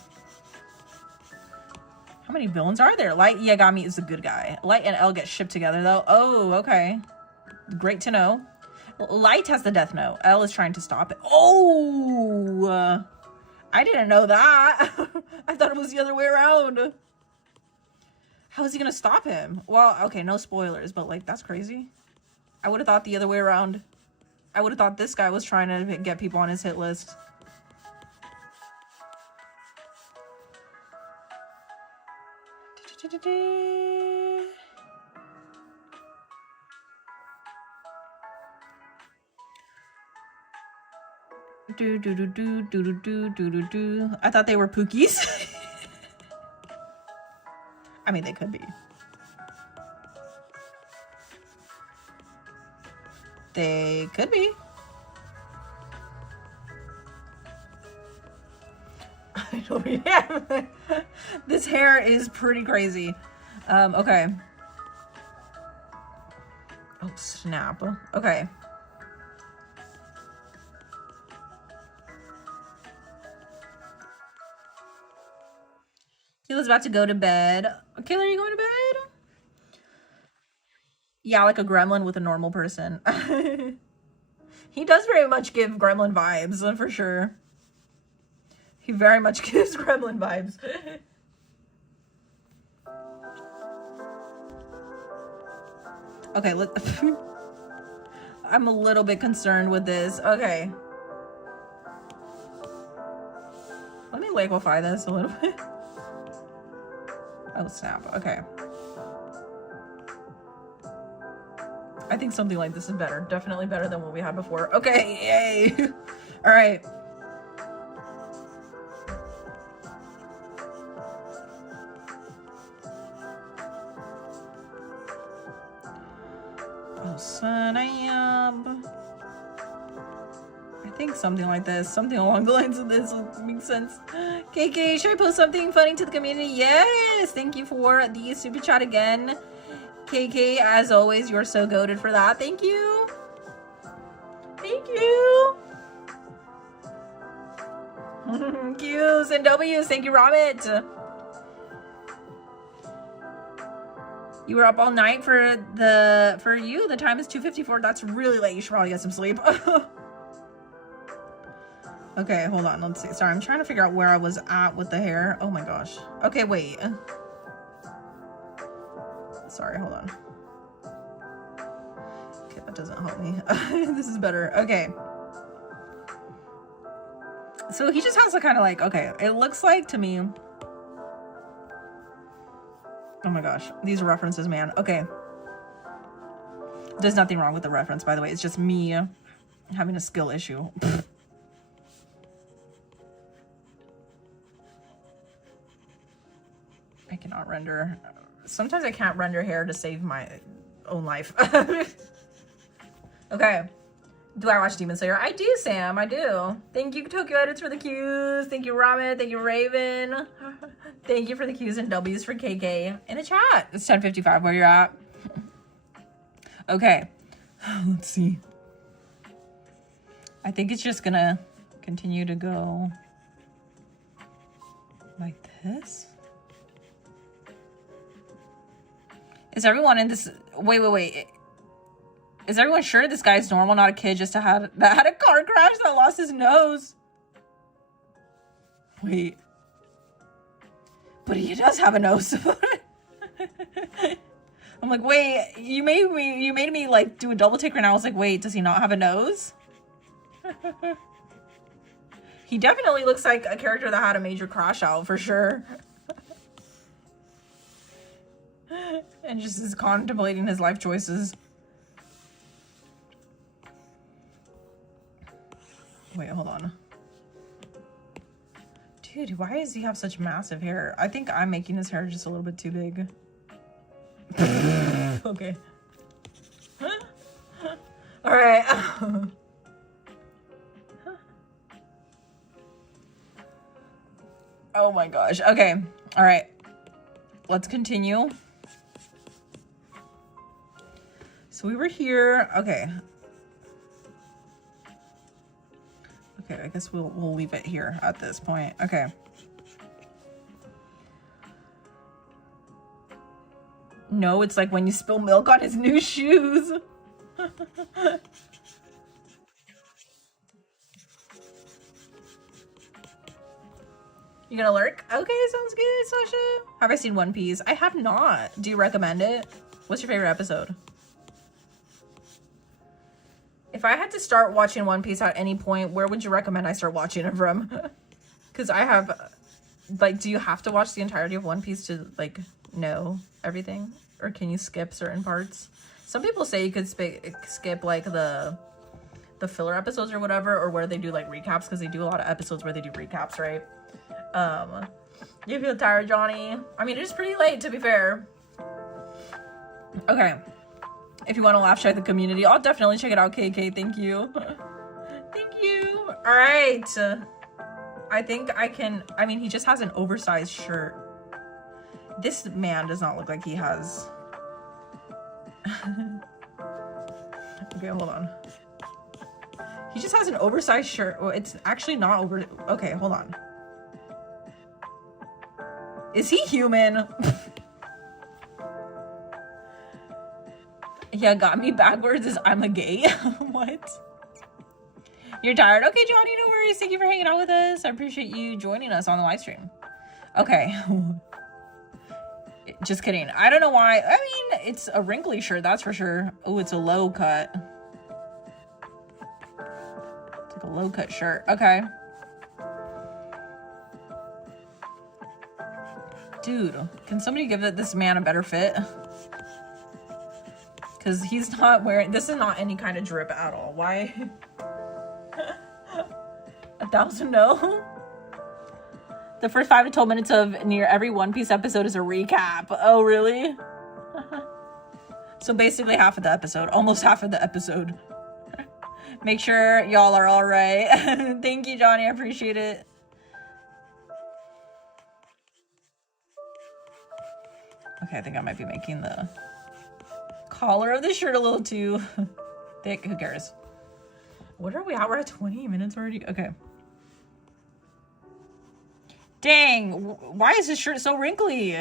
How many villains are there? Light Yagami is the good guy. Light and L get shipped together, though. Oh, okay. Great to know. Light has the Death Note. L is trying to stop it. Oh! I didn't know that. I thought it was the other way around. How is he gonna stop him? Well, okay, no spoilers, but, like, that's crazy. I would have thought the other way around. I would have thought this guy was trying to get people on his hit list. I thought they were Pookies. I mean, they could be. They could be. I don't yeah. This hair is pretty crazy. Okay. Oh, snap. Okay. Kayla's about to go to bed. Kayla, are you going to bed? Yeah, like a gremlin with a normal person. He does very much give gremlin vibes, for sure. He very much gives gremlin vibes. Okay, look. I'm a little bit concerned with this. Okay. Let me liquefy this a little bit. Oh, snap. Okay. I think something like this is better. Definitely better than what we had before. Okay, yay. All right. Oh, Sanayab. I think something like this. Something along the lines of this makes sense. KK, should I post something funny to the community? Yes! Thank you for the super chat again. KK, as always, you're so goated for that. Thank you. Thank you. Q's and W's. Thank you, Robert. You were up all night for you. The time is 2:54. That's really late. You should probably get some sleep. Okay, hold on. Let's see. Sorry, I'm trying to figure out where I was at with the hair. Oh my gosh. Okay, wait. Sorry, hold on. Okay, that doesn't help me. This is better. Okay. So he just has to kind of like, okay, it looks like to me. Oh my gosh. These references, man. Okay. There's nothing wrong with the reference, by the way. It's just me having a skill issue. I cannot render. Sometimes I can't render hair to save my own life. Okay. Do I watch Demon Slayer? I do, Sam. I do. Thank you, Tokyo Edits, for the Qs. Thank you, Ramen. Thank you, Raven. Thank you for the Qs and Ws for KK in the chat. It's 10:55 where you're at. Okay. Let's see. I think it's just gonna continue to go like this. Is everyone in this? Wait. Is everyone sure this guy's normal, not a kid that had a car crash that lost his nose? Wait. But he does have a nose. I'm like, wait, you made me like do a double take right now. I was like, wait, does he not have a nose? He definitely looks like a character that had a major crash out for sure. And just is contemplating his life choices. Wait, hold on. Dude, why does he have such massive hair? I think I'm making his hair just a little bit too big. Okay. All right. Oh my gosh. Okay. All right. Let's continue. So we were here. Okay. Okay, I guess we'll leave it here at this point. Okay. No, it's like when you spill milk on his new shoes. You gonna lurk? Okay, sounds good, Sasha. Have I seen One Piece? I have not. Do you recommend it? What's your favorite episode? If I had to start watching One Piece at any point, where would you recommend I start watching it from? Because I have, like, do you have to watch the entirety of One Piece to, like, know everything? Or can you skip certain parts? Some people say you could skip, like, the filler episodes or whatever, or where they do, like, recaps, because they do a lot of episodes where they do recaps, right? You feel tired, Johnny? I mean, it's pretty late, to be fair. Okay. If you want to laugh, check the community. I'll definitely check it out, KK. Thank you. Thank you. All right. I think I can... I mean, he just has an oversized shirt. This man does not look like he has... Okay, hold on. He just has an oversized shirt. Well, it's actually not over... Okay, hold on. Is he human? Yeah, got me backwards is I'm a gay. What? You're tired? Okay, Johnny, no worries. Thank you for hanging out with us. I appreciate you joining us on the live stream. Okay. Just kidding. I don't know why. I mean, it's a wrinkly shirt, that's for sure. Oh, it's a low cut. It's like a low cut shirt. Okay. Dude, can somebody give this man a better fit? Because he's not wearing... This is not any kind of drip at all. Why? 1,000 no? The first 5 to 12 minutes of near every One Piece episode is a recap. Oh, really? So basically half of the episode. Almost half of the episode. Make sure y'all are all right. Thank you, Johnny. I appreciate it. Okay, I think I might be making the collar of the shirt a little too thick. Who cares? What are we at? We're at 20 minutes already. Okay. Dang, why is his shirt so wrinkly?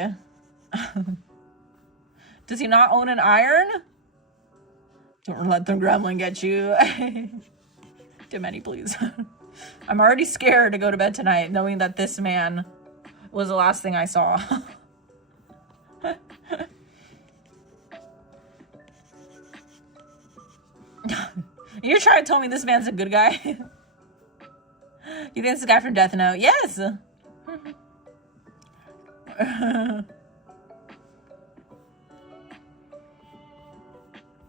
Does he not own an iron? Don't let the gremlin get you. Demeni, please. I'm already scared to go to bed tonight knowing that this man was the last thing I saw. You're trying to tell me this man's a good guy? You think it's the guy from Death Note? Yes!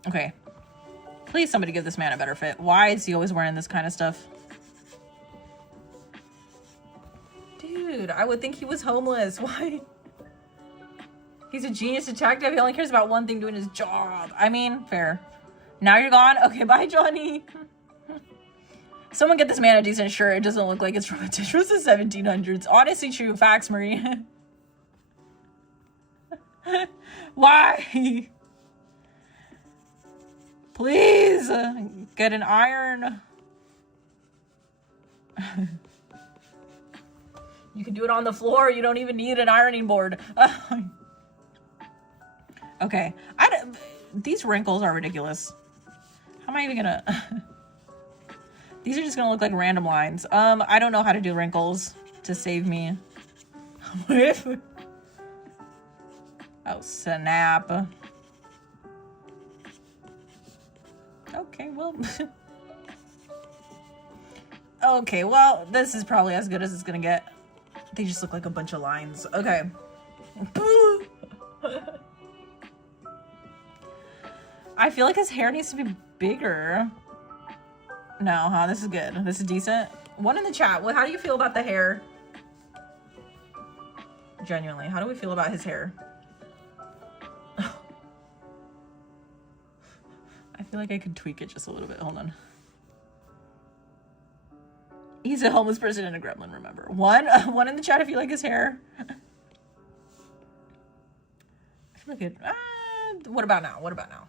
Okay. Please somebody give this man a better fit. Why is he always wearing this kind of stuff? Dude, I would think he was homeless. Why? He's a genius detective. He only cares about one thing, doing his job. I mean, fair. Now you're gone? Okay, bye, Johnny. Someone get this man a decent shirt. It doesn't look like it's from a dish from the 1700s. Honestly, true. Facts, Marie. Why? Please get an iron. You can do it on the floor. You don't even need an ironing board. Okay. These wrinkles are ridiculous. How am I even gonna... These are just gonna look like random lines. I don't know how to do wrinkles to save me. Oh, snap. Okay, well... Okay, well, this is probably as good as it's gonna get. They just look like a bunch of lines. Okay. I feel like his hair needs to be bigger. No, huh? This is good. This is decent. One in the chat. How do you feel about the hair? Genuinely, how do we feel about his hair? I feel like I could tweak it just a little bit. Hold on. He's a homeless person and a gremlin, remember. One in the chat if you like his hair. I feel like it... what about now? What about now?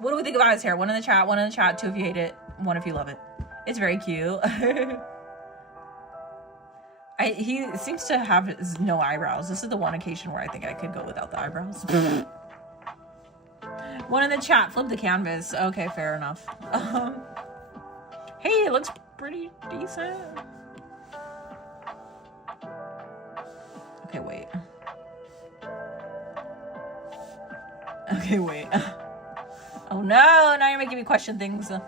What do we think about his hair? One in the chat, two if you hate it, one if you love it. It's very cute. He seems to have no eyebrows. This is the one occasion where I think I could go without the eyebrows. One in the chat, flip the canvas. Okay, fair enough. Hey, it looks pretty decent. Okay, wait. Okay, wait. Oh no, now you're making me question things. Okay,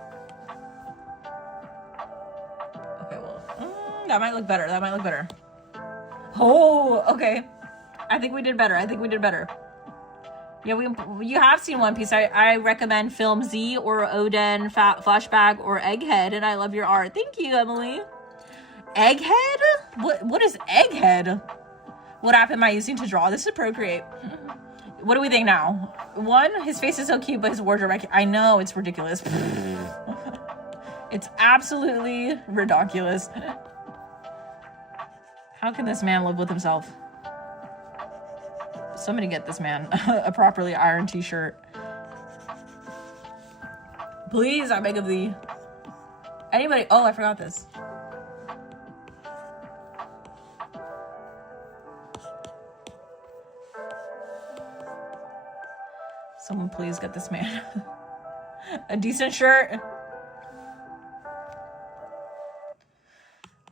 well, that might look better. That might look better. Oh, okay. I think we did better. I think we did better. Yeah, you have seen One Piece. I recommend Film Z or Oden Flashback or Egghead, and I love your art. Thank you, Emily. Egghead? What is Egghead? What app am I using to draw? This is Procreate. What do we think now? One, his face is so cute, but his wardrobe, I know, it's ridiculous. It's absolutely ridiculous. How can this man live with himself? Somebody get this man a properly ironed t-shirt. Please, I beg of thee. Anybody? Oh, I forgot this. Someone please get this man a decent shirt.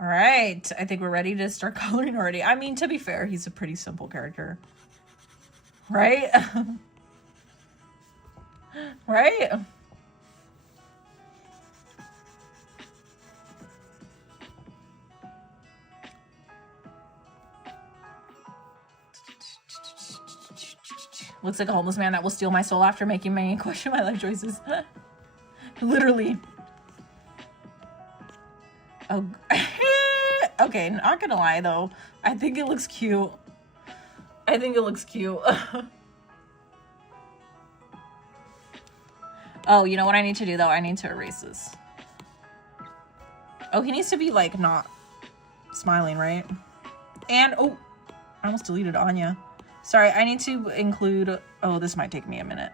All right, I think we're ready to start coloring already. I mean, to be fair, he's a pretty simple character. Right? Right? Looks like a homeless man that will steal my soul after making me question my life choices. Literally. Oh. Okay, not gonna lie though. I think it looks cute. I think it looks cute. Oh, you know what I need to do though? I need to erase this. Oh, he needs to be like not smiling, right? And oh, I almost deleted Anya. Sorry, I need to include... Oh, this might take me a minute.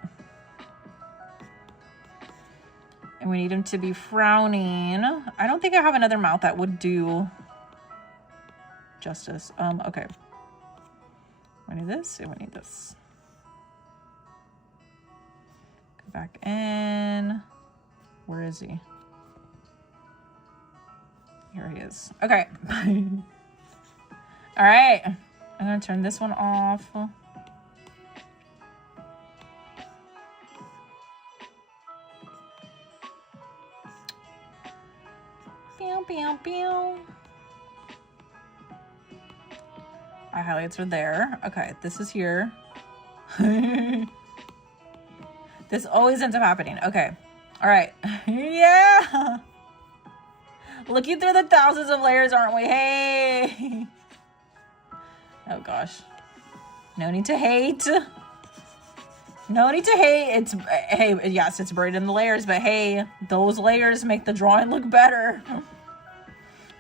And we need him to be frowning. I don't think I have another mouth that would do justice. Okay. We need this and we need this. Go back in. Where is he? Here he is. Okay. All right. I'm gonna turn this one off. Pew, pew, pew. My highlights are there. Okay, this is here. This always ends up happening. Okay. All right. Yeah. Looking through the thousands of layers, aren't we? Hey. Oh gosh. No need to hate. No need to hate. It's, hey, yes, it's buried in the layers, but hey, those layers make the drawing look better.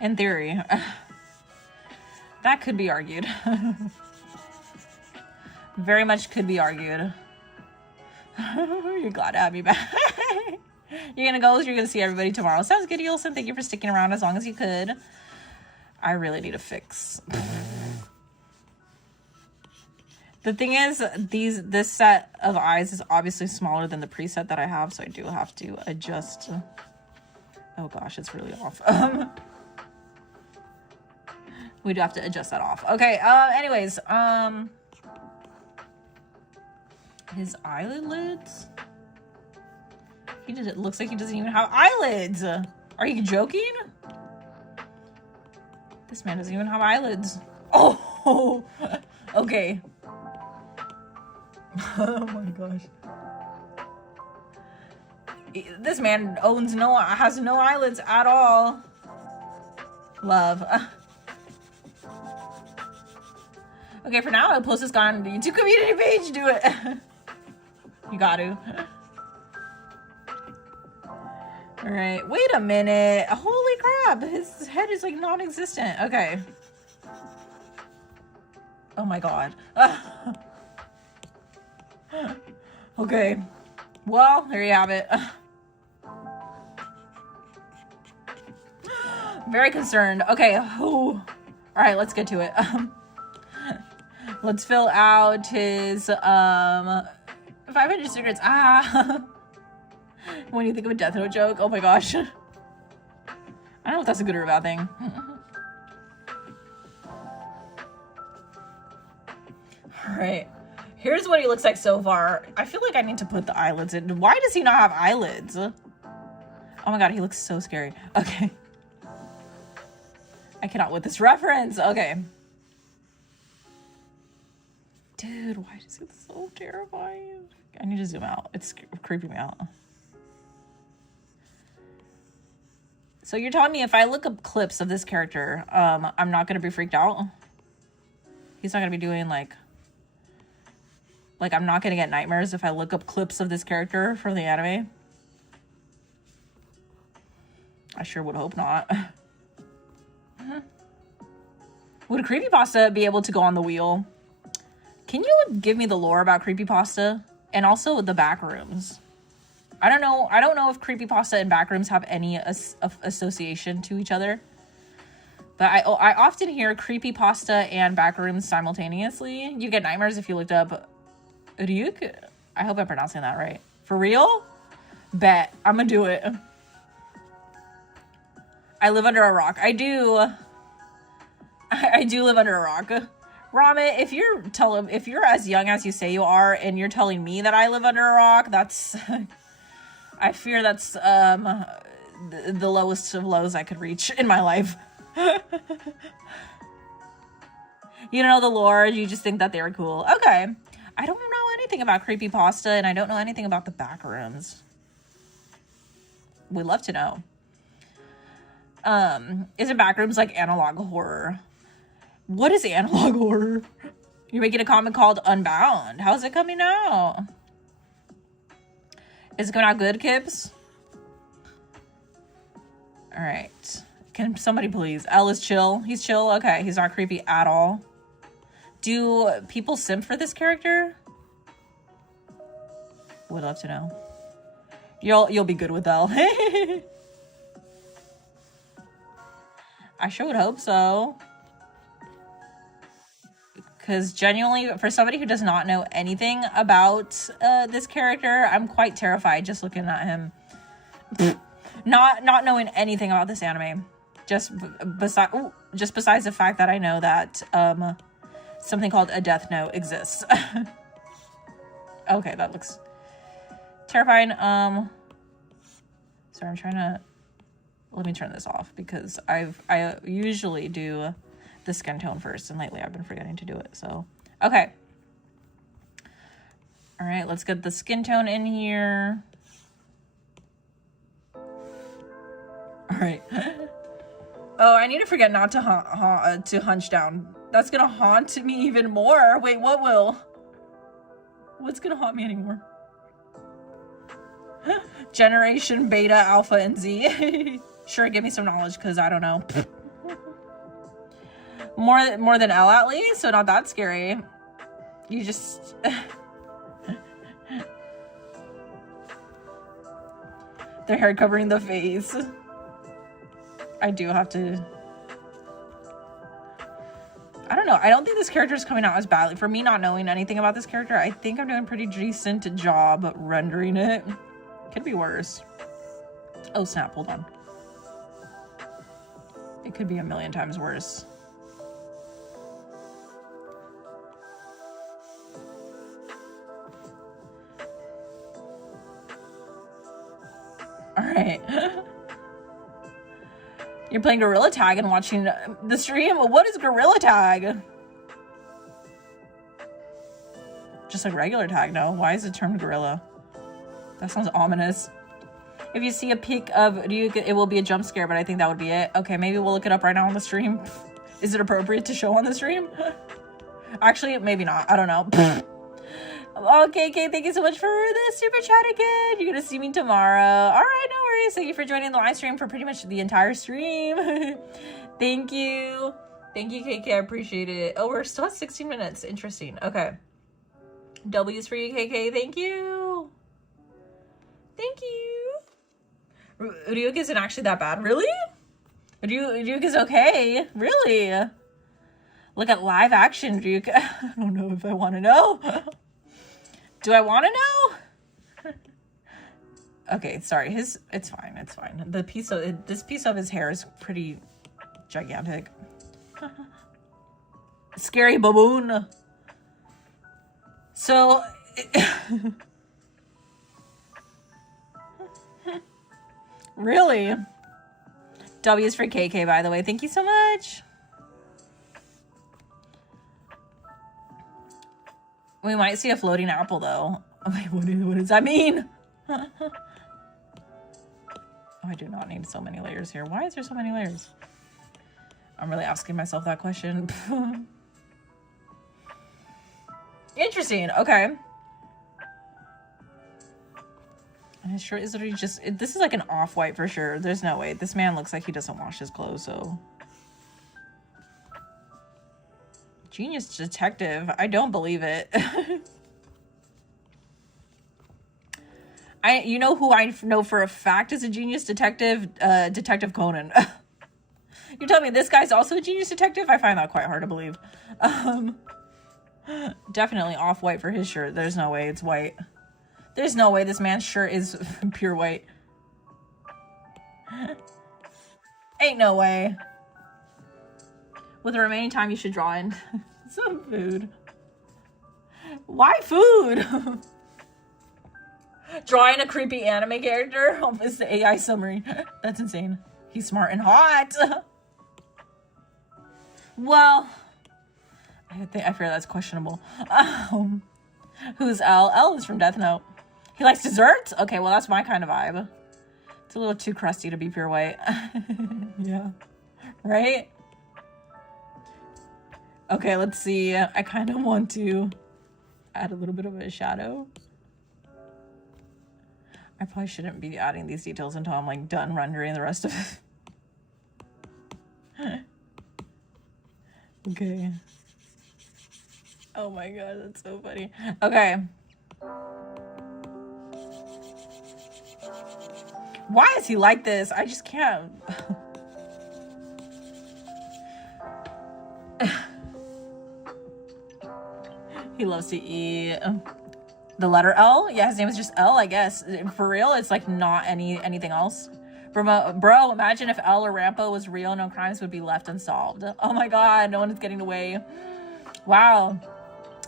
In theory. That could be argued. Very much could be argued. You're glad to have me back. You're gonna go, you're gonna see everybody tomorrow. Sounds good, Yulson. Thank you for sticking around as long as you could. I really need a fix. The thing is, this set of eyes is obviously smaller than the preset that I have, so I do have to adjust. Oh gosh, it's really off. We do have to adjust that off. Okay, anyways, his eyelids? It looks like he doesn't even have eyelids. Are you joking? This man doesn't even have eyelids. Oh, okay. Oh my gosh. This man has no eyelids at all. Love. Okay, for now, I'll post this guy on the YouTube community page. Do it. You got to. All right. Wait a minute. Holy crap. His head is like non-existent. Okay. Oh my god. Okay. Well, there you have it. Very concerned. Okay. Ooh. All right, let's get to it. Let's fill out his 500 secrets. When you think of a Death Note joke, oh my gosh. I don't know if that's a good or a bad thing. All right. Here's what he looks like so far. I feel like I need to put the eyelids in. Why does he not have eyelids? Oh my god, he looks so scary. Okay. I cannot with this reference. Okay. Dude, why is it so terrifying? I need to zoom out. It's creeping me out. So you're telling me if I look up clips of this character, I'm not going to be freaked out? He's not going to be doing like I'm not going to get nightmares if I look up clips of this character from the anime? I sure would hope not. Would a creepypasta be able to go on the wheel? Can you give me the lore about creepypasta? And also the backrooms. I don't know if creepypasta and backrooms have any association to each other. But I often hear creepypasta and backrooms simultaneously. You get nightmares if you looked up Ryuk. I hope I'm pronouncing that right. For real? Bet. I'm gonna do it. I live under a rock. I do. I do live under a rock. Ramit, if you're as young as you say you are, and you're telling me that I live under a rock, that's, I fear that's the lowest of lows I could reach in my life. You know the lore, you just think that they were cool. Okay, I don't know anything about creepypasta, and I don't know anything about the backrooms. We'd love to know. Isn't backrooms like analog horror? What is analog horror? You're making a comment called Unbound. How's it coming out? Is it coming out good, Kips? All right. Can somebody please? L is chill. He's chill. Okay. He's not creepy at all. Do people simp for this character? Would love to know. You'll be good with Elle. I sure would hope so. Because genuinely, for somebody who does not know anything about this character, I'm quite terrified just looking at him. Not knowing anything about this anime. Just besides the fact that I know that something called a Death Note exists. Okay, that looks terrifying. Sorry, I'm trying to... Let me turn this off because I usually do the skin tone first, and lately I've been forgetting to do it. So, okay. All right, let's get the skin tone in here. All right. Oh, I need to forget not to hunch down. That's gonna haunt me even more. Wait, what will? What's gonna haunt me anymore? Generation Beta, Alpha, and Z. Sure, give me some knowledge, because I don't know. More than Elle, at least, so not that scary. You just... Their hair covering the face. I do have to... I don't know. I don't think this character is coming out as badly. For me not knowing anything about this character, I think I'm doing a pretty decent job rendering it. Could be worse. Oh, snap. Hold on. It could be a million times worse. All right. You're playing Gorilla Tag and watching the stream? What is Gorilla Tag? Just like regular tag, no? Why is it termed Gorilla? That sounds ominous. If you see a pic of Ryuga, it will be a jump scare, but I think that would be it. Okay, maybe we'll look it up right now on the stream. Is it appropriate to show on the stream? Actually, maybe not. I don't know. Okay, thank you so much for the super chat again. You're gonna see me tomorrow. All right, no worries. Thank you for joining the live stream for pretty much the entire stream. Thank you. Thank you, KK. I appreciate it. Oh, we're still at 16 minutes. Interesting. Okay. W's for you, KK. Thank you. Thank you. Ryuga isn't actually that bad. Really? Ryuga's okay. Really? Look at live action Ryuga. I don't know if I want to know. Do I want to know? Okay, sorry. It's fine. It's fine. This piece of his hair is pretty gigantic. Scary baboon. So really? W is for KK, by the way. Thank you so much. We might see a floating apple, though. Wait, what does that mean? Oh, I do not need so many layers here. Why is there so many layers? I'm really asking myself that question. Interesting. Okay. And his shirt is literally just... This is like an off-white for sure. There's no way. This man looks like he doesn't wash his clothes, so... Genius detective. I don't believe it. You know who I know for a fact is a genius detective? Detective Conan. You tell me this guy's also a genius detective? I find that quite hard to believe. Definitely off-white for his shirt. There's no way it's white. There's no way this man's shirt is pure white. Ain't no way. With the remaining time, you should draw in some food. Why food? Drawing a creepy anime character? Oh, it's the AI summary. That's insane. He's smart and hot. Well, I fear that's questionable. Who's L? L is from Death Note. He likes desserts? Okay, well, that's my kind of vibe. It's a little too crusty to be pure white. Yeah. Right? Okay, let's see. I kind of want to add a little bit of a shadow. I probably shouldn't be adding these details until I'm like done rendering the rest of it. Okay. Oh my god, that's so funny. Okay. Why is he like this? I just can't. He loves to eat. The letter L? Yeah, his name is just L, I guess. For real, it's like not anything else. Bro, imagine if L or Rampo was real, no crimes would be left unsolved. Oh my god, no one is getting away. Wow.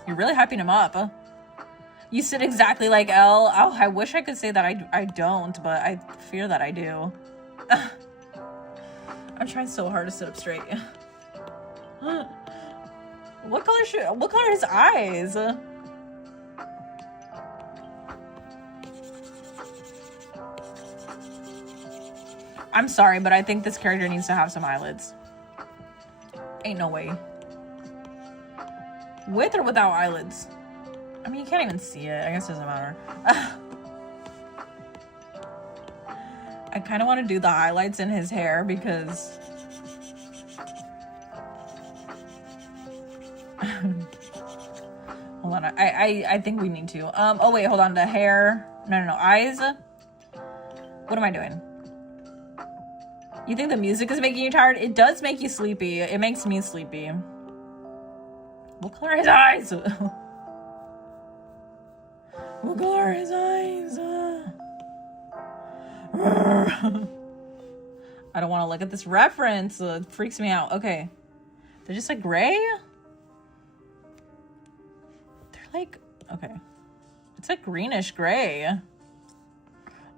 You're really hyping him up. You sit exactly like L. Oh, I wish I could say that I don't, but I fear that I do. I'm trying so hard to sit up straight. What color are his eyes? I'm sorry, but I think this character needs to have some eyelids. Ain't no way. With or without eyelids? I mean, you can't even see it. I guess it doesn't matter. I kind of want to do the highlights in his hair because... Hold on. I think we need to. Oh, wait. Hold on. The hair. No. Eyes. What am I doing? You think the music is making you tired? It does make you sleepy. It makes me sleepy. What color are his eyes? What color are his eyes? I don't want to look at this reference. It freaks me out. Okay. They're just like gray? They're like... Okay. It's like greenish gray.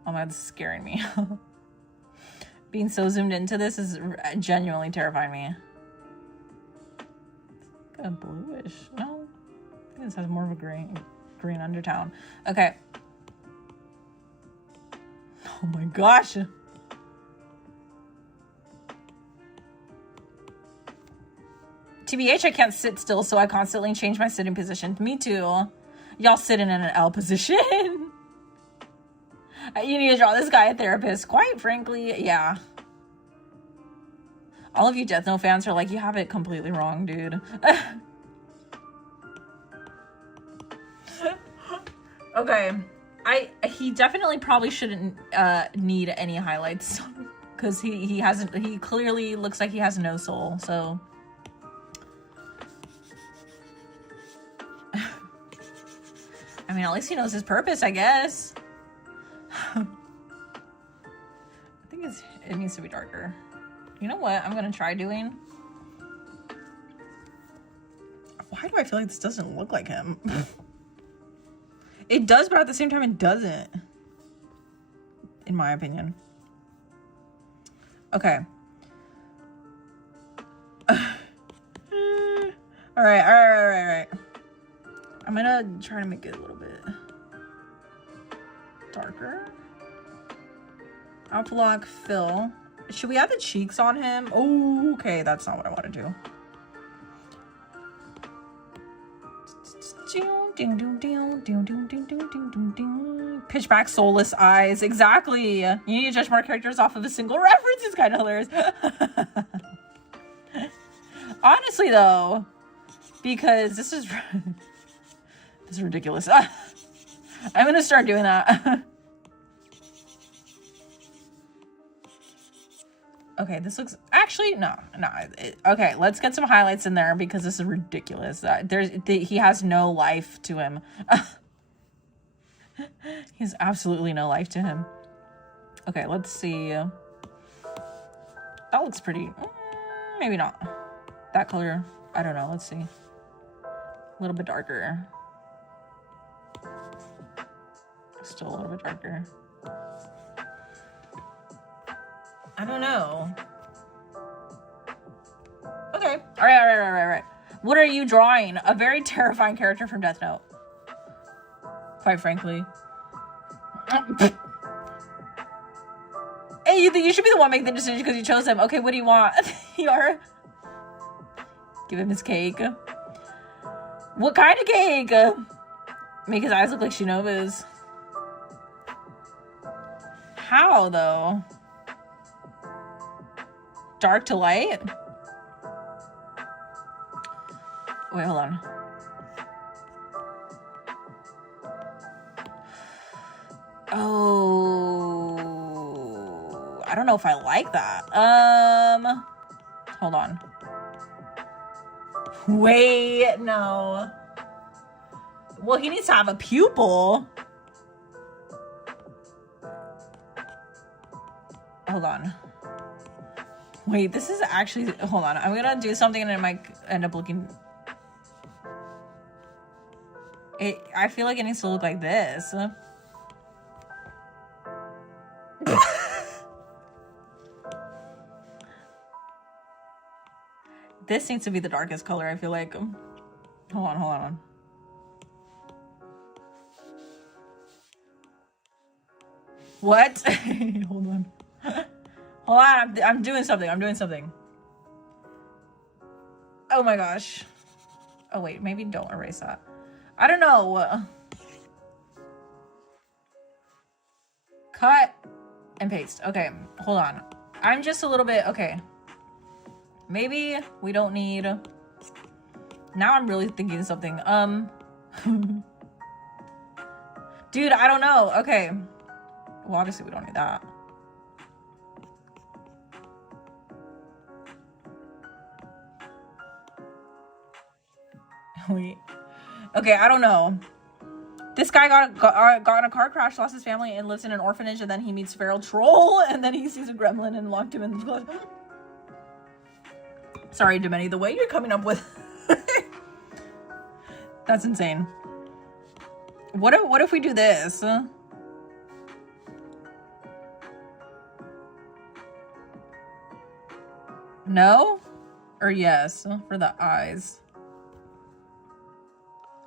Oh my god, this is scaring me. Being so zoomed into this is genuinely terrifying me. It's like a bluish. No? I think this has more of a green undertone. Okay. Oh my gosh. TBH, I can't sit still, so I constantly change my sitting position. Me too. Y'all sitting in an L position. You need to draw this guy a therapist. Quite frankly, yeah. All of you Death Note fans are like, you have it completely wrong, dude. Okay. He definitely probably shouldn't need any highlights. Because he clearly looks like he has no soul, so... I mean, at least he knows his purpose, I guess. I think it needs to be darker. You know what I'm gonna try doing? Why do I feel like this doesn't look like him? It does, but at the same time it doesn't. In my opinion. Okay. All right. I'm gonna try to make it a little bit darker. Outlook, fill. Should we add the cheeks on him? Oh, okay, that's not what I want to do. Pitch black, soulless eyes. Exactly. You need to judge more characters off of a single reference. It's kind of hilarious. Honestly, though, because this is ridiculous. I'm gonna start doing that. Okay, this looks... Actually, no. Okay, let's get some highlights in there because this is ridiculous. He has no life to him. He has absolutely no life to him. Okay, let's see. That looks pretty... maybe not. That color, I don't know. Let's see. A little bit darker. Still a little bit darker. I don't know. Okay. All right. What are you drawing? A very terrifying character from Death Note. Quite frankly. Hey, you think you should be the one making the decision because you chose him. Okay, what do you want? Give him his cake. What kind of cake? Make his eyes look like Shinobu's. How, though? Dark to light? Wait, hold on. Oh, I don't know if I like that. Hold on. Wait, no. Well, he needs to have a pupil. Hold on. Wait, this is actually, hold on. I'm gonna do something and it might end up looking, I feel like it needs to look like this. This needs to be the darkest color, I feel like. Hold on. What? Hold on. Hold on, I'm doing something. Oh my gosh. Oh wait, maybe don't erase that. I don't know. Cut and paste. Okay, hold on. I'm just a little bit, okay. Maybe we don't need, now I'm really thinking of something. Dude, I don't know. Okay. Well, obviously we don't need that. Wait. Okay, I don't know. This guy got in a car crash, lost his family, and lives in an orphanage, and then he meets feral troll, and then he sees a gremlin and locked him in the closet. Sorry, Demeni, the way you're coming up with that's insane. What if we do this? No? Or yes for the eyes?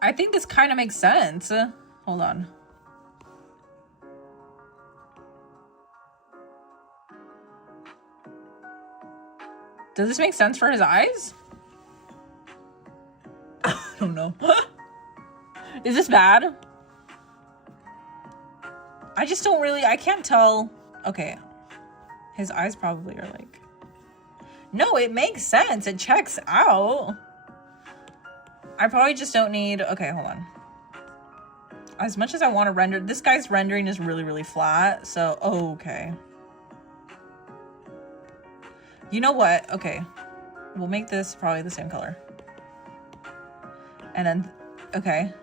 I think this kind of makes sense. Hold on. Does this make sense for his eyes? I don't know. Is this bad? I just don't really, I can't tell. Okay. His eyes probably are like, no, it makes sense. It checks out. I probably just don't need, okay, hold on. As much as I want to render, this guy's rendering is really, really flat. So, okay. You know what? Okay. We'll make this probably the same color. And then, okay.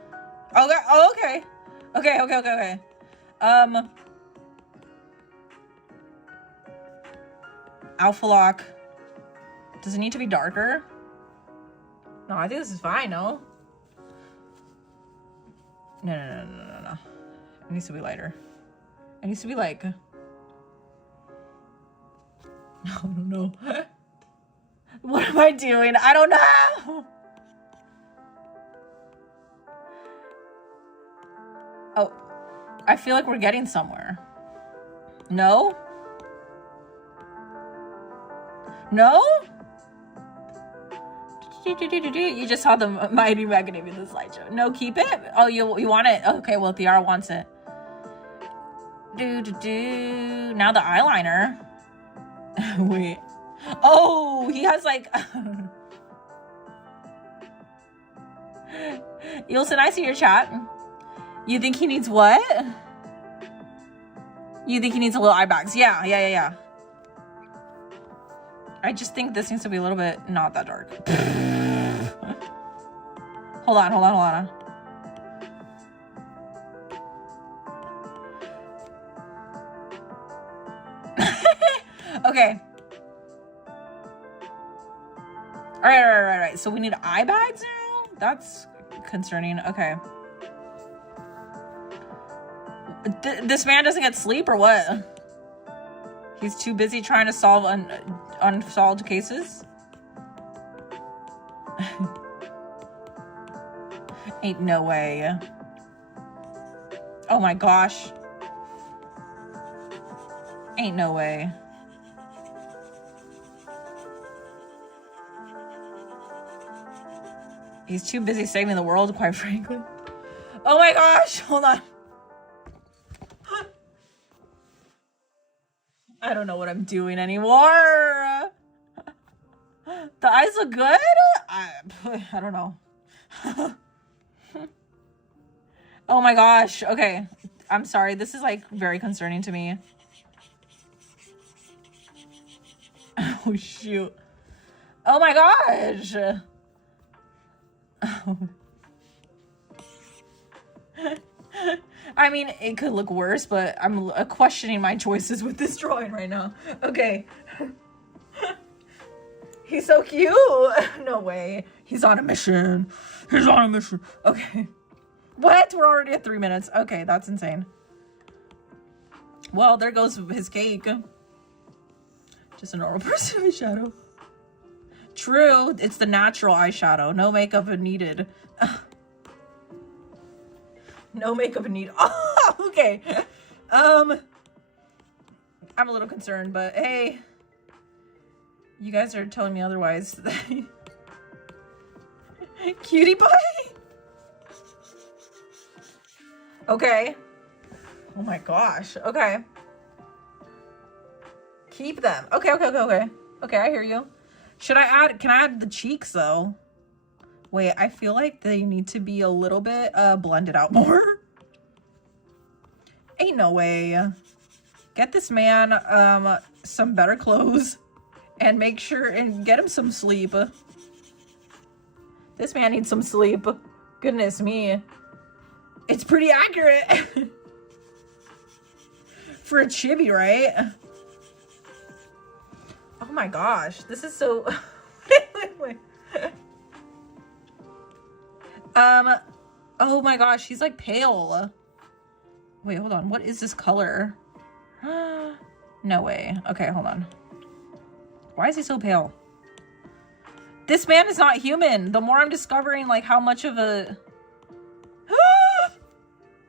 Oh, okay. Okay. Alpha lock. Does it need to be darker? No, I think this is fine, no? No. It needs to be lighter. It needs to be like... No. What am I doing? I don't know! Oh. I feel like we're getting somewhere. No? No? You just saw the mighty reckoning in the slideshow. No, keep it? Oh, you want it? Okay, well, Tiara wants it. Now the eyeliner. Wait. Oh, he has like... Yulson, I see your chat. You think he needs what? You think he needs a little eye bags? Yeah. I just think this needs to be a little bit not that dark. Hold on. Okay. All right. So we need eye bags now? That's concerning. Okay. This man doesn't get sleep or what? He's too busy trying to solve unsolved cases? Ain't no way. Oh my gosh. Ain't no way. He's too busy saving the world, quite frankly. Oh my gosh, hold on. I don't know what I'm doing anymore. The eyes look good? I don't know. Oh my gosh. Okay. I'm sorry. This is like very concerning to me. Oh, shoot. Oh my gosh. Oh. I mean, it could look worse, but I'm questioning my choices with this drawing right now. Okay. He's so cute. No way. He's on a mission. He's on a mission. Okay. What? We're already at 3 minutes. Okay, that's insane. Well, there goes his cake. Just a normal person eyeshadow. True. It's the natural eyeshadow. No makeup needed. No makeup needed. Oh, okay. I'm a little concerned, but hey. You guys are telling me otherwise. Cutie pie? Okay. Oh my gosh. Okay. Keep them. Okay. Okay, I hear you. Should I add, can I add the cheeks though? Wait, I feel like they need to be a little bit blended out more. Ain't no way. Get this man some better clothes and make sure and get him some sleep. This man needs some sleep. Goodness me. It's pretty accurate. For a chibi, right? Oh my gosh, this is so... wait. Oh my gosh, he's like pale. Wait, hold on. What is this color? No way. Okay, hold on. Why is he so pale? This man is not human. The more I'm discovering like how much of a...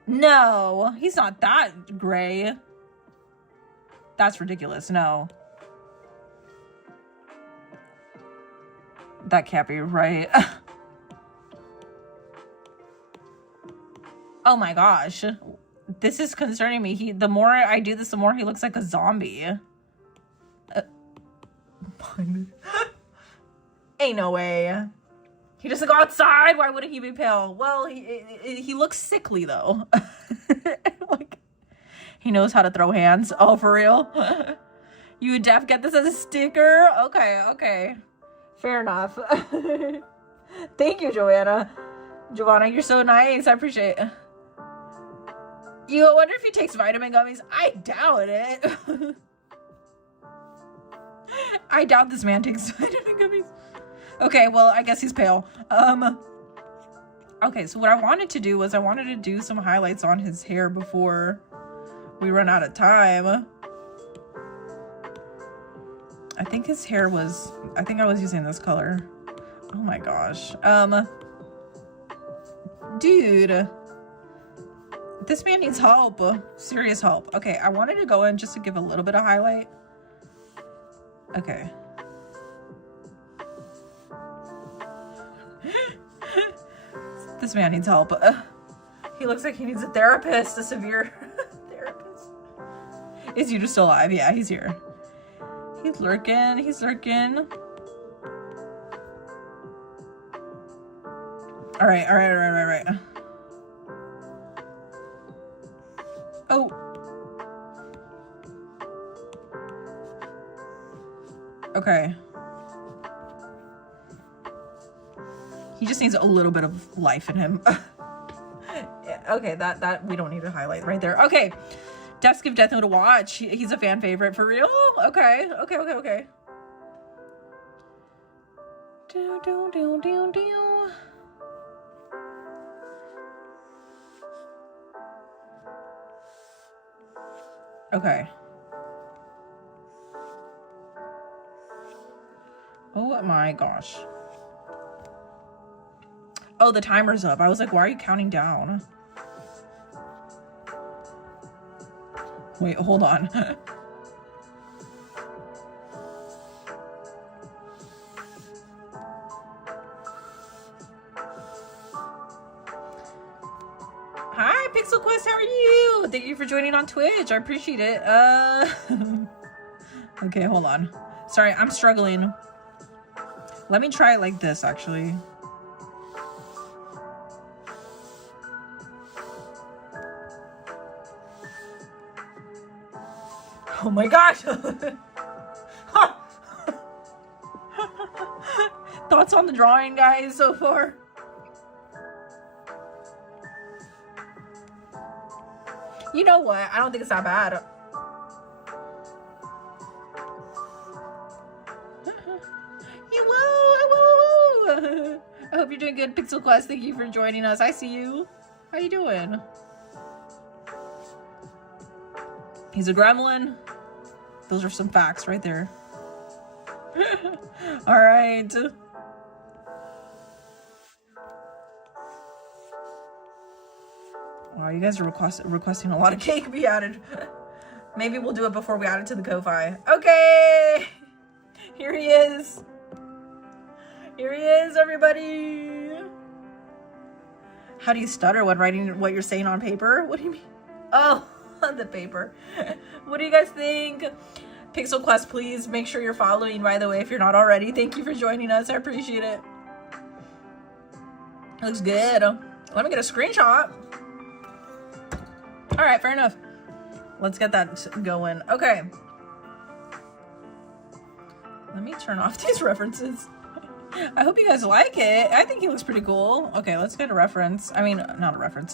No, he's not that gray. That's ridiculous. No. That can't be right. Oh my gosh. This is concerning me. The more I do this, the more he looks like a zombie. Ain't no way. He doesn't go outside. Why wouldn't he be pale? Well, he looks sickly though. Like, he knows how to throw hands. Oh, for real? You would def get this as a sticker? Okay. Fair enough. Thank you, Joanna. Giovanna, you're so nice. I appreciate it. You wonder if he takes vitamin gummies? I doubt it. I doubt this man takes vitamin gummies. Okay, well, I guess he's pale. Okay, so what I wanted to do was I wanted to do some highlights on his hair before we run out of time. I think his hair was... I think I was using this color. Oh my gosh. Dude. This man needs help. Serious help. Okay, I wanted to go in just to give a little bit of highlight. Okay. This man needs help. He looks like he needs a therapist, a severe therapist. Is Yuta still alive? Yeah, he's here. He's lurking. He's lurking. All right. Oh. Okay. He just needs a little bit of life in him. Yeah, okay, that we don't need to highlight right there. Okay. Defs give Death Note a watch. He's a fan favorite for real. Okay. Do. Okay. Oh my gosh. Oh, the timer's up. I was like, why are you counting down? Wait, hold on. Hi, Pixel Quest, how are you? Thank you for joining on Twitch. I appreciate it. Okay, hold on. Sorry, I'm struggling. Let me try it like this, actually. Oh my gosh. Thoughts on the drawing, guys, so far? You know what? I don't think it's that bad. Woo! I hope you're doing good, Pixel Quest. Thank you for joining us. I see you. How you doing? He's a gremlin. Those are some facts right there. All right. Wow, you guys are requesting a lot of cake be added. Maybe we'll do it before we add it to the Ko-Fi. Okay. Here he is. Here he is, everybody. How do you stutter when writing what you're saying on paper? What do you mean? Oh, on the paper. What do you guys think? Pixel Quest, please make sure you're following, by the way, if you're not already. Thank you for joining us. I appreciate it. Looks good. Let me get a screenshot. All right, fair enough. Let's get that going. Okay. Let me turn off these references. I hope you guys like it. I think he looks pretty cool. Okay, let's get a reference. I mean, not a reference.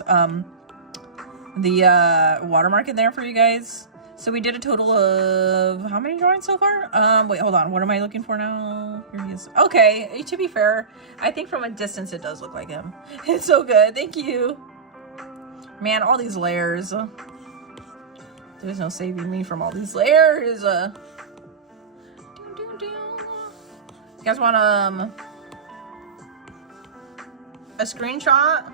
The watermark in there for you guys. So we did a total of how many drawings so far? Wait, hold on. What am I looking for now? Here he is. Okay, to be fair, I think from a distance it does look like him. It's so good. Thank you. Man, all these layers. There's no saving me from all these layers. You guys want a screenshot?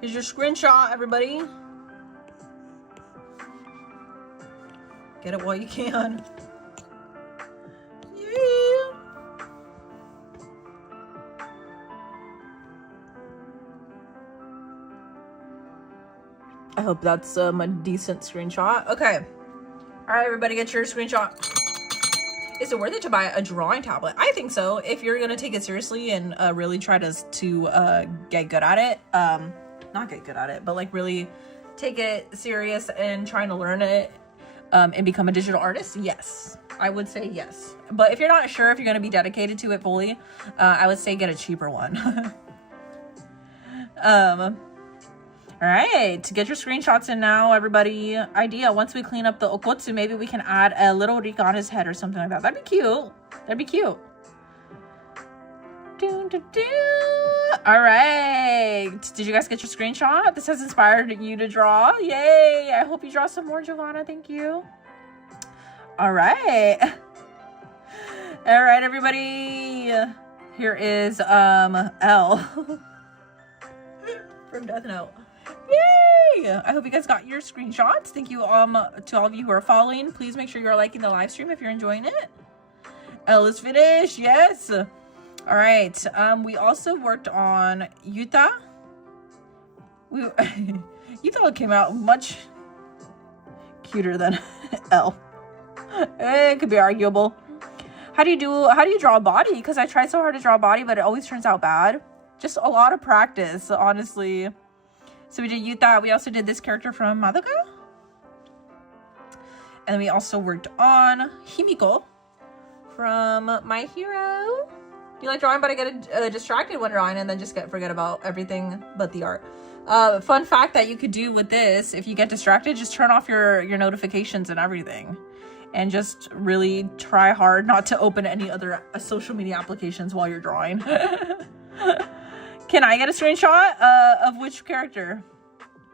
Here's your screenshot, everybody. Get it while you can. Yeah. I hope that's a decent screenshot. Okay. All right, everybody, get your screenshot. Is it worth it to buy a drawing tablet? I think so. If you're gonna take it seriously and really try to get good at it, not get good at it, but like really take it serious and trying to learn it and become a digital artist, yes, I would say yes. But if you're not sure if you're gonna be dedicated to it fully, I would say get a cheaper one. All right, get your screenshots in now, everybody. Idea, once we clean up the okotsu, maybe we can add a little rika on his head or something like that. That'd be cute. That'd be cute. All right. Did you guys get your screenshot? This has inspired you to draw. Yay. I hope you draw some more, Giovanna. Thank you. All right. All right, everybody. Here is L from Death Note. Yay! I hope you guys got your screenshots. Thank you to all of you who are following. Please make sure you're liking the live stream if you're enjoying it. L is finished. Yes. All right. We also worked on Yuta. Yuta came out much cuter than L. It could be arguable. How do you draw a body? Because I tried so hard to draw a body, but it always turns out bad. Just a lot of practice, honestly. So we did Yuta. We also did this character from Madoka. And then we also worked on Himiko from My Hero. You like drawing, but I get distracted when drawing and then just forget about everything but the art. Fun fact that you could do with this, if you get distracted, just turn off your notifications and everything. And just really try hard not to open any other social media applications while you're drawing. Can I get a screenshot of which character?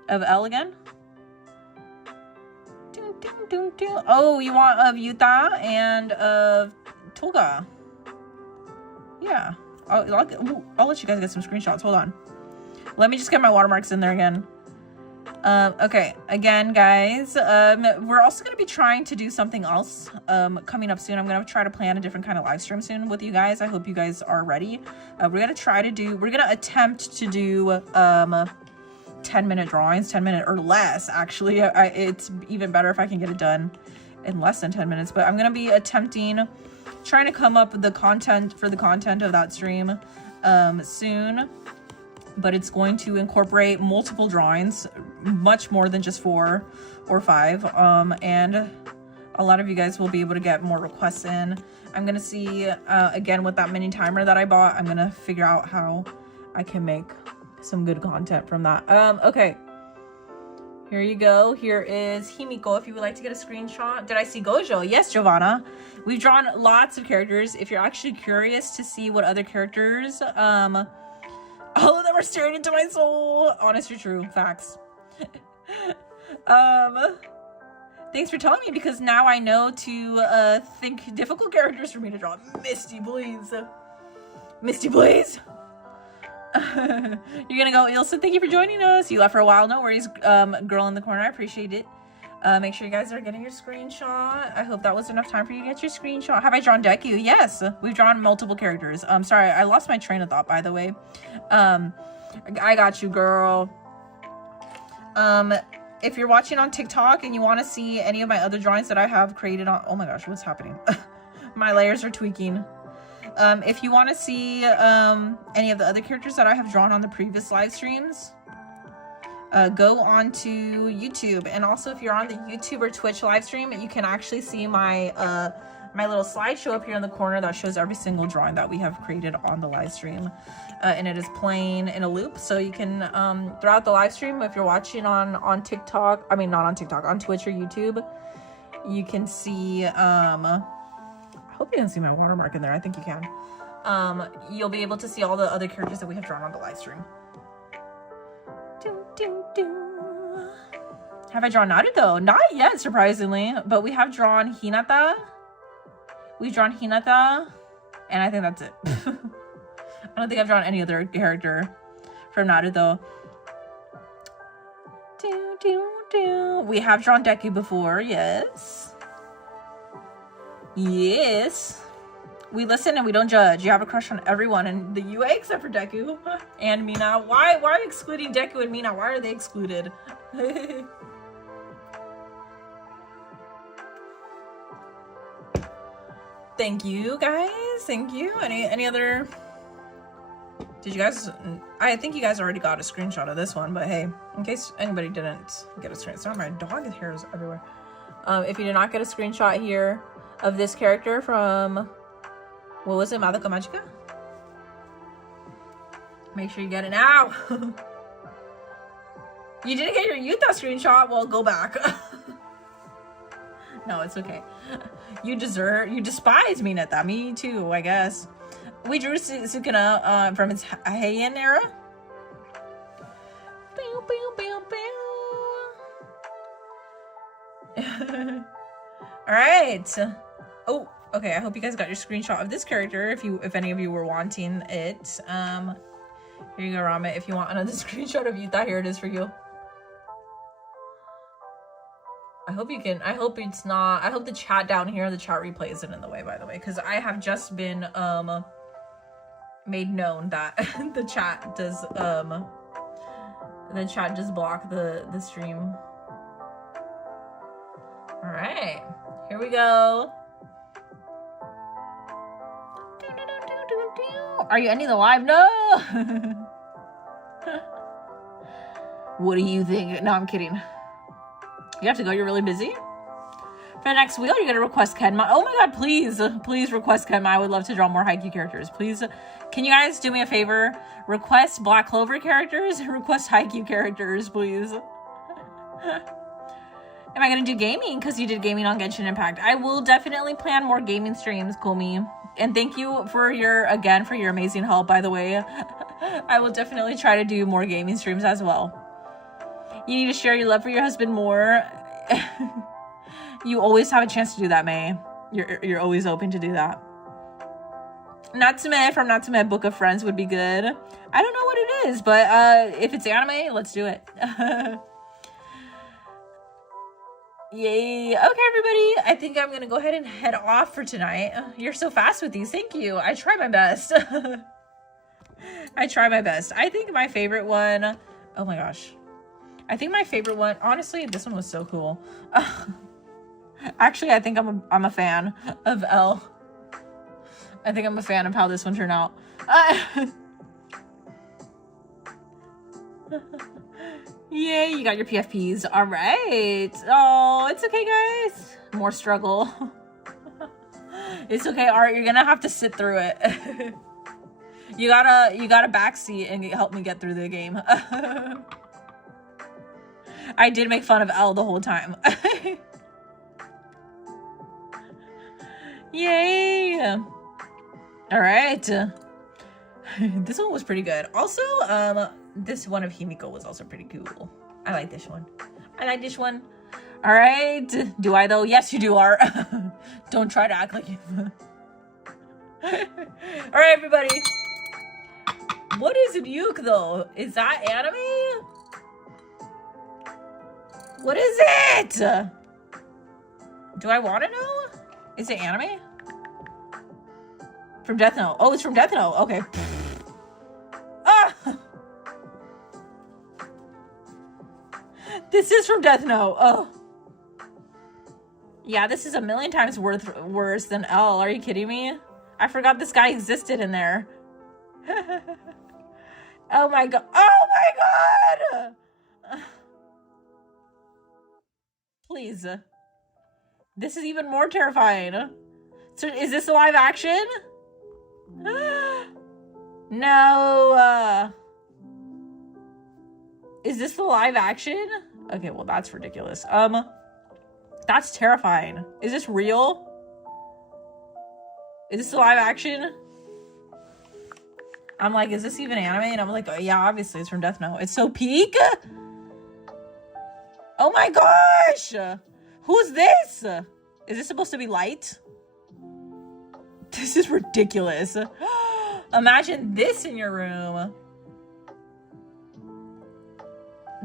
Of L again? Oh, you want of Yuta and of Toga. Yeah. I'll let you guys get some screenshots. Hold on. Let me just get my watermarks in there again. Okay. Again, guys, we're also going to be trying to do something else coming up soon. I'm going to try to plan a different kind of live stream soon with you guys. I hope you guys are ready. We're going to attempt to do 10-minute drawings, 10-minute or less, actually. It's even better if I can get it done in less than 10 minutes. But I'm going to be trying to come up with the content of that stream soon. But it's going to incorporate multiple drawings, much more than just 4 or 5. And a lot of you guys will be able to get more requests in. I'm gonna see, again, with that mini timer that I bought, I'm gonna figure out how I can make some good content from that. Okay. Here you go. Here is Himiko, if you would like to get a screenshot. Did I see Gojo? Yes, Giovanna. We've drawn lots of characters. If you're actually curious to see what other characters, all of them are staring into my soul. Honest or true, facts. Thanks for telling me, because now I know to think difficult characters for me to draw. Misty, please. Misty, please. You're gonna go, Ilsa, thank you for joining us. You left for a while. No worries, girl in the corner. I appreciate it. Make sure you guys are getting your screenshot. I hope that was enough time for you to get your screenshot. Have I drawn Deku? Yes, we've drawn multiple characters. Sorry, I lost my train of thought, by the way. I got you, girl. If you're watching on TikTok and you want to see any of my other drawings that I have created on... Oh my gosh, what's happening? My layers are tweaking. If you want to see any of the other characters that I have drawn on the previous live streams, go on to YouTube. And also, if you're on the YouTube or Twitch live stream, you can actually see my my little slideshow up here in the corner that shows every single drawing that we have created on the live stream. And it is playing in a loop, so you can throughout the live stream, if you're watching on TikTok, I mean not on TikTok, on Twitch or YouTube, you can see I hope you can see my watermark in there. I think you can. You'll be able to see all the other characters that we have drawn on the live stream. Have I drawn Naruto? Not yet, surprisingly, but we have drawn Hinata. We've drawn Hinata, and I think that's it. I don't think I've drawn any other character from Naruto. We have drawn Deku before, yes. Yes. We listen and we don't judge. You have a crush on everyone in the UA except for Deku and Mina. Why are you excluding Deku and Mina? Why are they excluded? Thank you, guys. Thank you. Any other... Did you guys... I think you guys already got a screenshot of this one, but hey, in case anybody didn't get a screenshot. My dog hair is everywhere. If you did not get a screenshot here of this character from... What was it? Madoka Magica? Make sure you get it now. You didn't get your Yuta screenshot? Well, go back. No, it's okay. You despise me, Neta. Me too, I guess. We drew Sukuna from its Heian era. All right. Oh, okay. I hope you guys got your screenshot of this character. If any of you were wanting it, here you go, Rama. If you want another screenshot of Yuta, here it is for you. I hope you can. I hope it's not. I hope the chat down here, the chat replay isn't in the way, by the way, because I have just been made known that the chat does block the stream. All right, here we go. Are you ending the live? No. What do you think? No, I'm kidding. You have to go. You're really busy. For the next wheel, you're going to request Kenma. Oh my god, please. Please request Kenma. I would love to draw more Haikyuu characters. Please. Can you guys do me a favor? Request Black Clover characters and request Haikyuu characters, please. Am I going to do gaming? Because you did gaming on Genshin Impact. I will definitely plan more gaming streams, Komi. And thank you for your amazing help, by the way. I will definitely try to do more gaming streams as well. You need to share your love for your husband more. You always have a chance to do that, May. You're always open to do that. Natsume from Natsume Book of Friends would be good. I don't know what it is, but if it's anime, let's do it. Yay. Okay, everybody. I think I'm going to go ahead and head off for tonight. You're so fast with these. Thank you. I try my best. I try my best. I think my favorite one... Oh my gosh. I think my favorite one... Honestly, this one was so cool. Actually, I think I'm a fan of L. I think I'm a fan of how this one turned out. Yay, you got your PFPs. All right. Oh, it's okay, guys. More struggle. It's okay, Art. You're gonna have to sit through it. You gotta backseat and help me get through the game. I did make fun of Elle the whole time. Yay! All right. This one was pretty good. Also, this one of Himiko was also pretty cool. I like this one. I like this one. All right. Do I though? Yes, you do, Art. Don't try to act like you. All right, everybody. What is Ryuk though? Is that anime? What is it? Do I want to know? Is it anime? From Death Note. Oh, it's from Death Note. Okay. Ah! This is from Death Note. Oh. Yeah, this is a million times worse than L. Are you kidding me? I forgot this guy existed in there. Oh my god. Oh my god! Please. This is even more terrifying. So is this a live action? No. Is this the live action? Okay, well that's ridiculous. That's terrifying. Is this real? Is this a live action? I'm like, is this even anime? And I'm like, oh, yeah, obviously it's from Death Note. It's so peak. Oh my gosh! Who's this? Is this supposed to be Light? This is ridiculous. Imagine this in your room.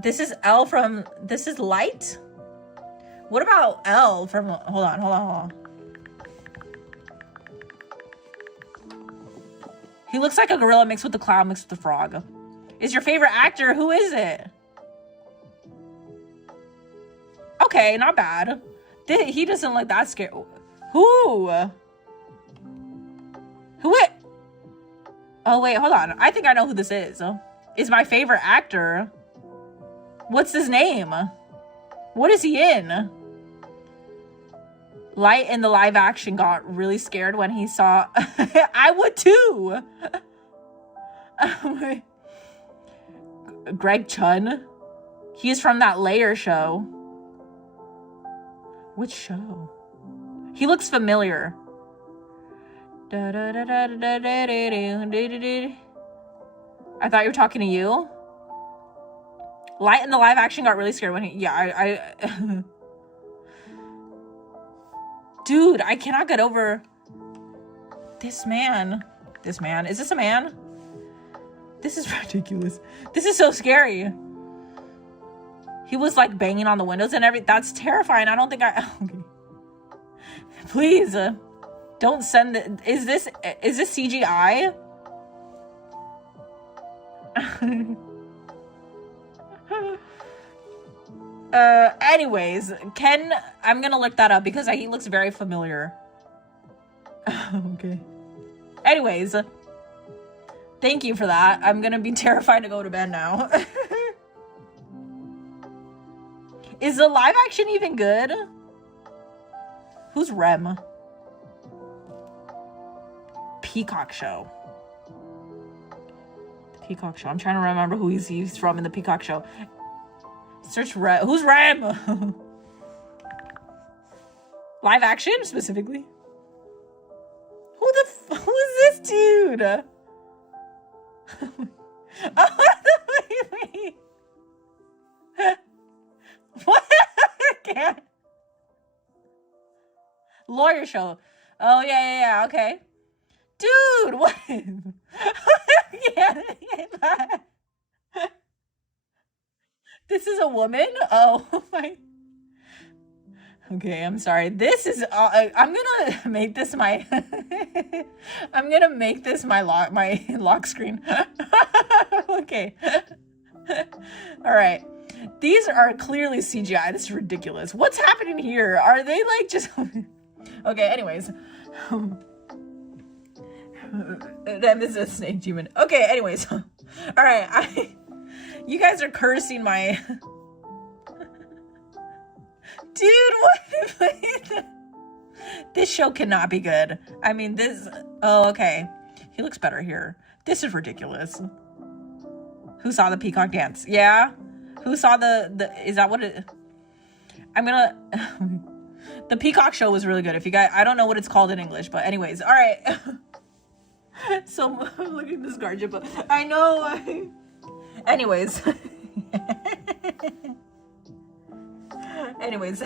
This is L from... This is Light? What about L from... Hold on. He looks like a gorilla mixed with the clown mixed with the frog. Is your favorite actor? Who is it? Okay, not bad. He doesn't look that scary. Who? Who it? Oh, wait, hold on. I think I know who this is. Is my favorite actor. What's his name? What is he in? Light in the live action got really scared when he saw... I would too! Greg Chun? He's from that Layer show. Which show? He looks familiar. I thought you were talking to you. Light in the live action got really scared when he... Yeah, I Dude, I cannot get over this man. This man. Is this a man? This is ridiculous. This is so scary. He was like banging on the windows and everything. That's terrifying. I don't think I... Okay. Please. Don't send the... Is this CGI? Anyways, I'm gonna look that up because he looks very familiar. Okay. Anyways, thank you for that. I'm gonna be terrified to go to bed now. Is the live action even good? Who's Rem? Peacock Show. Peacock Show. I'm trying to remember who he's from in the Peacock Show. Search Rem. Who's Rem? Live action, specifically? Who is this dude? Oh, wait. What? I can't. Lawyer show. Oh, yeah, okay. Dude, what? Yeah. This is a woman? Oh my. Okay, I'm sorry. This is I'm gonna make this my I'm gonna make this my lock screen. Okay. All right. These are clearly CGI. This is ridiculous. What's happening here? Are they like just Okay, anyways. That is a snake demon. Okay, anyways. All right. You guys are cursing my... Dude, what? This show cannot be good. I mean, this... Oh, okay. He looks better here. This is ridiculous. Who saw the peacock dance? Yeah? Who saw the... Is that what it... I'm gonna... The peacock show was really good. If you guys... I don't know what it's called in English, but anyways. All right. So, I'm looking at this garbage, but I know. Anyways. Anyways.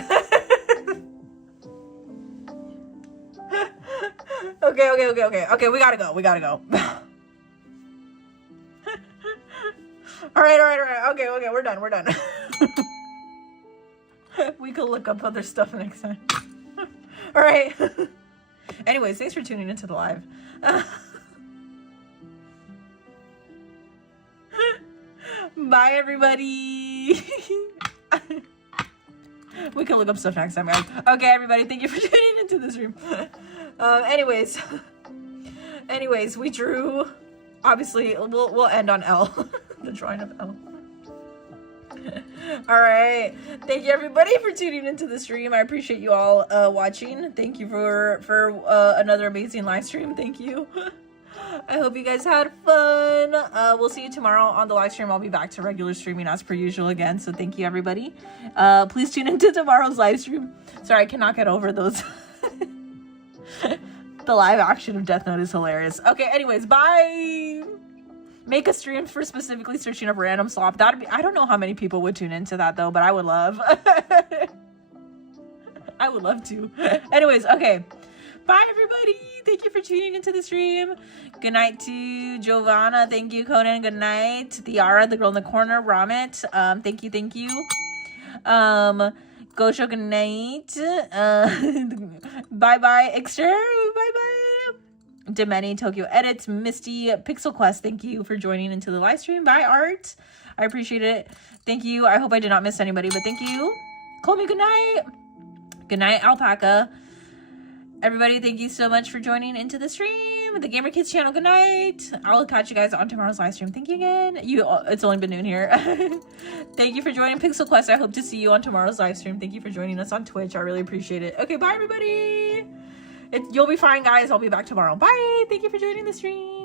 Okay, we gotta go. All right. Okay, we're done. We could look up other stuff next time. All right. Anyways, thanks for tuning into the live. Bye, everybody. We can look up stuff next time, guys. Okay, everybody, thank you for tuning into this room. Anyways, we drew. Obviously, we'll end on L. The drawing of L. All right, thank you everybody for tuning into the stream. I appreciate you all watching. Thank you for another amazing live stream. Thank you. I hope you guys had fun. We'll see you tomorrow on the live stream. I'll be back to regular streaming as per usual again. So thank you everybody. Please tune into tomorrow's live stream. Sorry, I cannot get over those. The live action of Death Note is hilarious. Okay, anyways, bye. Make a stream for specifically searching up random slop. That'd be, I don't know how many people would tune into that though, but I would love. I would love to. Anyways, okay. Bye everybody. Thank you for tuning into the stream. Good night to Giovanna. Thank you, Conan. Good night. Tiara, the girl in the corner. Ramit. Thank you. Gosho, good night. Bye-bye, Exter. Bye-bye. Demeni, Tokyo Edits, Misty, Pixel Quest, thank you for joining into the live stream. Bye, Art. I appreciate it. Thank you. I hope I did not miss anybody, but thank you. Call me good night. Good night, Alpaca. Everybody, thank you so much for joining into the stream. The Gamer Kids channel, good night. I'll catch you guys on tomorrow's live stream. Thank you again. It's only been noon here. Thank you for joining Pixel Quest. I hope to see you on tomorrow's live stream. Thank you for joining us on Twitch. I really appreciate it. Okay, bye, everybody. You'll be fine, guys. I'll be back tomorrow. Bye. Thank you for joining the stream.